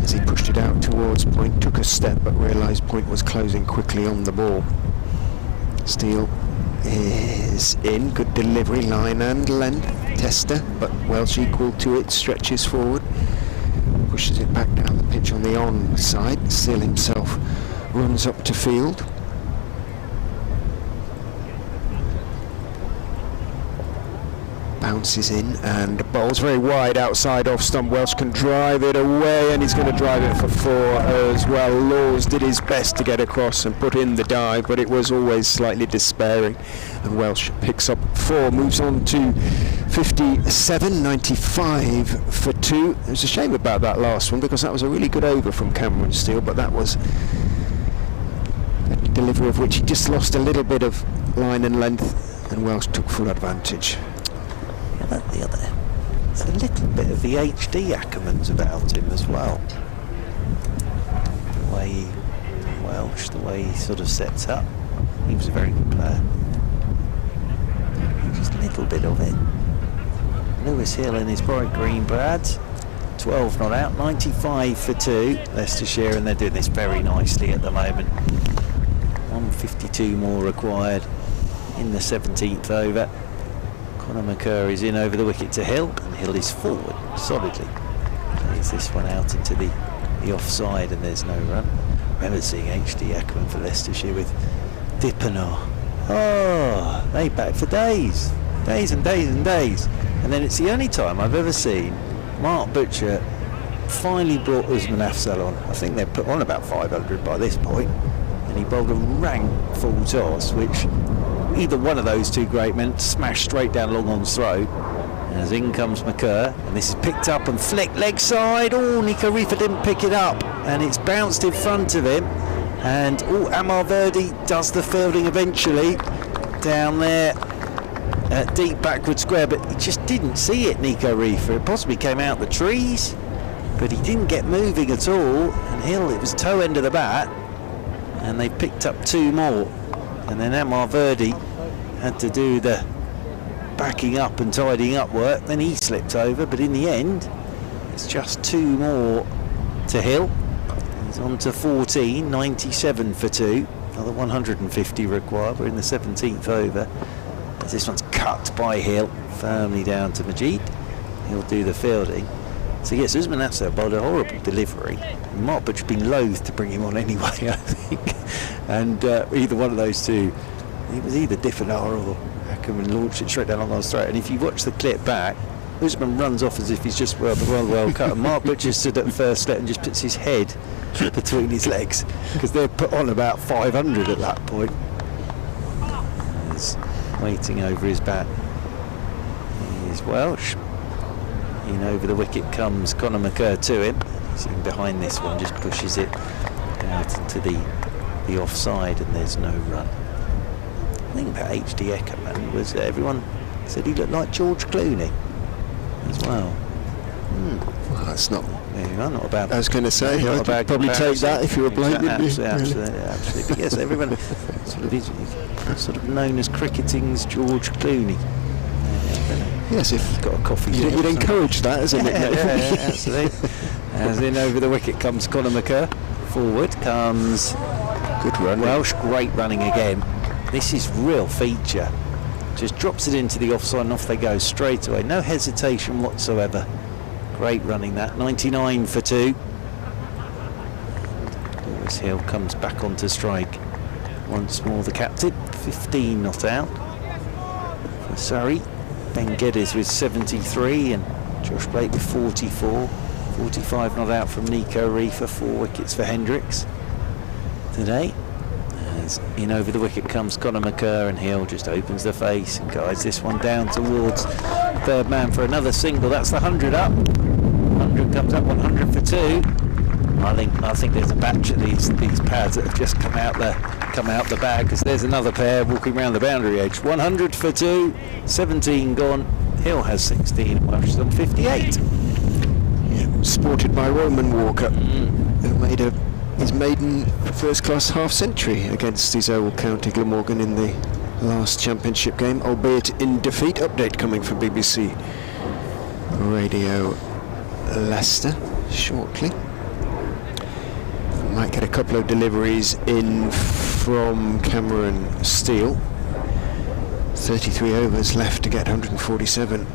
as he pushed it out towards point, took a step but realised point was closing quickly on the ball. Steele is in, good delivery, line and length, tester, but Welsh equal to it, stretches forward. Pushes it back down the pitch on the on side. Steele himself runs up to field. Bounces in and bowls very wide outside off stump. Welsh can drive it away, and he's going to drive it for 4 as well. Laws did his best to get across and put in the dive, but it was always slightly despairing, and Welsh picks up 4, moves on to 57, 95 for 2. It was a shame about that last one because that was a really good over from Cameron Steele, but that was a delivery of which he just lost a little bit of line and length, and Welsh took full advantage. The other, it's a little bit of the HD Ackermans about him as well. The way Welsh, the way he sort of sets up. He was a very good player. Just a little bit of it. Lewis Hill in his bright green pads. 12 not out, 95 for 2. Leicestershire, and they're doing this very nicely at the moment. 152 more required in the 17th over. Conor McCurr is in over the wicket to Hill, and Hill is forward solidly. Plays this one out into the offside, and there's no run. I remember seeing HD Ackerman for Leicestershire with Dippenar. Oh, they back for days and days and days. And then it's the only time I've ever seen Mark Butcher finally brought Usman Afzal on. I think they've put on about 500 by this point, and he bowled a rank full toss, which either one of those two great men smashed straight down long on's throat, As in comes McCurr, and this is picked up and flicked leg side. Oh, Nico Riefer didn't pick it up, and it's bounced in front of him. And Amar Verdi does the fielding eventually down there at deep backward square, but he just didn't see it, Nico Riefer. It possibly came out the trees, but he didn't get moving at all. And Hill, it was toe end of the bat, and they picked up 2 more. And then Amar Verdi had to do the backing up and tidying up work. Then he slipped over, but in the end, it's just 2 more to Hill. He's on to 14, 97 for 2. Another 150 required. We're in the 17th over. As this one's cut by Hill, firmly down to Majid. He'll do the fielding. So yes, Usman Nasser bowled a horrible delivery. Mark Butch had been loath to bring him on anyway, I think. And either one of those two, it was either Diffidar or Ackerman launched it straight down on the straight. And if you watch the clip back, Usman runs off as if he's just well cut. And Mark Butcher stood at the first let and just puts his head between his legs, because they're put on about 500 at that point. He's waiting over his bat. He's Welsh. In over the wicket comes Conor McCurr to him. He's in behind this one, just pushes it out into the offside, and there's no run. The thing about H.D. Eckerman was everyone said he looked like George Clooney as well. Well, that's not. Not about. I was going to say, I'd probably take that if you were blaming me. Absolutely. But yes, everyone sort of known as cricketing's George Clooney. Yes, if he's got a coffee. You'd encourage that as a nickname. Yeah, absolutely. As in over the wicket comes Conor McCurr. Forward comes good run. Welsh, great running again. This is real feature. Just drops it into the offside and off they go straight away. No hesitation whatsoever. Great running that. 99 for 2. Lewis Hill comes back onto strike. Once more the captain. 15 not out for Surrey. Ben Geddes with 73 and Josh Blake with 44. 45 not out from Nico Riefer. 4 wickets for Hendricks today. As in over the wicket comes Conor McCurr, and Hill just opens the face and guides this one down towards third man for another single. That's the 100 up. 100 comes up, 100 for 2. I think there's a batch of these pads that have just come out the bag, because there's another pair walking around the boundary edge. 100 for 2, 17 gone. Hill has 16, Welsh is on 58. Yeah, sported by Roman Walker, who made his maiden first-class half-century against his old County Glamorgan in the last championship game, albeit in defeat. Update coming from BBC Radio Leicester shortly. Might get a couple of deliveries in from Cameron Steele. 33 overs left to get 147.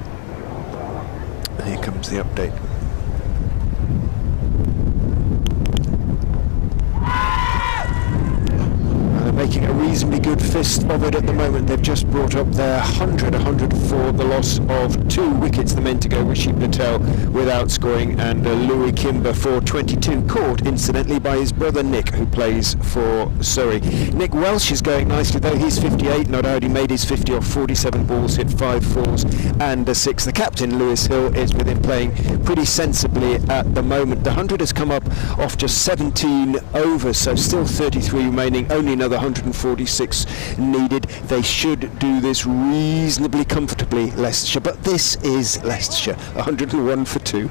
Here comes the update. Making a reasonably good fist of it at the moment. They've just brought up their 100 for the loss of 2 wickets. The men to go, Ryan Patel without scoring, and Louis Kimber for 22, caught incidentally by his brother Nick, who plays for Surrey. Nick Welsh is going nicely though. He's 58 not out. He made his 50 off 47 balls, hit 5 fours and a 6. The captain Lewis Hill is with him, playing pretty sensibly at the moment. The 100 has come up off just 17 overs, so still 33 remaining, only another 146 needed. They should do this reasonably comfortably, Leicestershire, but this is Leicestershire. 101 for 2.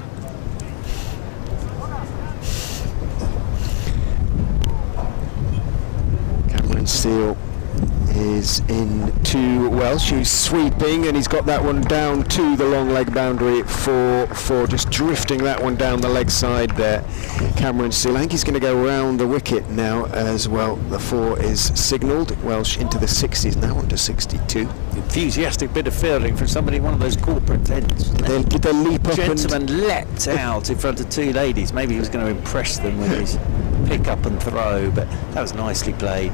Cameron Steele is in to Welsh, who's sweeping, and he's got that one down to the long leg boundary for just drifting that one down the leg side there. Cameron Steele, I think he's going to go around the wicket now as well. The 4 is signalled. Welsh into the 60s now, on to 62. Enthusiastic bit of fielding from somebody, one of those corporate tents. Did they leap up? Gentleman leapt out in front of 2 ladies. Maybe he was going to impress them with his pick up and throw, but that was nicely played.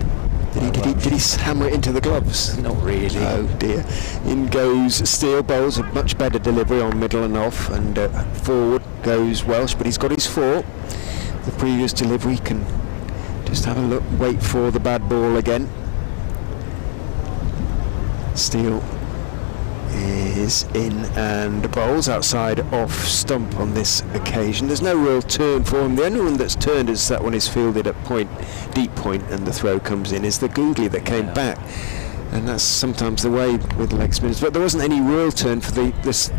Did he hammer it into the gloves? Not really. Oh dear. In goes Steele, bowls a much better delivery on middle and off, and forward goes Welsh, but he's got his 4. The previous delivery, can just have a look, wait for the bad ball again. Steele is in and bowls outside off stump on this occasion. There's no real turn for him. The only one that's turned is that one is fielded at point, deep point, and the throw comes in is the googly that came back. And that's sometimes the way with leg spinners. But there wasn't any real turn for the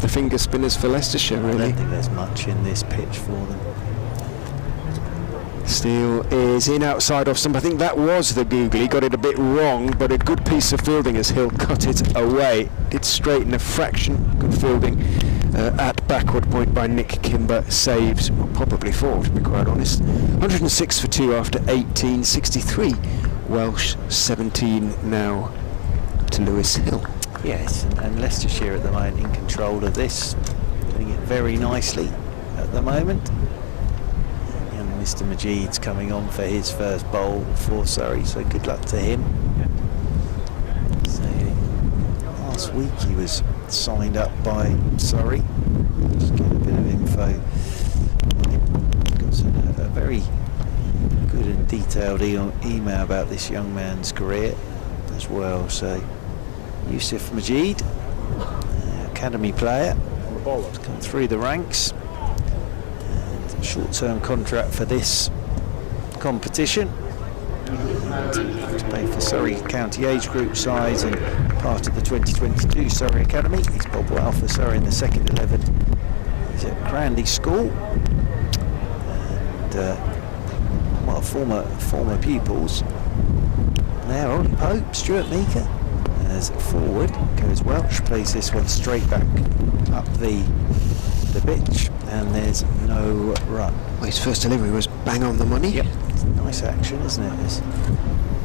finger spinners for Leicestershire, really. I don't think there's much in this pitch for them. Steele is in outside off stump. I think that was the googly. Got it a bit wrong, but a good piece of fielding as Hill cut it away. Did straighten a fraction. Good fielding at backward point by Nick Kimber. Saves, well, probably 4 to be quite honest. 106 for 2 after 18. 63 Welsh. 17 now to Lewis Hill. Yes, and Leicestershire at the moment in control of this, doing it very nicely at the moment. And Mr. Majid's coming on for his first bowl for Surrey, so good luck to him. So last week he was signed up by Surrey. Just get a bit of info. Got a very good and detailed email about this young man's career as well. So Yusuf Majid, academy player, has come through the ranks, and short-term contract for this competition. He's played for Surrey County age group sides and part of the 2022 Surrey Academy. He's bowled well for Surrey in the second 11. He's at Cranley School, and well, former pupils. There, Ollie Pope, Stuart Meeker. As forward goes Welsh, plays this one straight back up the pitch, and there's no run. Well, his first delivery was bang on the money. Yep, it's nice action, isn't it? As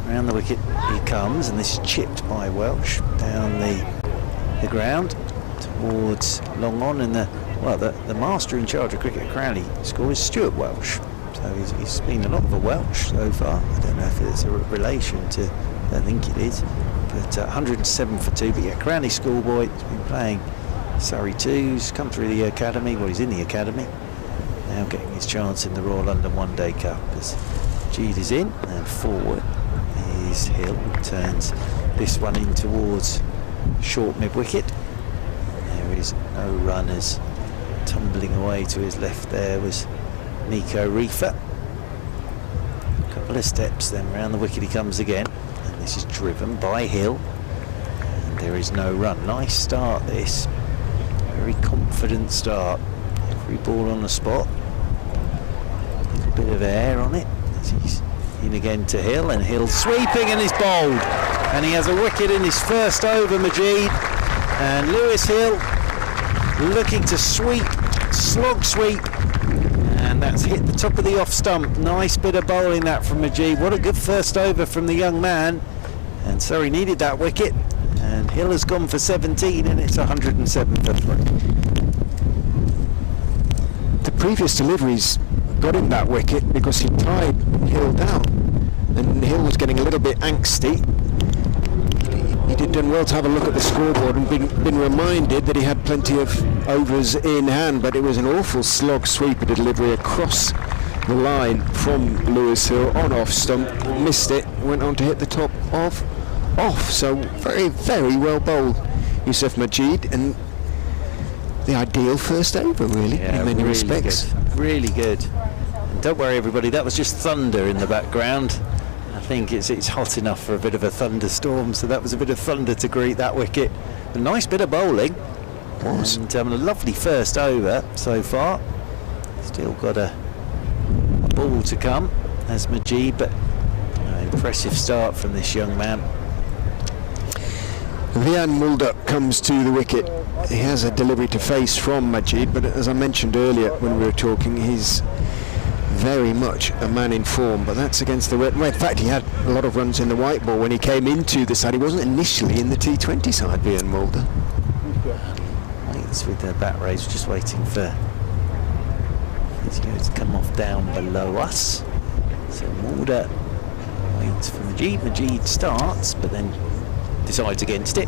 around the wicket he comes, and this is chipped by Welsh down the ground towards long on, and the master in charge of cricket at Cranley School is Stuart Welsh. So he's been a lot of a Welsh so far. I don't know if it's a relation to, I don't think it is. But 107 for 2, but yeah, Cranley schoolboy, he's been playing Surrey 2s, come through the academy, well he's in the academy, now getting his chance in the Royal London One Day Cup as Jude is in, and forward is Hill, who turns this one in towards short mid-wicket. There is no runners. Tumbling away to his left there was Nico Reefer. A couple of steps, then round the wicket he comes again. This is driven by Hill, and there is no run. Nice start this, very confident start. Every ball on the spot, a little bit of air on it as he's in again to Hill, and Hill sweeping and is bowled, and he has a wicket in his first over, Majid. And Lewis Hill looking to sweep, slog sweep, and that's hit the top of the off stump. Nice bit of bowling that from Majid. What a good first over from the young man. And Surrey needed that wicket, and Hill has gone for 17, and it's 107 for 3. The previous deliveries got him that wicket because he tied Hill down, and Hill was getting a little bit angsty. He did done well to have a look at the scoreboard and been reminded that he had plenty of overs in hand, but it was an awful slog sweeper delivery across the line from Lewis Hill on off stump, missed it, went on to hit the top of off. So very, very well bowled Yusuf Majid, and the ideal first over really, in many respects. Good. Really good. And don't worry everybody, that was just thunder in the background. I think it's hot enough for a bit of a thunderstorm, so that was a bit of thunder to greet that wicket. A nice bit of bowling, and a lovely first over so far. Still got a ball to come as Majid, but impressive start from this young man. Vian Mulder comes to the wicket. He has a delivery to face from Majid, but as I mentioned earlier when we were talking, he's very much a man in form, but that's against the red. Well, in fact, he had a lot of runs in the white ball when he came into the side. He wasn't initially in the T20 side, Vian Mulder. Waits with the bat raise, just waiting for he's going to come off down below us. So Mulder waits for Majid. Majid starts, but then decides against it.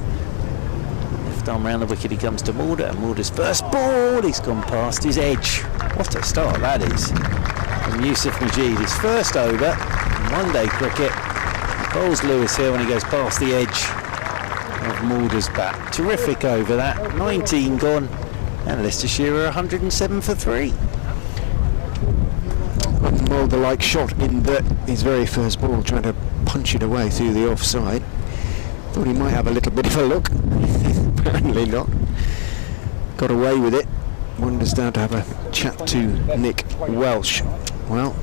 Left arm round the wicket he comes to Mulder, and Mulder's first ball, he's gone past his edge. What a start that is from Yusuf Majid. His first over in one-day cricket. He bowls Lewis Hill and he goes past the edge. of Mulder's bat. Terrific over that. 19 gone, and Leicestershire are 107 for 3. Mulder-like shot in that his very first ball, trying to punch it away through the offside. Thought he might have a little bit of a look. Apparently not. Got away with it. Wanders down to have a chat to Nick Welsh. Well,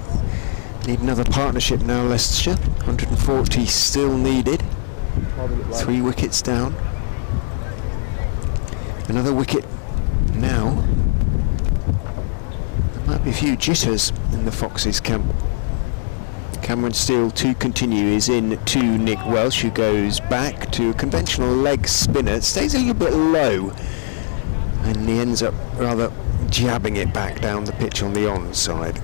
need another partnership now, Leicestershire. 140 still needed. 3 wickets down. Another wicket now. There might be a few jitters in the Foxes camp. Cameron Steele to continue is in to Nick Welsh, who goes back to a conventional leg spinner. It stays a little bit low, and he ends up rather jabbing it back down the pitch on the onside.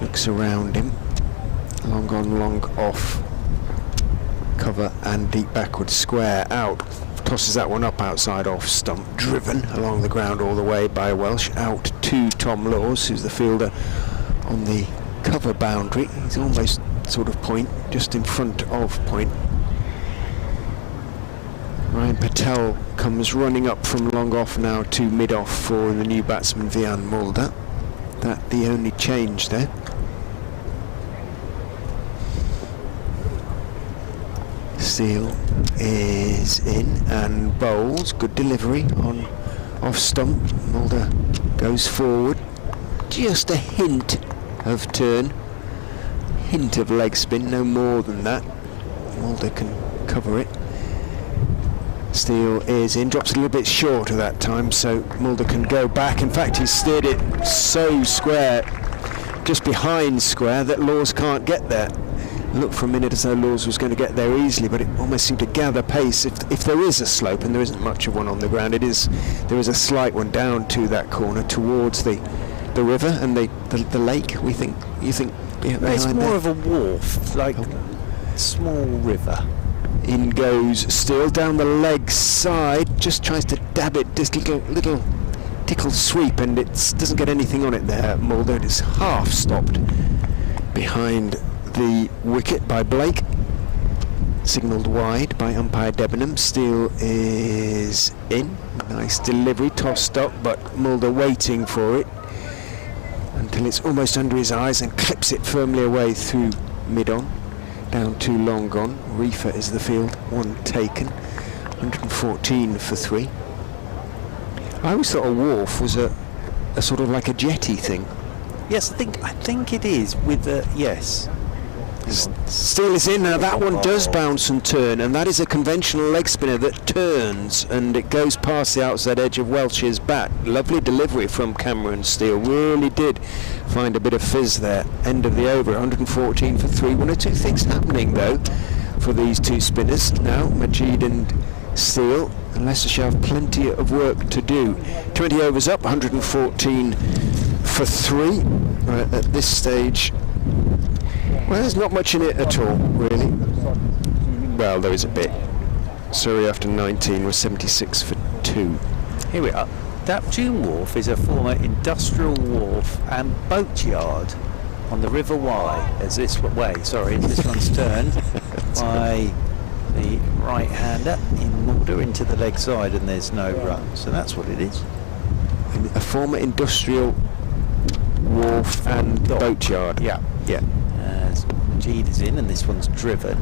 Looks around him. Long on, long off. Cover and deep backward square out. Tosses that one up outside off stump. Driven along the ground all the way by Welsh. Out to Tom Laws, who's the fielder on the cover boundary. He's almost sort of point, just in front of point. Ryan Patel comes running up from long off now to mid off for the new batsman Vian Mulder. That the only change there. Steele is in and bowls. Good delivery on off stump. Mulder goes forward. Just a hint of turn. Hint of leg spin, no more than that. Mulder can cover it. Steele is in, drops a little bit short of that time, so Mulder can go back. In fact, he's steered it so square, just behind square, that Laws can't get there. Looked for a minute as though Laws was going to get there easily, but it almost seemed to gather pace. If there is a slope, and there isn't much of one on the ground, there is a slight one down to that corner towards the river and the lake. You think It's more of a wharf, like small river. In goes Steele down the leg side, just tries to dab it, just little tickle sweep, and it doesn't get anything on it there. Mulder is half stopped behind the wicket by Blake, signalled wide by umpire Debenham. Steele is in, nice delivery, tossed up, but Mulder waiting for it until it's almost under his eyes and clips it firmly away through mid-on. Down to long gone. Reefer is the field, 1 taken. 114 for 3. I always thought a wharf was a sort of like a jetty thing. Yes, I think it is with yes. Steele is in now. That one does bounce and turn, and that is a conventional leg spinner that turns, and it goes past the outside edge of Welsh's bat. Lovely delivery from Cameron Steele. Really did find a bit of fizz there. End of the over. 114 for 3. One or two things happening though for these two spinners now, Majid and Steele. And Leicestershire have plenty of work to do. 20 overs up. 114 for 3. Right, at this stage. Well, there's not much in it at all, really. Well, there is a bit. Surrey after 19 was 76 for 2. Here we are. Daptune Wharf is a former industrial wharf and boatyard on the River Wye. As this one's turned by the right-hander in Mulder into the leg side, and there's no run. So that's what it is. A former industrial wharf and boatyard. Yeah. As Majid is in, and this one's driven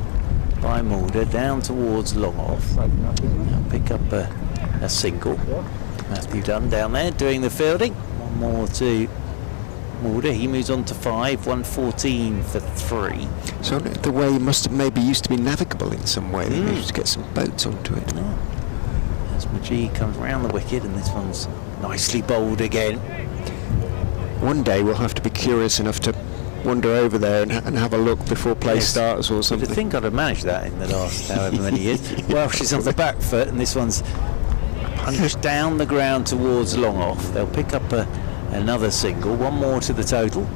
by Mulder down towards long off. Now pick up a single. Matthew Dunn down there doing the fielding. One more to Mulder. He moves on to 5. 114 for 3. So the way must have maybe used to be navigable in some way. They used to get some boats onto it. Yeah. As Majid comes round the wicket, and this one's nicely bowled again. One day we'll have to be curious enough to wander over there and have a look before play starts or something. I think I'd have managed that in the last however many years. Welsh is on the back foot, and this one's punched down the ground towards long off. They'll pick up another single. One more to the total.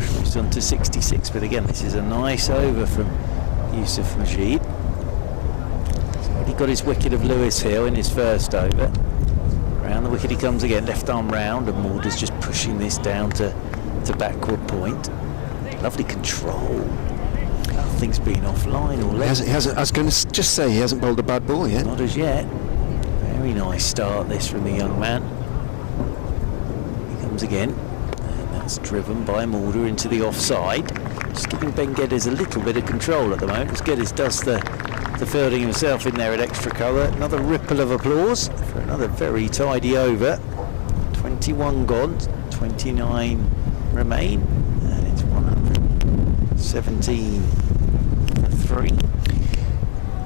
He's on to 66, but again, this is a nice over from Yusuf Majid. He's already got his wicket of Lewis Hill in his first over. Round the wicket he comes again, left arm round, and Mulder's just pushing this down to backward point. Lovely control. Nothing's been offline or left. He hasn't, I was going to just say he hasn't bowled a bad ball yet. Not as yet. Very nice start this from the young man. He comes again, and that's driven by Mulder into the offside. Just giving Ben Geddes a little bit of control at the moment, as Geddes does the fielding himself in there at extra cover. Another ripple of applause for another very tidy over. 21 gone, 29 remain, and it's 117 for 3.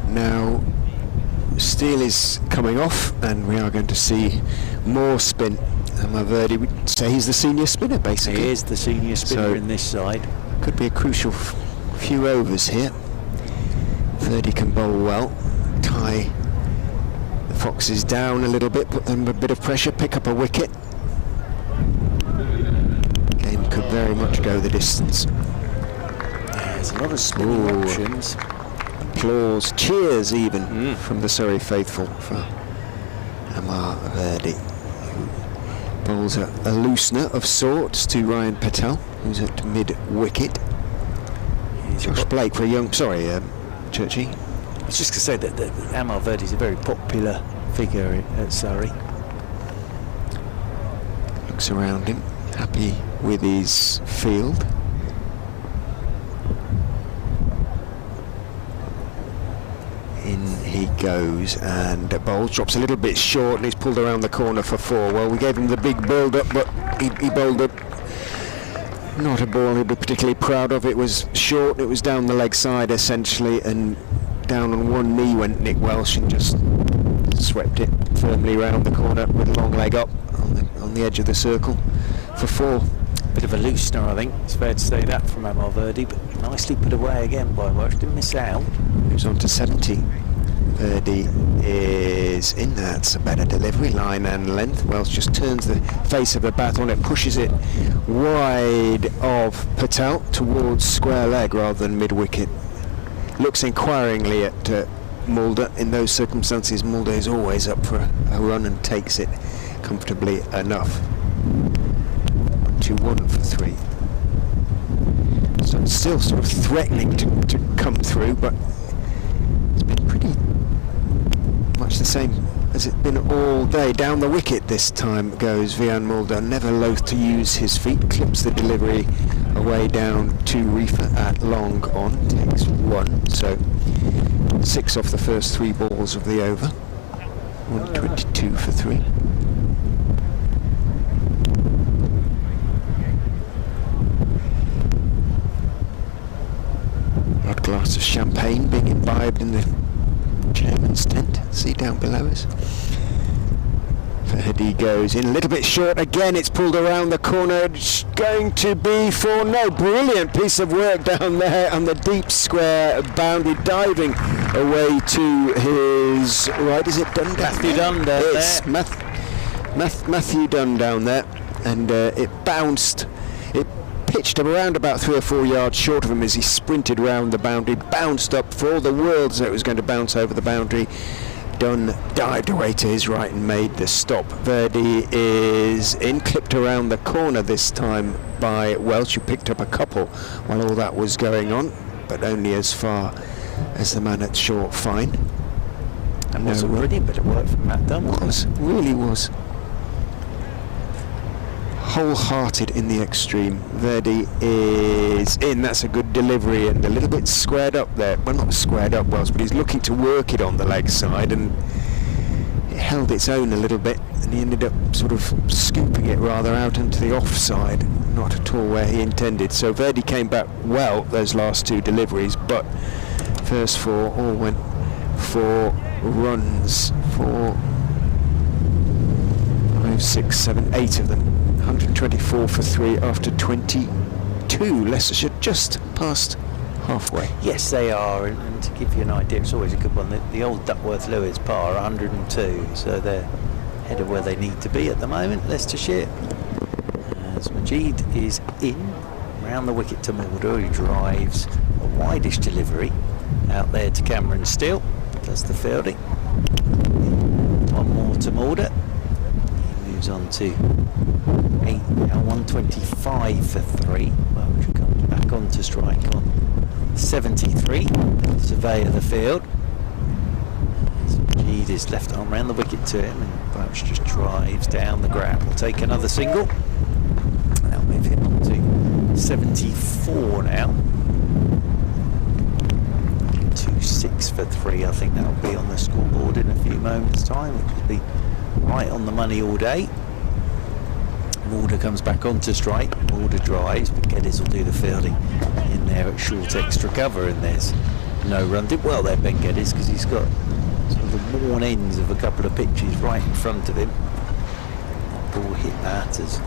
Now Steele is coming off, and we are going to see more spin. Verdi would say he's the senior spinner, basically. He is the senior spinner So, in this side. could be a crucial few overs here. Verdi can bowl well, tie the Foxes down a little bit, put them a bit of pressure, pick up a wicket. Game could very much go the distance. There's a lot of spinning Ooh. options. Applause, cheers even from the Surrey faithful for Amar Verdi, who bowls a loosener of sorts to Ryan Patel, who's at mid-wicket. Josh Blake for a young... Sorry, Churchy. I was just going to say that Amar Verdi is a very popular figure at Surrey. Looks around him, happy with his field. In he goes, and bowls, drops a little bit short, and he's pulled around the corner for 4. Well, we gave him the big build-up, but he bowled up not a ball he'd be particularly proud of. It was short, it was down the leg side essentially, and down on one knee went Nick Welsh and just swept it firmly round the corner with long leg up on the edge of the circle for 4. Bit of a loosener, I think. It's fair to say that from Amar Verdi, but nicely put away again by Welsh. Didn't miss out. Moves on to 70. Verdi is in. That's a better delivery, line and length. Welsh just turns the face of the bat on it, pushes it wide of Patel towards square leg rather than mid-wicket. Looks inquiringly at Mulder. In those circumstances, Mulder is always up for a run and takes it comfortably enough. 2-1 for 3. So it's still sort of threatening to come through, but it's been pretty much the same as it's been all day. Down the wicket this time goes Vian Mulder, never loath to use his feet, clips the delivery away down to Reefer at long on, takes 1, so 6 off the first 3 balls of the over. 122 for 3. Odd glass of champagne being imbibed in the chairman's tent. See down below us. Verdi goes in a little bit short again. It's pulled around the corner. It's going to be for no. Brilliant piece of work down there on the deep square boundary, diving away to his right. Is it Dunn? Matthew Dunn down It's there. Matthew Dunn down there, and it bounced. It pitched around about 3 or 4 yards short of him as he sprinted round the boundary, bounced up for all the world as it was going to bounce over the boundary. Dunn dived away to his right and made the stop. Verdi is in, clipped around the corner this time by Welsh, who picked up a couple while all that was going on, but only as far as the man at short fine. And was a brilliant bit of work from Matt Dunn. Really was. Wholehearted in the extreme. Verdi is in. That's a good delivery and a little bit squared up there. Well, not squared up, Wells, but he's looking to work it on the leg side, and it held its own a little bit, and he ended up sort of scooping it rather out into the offside, not at all where he intended. So Verdi came back well those last 2 deliveries, but first 4 all went for runs. 4, 5, 6, 7, 8 of them. 124 for 3 after 22. Leicestershire just past halfway. Yes, they are, and to give you an idea, it's always a good one. The old Duckworth-Lewis par, 102, so they're ahead of where they need to be at the moment, Leicestershire. As Majid is in, round the wicket to Mulder, who drives a wideish delivery out there to Cameron Steele, does the fielding. 1 more to Mulder. He moves on to 125 for 3. Welsh comes back onto strike on 73. Survey of the field. Majid is left arm round the wicket to him, and Welch just drives down the ground. Will take another single. That'll move him on to 74 now. 2-6 for 3. I think that'll be on the scoreboard in a few moments' time, which will be right on the money all day. Mulder comes back onto strike. Mulder drives, but Geddes will do the fielding in there at short extra cover, and there's no run. Did well there, Ben Geddes, because he's got sort of the worn ends of a couple of pitches right in front of him. Ball hit that as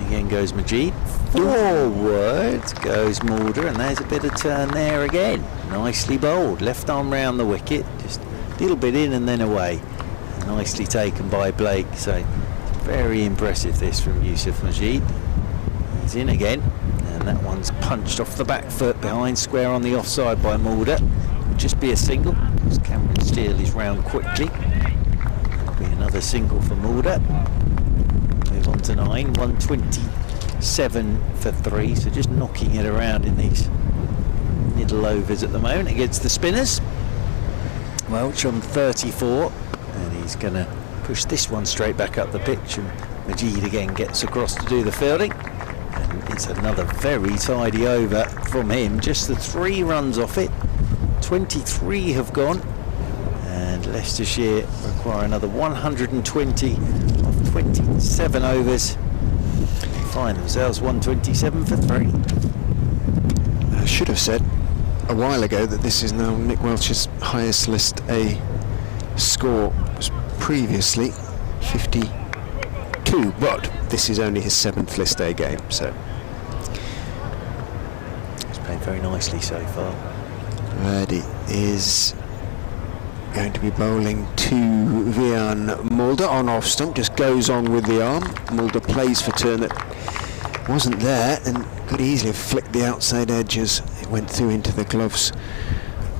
in again goes Majid. Forward goes Mulder, and there's a bit of turn there again. Nicely bowled, left arm round the wicket, just a little bit in and then away. Nicely taken by Blake. So very impressive this from Yusuf Majid. He's in again, and that one's punched off the back foot behind square on the offside by Mulder. Just be a single, because Cameron Steele is round quickly. There'll be another single for Mulder. Move on to 9, 127 for 3, so just knocking it around in these middle overs at the moment against the spinners. Welch on 34, and he's going to push this one straight back up the pitch, and Majid again gets across to do the fielding, and it's another very tidy over from him. Just the 3 runs off it. 23 have gone, and Leicestershire require another 120 of 27 overs to find themselves 127 for 3. I should have said a while ago that this is now Nick Welch's highest List A score. It was previously 52, but this is only his 7th List A game, so He's played very nicely so far. Verdi is going to be bowling to Vian Mulder on off stump, just goes on with the arm. Mulder plays for turn that wasn't there and could easily have flicked the outside edge as it went through into the gloves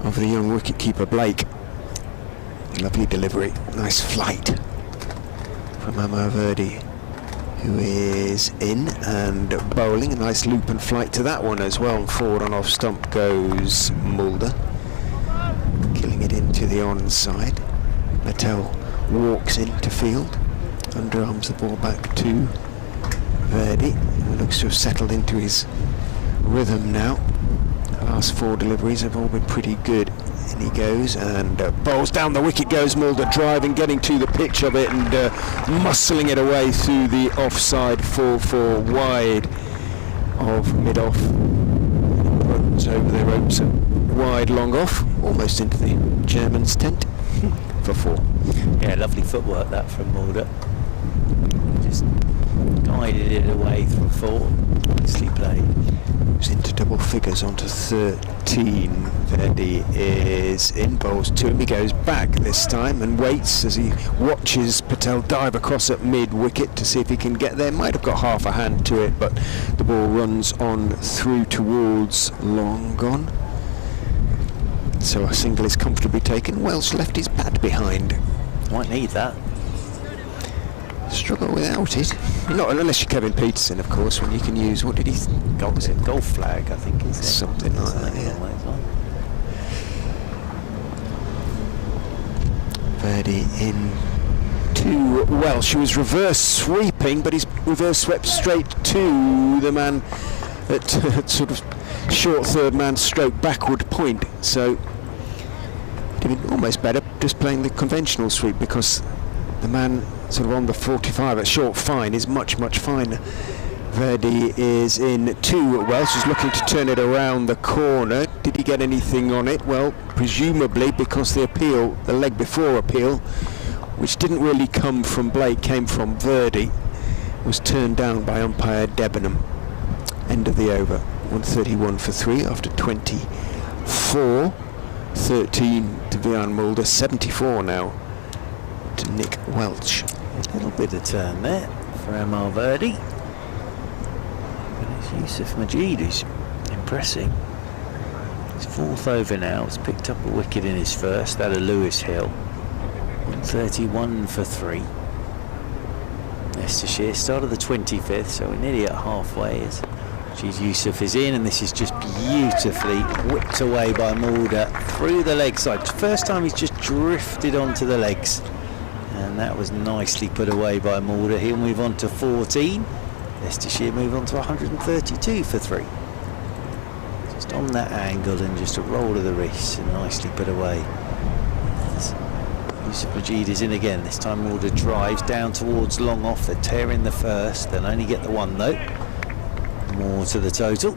of the young wicketkeeper Blake. Lovely delivery, nice flight from Amar Verdi, who is in and bowling. A nice loop and flight to that one as well. And forward on off stump goes Mulder, killing it into the onside. Patel walks into field, underarms the ball back to Verdi, who looks to have settled into his rhythm now. The last 4 deliveries have all been pretty good. In he goes and bowls down the wicket goes Mulder, driving, getting to the pitch of it and muscling it away through the offside 4-4 wide of mid-off. Runs over the ropes and wide long off, almost into the German's tent for 4. Yeah, lovely footwork that from Mulder. Just guided it away from 4. Nicely played. It's into double figures onto 13. Verdi is in, bowls to him. He goes back this time and waits as he watches Patel dive across at mid-wicket to see if he can get there. Might have got half a hand to it, but the ball runs on through towards long gone. So a single is comfortably taken. Welsh left his pad behind. Might need that. Struggle without it. Not unless you're Kevin Peterson, of course, when you can use, what did he? Golf flag, I think it's something like that. Yeah. Verdi in to Welsh, who was reverse sweeping, but he's reverse swept straight to the man at sort of short third man stroke backward point. So it'd have been almost better just playing the conventional sweep, because the man sort of on the 45 at short fine is much finer. Verdi is in 2. Welsh is looking to turn it around the corner. Did he get anything on it? Well, presumably, because the appeal, the leg before appeal, which didn't really come from Blake, came from Verdi, was turned down by umpire Debenham. End of the over. 131 for 3 after 24. 13 to Vian Mulder, 74 now to Nick Welch. A little bit of turn there for Amar Verdi. But it's Yusuf Majid who's impressing. His 4th over now. He's picked up a wicket in his first out of Lewis Hill. 131 for 3. Leicestershire, start of the 25th, so we're nearly at halfway as Yusuf is in, and this is just beautifully whipped away by Mulder through the leg side. First time he's just drifted onto the legs, and that was nicely put away by Mulder. He'll move on to 14. Leicestershire move on to 132 for 3. Just on that angle and just a roll of the wrist and nicely put away. Yusuf Majid is in again. This time Mulder drives down towards long off. They're tearing the first. They'll only get the 1 though. More to the total.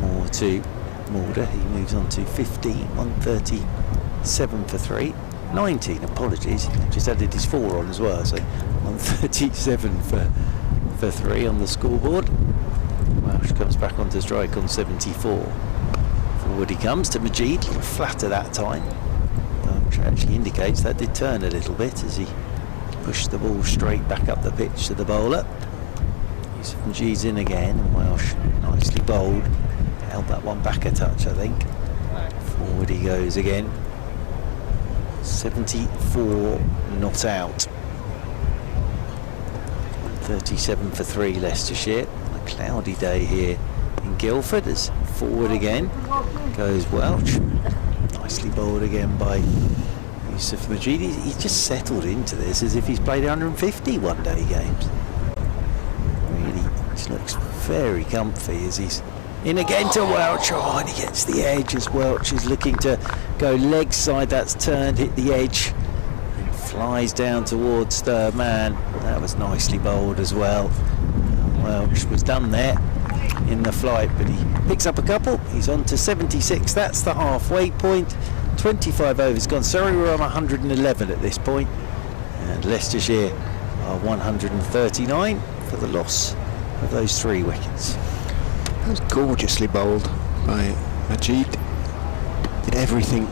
More to Mulder. He moves on to 15. 137 for 3. 19, apologies. Just added his 4 on as well. So 137 for 3 on the scoreboard. Welsh comes back onto strike on 74. Forward he comes to Majid. Flatter that time. Which actually indicates that did turn a little bit as he pushed the ball straight back up the pitch to the bowler. Yusuf Majid's in again, and Welsh nicely bowled. Held that one back a touch, I think. Forward he goes again. 74 not out. 37 for 3 Leicestershire. A cloudy day here in Guildford as forward again goes Welsh. Nicely bowled again by Yusuf Majid. He's just settled into this as if he's played 150 one-day games. Really just looks very comfy as he's in again to Welsh. Oh, and he gets the edge as Welsh is looking to go leg side. That's turned, hit the edge, and flies down towards third man. That was nicely bowled as well. Welsh was done there in the flight, but he picks up a couple. He's on to 76. That's the halfway point. 25 overs gone. Surrey were on 111 at this point, and Leicestershire are 139 for the loss of those 3 wickets. That was gorgeously bowled by Majid. Did everything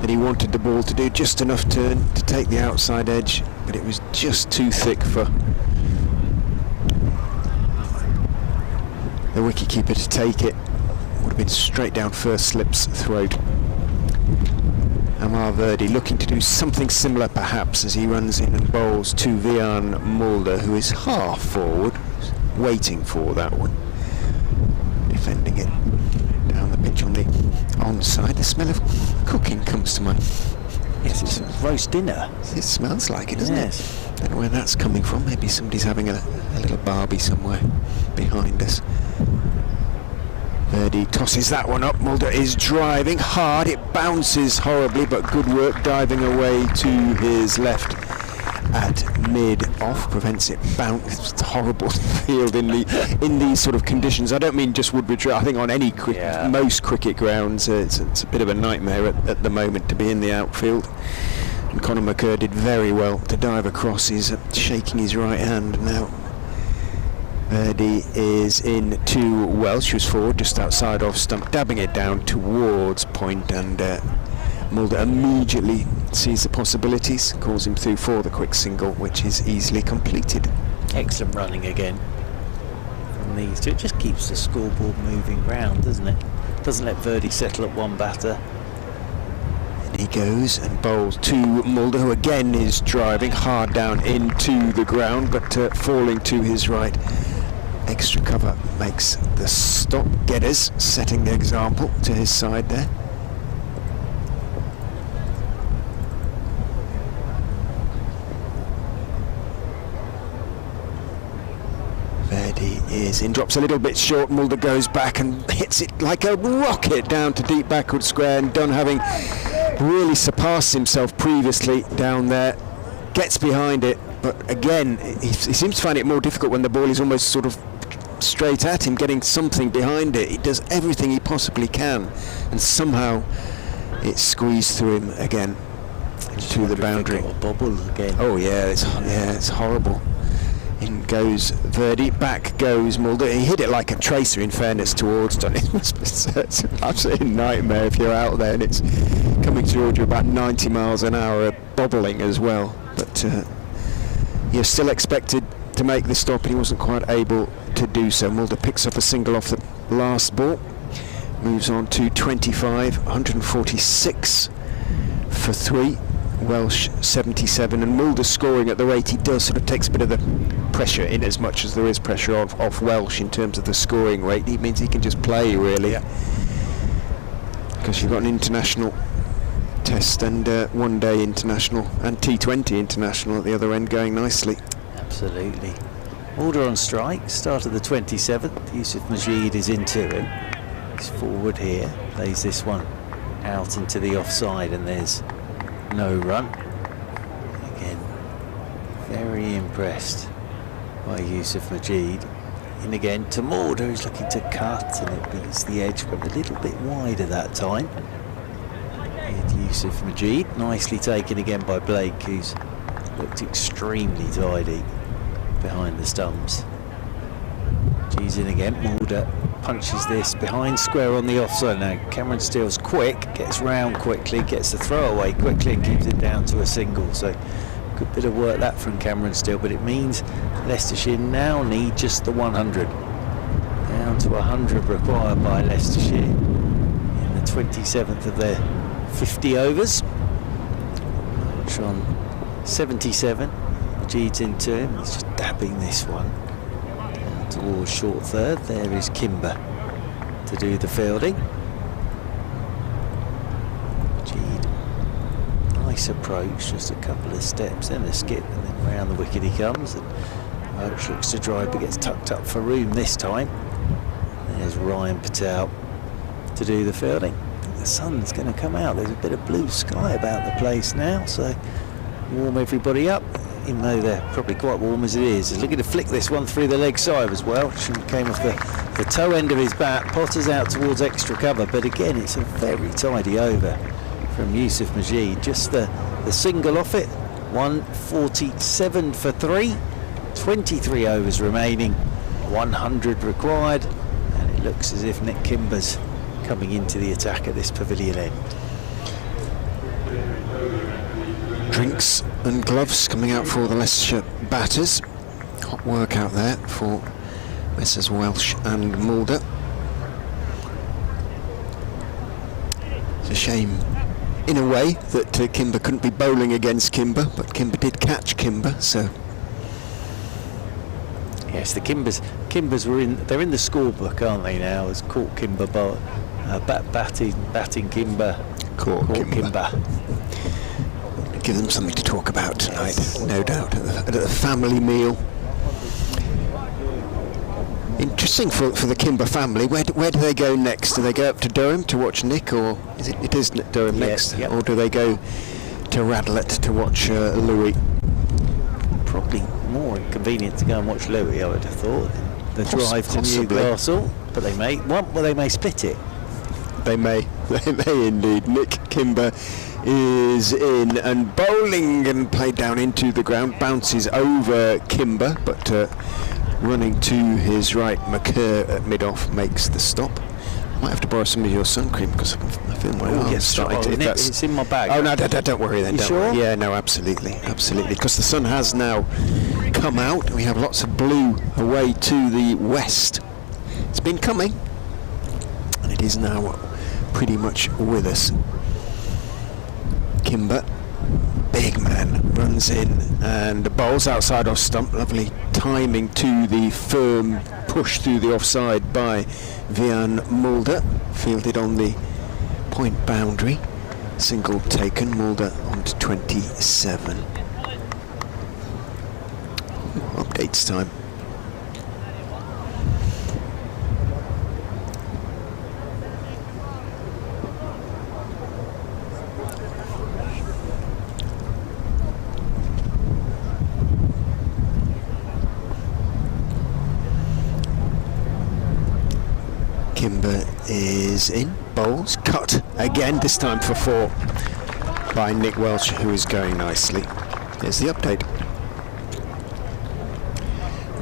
that he wanted the ball to do, just enough turn to take the outside edge, but it was just too thick for the wicketkeeper to take it. Would have been straight down first slip's throat. Amar Verdi looking to do something similar perhaps as he runs in and bowls to Vian Mulder, who is half forward, waiting for that one. Defending it down the pitch on the onside. The smell of cooking comes to mind. Yes, it's roast dinner. It smells like it, doesn't Yes. it? Don't know where that's coming from. Maybe somebody's having a little barbie somewhere behind us. Verdi tosses that one up. Mulder is driving hard. It bounces horribly, but good work diving away to his left at mid-off. Prevents it bounce. It's a horrible field in these sort of conditions. I don't mean just Woodbridge Road. I think on any most cricket grounds, it's a bit of a nightmare at the moment to be in the outfield. And Conor McCurr did very well to dive across. He's shaking his right hand now. Verdi is in to Welsh, who's forward just outside off stump, dabbing it down towards point, and Mulder immediately sees the possibilities, calls him through for the quick single, which is easily completed. Excellent running again from these two. It just keeps the scoreboard moving round, doesn't it? Doesn't let Verdi settle at one batter. And he goes and bowls to Mulder, who again is driving hard down into the ground, but falling to his right. Extra cover makes the stop. Getters setting the example to his side there. Verdi is in, drops a little bit short. Mulder goes back and hits it like a rocket down to deep backward square, and Dunn, having really surpassed himself previously down there, gets behind it, but again he seems to find it more difficult when the ball is almost sort of straight at him, getting something behind it. He does everything he possibly can, and somehow it's squeezed through him again to the boundary. Bobble again. Oh yeah, it's horrible. In goes Verdi, back goes Mulder. He hit it like a tracer, in fairness towards Dunn. It must be it's an absolute nightmare if you're out there and it's coming towards you about 90 miles an hour, bobbling as well. But you're still expected to make the stop, and he wasn't quite able to do so. Mulder picks up a single off the last ball, moves on to 25, 146 for 3. Welsh 77, and Mulder scoring at the rate he does sort of takes a bit of the pressure, in as much as there is pressure off Welsh in terms of the scoring rate. It means he can just play, really, because you've got an international test and one day international and T20 international at the other end going nicely. Absolutely. Mulder on strike, start of the 27th. Yusuf Majid is into him. He's forward here, plays this one out into the offside, and there's no run. Again, very impressed by Yusuf Majid. In again to Mulder, who's looking to cut, and it beats the edge, but a little bit wider that time. And Yusuf Majid, nicely taken again by Blake, who's looked extremely tidy behind the stumps. G's in again. Mulder punches this behind square on the offside. Now Cameron Steele's quick, gets round quickly, gets the throw away quickly and keeps it down to a single. So good bit of work that from Cameron Steele, but it means Leicestershire now need just the 100. Down to 100 required by Leicestershire in the 27th of their 50 overs. March on 77. Majid's into him, he's just dabbing this one down towards short third. There is Kimber to do the fielding. Majid, nice approach, just a couple of steps, then a skip, and then round the wicket he comes. And Welsh looks to drive but gets tucked up for room this time. There's Ryan Patel to do the fielding. The sun's going to come out, there's a bit of blue sky about the place now, so warm everybody up, even though they're probably quite warm as it is. He's looking to flick this one through the leg side as well. Shouldn't came off the toe end of his bat. Potter's out towards extra cover, but again it's a very tidy over from Yusuf Majid. Just the single off it. 147 for 3. 23 overs remaining. 100 required, and it looks as if Nick Kimber's coming into the attack at this pavilion end. Drinks and gloves coming out for the Leicestershire batters. Hot work out there for Messrs Welsh and Mulder. It's a shame in a way that Kimber couldn't be bowling against Kimber, but Kimber did catch Kimber, so yes, the Kimbers were they're in the scorebook, aren't they now, as caught Kimber batting Kimber, caught Kimber. Give them something to talk about tonight, no doubt, at the family meal. Interesting for the Kimber family. Where do they go next? Do they go up to Durham to watch Nick, or it is Durham next? Yep. Or do they go to Radlett to watch Louis? Probably more inconvenient to go and watch Louis, I would have thought, than the drive to Possibly. Newcastle. But they may split it. They may indeed. Nick Kimber is in and bowling and played down into the ground, bounces over Kimber, but running to his right, McCurr at mid-off makes the stop. Might have to borrow some of your sun cream because I feel my arms starting to... It's in my bag. Oh no, don't worry then. You don't sure? worry. Yeah, no, absolutely, because the sun has now come out. We have lots of blue away to the west. It's been coming, and it is now pretty much with us. Kimber, big man, runs in and bowls outside off stump. Lovely timing to the firm push through the offside by Vian Mulder, fielded on the point boundary. Single taken, Mulder on to 27. Updates time. Kimber is in, bowls, cut again, this time for 4 by Nick Welsh, who is going nicely. Here's the update.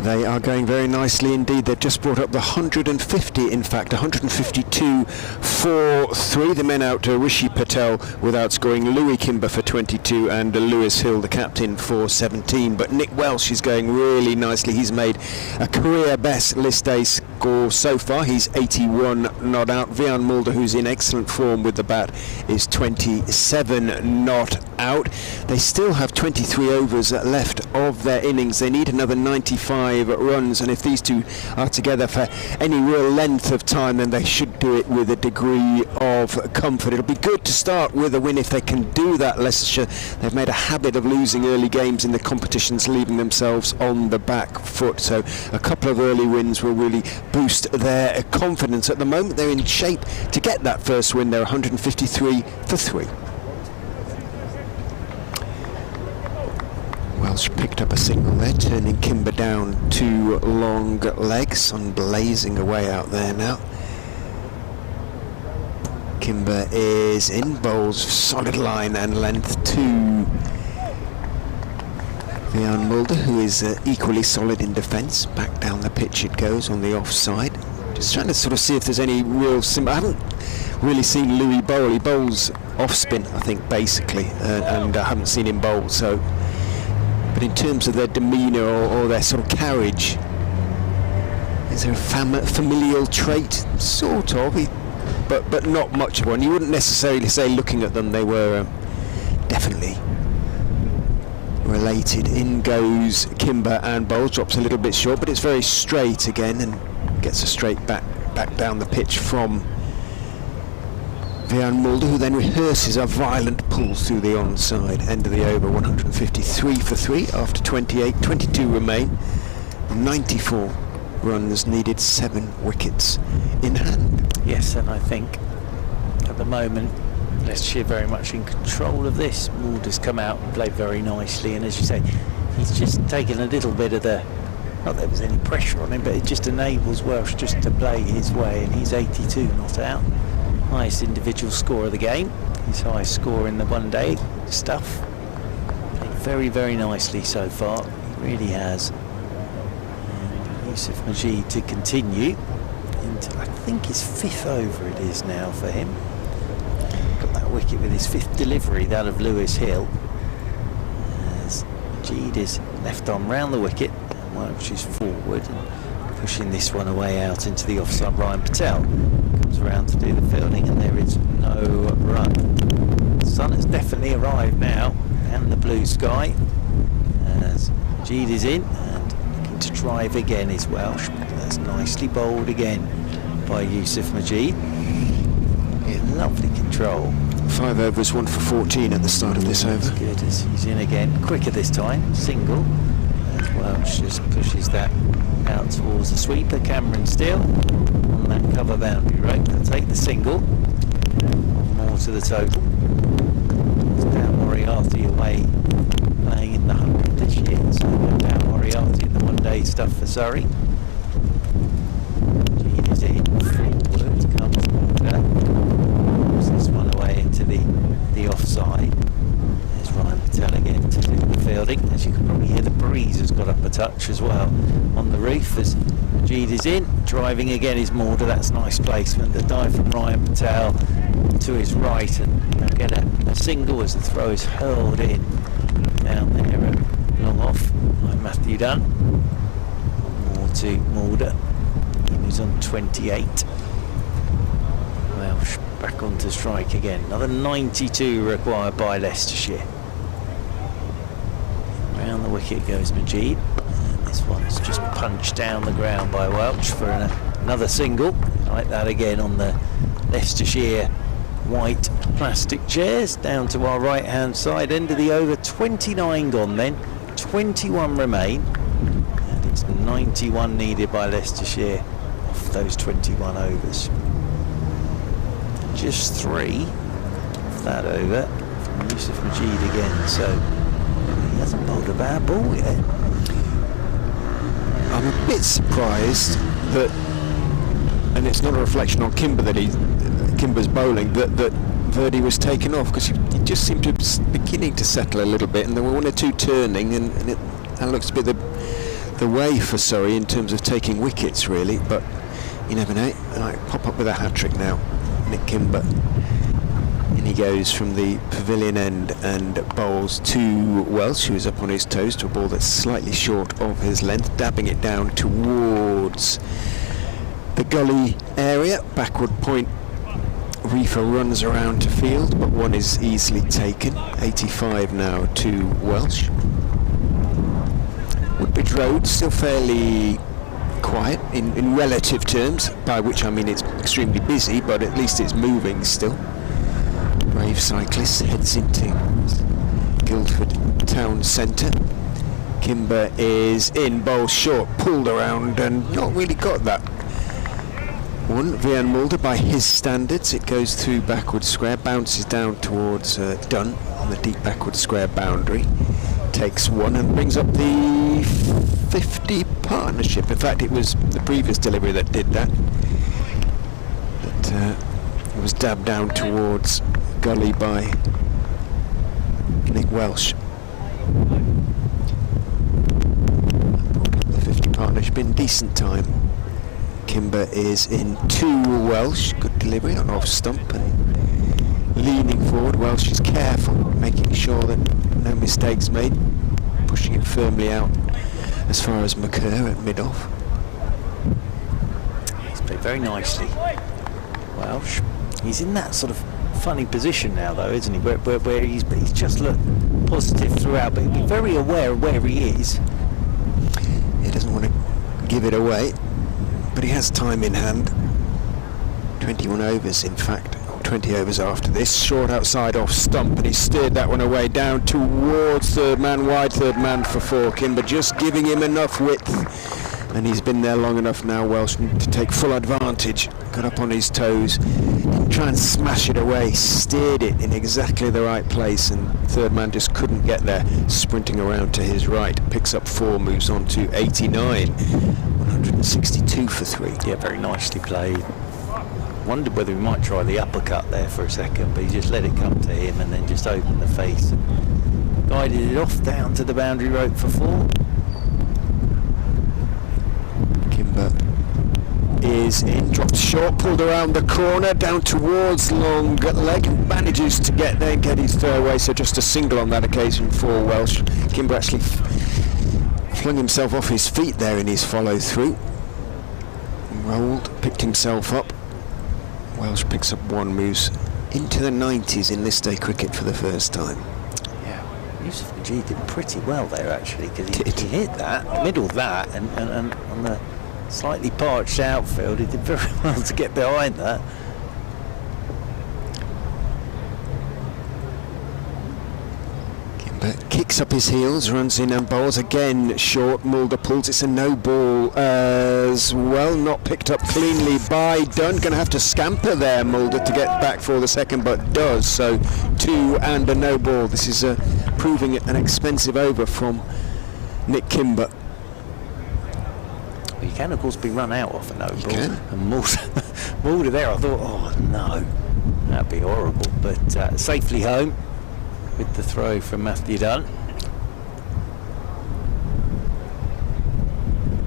They are going very nicely indeed. They've just brought up the 150, in fact, 152 for 3. The men out to Ryan Patel without scoring, Louis Kimber for 22 and Lewis Hill, the captain, for 17. But Nick Welsh is going really nicely. He's made a career best list day score so far. He's 81 not out. Ryan Mulder, who's in excellent form with the bat, is 27 not out. They still have 23 overs left of their innings. They need another 95 runs, and if these two are together for any real length of time, then they should do it with a degree of comfort. It'll be good to start with a win if they can do that. Leicestershire, they've made a habit of losing early games in the competitions, leaving themselves on the back foot, so a couple of early wins will really boost their confidence. At the moment they're in shape to get that first win. They're 153 for 3. Welsh picked up a single there, turning Kimber down 2 long legs. Sun blazing away out there now. Kimber is in, bowls solid line and length to Ryan Mulder, who is equally solid in defence. Back down the pitch it goes on the offside. Just trying to sort of see if there's any real I haven't really seen Louis bowl. He bowls off spin, I think, basically, and I haven't seen him bowl, so. But in terms of their demeanour or their sort of carriage, is there a familial trait? Sort of, but not much of one. You wouldn't necessarily say, looking at them, they were definitely related. In goes Kimber and bowls, drops a little bit short, but it's very straight again and gets a straight back down the pitch from Ryan Mulder, who then rehearses a violent pull through the onside. End of the over, 153 for 3 after 28. 22 remain. 94 runs needed, 7 wickets in hand. Yes, and I think at the moment Leicestershire very much in control of this. Mulder's come out and played very nicely, and as you say, he's just taken a little bit of the, not that there was any pressure on him, but it just enables Welsh just to play his way, and he's 82 not out. Highest individual score of the game, his highest score in the one day stuff. Played very, very nicely so far, he really has. And Yusuf Majid to continue into, I think, his 5th over it is now for him. Got that wicket with his 5th delivery, that of Lewis Hill. As Majid is left on round the wicket, and Welsh is forward and pushing this one away out into the offside. Ryan Patel comes around to do the fielding, and there is no run. The sun has definitely arrived now, and the blue sky, as Majid is in and looking to drive again is Welsh. That's nicely bowled again by Yusuf Majid. Lovely control. 5 overs, 1 for 14 at the start of this over. That's good, as he's in again, quicker this time, single. As Welsh just pushes that out towards the sweeper. Cameron Steele on that cover boundary rope. They'll take the single. One more to the total. It's down Moriarty away, playing in the 100 this year. So down Moriarty in the one day stuff for Surrey. Gene is in forward, comes Walker. This one away into the offside. There's Ryan Patel again to do the fielding. As you can probably hear, the breeze has got up a touch as well on the roof as Majid is in. Driving again is Mulder. That's nice placement. The dive from Ryan Patel to his right, and they'll get a single as the throw is hurled in down there at long off by Matthew Dunn. More to Mulder. He's on 28. Welsh back onto strike again. Another 92 required by Leicestershire. Round the wicket goes Majid. And this one's just punched down the ground by Welsh for another single. Like that again on the Leicestershire white plastic chairs. Down to our right hand side. End of the over. 29 gone then. 21 remain. And it's 91 needed by Leicestershire off those 21 overs. Just 3 off that over from Yusuf Majid again, so he hasn't bowled a bad ball yet. I'm a bit surprised that, and it's not a reflection on Kimber that Kimber's bowling, that Verdi was taken off, because he just seemed to be beginning to settle a little bit, and there were 1 or 2 turning, and it looks a bit the the way for Surrey in terms of taking wickets, really, but you never know. Right, pop up with a hat-trick now, Nick Kimber. And he goes from the pavilion end and bowls to Welsh, who is up on his toes, to a ball that's slightly short of his length, dabbing it down towards the gully area. Backward point, Reefer runs around to field, but one is easily taken. 85 now to Welsh. Woodbridge Road still fairly quiet in relative terms, by which I mean it's extremely busy, but at least it's moving still. Brave cyclist heads into Guildford town centre. Kimber is in, bowls short, pulled around and not really got that one. Vian Mulder, by his standards, it goes through backward square, bounces down towards Dunn on the deep backward square boundary, takes one and brings up the 50 partnership. In fact, it was the previous delivery that did that. But it was dabbed down towards gully by Nick Welsh. The 50 partnership in decent time. Kimber is in to Welsh. Good delivery on off stump and leaning forward. Welsh is careful, making sure that no mistakes made, pushing it firmly out as far as McCurr at mid-off. He's played very nicely, Welsh. He's in that sort of funny position now, though, isn't he? Where he's just looked positive throughout, but he'll be very aware of where he is. He doesn't want to give it away, but he has time in hand. 21 overs, in fact, or 20 overs after this. Short outside off stump, and he steered that one away down towards third man wide, third man for four. Kimber just giving him enough width, and he's been there long enough now, Welsh, to take full advantage. Got up on his toes, didn't try and smash it away, steered it in exactly the right place, and third man just couldn't get there. Sprinting around to his right, picks up four, moves on to 89. 162 for three. Yeah, very nicely played. Wondered whether he might try the uppercut there for a second, but he just let it come to him and then just opened the face and guided it off down to the boundary rope for four. Kimber is in, dropped short, pulled around the corner, down towards long leg, and manages to get there and get his throw away, so just a single on that occasion for Welsh. Kimber actually flung himself off his feet there in his follow through. Rolled, picked himself up. Welsh picks up one, moves into the 90s in this day cricket for the first time. Yeah, Yusuf Majid did pretty well there actually, because he hit that, middle that, and on the slightly parched outfield, he did very well to get behind that. Kicks up his heels, runs in and bowls again short. Mulder pulls, it's a no ball as well, not picked up cleanly by Dunn. Going to have to scamper there, Mulder, to get back for the second, but does. So two and a no ball. This is proving an expensive over from Nick Kimber. Well, you can of course be run out off a no ball. Can. And Mulder there, I thought, oh no, that'd be horrible, but safely home with the throw from Matthew Dunn.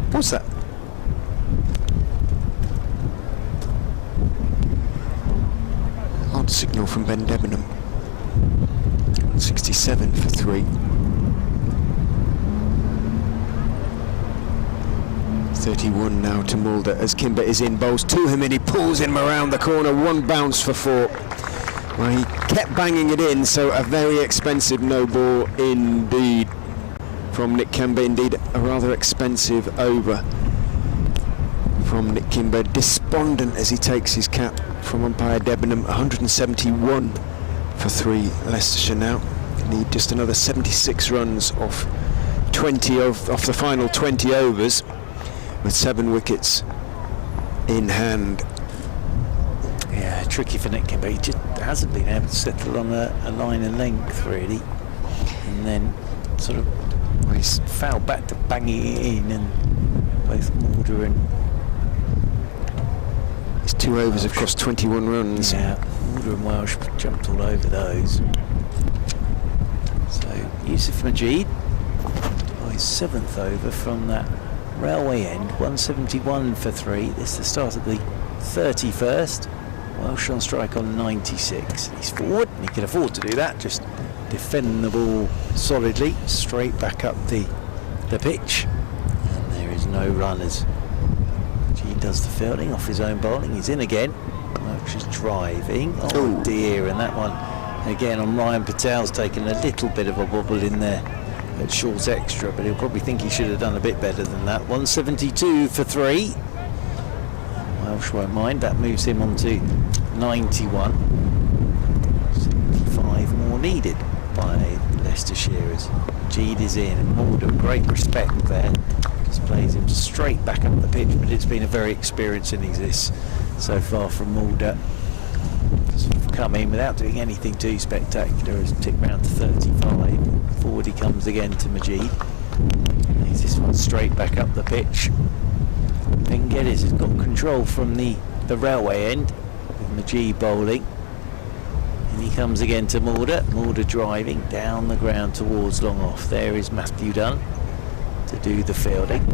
What's that? Odd signal from Ben Debenham. 67 for three. 31 now to Mulder as Kimber is in, bowls to him, and he pulls him around the corner. One bounce for four. Well, he kept banging it in, so a very expensive no ball indeed from Nick Kimber. Indeed, a rather expensive over from Nick Kimber. Despondent as he takes his cap from umpire Debenham. 171 for three. Leicestershire now need just another 76 runs off 20 off the final 20 overs, with 7 wickets in hand. Yeah, tricky for Nick Kimber. He just hasn't been able to settle on a line and length really, and then sort of he's fouled back to banging it in, and both Mulder and his 2 overs have cost 21 runs. Yeah, Mulder and Welsh jumped all over those. So Yusuf Majid, his 7th over from that railway end. 171 for 3. This is the start of the 31st. Welsh on strike on 96. He's forward, and he can afford to do that. Just defend the ball solidly, straight back up the pitch. And there is no runners. He does the fielding off his own bowling. He's in again. Welsh is driving. Oh dear, and that one again on Ryan Patel's taken a little bit of a wobble in there at short extra, but he'll probably think he should have done a bit better than that. 172 for 3. Welsh won't mind. That moves him on to 91. 75 more needed by Leicestershire as Jeed is in, and Mulder, great respect there, just plays him straight back up the pitch, but it's been a very experienced innings this so far from Mulder. Sort of come in without doing anything too spectacular, as tick round to 35. Forward he comes again to Majid. He's this one straight back up the pitch. Ben Geddes has got control from the railway end with Majid bowling. And he comes again to Mulder. Mulder driving down the ground towards long off. There is Matthew Dunn to do the fielding.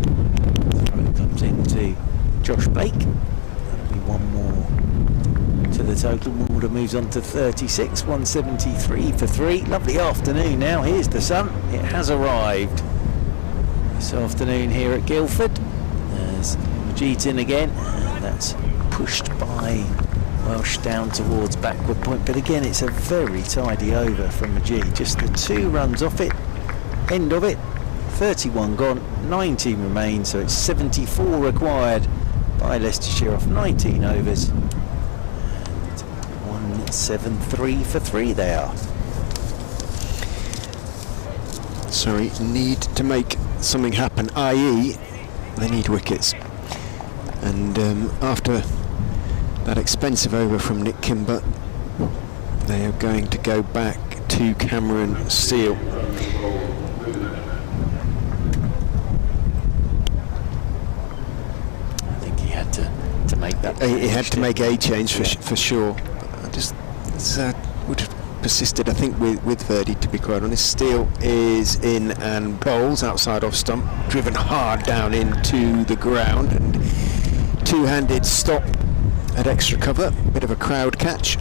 Throw comes into Josh Blake. That'll be one more to the total. Mulder moves on to 36. 173 for 3. Lovely afternoon now. Here's the sun. It has arrived this afternoon here at Guildford. There's Majid in again, and that's pushed by Welsh down towards backward point, but again it's a very tidy over from Majid. Just the 2 runs off it, end of it. 31 gone, 19 remain, so it's 74 required by Leicestershire off 19 overs. And 173 for 3 they are. Surrey need to make something happen, i.e. they need wickets. And after that expensive over from Nick Kimber, they are going to go back to Cameron Steele. I think he had to make that. He had to make a change for sure. I just would have persisted, I think, with Verdi, to be quite honest. Steele is in and bowls outside off stump, driven hard down into the ground, and two-handed stop at extra cover. Bit of a crowd catch.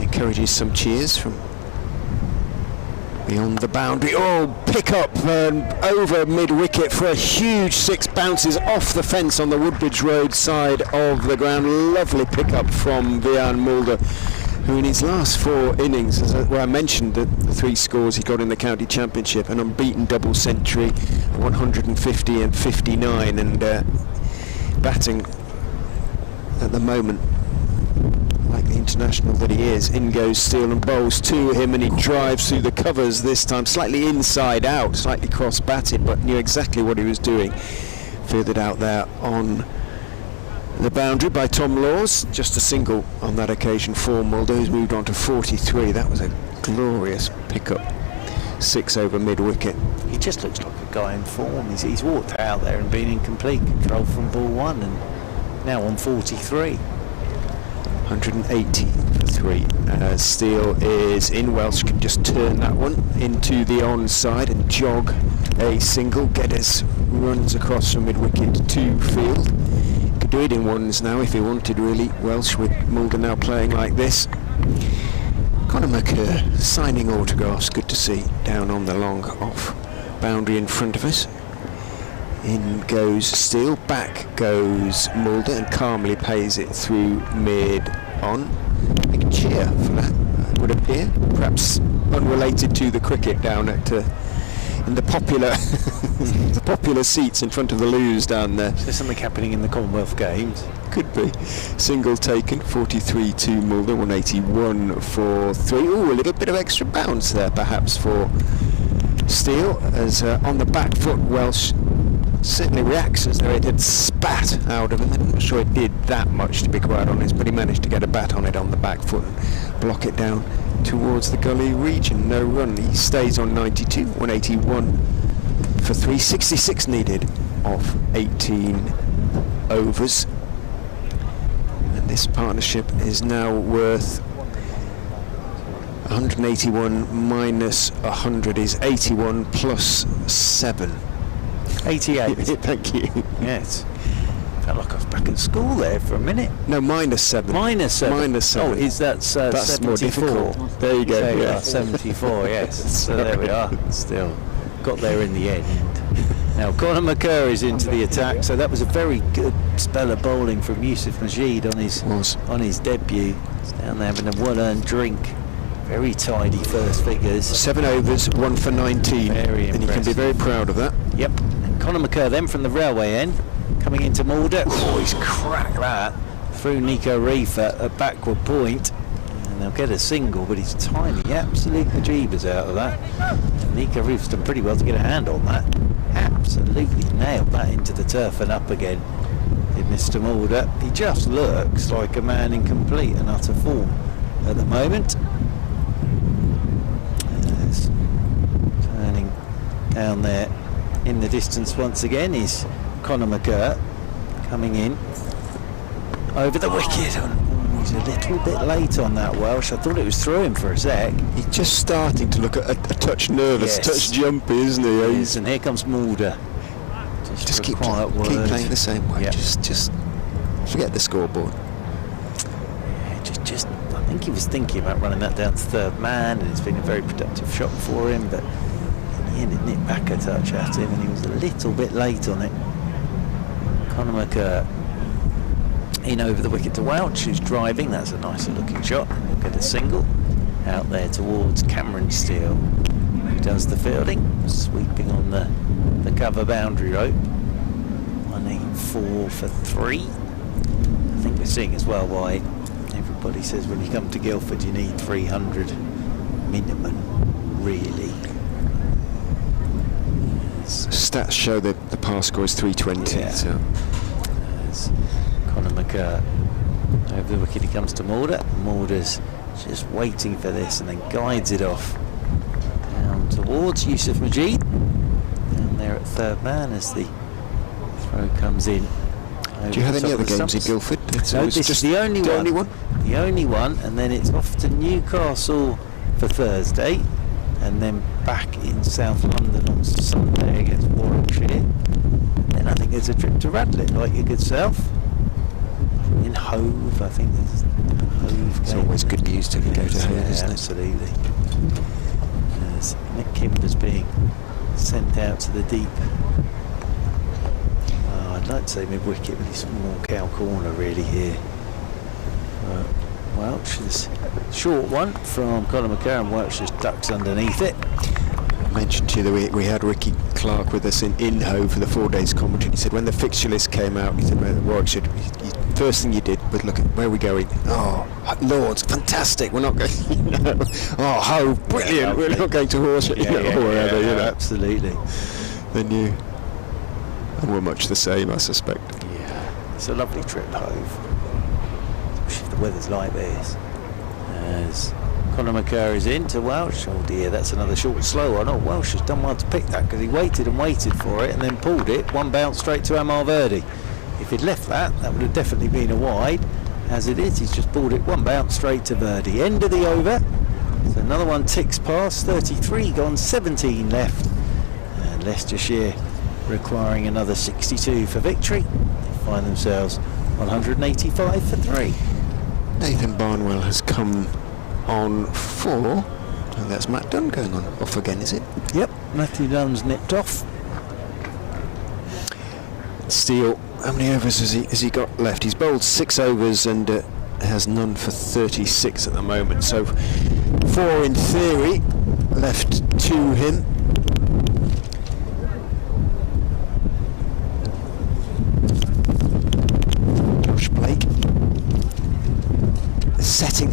Encourages some cheers from beyond the boundary. Oh, pick up over mid-wicket for a huge 6, bounces off the fence on the Woodbridge Road side of the ground. Lovely pick up from Vian Mulder, who in his last 4 innings, as I mentioned the 3 scores he got in the county championship, an unbeaten double century, 150 and 59, and batting at the moment like the international that he is. In goes Steele and bowls to him, and he drives through the covers this time, slightly inside out, slightly cross batted, but knew exactly what he was doing. Fielded out there on the boundary by Tom Laws. Just a single on that occasion for Mulder, who's moved on to 43. That was a glorious pickup. 6 over mid-wicket. He just looks like a guy in form. He's walked out there and been in complete control from ball 1, and now on 43. 180 for 3. Steele is in. Welsh can just turn that one into the onside and jog a single. Geddes runs across from mid-wicket to field. Could do it in ones now if he wanted, really. Welsh, with Mulder now playing like this. Conor McCurr signing autographs, good to see, down on the long off boundary in front of us. In goes Steele, back goes Mulder, and calmly pays it through mid-on. Big cheer for that, it would appear. Perhaps unrelated to the cricket down at in the popular the popular seats in front of the loos down there. Is there something happening in the Commonwealth Games? Could be. Single taken, 43 to Mulder, 181 for 3. Ooh, a little bit of extra bounce there perhaps for Steele, as on the back foot Welsh certainly reacts as though it had spat out of him. I'm not sure it did that much, to be quite honest, but he managed to get a bat on it on the back foot and block it down towards the gully region. No run. He stays on 92, 181 for 3. 66 needed off 18 overs. And this partnership is now worth 181 minus 100 is 81 plus 7. 88. Thank you. Yes. Felt like I was back at school there for a minute. No, minus 7. Minus 7. Minus 7. Oh, is that That's 74? more difficult. There you go. There we Yeah. are, 74, yes. So there we are. Still got there in the end. Now Conor McCurr is into the attack, so that was a very good spell of bowling from Yusuf Majid on his debut. He's down there having a well-earned drink. Very tidy first figures. 7 overs, 1 for 19. Very and you can be impressive. very proud of that. Yep. And Conor McCurr then from the railway end, coming into Mulder. Oh, he's cracked that through Nico Reef at a backward point. And they'll get a single, but he's tiny. Absolute bejeebers out of that. And Nico Reef's done pretty well to get a hand on that. Absolutely nailed that into the turf and up again. Did Mr. Mulder. He just looks like a man in complete and utter form at the moment. Turning down there in the distance once again is Conor McCurr coming in over the wicket. Oh, he's a little bit late on that Welsh. I thought it was through him for a sec. He's just starting to look a touch nervous, Yes. touch jumpy, isn't he? Yes, and here comes Mulder. Just for a keep quiet word. playing the same way. Yep. Just forget the scoreboard. Yeah, just I think he was thinking about running that down to third man, and it's been a very productive shot for him, but in the end it nipped back a touch at him and he was a little bit late on it. Conor McCurr in over the wicket to Welch, who's driving. That's a nicer looking shot. He'll get a single out there towards Cameron Steele, who does the fielding, sweeping on the cover boundary rope. 184 for 3. I think we're seeing as well why everybody says when you come to Guildford you need 300 minimum, really. Stats show that the pass score is 320. Yeah. So There's Conor McCurr over the wicket. He comes to Mulder. Mulder's just waiting for this and then guides it off down towards Yusuf Majid. Down there at third man as the throw comes in. do you have any other games in Stumps. Guildford? No, this is the only one. The only one, and then it's off to Newcastle for Thursday, and then back in South London on Sunday against Warwickshire. Then I think there's a trip to Radlett, like your good self. In Hove, I think there's a Hove It's game. always good news to go to Hove, Yeah, isn't it? absolutely. As Nick Kimber's being sent out to the deep. I'd like to say mid-wicket, but it's more cow corner really here. Welch is a short one from Conor McCurr, and Welch just ducks underneath it. I mentioned to you that we had Ricky Clark with us in Hove for the 4 days commentary. He said when the fixture list came out, he said, well, Warwickshire, first thing you did was look at where are we going. Oh, Lords, fantastic. We're not going. Oh, Hove, brilliant. We're not going to Horsham, or wherever. You know. Absolutely. Then you, and we're much the same, I suspect. Yeah, it's a lovely trip, Hove. Especially if the weather's like this. As Conor McCurr is in to Welsh. Oh dear, that's another short slow one. Oh, Welsh has done well to pick that because he waited and waited for it and then pulled it. One bounce straight to Amar Verdi. If he'd left that would have definitely been a wide. As it is, he's just pulled it one bounce straight to Verdi. End of the over. So another one ticks past. 33 gone, 17 left. And Leicestershire requiring another 62 for victory. They find themselves 185 for 3. Nathan Barnwell has come on 4. And that's Matt Dunn going on off again, is it? Yep, Matthew Dunn's nipped off. Steele, how many overs has he got left? He's bowled 6 overs and has none for 36 at the moment. So 4 in theory left to him. Josh Blake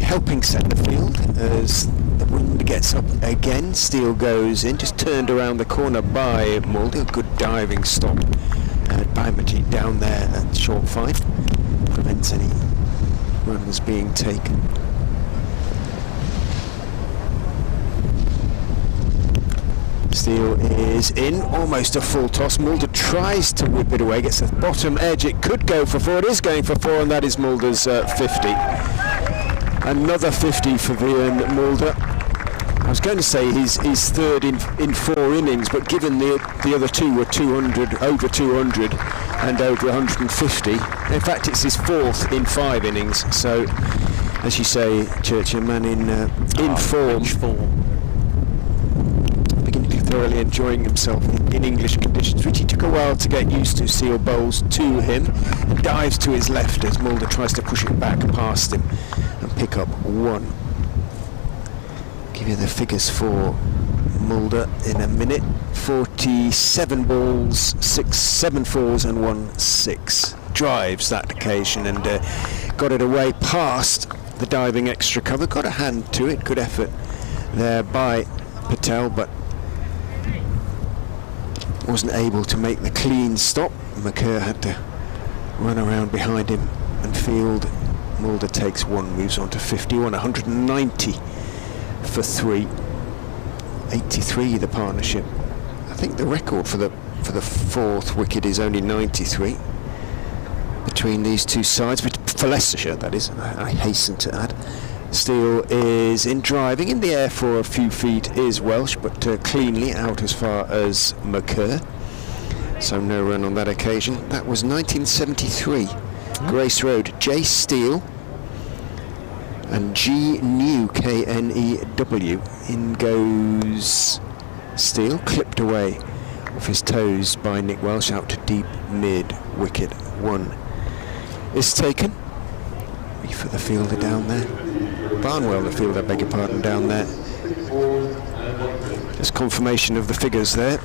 helping set the field as the wind gets up again. Steele goes in, just turned around the corner by Mulder. Good diving stop by Majid down there at short 5. Prevents any runs being taken. Steele is in, almost a full toss. Mulder tries to whip it away, gets the bottom edge. It could go for 4. It is going for 4, and that is Mulder's 50. Another 50 for Vian Mulder. I was going to say he's third in 4 innings, but given the other two were 200, over 200 and over 150, in fact it's his 4th in 5 innings. So, as you say, Churchill, man in form, beginning to thoroughly enjoying himself in English conditions, which he took a while to get used to. Seal bowls to him and dives to his left as Mulder tries to push it back past him and pick up 1. Give you the figures for Mulder in a minute. 47 balls, 7 fours and 1 6. Drives that occasion and got it away past the diving extra cover. Got a hand to it. Good effort there by Patel, but wasn't able to make the clean stop. McCurr had to run around behind him and field. Mulder takes 1, moves on to 51, 190 for 3. 83 the partnership. I think the record for the 4th wicket is only 93 between these two sides, for Leicestershire that is, I hasten to add. Steele is in driving, in the air for a few feet is Welsh, but cleanly out as far as McCurr, so no run on that occasion. That was 1973. Grace Road. J. Steele and G. New, K-N-E-W. In goes Steele, clipped away off his toes by Nick Welsh out to deep mid wicket. 1 is taken. For the fielder down there, Barnwell the fielder, beg your pardon, down there. Just confirmation of the figures there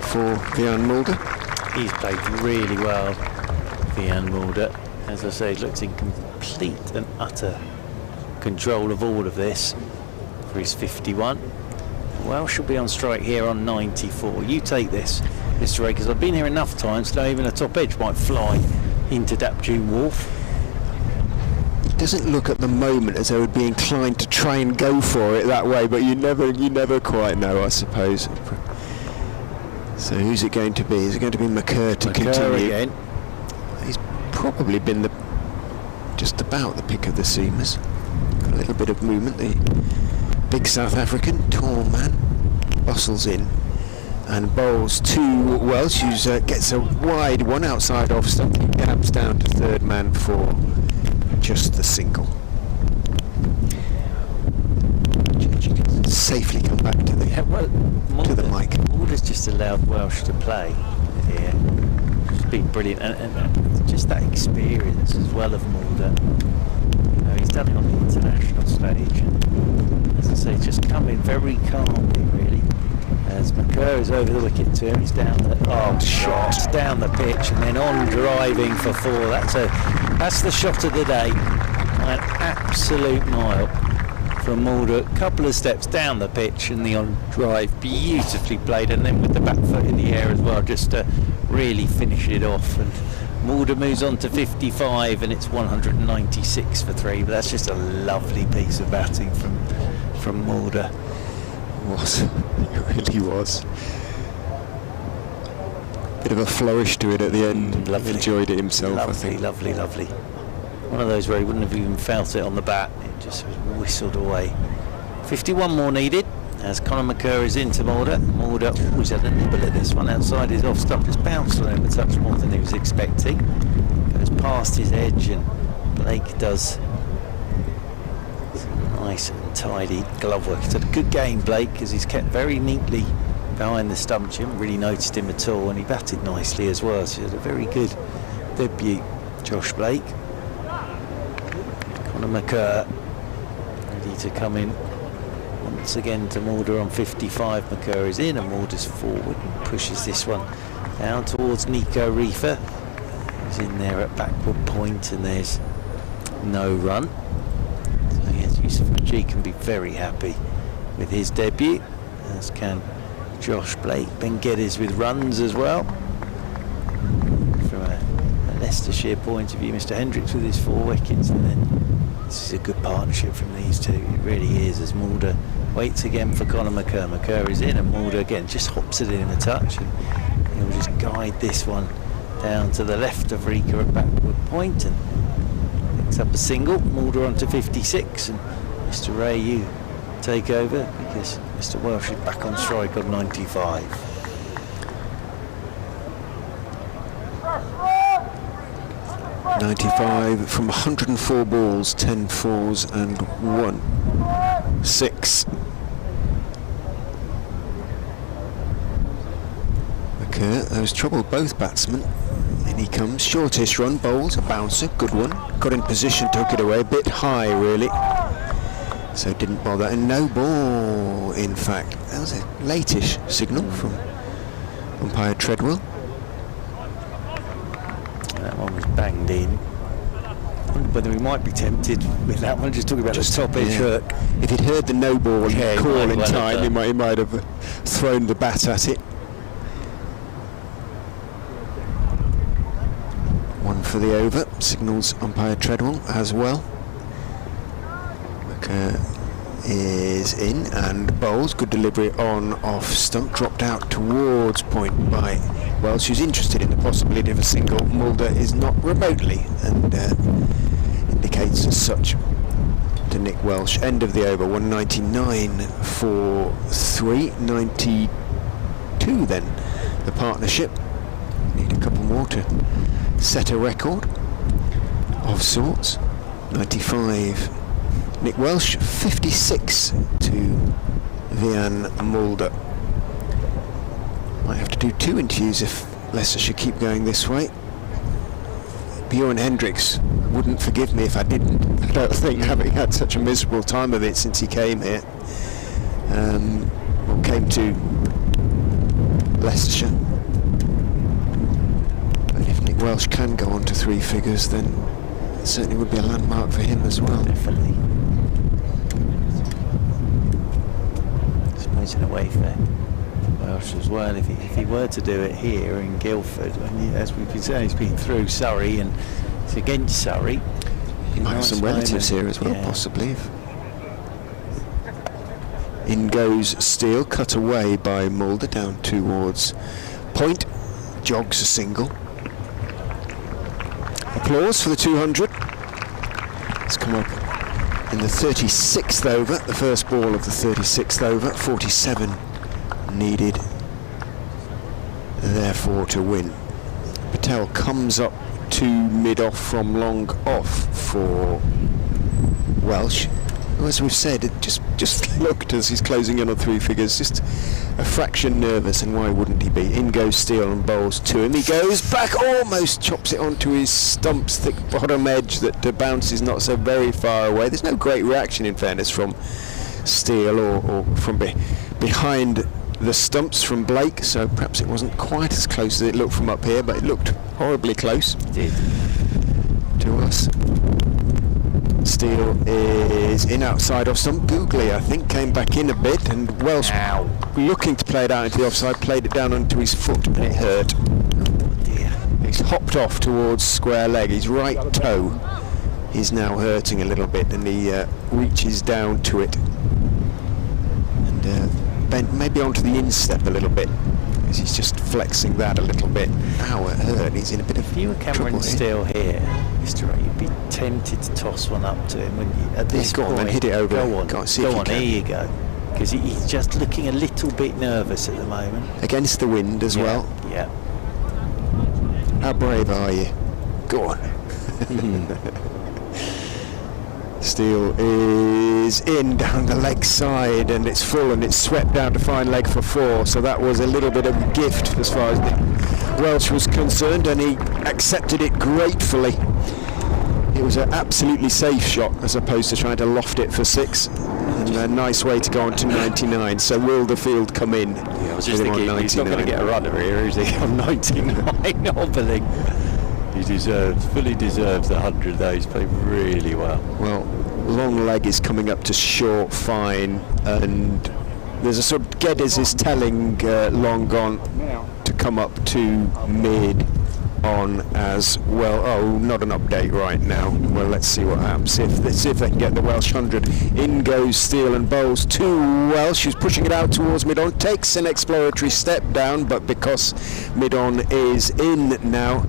for Vian Mulder. He's played really well, Vian Mulder. As I say, looks in complete and utter control of all of this for his 51. Welsh will be on strike here on 94. You take this, Mr. Ray, because I've been here enough times to know even a top edge might fly into Dapjune Wharf. Doesn't look at the moment as though he'd be inclined to try and go for it that way, but you never quite know, I suppose. So who's it going to be? Is it going to be McCurr to continue? Again. He's probably been just about the pick of the seamers. Got a little bit of movement. The big South African, tall man, bustles in and bowls to Welsh, who gets a wide one outside off stump. He gaps down to 3rd man for just the single. You can safely come back to the mic. Mulder's just allowed Welsh to play here. It's been brilliant, and just that experience as well of Mulder. You know, he's done it on the international stage, and as I say, just come in very calmly, really. As McCurr is over the wicket to him, he's down the shot down the pitch and then on driving for 4. That's the shot of the day. An absolute mile from Mulder. A couple of steps down the pitch and the on drive, beautifully played, and then with the back foot in the air as well, just to really finish it off. And Mulder moves on to 55, and it's 196 for 3. But that's just a lovely piece of batting from Mulder. It really was. Bit of a flourish to it at the end. Lovely. Enjoyed it himself, lovely, I think. Lovely. One of those where he wouldn't have even felt it on the bat. It just was whistled away. 51 more needed as Conor McCurr is into Mulder. Mulder always had a nibble at this one outside his off stump. Just bounced on him a touch more than he was expecting. Goes past his edge, and Blake does nice and tidy glove work. It's had a good game, Blake, because he's kept very neatly behind the stumps. You haven't really noticed him at all, and he batted nicely as well. So he had a very good debut, Josh Blake. Conor McCurr ready to come in once again to Mulder on 55. McCurr is in, and Mulder's forward and pushes this one down towards Nico Reefer. He's in there at backward point, and there's no run. So yes, Yusuf Majid can be very happy with his debut, as can Josh Blake. Ben Geddes with runs as well. From a Leicestershire point of view, Mr. Hendricks with his 4 wickets, and then this is a good partnership from these two. It really is, as Mulder waits again for Conor McCurr. McCurr is in, and Mulder again just hops it in a touch, and he'll just guide this one down to the left of Rika at backward point, and picks up a single. Mulder on to 56, and Mr. Ray, you take over because Mr. Welsh is back on strike on 95. .95 from 104 balls, 10 fours and 1 6. Okay, those troubled both batsmen. In he comes, shortish run, bowls, a bouncer, good one. Got in position, took it away, a bit high really. So didn't bother, and no ball in fact. That was a late-ish signal from umpire Treadwell. That one was banged in. Whether we might be tempted with that one, just talking about the top edge hook. If he'd heard the no ball call in time, he might have thrown the bat at it. One for the over, signals umpire Treadwell as well. Is in and bowls, good delivery on off stump, dropped out towards point by Welsh, who's interested in the possibility of a single. Mulder is not remotely, and indicates as such to Nick Welsh. End of the over, 199 for 3, 92 then the partnership. Need a couple more to set a record of sorts. 95 Nick Welsh, 56 to Vian Mulder. Might have to do 2 interviews if Leicestershire keep going this way. Bjorn Hendricks wouldn't forgive me if I didn't. I don't think, having had such a miserable time of it since he came here. Or came to Leicestershire. But if Nick Welsh can go on to 3 figures, then it certainly would be a landmark for him as well. Definitely. In a way for Welsh as well, if he were to do it here in Guildford, as we've been saying, he's been through Surrey and it's against Surrey. He might have some relatives here as well, possibly. In goes Steele, cut away by Mulder down towards point, jogs a single. Applause for the 200. It's come up in the 36th over, the first ball of the 36th over, 47 needed therefore to win. Patel comes up to mid-off from long off for Welsh, who, as we've said, it just looked as he's closing in on 3 figures, just a fraction nervous, and why wouldn't he be? In goes Steele and bowls to him. He goes back, almost chops it onto his stump's thick bottom edge that bounces not so very far away. There's no great reaction, in fairness, from Steele or from behind the stumps from Blake, so perhaps it wasn't quite as close as it looked from up here, but it looked horribly close. It did. To us. Steele is in outside off stump. Googly, I think, came back in a bit, and Welsh, looking to play it out into the offside, played it down onto his foot, and it hurt. Oh dear. He's hopped off towards square leg. His right toe is now hurting a little bit, and he reaches down to it and bent maybe onto the instep a little bit. He's just flexing that a little bit. Ow, it hurt. He's in a bit of trouble. If you were Cameron Steele here, Mr. Ray, you'd be tempted to toss one up to him, wouldn't you? At this point, and hit it over. Go on, here you go. Because he's just looking a little bit nervous at the moment. Against the wind as well. Yeah. How brave are you? Go on. Steele is in down the leg side, and it's full, and it's swept down to fine leg for 4, so that was a little bit of a gift as far as Welsh was concerned, and he accepted it gratefully. It was an absolutely safe shot as opposed to trying to loft it for 6, and a nice way to go on to 99. So will the field come in? Yeah, I was just thinking, he's not going to get a runner here, is he? On 99, hobbling. He fully deserves the 100 though. He's played really well. Well, long leg is coming up to short fine, and there's a sort of Geddes is telling long gone to come up to mid on as well. Oh, not an update right now. Well, let's see what happens. See if they can get the Welsh 100. In goes Steele and bowls to Welsh, who's pushing it out towards mid on. Takes an exploratory step down, but because mid on is in now,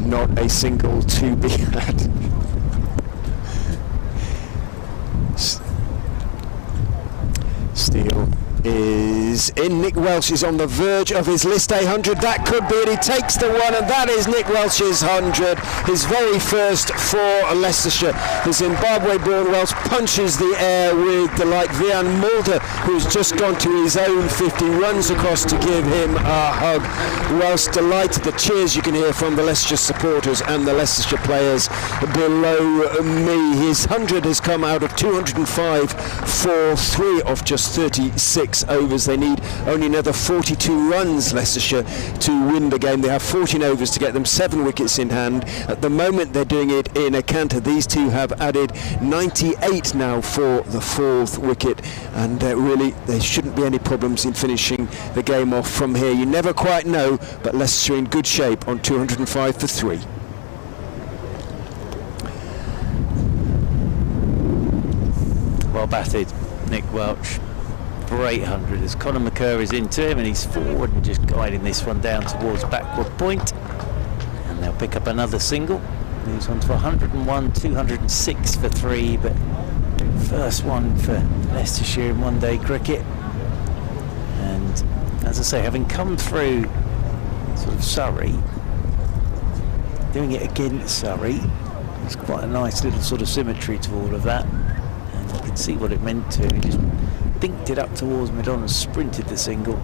not a single to be had. Steele is in. Nick Welsh is on the verge of his list A 100. That could be it. He takes the one, and that is Nick Welsh's 100. His very first for Leicestershire. The Zimbabwe-born Welsh punches the air with the Vian Mulder, who's just gone to his own 50, runs across to give him a hug. Welsh delighted. The cheers you can hear from the Leicestershire supporters and the Leicestershire players below me. His 100 has come out of 205 for 3 of just 36 overs. They need only another 42 runs, Leicestershire, to win the game. They have 14 overs to get them 7 wickets in hand. At the moment they're doing it in a canter. These two have added 98 now for the 4th wicket, and really there shouldn't be any problems in finishing the game off from here. You never quite know, but Leicestershire in good shape on 205 for 3. Well batted, Nick Welsh. Great 100 as Conor McCurr is into him, and he's forward and just guiding this one down towards backward point, and they'll pick up another single. Moves on to 101, 206 for 3, but first one for Leicestershire in one-day cricket. And as I say, having come through sort of Surrey, doing it against Surrey, there's quite a nice little sort of symmetry to all of that, and you can see what it meant to. He just dinked it up towards mid-on and sprinted the single.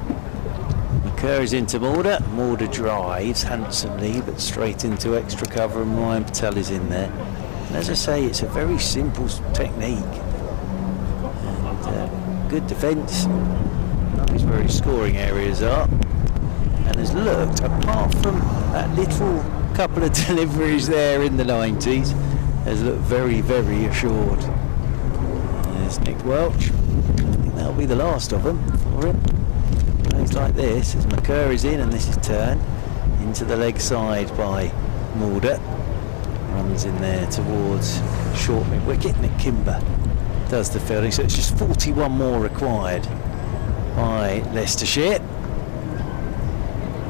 McCurr is into Mulder. Mulder drives handsomely, but straight into extra cover, and Ryan Patel is in there. And as I say, it's a very simple technique, and good defence. Knows where his scoring areas are, and has looked, apart from that little couple of deliveries there in the 90s, has looked very, very assured. There's Nick Welsh. I think that'll be the last of them for him. Plays like this as McCurr is in, and this is turned into the leg side by Mulder. Runs in there towards short mid wicket. Nick Kimber does the fielding, so it's just 41 more required by Leicestershire.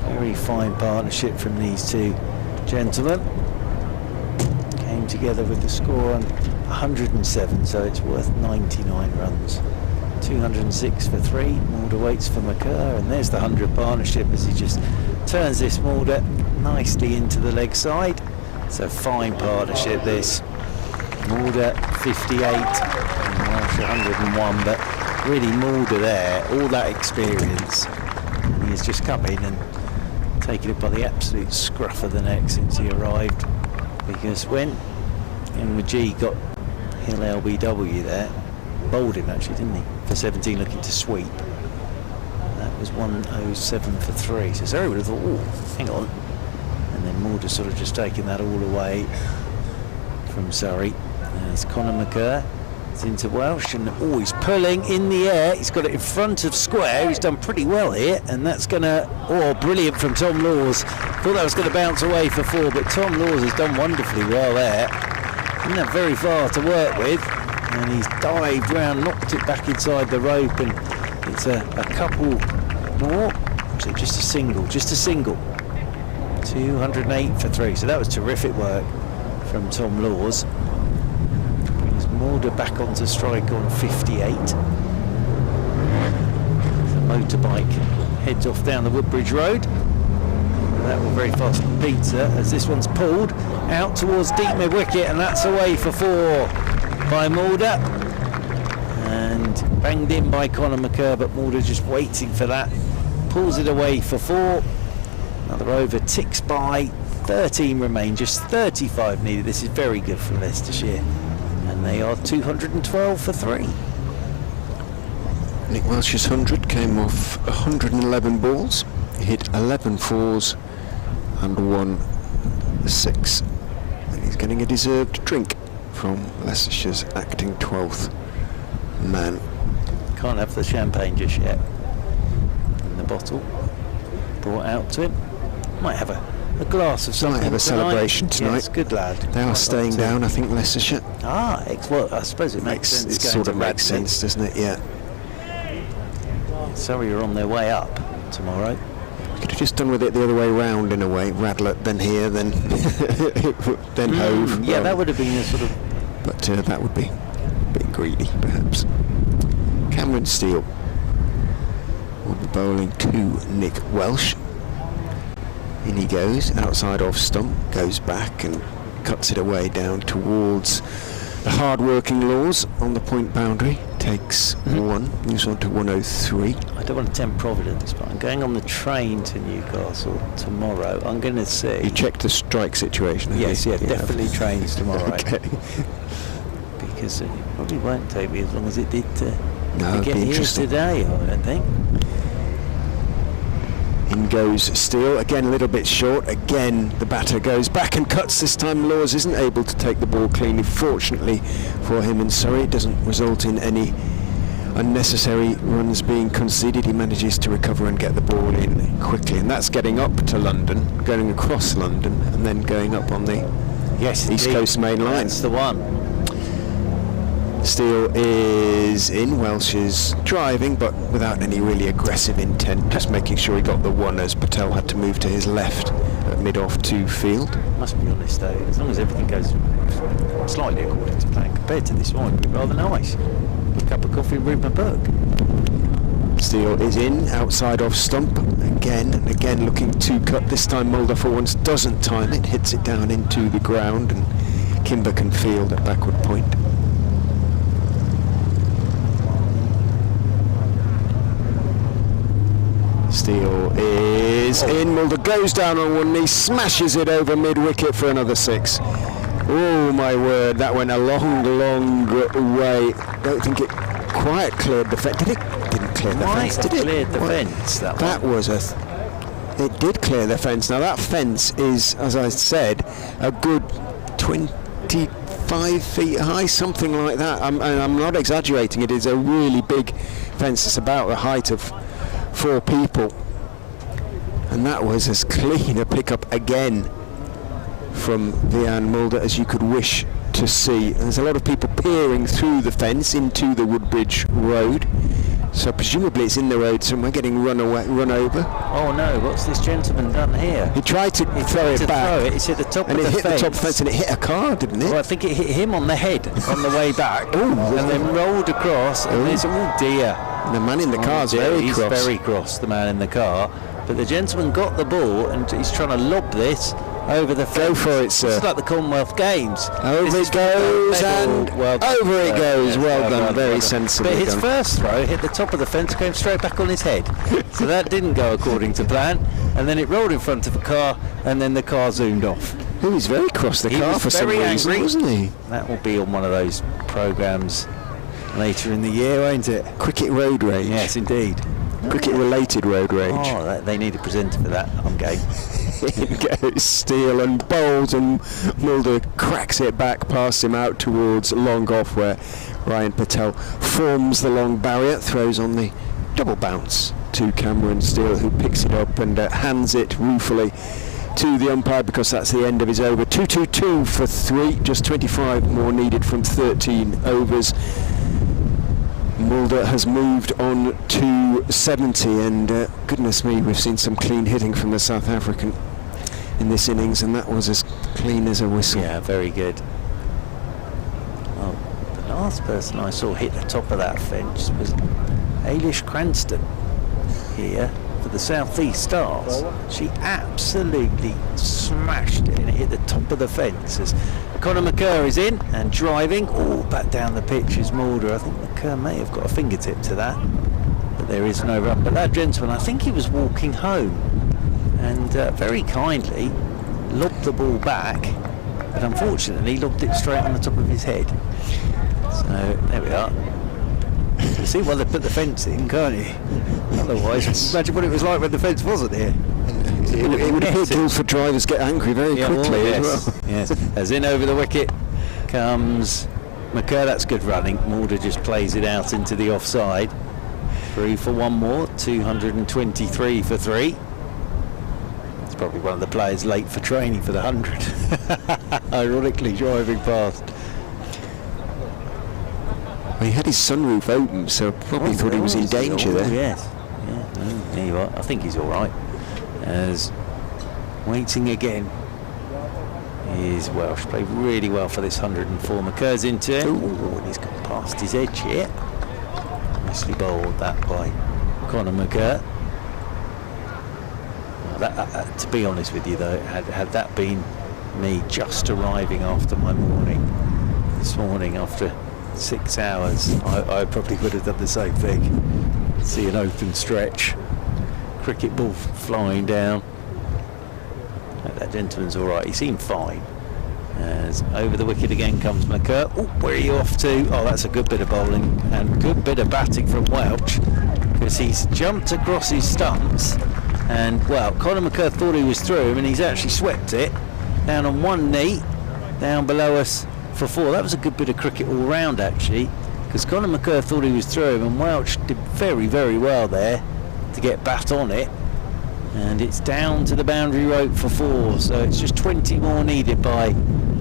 Very fine partnership from these two gentlemen. Came together with the score on 107, so it's worth 99 runs. 206 for 3. Mulder waits for McCurr, and there's the 100 partnership as he just turns this Mulder nicely into the leg side. So fine partnership this. Mulder 58 and Welsh 101, but really Mulder there, all that experience. He has just come in and taken it by the absolute scruff of the neck since he arrived, because when McGee got Hill LBW there, bowled him actually, didn't he, for 17, looking to sweep. That was 107 for 3, so Surrey would have thought, oh, hang on, and then Mulder sort of just taking that all away from Surrey. There's Conor McCurr. It's into Welsh, and he's pulling in the air. He's got it in front of square. He's done pretty well here, and that's gonna, brilliant from Tom Laws. Thought that was going to bounce away for 4, but Tom Laws has done wonderfully well there. Didn't have very far to work with, and he's dived round, knocked it back inside the rope, and it's a couple more. So just a single. 208 for 3. So that was terrific work from Tom Laws. Brings Mulder back onto strike on 58. The motorbike heads off down the Woodbridge Road. That will very fast pizza as this one's pulled out towards deep mid wicket, and that's away for 4 by Mulder, and banged in by Conor McCurr, but Mulder just waiting for that, pulls it away for 4. Another over ticks by. 13 remain, just 35 needed. This is very good for Leicestershire, and they are 212 for 3. Nick Welsh's 100 came off 111 balls. He hit 11 fours and 1 6. And he's getting a deserved drink from Leicestershire's acting 12th man. Can't have the champagne just yet. In the bottle brought out to him. Might have a glass of something. Might have a celebration tonight. Yes, good lad. They are staying down, I think, Leicestershire. Well, I suppose it makes sense. It sort of makes sense, doesn't it? Yeah. Surrey are on their way up tomorrow. Could have just done with it the other way round in a way. Radlett, then here, then then Hove. Yeah, that would have been a sort of. But that would be a bit greedy, perhaps. Cameron Steele will be bowling to Nick Welsh. In he goes, outside off stump, goes back and cuts it away down towards the hard-working Laws on the point boundary. Takes one, moves on to 103. I don't want to tempt Providence, but I'm going on the train to Newcastle tomorrow. I'm going to see. You checked the strike situation, have Yes, you? yeah, definitely trains tomorrow. Okay. Because it probably won't take me as long as it did to it'd get be here interesting. today, I don't think. In goes Steele, again a little bit short, again the batter goes back and cuts. This time Laws isn't able to take the ball cleanly. Fortunately for him in Surrey, it doesn't result in any unnecessary runs being conceded. He manages to recover and get the ball in quickly, and that's getting up to London, going across London and then going up on the East indeed. Coast main line. That's the one. Steele is in. Welsh is driving, but without any really aggressive intent, just making sure he got the one as Patel had to move to his left at mid-off to field. Must be honest though, as long as everything goes slightly according to plan, compared to this one, it'd be rather nice. A cup of coffee and read my book. Steele is in, outside off stump, again and again looking to cut. This time Mulder for once doesn't time it, hits it down into the ground, and Kimber can field at backward point. Steele is in. Mulder goes down on one knee, smashes it over mid-wicket for another 6. Oh my word, that went a long, long way. Don't think it quite cleared the fence. Did it? Didn't clear the fence, did it? Cleared the fence, That was it did clear the fence. Now that fence is, as I said, a good 25 feet high, something like that. I'm not exaggerating. It is a really big fence. It's about the height of 4 people, and that was as clean a pickup again from Vian Mulder as you could wish to see. There's a lot of people peering through the fence into the Woodbridge Road, so presumably it's in the road somewhere, getting run over. Oh no, what's this gentleman done here? He tried to throw it back, It's at the top and of it the hit fence. the top fence, and it hit a car, didn't it? Well, I think it hit him on the head on the way back, and then rolled across, and there's, oh dear. The man in the car's Yeah, very he's cross. very cross, the man in the car. But the gentleman got the ball and he's trying to lob this over the fence. Go for it, sir. It's like the Commonwealth Games. Over This is it goes, and over it goes. yes, Well done, very sensibly But his done. first throw hit the top of the fence, going straight back on his head. So that didn't go according to plan. And then it rolled in front of a car, and then the car zoomed off. He was very cross, the He car, was for some very reason, angry. wasn't he? That will be on one of those programmes later in the year, won't it? Cricket road rage. Yes, indeed. Cricket-related road rage. Oh, they need a presenter for that. I'm game. In goes Steele and bowls, and Mulder cracks it back past him out towards long off, where Ryan Patel forms the long barrier, throws on the double bounce to Cameron Steele, who picks it up and hands it ruefully to the umpire, because that's the end of his over. 2-2-2 for 3, just 25 more needed from 13 overs. Mulder has moved on to 70, and goodness me, we've seen some clean hitting from the South African in this innings, and that was as clean as a whistle. Yeah, very good. Well, the last person I saw hit the top of that fence was Ailish Cranston here for the South East Stars. She absolutely smashed it, and it hit the top of the fence as Conor McCurr is in and driving. Oh, back down the pitch is Mulder. I think McCurr may have got a fingertip to that, but there is no run. But that gentleman, I think he was walking home, and very kindly lobbed the ball back, but unfortunately lobbed it straight on the top of his head. So there we are. You see why they put the fence in, can't you? Otherwise, imagine what it was like when the fence wasn't here. It would appear Guildford drivers get angry very quickly as well. Yes, as in over the wicket comes McCurr. That's good running. Mulder just plays it out into the offside. 3 for 1 more, 223 for 3. It's probably one of the players late for training for the 100. Ironically driving past. Well, he had his sunroof open, so probably thought he was in danger there. Yes. Yeah, there you are. I think he's all right. As waiting again is Welsh. Played really well for this 104. McCurr's into it. Ooh, and he's got past his edge here. Nicely bowled that by Conor McCurr. To be honest with you though, had that been me just arriving after my morning this morning after 6 hours, I probably would have done the same thing. See an open stretch, cricket ball flying down. That gentleman's all right. He seemed fine. As over the wicket again comes McCurr. Oh, where are you off to? Oh, that's a good bit of bowling and good bit of batting from Welch, because he's jumped across his stumps, and well, Conor McCurr thought he was through him, and he's actually swept it down on one knee, down below us for 4. That was a good bit of cricket all round actually, because Conor McCurr thought he was through him, and Welch did very, very well there to get bat on it. And it's down to the boundary rope for 4, so it's just 20 more needed by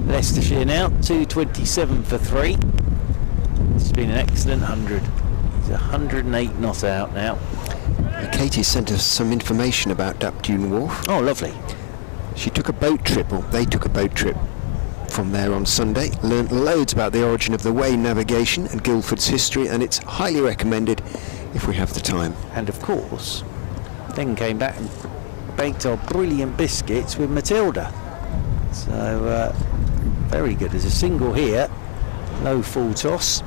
Leicestershire now. 227 for 3. It's been an excellent 100. He's 108 not out now. Katie sent us some information about Dapdune Wharf. Oh, lovely. She took a boat trip, or they took a boat trip from there on Sunday. Learnt loads about the origin of the way navigation and Guildford's history, and it's highly recommended if we have the time. And of course, then came back and baked our brilliant biscuits with Matilda. So very good. There's a single here, low full toss.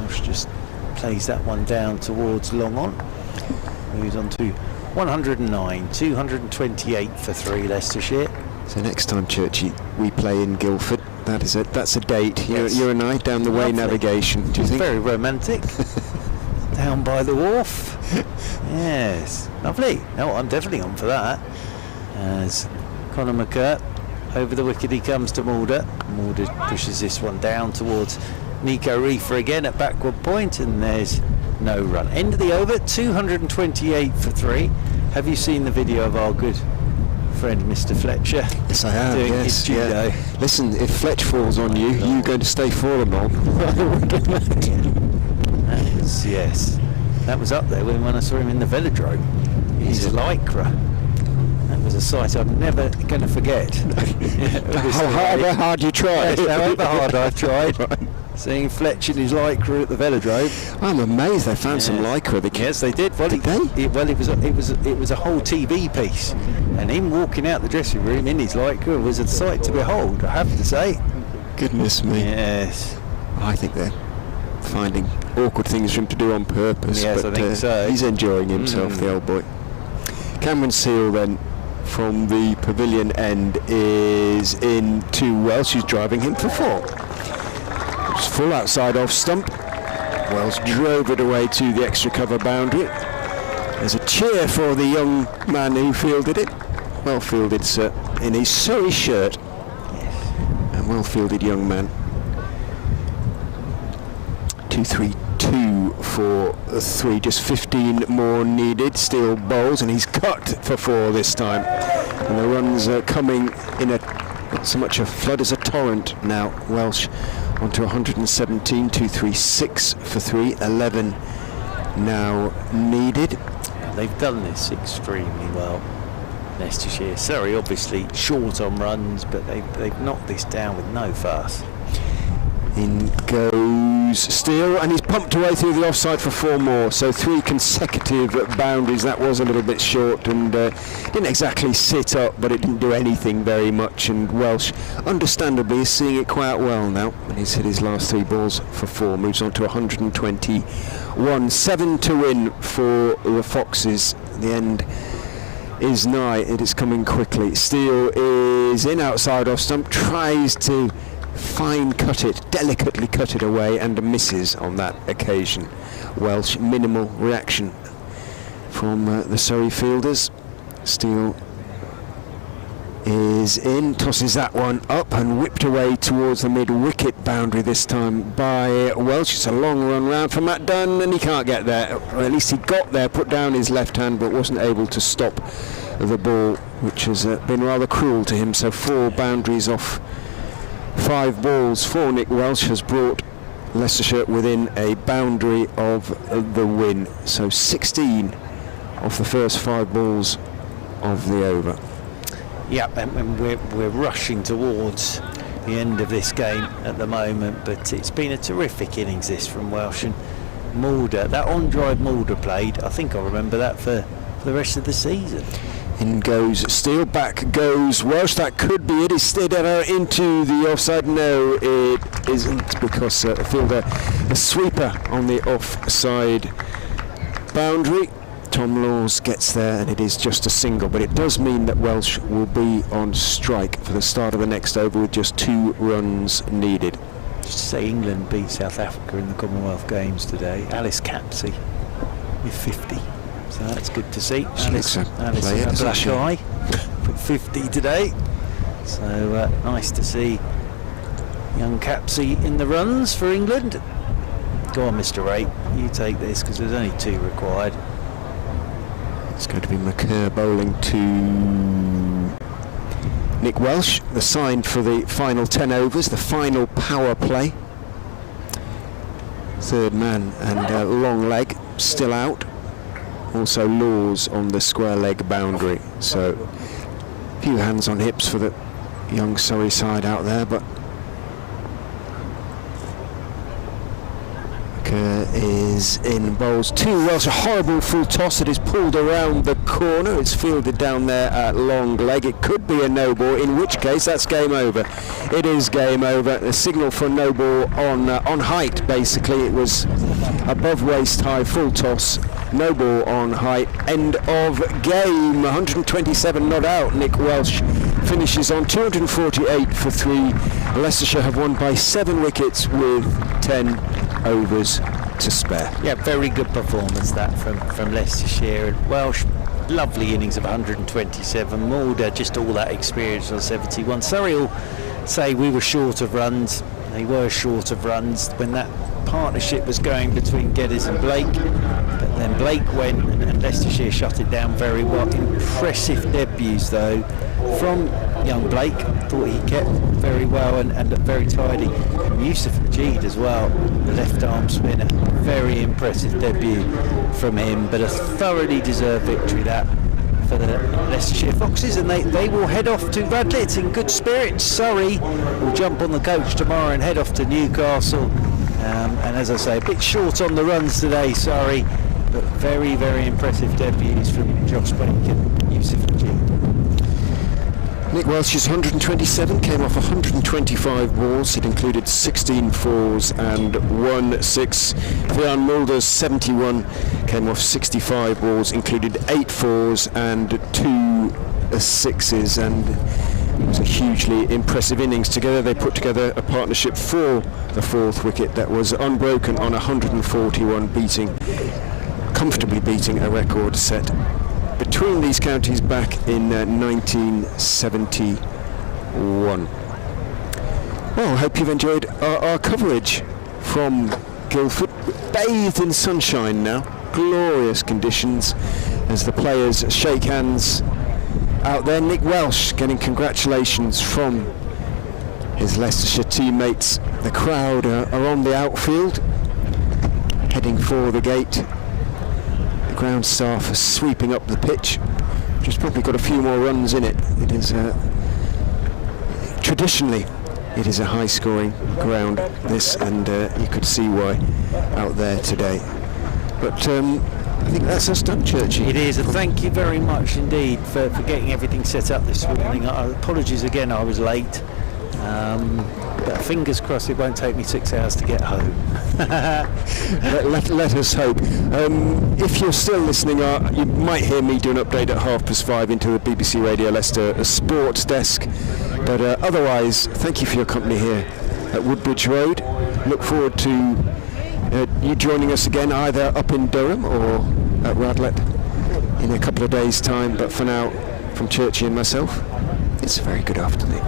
Welsh just plays that one down towards long on. Moves on to 109, 228 for 3 Leicestershire. So next time, Churchy, we play in Guildford. That's a date. Yes. You and I down the way Lovely. navigation. Do you think? Very romantic. Down by the wharf. Yes, lovely. No, I'm definitely on for that. As Conor McCurr over the wicket, he comes to Mulder. Mulder pushes this one down towards Nico Reefer again at backward point, and there's no run. End of the over, 228 for 3. Have you seen the video of our good friend Mr. Fletcher? Yes, I have. Doing Yes, his judo. yeah. Listen, if Fletch falls on you, you're going to stay fallen on. Yes, that was up there when I saw him in the velodrome. His lycra. That was a sight I'm never going to forget. However hard you try. Yes, however hard I've tried. Right. Seeing Fletch in his lycra at the velodrome. I'm amazed they found some lycra. Yes, they did. Well, Did they? It was a whole TV piece, and him walking out the dressing room in his lycra was a sight to behold, I have to say. Goodness me. Yes. I think they're finding awkward things for him to do on purpose. Yes, but I think so. He's enjoying himself, the old boy. Cameron Seal then from the pavilion end is in to Welsh, who's driving him for 4. It's full outside off stump. Welsh drove it away to the extra cover boundary. There's a cheer for the young man who fielded it. Well fielded, sir, in his Surrey shirt. Yes. And well fielded young man. 232 for 3, just 15 more needed. Steele bowls, and he's cut for 4 this time. And the runs are coming in a not so much a flood as a torrent now. Welsh onto 117, 236 for 3, 11 now needed. They've done this extremely well, Leicestershire. Surrey obviously short on runs, but they've knocked this down with no fuss. In goes Steele, and he's pumped away through the offside for 4 more. So 3 consecutive boundaries. That was a little bit short and didn't exactly sit up, but it didn't do anything very much. And Welsh, understandably, is seeing it quite well now. And he's hit his last 3 balls for 4. Moves on to 121. 7 to win for the Foxes. The end is nigh. It is coming quickly. Steele is in outside off stump. Tries to fine cut it, delicately cut it away, and misses on that occasion. Welsh, minimal reaction from the Surrey fielders. Steele is in, tosses that one up and whipped away towards the mid-wicket boundary this time by Welsh. It's a long run round for Matt Dunn, and he can't get there. Or at least he got there, put down his left hand, but wasn't able to stop the ball, which has been rather cruel to him. So 4 boundaries off 5 balls for Nick Welsh has brought Leicestershire within a boundary of the win. So 16 off the first 5 balls of the over. Yeah, and we're rushing towards the end of this game at the moment, but it's been a terrific innings this from Welsh, and Mulder, that on-drive Mulder played, I think I remember that for the rest of the season. In goes Steele, back goes Welsh. That could be it. He's steered into the offside. No, it isn't, because the fielder, a sweeper on the offside boundary. Tom Laws gets there, and it is just a single, but it does mean that Welsh will be on strike for the start of the next over with just 2 runs needed. Just to say, England beat South Africa in the Commonwealth Games today. Alice Capsey with 50. So that's good to see. Alice in a black eye with 50 today. So nice to see young Capsey in the runs for England. Go on, Mr. Ray, you take this, because there's only 2 required. It's going to be McCurr bowling to Nick Welsh, the sign for the final 10 overs, the final power play. Third man and long leg still out. Also Laws on the square leg boundary. So a few hands on hips for the young Surrey side out there, but is in, bowls 2 Welsh. A horrible full toss that is pulled around the corner. It's fielded down there at long leg. It could be a no ball, in which case that's game over. It is game over. The signal for no ball on height, basically. It was above waist high, full toss, no ball on height. End of game. 127 not out. Nick Welsh finishes on 248 for 3. Leicestershire have won by 7 wickets with 10 overs to spare. Yeah, very good performance that from Leicestershire. And Welsh, lovely innings of 127. Mulder, just all that experience on 71. Surrey will say we were short of runs. They were short of runs when that partnership was going between Geddes and Blake, but then Blake went and Leicestershire shut it down very well. Impressive debuts though from young Blake. Thought he kept very well and looked very tidy. Yusuf Majid as well, the left arm spinner. Very impressive debut from him, but a thoroughly deserved victory that for the Leicestershire Foxes, and they will head off to Radlett in good spirits. Surrey will jump on the coach tomorrow and head off to Newcastle. And as I say, a bit short on the runs today, Surrey, but very, very impressive debuts from Josh Blake and Yusuf Majid. Nick Welsh's 127 came off 125 balls. It included 16 fours and 1 6. Fionn Mulder's 71 came off 65 balls, included 8 fours and 2 sixes, and it was a hugely impressive innings. Together they put together a partnership for the 4th wicket that was unbroken on 141, comfortably beating a record set between these counties back in 1971. Well, I hope you've enjoyed our coverage from Guildford. Bathed in sunshine now, glorious conditions as the players shake hands out there. Nick Welsh getting congratulations from his Leicestershire teammates. The crowd are on the outfield, heading for the gate. Ground staff are sweeping up the pitch, which has probably got a few more runs in it. It is traditionally it is a high-scoring ground, this, and you could see why out there today. But I think that's us done, Churchy. It is, and thank you very much indeed for getting everything set up this morning. Apologies again, I was late. But fingers crossed it won't take me 6 hours to get home. let us hope. If you're still listening, you might hear me do an update at 5:30 into the BBC Radio Leicester sports desk. But otherwise, thank you for your company here at Woodbridge Road. Look forward to you joining us again, either up in Durham or at Radlett in a couple of days' time. But for now, from Churchy and myself, it's a very good afternoon.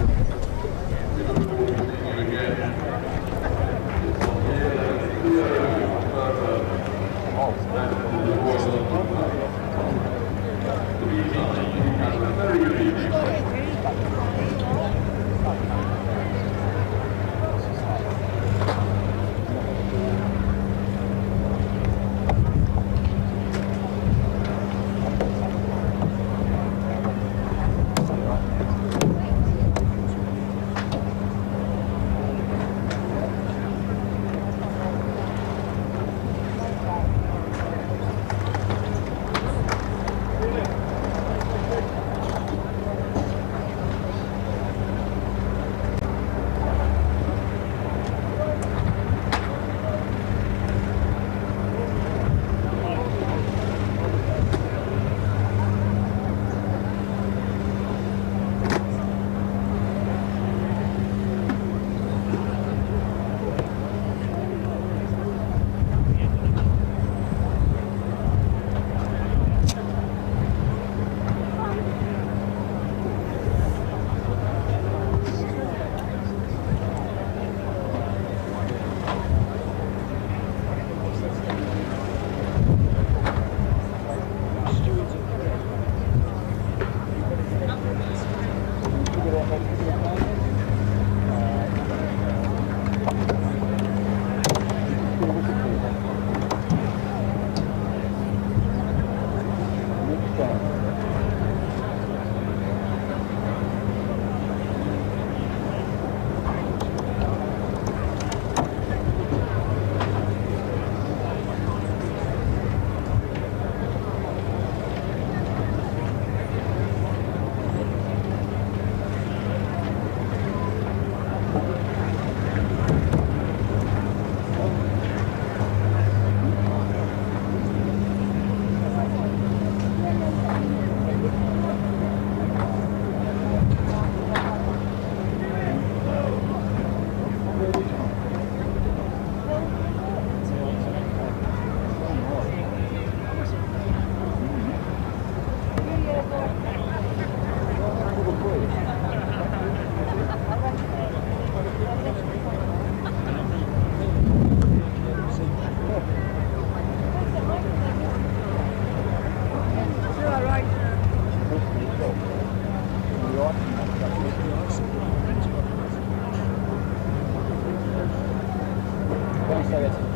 so it's